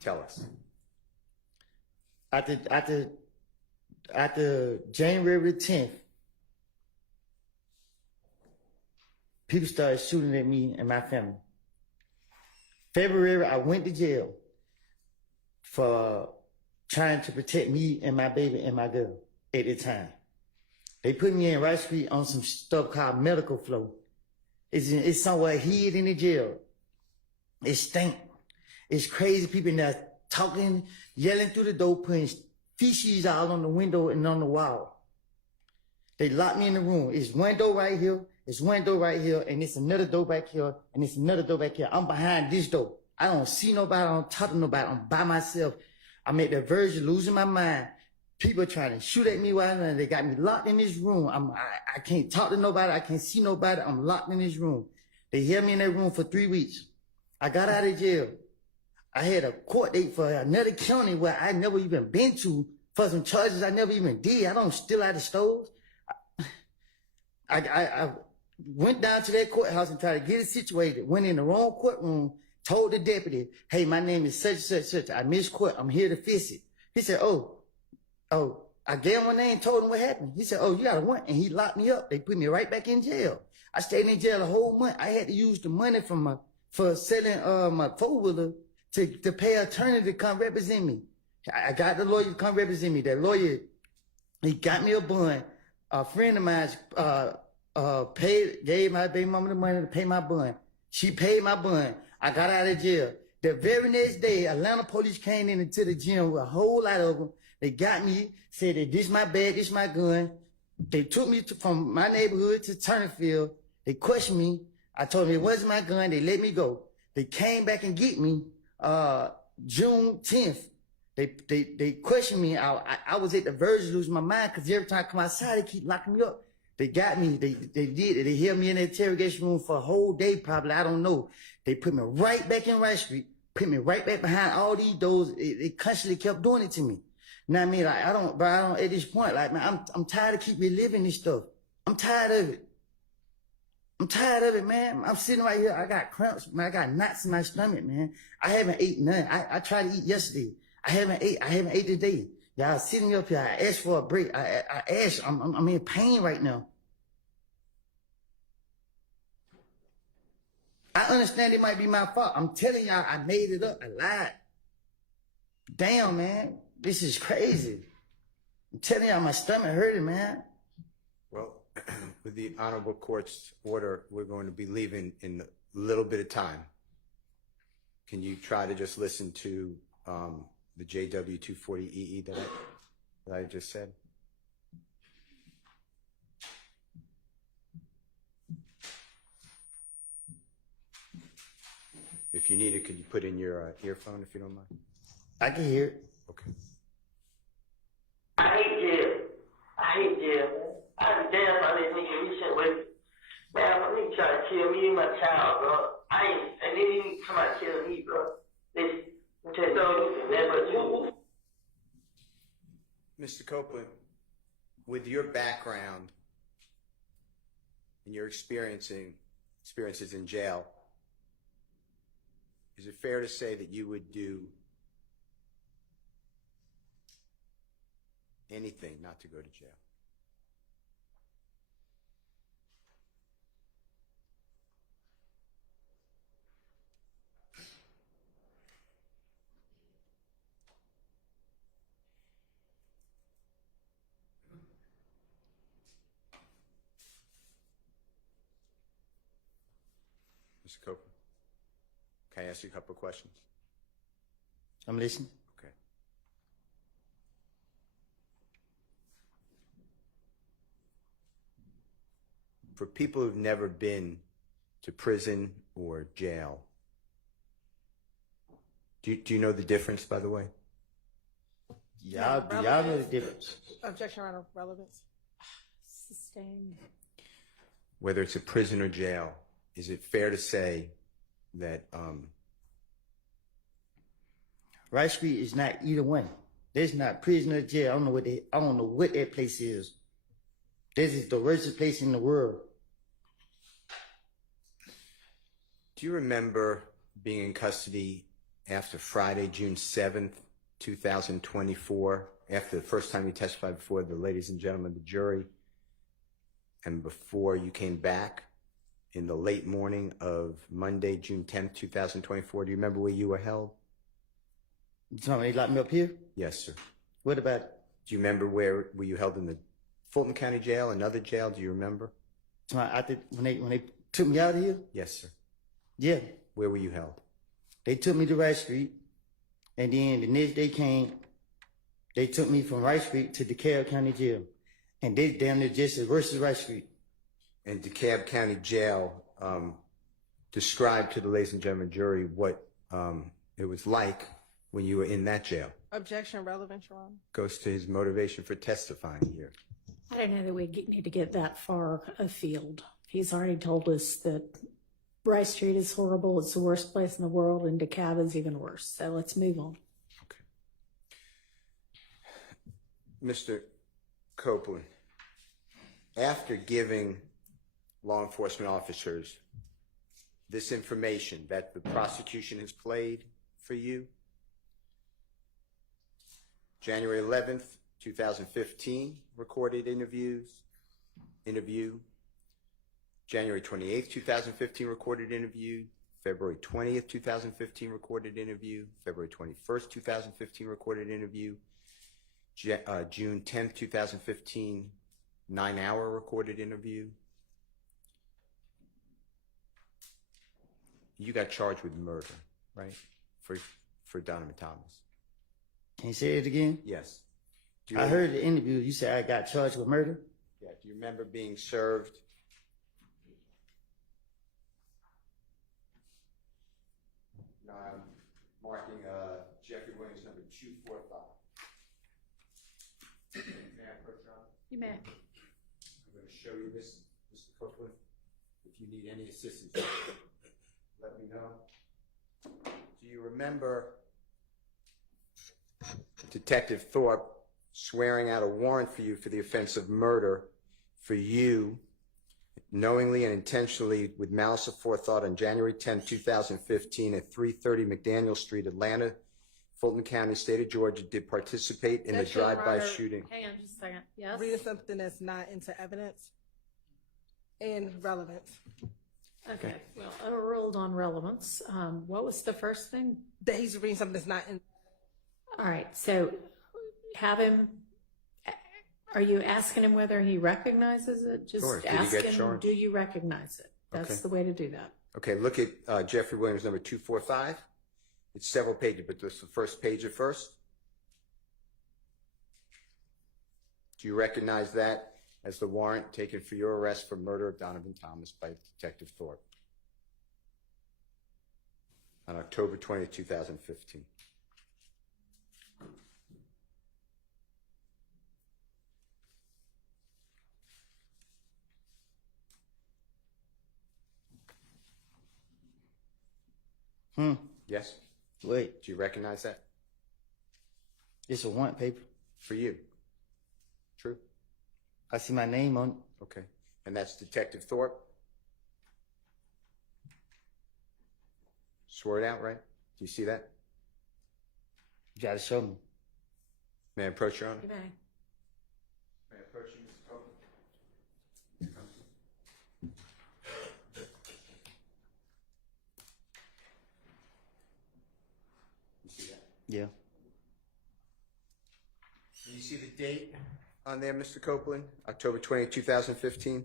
Tell us. After January the 10th, people started shooting at me and my family. February, I went to jail for trying to protect me and my baby and my girl at the time. They put me in Rice Street on some stuff called medical flow. It's somewhere hid in the jail. It stink. It's crazy people in there talking, yelling through the door, putting feces out on the window and on the wall. They locked me in the room. It's one door right here, it's one door right here, and it's another door back here, and it's another door back here. I'm behind this door. I don't see nobody, I don't talk to nobody, I'm by myself. I'm at the verge of losing my mind. People trying to shoot at me while they got me locked in this room. I can't talk to nobody, I can't see nobody, I'm locked in this room. They held me in that room for 3 weeks. I got out of jail. I had a court date for another county where I never even been to for some charges I never even did. I don't steal out of stores. I went down to that courthouse and tried to get it situated. Went in the wrong courtroom, told the deputy, hey, my name is such and such. I missed court. I'm here to fix it. He said, oh, I gave him my name, told him what happened. He said, oh, you got a warrant. And he locked me up. They put me right back in jail. I stayed in jail a whole month. I had to use the money for selling my four-wheeler to pay an attorney to come represent me. I got the lawyer to come represent me. That lawyer, he got me a bond. A friend of mine gave my baby mama the money to pay my bond. She paid my bond. I got out of jail. The very next day, Atlanta police came into the gym with a whole lot of them. They got me, said that this my bag, this my gun. They took me from my neighborhood to Turnerfield. They questioned me. I told them it wasn't my gun. They let me go. They came back and get me June 10th. They questioned me. I was at the verge of losing my mind because every time I come outside, they keep locking me up. They got me. They did it. They held me in the interrogation room for a whole day, probably. I don't know. They put me right back in Rice Street, put me right back behind all these doors. They constantly kept doing it to me. Now I mean, like, I don't, at this point, like, man, I'm tired of keep reliving this stuff. I'm tired of it. I'm tired of it, man. I'm sitting right here. I got cramps, man. I got knots in my stomach, man. I haven't ate none. I tried to eat yesterday. I haven't ate today. Y'all sitting me up here. I asked for a break. I asked. I'm in pain right now. I understand it might be my fault. I'm telling y'all, I made it up. I lied. Damn, man. This is crazy. I'm telling y'all, my stomach hurting, man. Well, with the Honorable Court's order, we're going to be leaving in a little bit of time. Can you try to just listen to the JW 240EE that I just said? If you need it, could you put in your earphone if you don't mind? I can hear it. Okay. I hate jail. I hate jail, man. I'd be damn how this nigga reach out with. Man, my nigga try to kill me and my child, bro. And then he come out and kill me, bro. Listen, I'm telling you, man, but you. Mr. Copeland, with your background and your experiences in jail, is it fair to say that you would do anything not to go to jail? Mr. Copeland, can I ask you a couple of questions? I'm listening. Okay. For people who've never been to prison or jail, do you know the difference, by the way? Y'all know the difference. Objection around relevance. Sustained. Whether it's a prison or jail, is it fair to say that Rice Street is not either one. There's not prison or jail. I don't know what that place is. This is the worst place in the world. Do you remember being in custody after Friday, June 7th, 2024, after the first time you testified before the ladies and gentlemen of the jury, and before you came back in the late morning of Monday, June 10th, 2024? Do you remember where you were held? You talking about they locked me up here? Yes, sir. What about it? Do you remember were you held in the Fulton County jail, another jail? Do you remember? When they took me out of here? Yes, sir. Yeah. Where were you held? They took me to Rice Street, and then the next day came, they took me from Rice Street to DeKalb County Jail. And they damn near just as worse as Rice Street. And DeKalb County Jail, describe to the ladies and gentlemen jury what it was like when you were in that jail. Objection relevance, Your Honor. Goes to his motivation for testifying here. I don't know that we need to get that far afield. He's already told us that Rice Street is horrible. It's the worst place in the world, and DeKalb is even worse. So let's move on. Okay. Mr. Copeland, after giving law enforcement officers this information that the prosecution has played for you, January 11th, 2015, recorded interview, January 28th, 2015, recorded interview, February 20th, 2015, recorded interview, February 21st, 2015, recorded interview, June 10th, 2015, 9-hour recorded interview. You got charged with murder, right? For Donovan Thomas. Can you say it again? Yes. I heard the interview. You said I got charged with murder? Yeah. Do you remember being served? No, I'm marking Jeffrey Williams number 245. May I approach, Your Honor? You may. I'm going to show you this, Mr. Copeland. If you need any assistance, let me know. Do you remember Detective Thorpe swearing out a warrant for you for the offense of murder for you knowingly and intentionally with malice aforethought on January 10, 2015 at 330 McDaniel Street, Atlanta, Fulton County, state of Georgia, did participate in the Judge Schultenrider, drive-by shooting. Hang on just a second. Yes. Reading something that's not into evidence and relevance. Okay. Well, overruled on relevance. What was the first thing? That he's reading something that's not in. All right. So have him. Are you asking him whether he recognizes it? Just Sure. Did he ask get him, charged? do you recognize it? That's Okay. the way to do that. Okay, look at Jeffrey Williams, number 245. It's several pages, but this is the first page at first. Do you recognize that as the warrant taken for your arrest for murder of Donovan Thomas by Detective Thorpe on October 20th, 2015? Yes? Wait, Do you recognize that? it's a warrant paper. For you? True? I see my name on it. Okay. And that's Detective Thorpe? Swore it out, right? Do you see that? You gotta show me. May I approach your honor? You may. May I approach you, Mr. Copeland? You see that? Yeah. You see the date on there, Mr. Copeland? October 20th, 2015?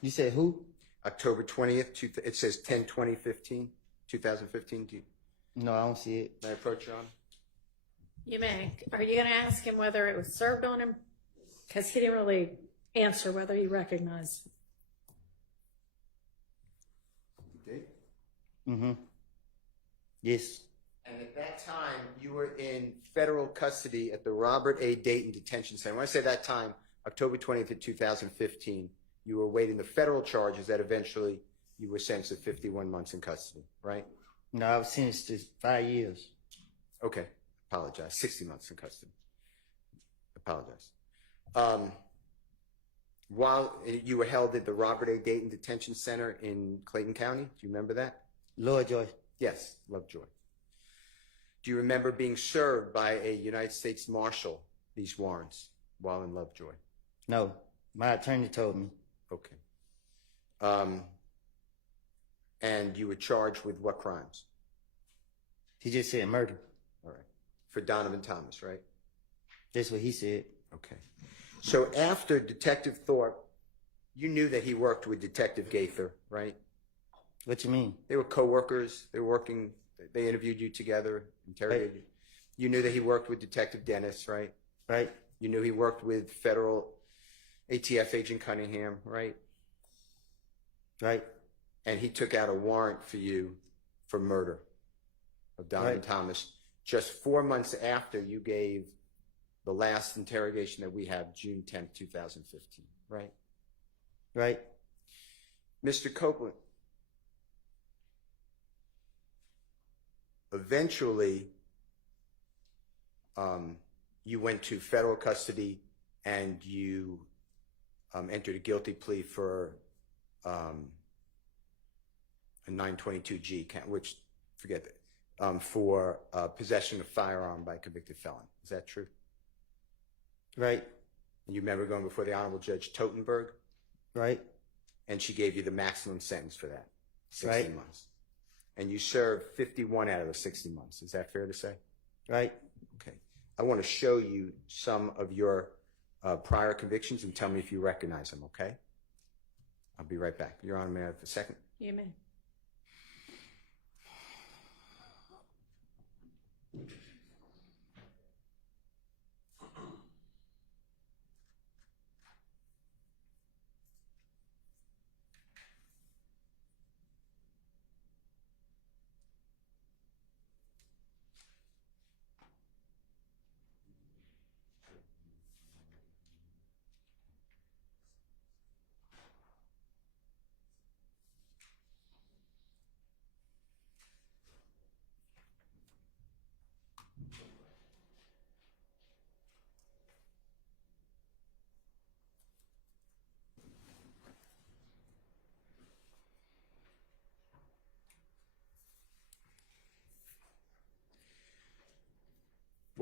You said who? October 20th, it says 10/20/15, 2015. Do you, No, I don't see it. may I approach your honor? You may. Are you going to ask him whether it was served on him? Because he didn't really answer whether he recognized. Date? Mm-hmm. Yes. And at that time, you were in federal custody at the Robert A. Dayton Detention Center. When I say that time, October 20th of 2015, you were awaiting the federal charges that eventually you were sentenced to 51 months in custody, right? No, I was sentenced to 5 years. Okay. Apologize. 60 months in custody. Apologize. While you were held at the Robert A. Dayton Detention Center in Clayton County, do you remember that? Lovejoy. Yes, Lovejoy. Do you remember being served by a United States Marshal these warrants while in Lovejoy? No, my attorney told me. Okay. And you were charged with what crimes? He just said murder. All right. For Donovan Thomas, right? That's what he said. Okay. So after Detective Thorpe, you knew that he worked with Detective Gaither, right? What you mean? They were co-workers. They were working. They interviewed you together, interrogated you. You knew that he worked with Detective Dennis, right? Right. You knew he worked with federal ATF agent Cunningham, right? Right. And he took out a warrant for you for murder of Donovan Thomas just 4 months after you gave the last interrogation that we have, June 10th, 2015, right? Right. Mr. Copeland, eventually, you went to federal custody and you entered a guilty plea for a 922G, which, forget that, for possession of firearm by a convicted felon. Is that true? Right. And you remember going before the Honorable Judge Totenberg? Right. And she gave you the maximum sentence for that, 60 Right. months. And you served 51 out of the 60 months. Is that fair to say? Right. Okay. I want to show you some of your prior convictions and tell me if you recognize them, okay? I'll be right back. Your Honor, may I have a second? You may.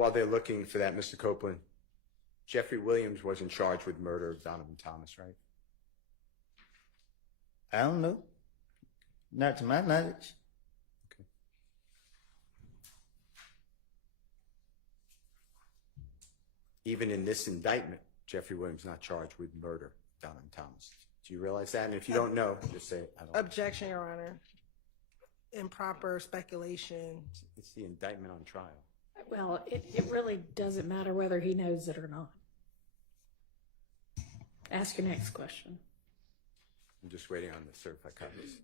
While they're looking for that, Mr. Copeland, Jeffrey Williams wasn't charged with murder of Donovan Thomas, right? I don't know. Not to my knowledge. Okay. Even in this indictment, Jeffrey Williams not charged with murder of Donovan Thomas. Do you realize that? And if you don't know, just say, I don't know. Objection, Your Honor. Improper speculation. It's the indictment on trial. Well, it really doesn't matter whether he knows it or not. Ask your next question. I'm just waiting on the certified copies.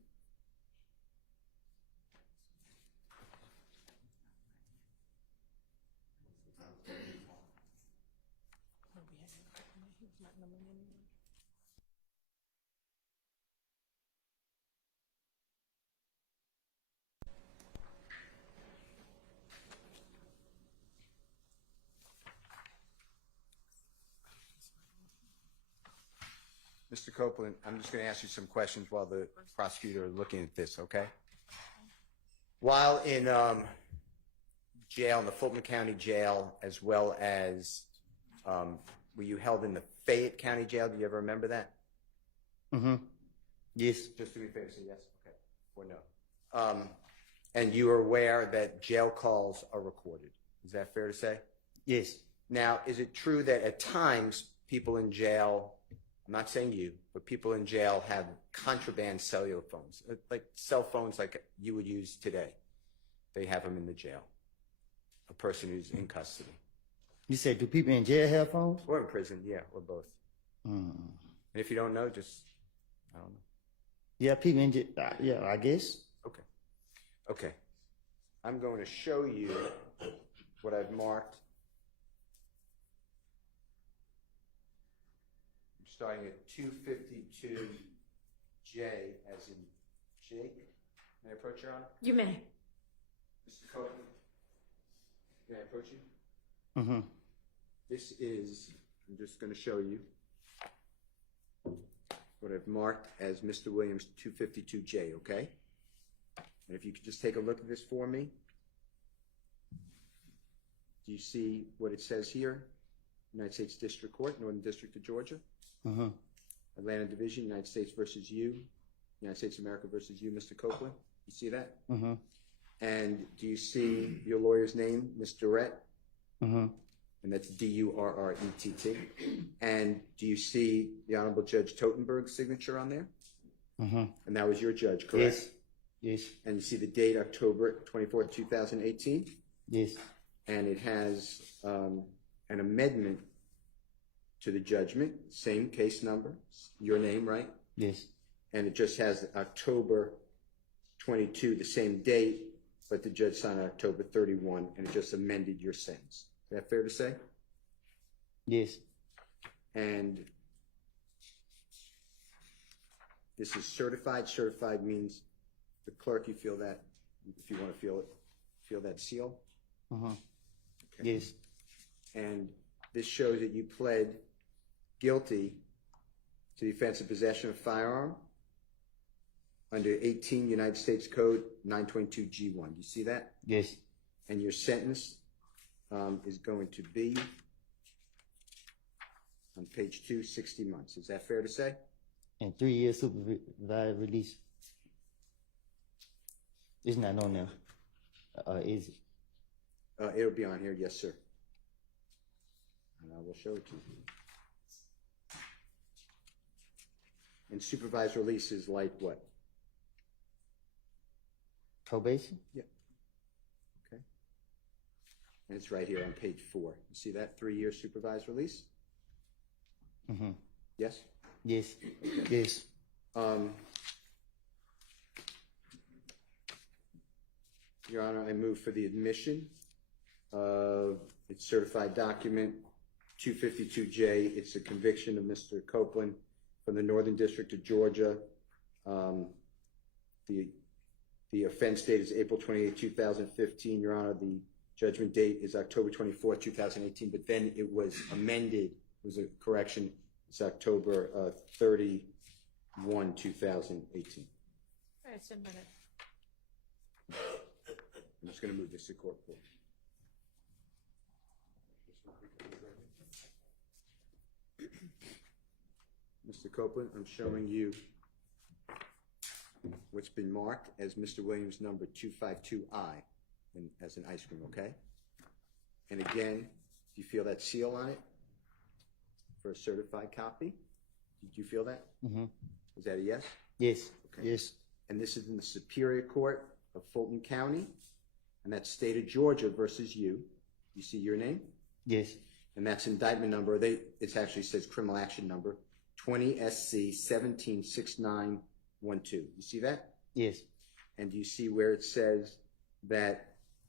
Mr. Copeland, I'm just going to ask you some questions while the prosecutor is looking at this, okay? While in jail, in the Fulton County Jail, as well as were you held in the Fayette County Jail? Do you ever remember that? Mm-hmm. Yes. Just to be fair, say yes? Okay. Or no? And you are aware that jail calls are recorded. Is that fair to say? Yes. Now, is it true that at times people in jail, I'm not saying you, but people in jail have contraband cellular phones, like cell phones like you would use today? They have them in the jail. A person who's in custody. You said, do people in jail have phones? Or in prison, yeah, or both. And if you don't know, just, I don't know. Yeah, people in jail, yeah, I guess. Okay. Okay. I'm going to show you what I've marked. I'm starting at 252J, as in Jake. May I approach, Your Honor? You may. Mr. Copeland, may I approach you? Mm-hmm. This is, I'm just going to show you what I've marked as Mr. Williams 252J, okay? And if you could just take a look at this for me. Do you see what it says here? United States District Court, Northern District of Georgia. Mm-hmm. Atlanta Division, United States versus you. United States of America versus you, Mr. Copeland. You see that? Mm-hmm. And do you see your lawyer's name, Ms. Durrett? Mm-hmm. And that's D-U-R-R-E-T-T. And do you see the Honorable Judge Totenberg's signature on there? Mm-hmm. And that was your judge, correct? Yes. Yes. And you see the date, October 24th, 2018? Yes. And it has an amendment to the judgment, same case number, your name, right? Yes. And it just has October 22, the same date, but the judge signed October 31, and it just amended your sentence. Is that fair to say? Yes. And this is certified. Certified means the clerk, you feel that, if you want to feel it, feel that seal? Uh-huh. Okay. Yes. And this shows that you pled guilty to the offense of possession of a firearm under 18 United States Code 922G1. Do you see that? Yes. And your sentence is going to be on page 2, 60 months. Is that fair to say? And 3 years supervised release. It's not on there. Is it? It'll be on here, yes, sir. And I will show it to you. And supervised release is like what? Probation? Yeah. Okay. And it's right here on page 4. You see that 3-year supervised release? Mm-hmm. Yes? Yes. Okay. Yes. Your Honor, I move for the admission of its certified document 252J. It's a conviction of Mr. Copeland from the Northern District of Georgia. The offense date is April 28, 2015. Your Honor, the judgment date is October 24, 2018, but then it was amended. It was a correction. It's October 31, 2018. It's a minute. I'm just going to move this to court, please. Mr. Copeland, I'm showing you what's been marked as Mr. Williams number 252I as an ice cream, okay? And again, do you feel that seal on it for a certified copy? Did you feel that? Mm-hmm. Is that a yes? Yes. Okay. Yes. And this is in the Superior Court of Fulton County, and that's state of Georgia versus you. You see your name? Yes. And that's indictment number, it actually says criminal action number 20 SC 176912. You see that? Yes. And do you see where it says that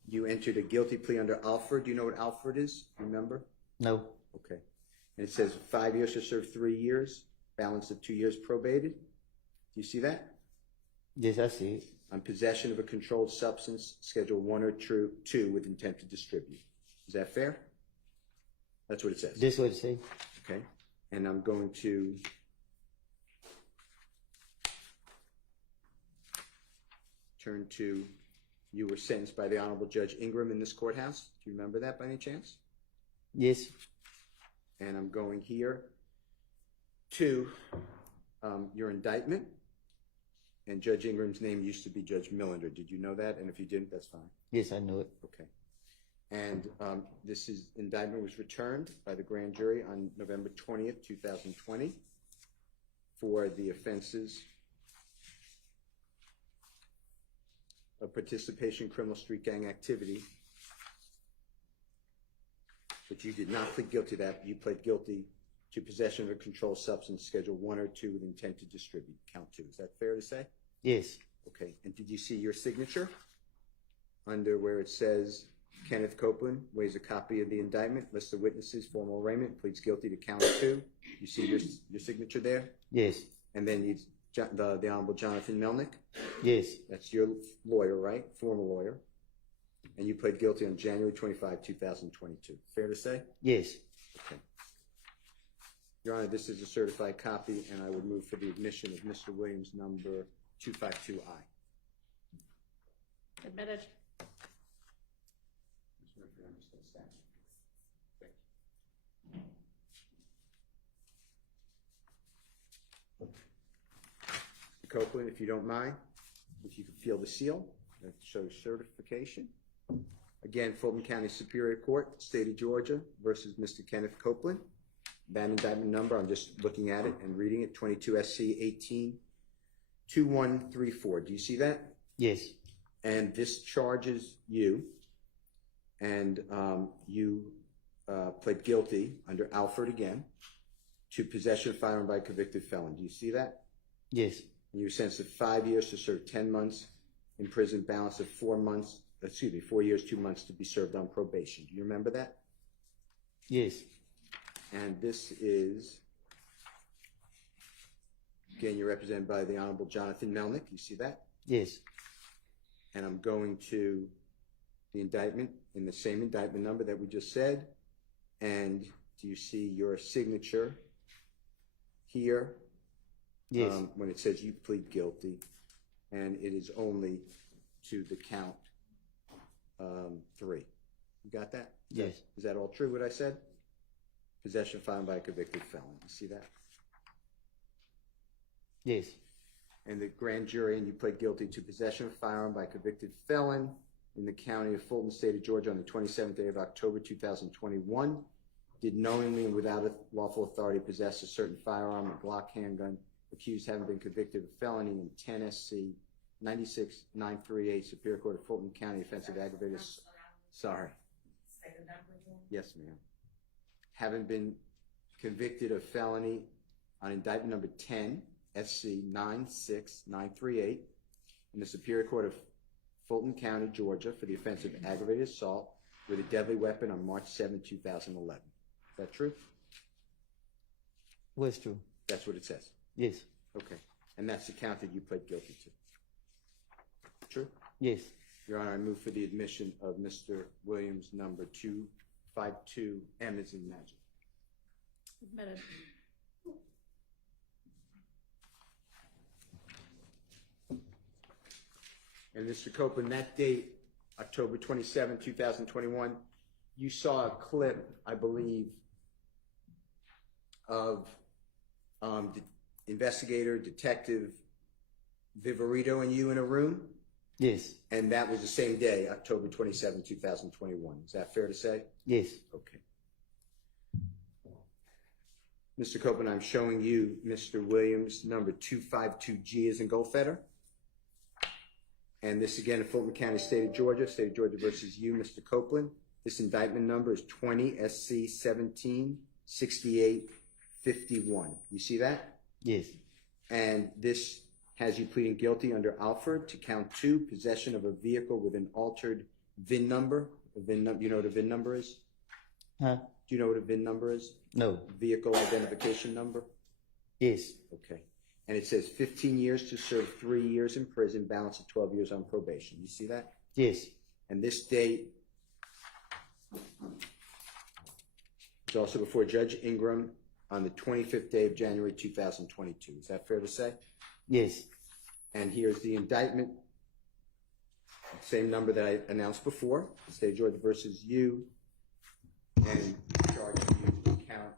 you entered a guilty plea under Alford? Do you know what Alford is? Remember? No. Okay. And it says 5 years to serve 3 years, balance of 2 years probated. Do you see that? Yes, I see it. On possession of a controlled substance, Schedule 1 or 2 with intent to distribute. Is that fair? That's what it says. This what it say. Okay. And I'm going to turn to, you were sentenced by the Honorable Judge Ingram in this courthouse. Do you remember that by any chance? Yes. And I'm going here to your indictment. And Judge Ingram's name used to be Judge Millender. Did you know that? And if you didn't, that's fine. Yes, I know it. Okay. And this indictment was returned by the grand jury on November 20th, 2020 for the offenses of participation in criminal street gang activity. But you did not plead guilty to that. You pled guilty to possession of a controlled substance, Schedule 1 or 2 with intent to distribute, count 2. Is that fair to say? Yes. Okay. And did you see your signature under where it says Kenneth Copeland waives a copy of the indictment, lists of witnesses, formal arraignment, pleads guilty to count 2? You see your signature there? Yes. And then the Honorable Jonathan Melnick? Yes. That's your lawyer, right? Former lawyer. And you pled guilty on January 25, 2022. Fair to say? Yes. Okay. Your Honor, this is a certified copy, and I would move for the admission of Mr. Williams, number 252I. Admitted. Mr. Copeland, if you don't mind, if you could feel the seal, that shows certification. Again, Fulton County Superior Court, State of Georgia versus Mr. Kenneth Copeland. That indictment number, I'm just looking at it and reading it, 22 SC 182134. Do you see that? Yes. And this charges you, and you pled guilty under Alford again to possession of firearm by a convicted felon. Do you see that? Yes. And you were sentenced to 5 years to serve 10 months in prison, balance of 4 years, 2 months to be served on probation. Do you remember that? Yes. And this is, again, you're represented by the Honorable Jonathan Melnick. You see that? Yes. And I'm going to the indictment in the same indictment number that we just said. And do you see your signature here? Yes. When it says you plead guilty, and it is only to the count 3. You got that? Yes. Is that all true, what I said? Possession found by a convicted felon. You see that? Yes. And the grand jury, and you pled guilty to possession of firearm by a convicted felon in the county of Fulton, state of Georgia, on the 27th day of October 2021. Did knowingly and without a lawful authority possess a certain firearm, a Glock handgun, accused having been convicted of felony in 10 SC 96938, Superior Court of Fulton County, offensive aggravated. Sorry. Yes, ma'am. Having been convicted of felony on indictment number 10 SC 96938 in the Superior Court of Fulton County, Georgia, for the offense of aggravated assault with a deadly weapon on March 7, 2011. Is that true? What's true? That's what it says. Yes. Okay. And that's the count that you pled guilty to. True? Yes. Your Honor, I move for the admission of Mr. Williams, number 252M as in magic. Admitted. And Mr. Copeland, that date, October 27, 2021, you saw a clip, I believe, of Investigator, Detective Viverito and you in a room? Yes. And that was the same day, October 27, 2021. Is that fair to say? Yes. Okay. Mr. Copeland, I'm showing you Mr. Williams, number 252G as in Goldfeder. And this again in Fulton County, State of Georgia versus you, Mr. Copeland. This indictment number is 20 SC 17 68 51. You see that? Yes. And this has you pleading guilty under Alford to count 2, possession of a vehicle with an altered VIN number. You know what a VIN number is? Huh? Do you know what a VIN number is? No. Vehicle identification number? Yes. Okay. And it says 15 years to serve 3 years in prison, balance of 12 years on probation. You see that? Yes. And this date is also before Judge Ingram on the 25th day of January 2022. Is that fair to say? Yes. And here's the indictment. Same number that I announced before. State of Georgia versus you. And charging you to count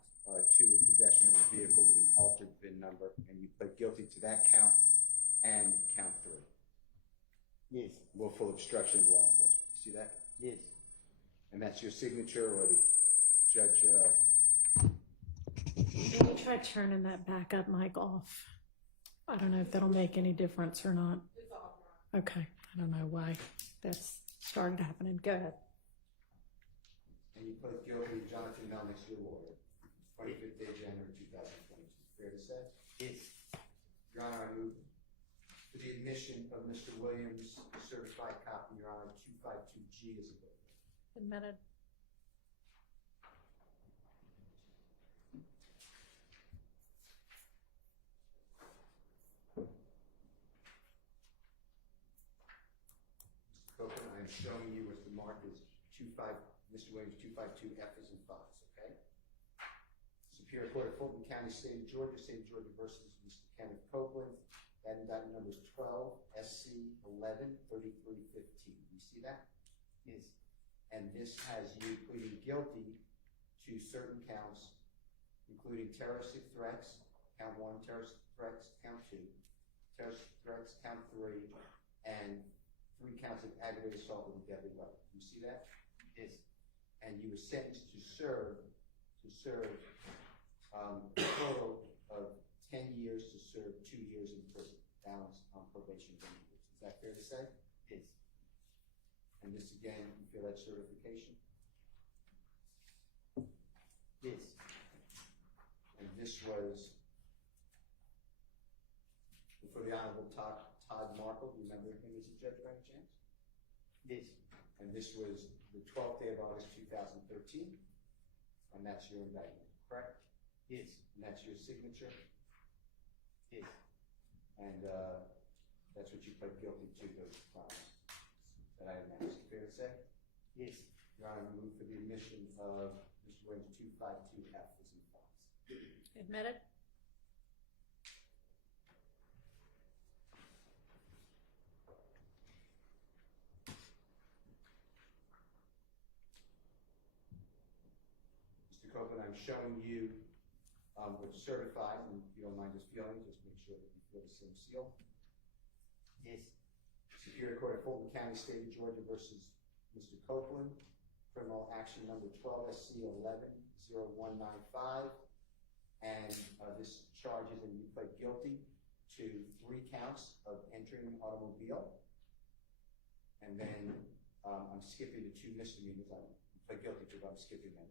2 with possession of a vehicle with an altered VIN number. And you pled guilty to that count and count 3. Yes. Willful obstruction of law enforcement. You see that? Yes. And that's your signature, or the judge? Can you try turning that backup mic off? I don't know if that'll make any difference or not. Okay. I don't know why that's started happening. Go ahead. And you pled guilty to Jonathan Melnick's your lawyer, 25th day of January 2022. Fair to say? Yes. Your Honor, I move for the admission of Mr. Williams' certified copy, Your Honor, 252G as a book. Admitted. Copeland, I am showing you what the mark is, Mr. Williams 252F as in Fox, okay? Superior Court of Fulton County, State of Georgia versus Mr. Kenneth Copeland. That indictment number is 12 SC 11 3315. You see that? Yes. And this has you pleading guilty to certain counts, including terroristic threats, count 1, terrorist threats, count 2, terrorist threats, count 3, and 3 counts of aggravated assault with a deadly weapon. You see that? Yes. And you were sentenced to serve a total of 10 years to serve 2 years in prison, balance on probation. Is that fair to say? Yes. And this again, you feel that certification? Yes. And this was for the Honorable Todd Markle. Do you remember him as a judge by any chance? Yes. And this was the 12th day of August 2013. And that's your indictment, correct? Yes. And that's your signature? Yes. And that's what you pled guilty to, those crimes that I announced. Fair to say? Yes. Your Honor, I move for the admission of Mr. Williams 252F as in Fox. Admitted. Mr. Copeland, I'm showing you what's certified, and if you don't mind just feeling, just make sure that you feel the same seal. Yes. Superior Court of Fulton County, State of Georgia versus Mr. Copeland, criminal action number 12 SC 110195, and this charges, and you pled guilty to 3 counts of entering an automobile, and then I'm skipping the 2 misdemeanors. I pled guilty to, but I'm skipping them.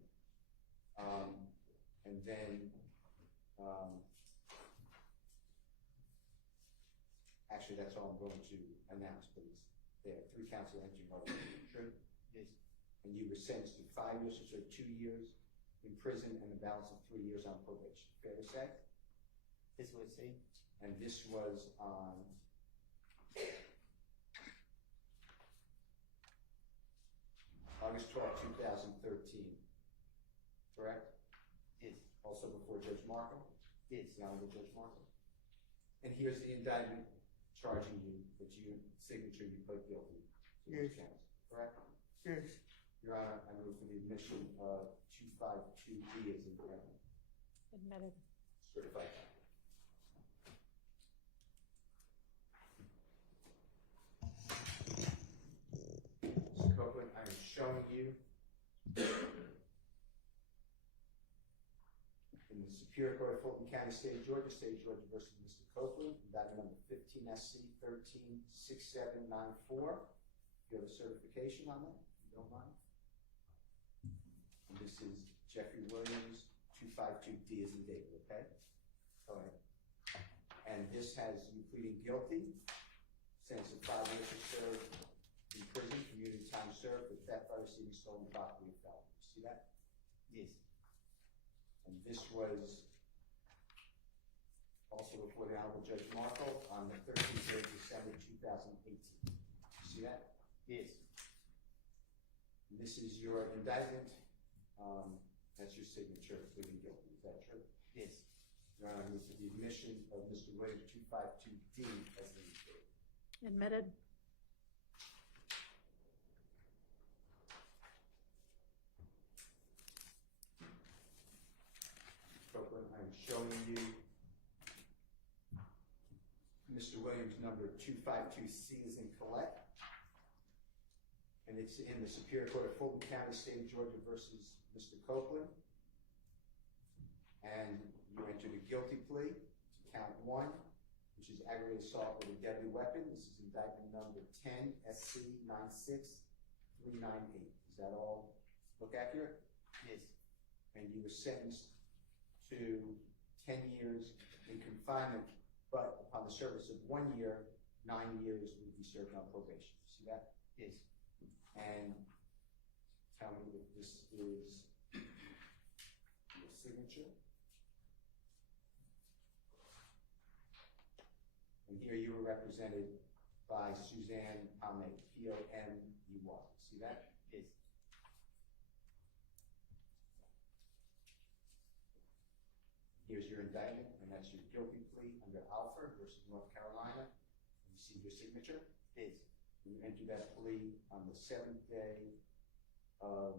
And then actually, that's all I'm going to announce, but it's there. 3 counts of entering automobile. True? Yes. And you were sentenced to 5 years to serve 2 years in prison and a balance of 3 years on probation. Fair to say? This was it. And this was on August 12, 2013. Correct? Yes. Also before Judge Markham? Yes. The Honorable Judge Markham. And here's the indictment charging you, that you signature, you pled guilty to those counts. Correct? Yes. Your Honor, I move for the admission of 252B as in Graham. Admitted. Certified. you in the Superior Court of Fulton County, State of Georgia versus Mr. Copeland, indictment number 15 SC 136794. You have a certification on that, if you don't mind? And this is Jeffrey Williams, 252D as in David, okay? Go ahead. And this has you pleading guilty, sentence of 5 years to serve in prison, community time served for theft by receiving stolen property of felony. See that? Yes. And this was also before the Honorable Judge Markle on the 13th day of December 2018. See that? Yes. And this is your indictment. That's your signature, pleading guilty. Is that true? Yes. Your Honor, I move for the admission of Mr. Williams 252D as indicated. Admitted. Copeland, I am showing you Mr. Williams number 252C is in Colette. And it's in the Superior Court of Fulton County, State of Georgia versus Mr. Copeland. And you entered a guilty plea to count 1, which is aggravated assault with a deadly weapon. This is indictment number 10 SC 96398. Is that all look accurate? Yes. And you were sentenced to 10 years in confinement, but upon the service of 1 year, 9 years would be served on probation. See that? Yes. And tell me if this is your signature. And here you were represented by Suzanne Pomey, P-O-M-E-Y. See that? Yes. Here's your indictment, and that's your guilty plea under Alford versus North Carolina. You see your signature? Yes. You entered that plea on the 7th day of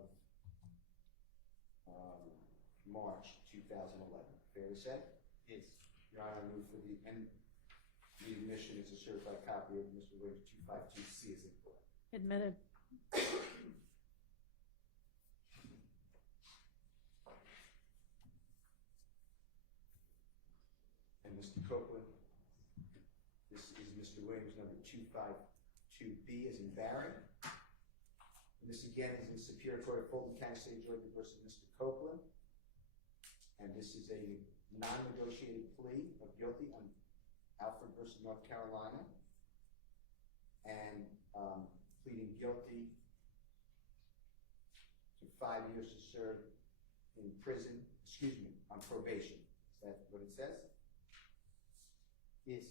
March 2011. Fair to say? Yes. Your Honor, I move for the admission is a certified copy of Mr. Williams 252C as in court. Admitted. And Mr. Copeland, this is Mr. Williams number 252B as in Barry. And this again is in Superior Court of Fulton County, State of Georgia versus Mr. Copeland. And this is a non-negotiated plea of guilty on Alford versus North Carolina, and pleading guilty to 5 years to serve in prison, on probation. Is that what it says? Yes.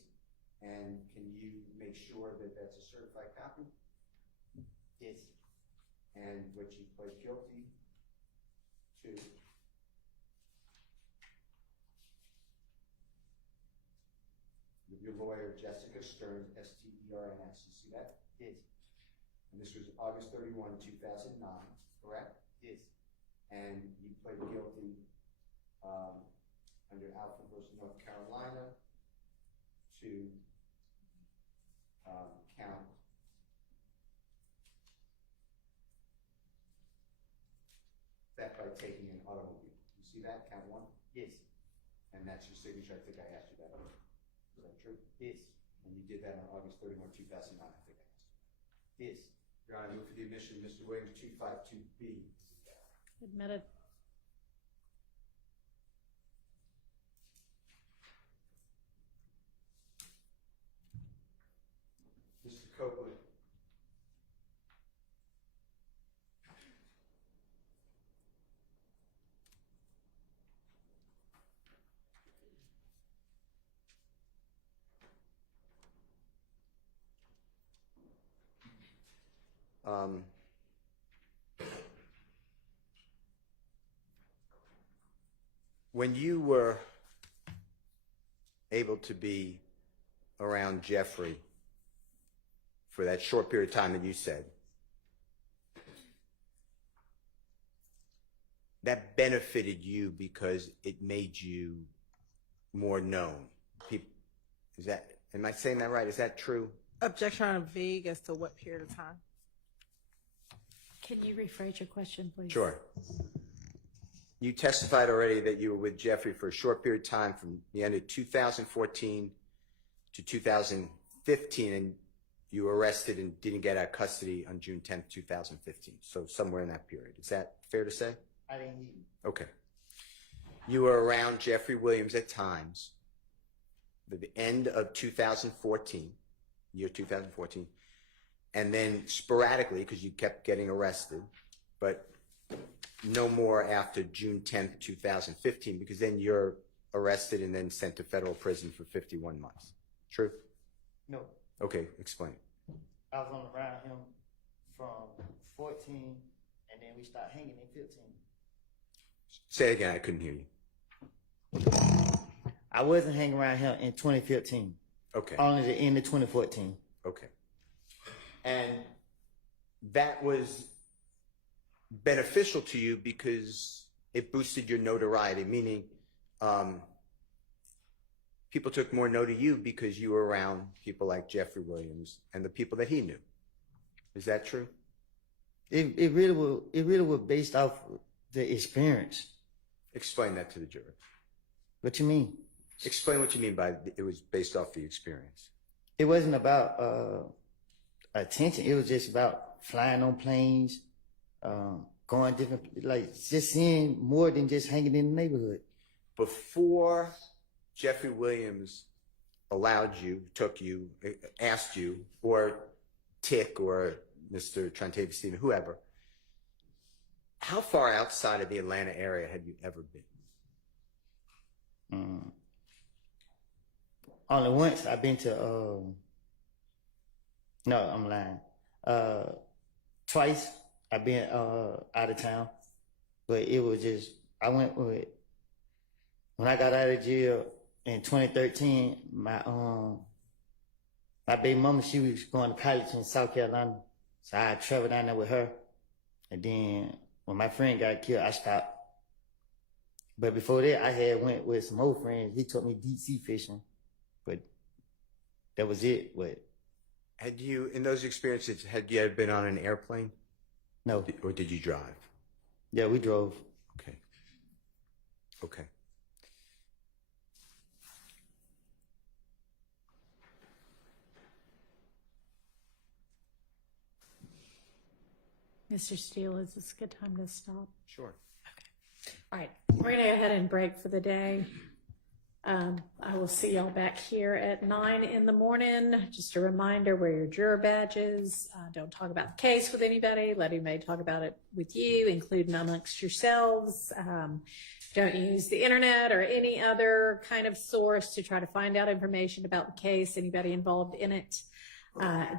And can you make sure that that's a certified copy? Yes. And what you pled guilty to your lawyer, Jessica Stearns, S-T-E-R-N-S. You see that? Yes. And this was August 31, 2009, correct? Yes. And you pled guilty under Alford versus North Carolina to count theft by taking an automobile. You see that? Count 1? Yes. And that's your signature. I think I asked you that earlier. Is that true? Yes. And you did that on August 31, 2009, I think I asked. Yes. Your Honor, I move for the admission of Mr. Williams 252B. Admitted. Mr. Copeland. When you were able to be around Jeffrey for that short period of time that you said, that benefited you because it made you more known. Am I saying that right? Is that true? Objection on vague as to what period of time? Can you rephrase your question, please? Sure. You testified already that you were with Jeffrey for a short period of time from the end of 2014 to 2015, and you were arrested and didn't get out of custody on June 10th, 2015. So somewhere in that period. Is that fair to say? I didn't hear you. Okay. You were around Jeffrey Williams at times, at the end of 2014, year 2014, and then sporadically, because you kept getting arrested, but no more after June 10th, 2015, because then you're arrested and then sent to federal prison for 51 months. True? No. Okay, explain. I was on around him from 14, and then we started hanging in 15. Say it again, I couldn't hear you. I wasn't hanging around him in 2015. Okay. Only the end of 2014. Okay. And that was beneficial to you because it boosted your notoriety, meaning people took more note of you because you were around people like Jeffrey Williams and the people that he knew. Is that true? It really was based off the experience. Explain that to the jury. What you mean? Explain what you mean by it was based off the experience. It wasn't about attention. It was just about flying on planes, going different, like just seeing more than just hanging in the neighborhood. Before Jeffrey Williams allowed you, took you, asked you, or Tick or Mr. Trentavious Stephen, whoever, how far outside of the Atlanta area had you ever been? Only once. I've been to, no, I'm lying. Twice I've been out of town, but it was just, I went with, when I got out of jail in 2013, my baby mama, she was going to college in South Carolina, so I traveled down there with her, and then when my friend got killed, I stopped. But before that, I had went with some old friends. He took me deep sea fishing, but that was it. But had you, in those experiences, had you ever been on an airplane? No. Or did you drive? Yeah, we drove. Okay. Okay. Mr. Steele, is this a good time to stop? Sure. All right, we're gonna go ahead and break for the day. I will see y'all back here at 9 in the morning. Just a reminder, wear your juror badges. Don't talk about the case with anybody. Let anybody talk about it with you, including amongst yourselves. Don't use the internet or any other kind of source to try to find out information about the case, anybody involved in it.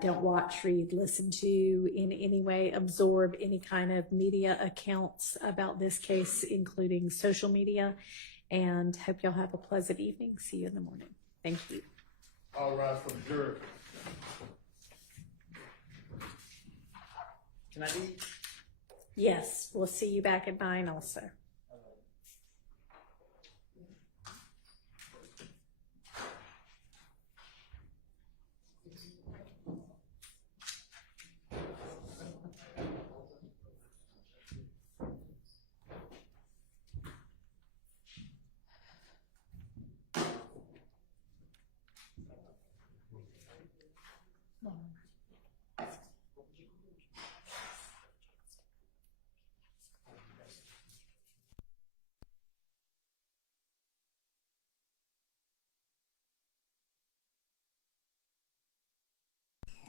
Don't watch, read, listen to, in any way absorb any kind of media accounts about this case, including social media. And hope y'all have a pleasant evening. See you in the morning. Thank you. All rise for the jury. Can I leave? Yes, we'll see you back at 9 also.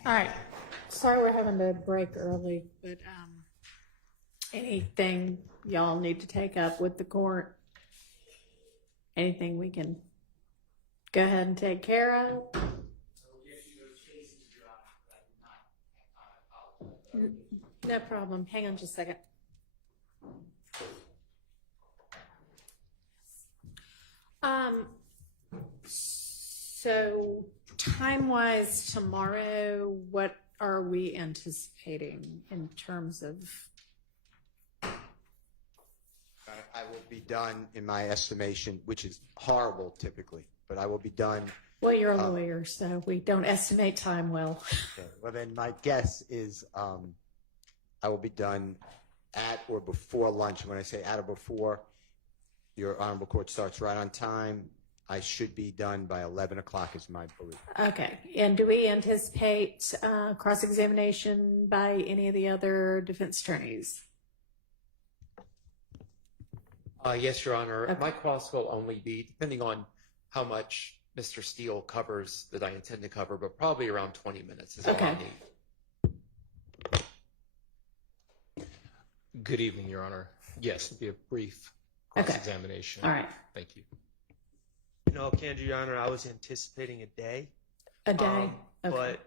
All right. Sorry we're having to break early, but anything y'all need to take up with the court? Anything we can go ahead and take care of? No problem. Hang on just a second. So time-wise tomorrow, what are we anticipating in terms of? I will be done, in my estimation, which is horrible typically, but I will be done. Well, you're a lawyer, so we don't estimate time well. Okay. Well, then my guess is I will be done at or before lunch. When I say at or before, your Honorable Court starts right on time. I should be done by 11 o'clock is my belief. Okay. And do we anticipate cross-examination by any of the other defense attorneys? Yes, Your Honor. Okay. My cross will only be, depending on how much Mr. Steele covers that I intend to cover, but probably around 20 minutes is all I need. Good evening, Your Honor. Yes, it'll be a brief cross-examination. All right. Thank you. No, Kendra, Your Honor, I was anticipating a day. A day? Okay. But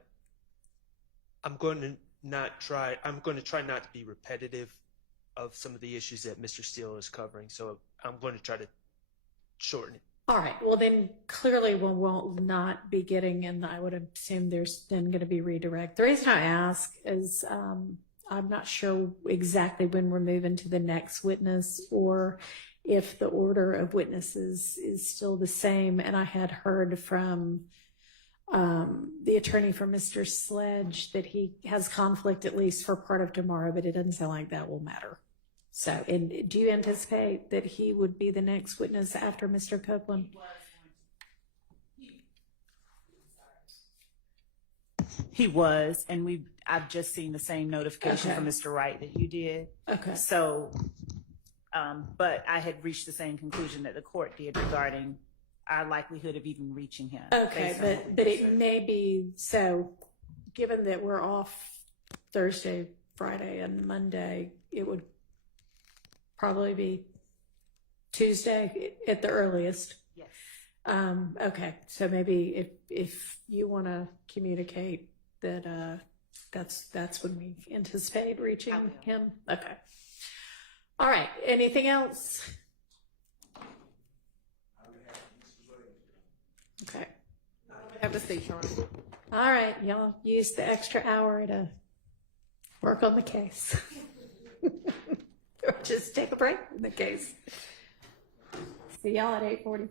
I'm going to try not to be repetitive of some of the issues that Mr. Steele is covering. So I'm going to try to shorten it. All right. Well, then clearly we will not be getting, and I would assume there's then going to be redirect. The reason I ask is I'm not sure exactly when we're moving to the next witness or if the order of witnesses is still the same. And I had heard from the attorney for Mr. Sledge that he has conflict at least for part of tomorrow, but it doesn't sound like that will matter. So, and do you anticipate that he would be the next witness after Mr. Copeland? He was, and I've just seen the same notification from Mr. Wright that you did. Okay. So, but I had reached the same conclusion that the court did regarding our likelihood of even reaching him. Okay, but it may be, so given that we're off Thursday, Friday, and Monday, it would probably be Tuesday at the earliest. Yes. Okay, so maybe if you want to communicate that that's when we anticipate reaching him. Okay. All right. Anything else? Okay. Have a seat, Sean. All right. Y'all use the extra hour to work on the case. Or just take a break from the case. See y'all at 8:40.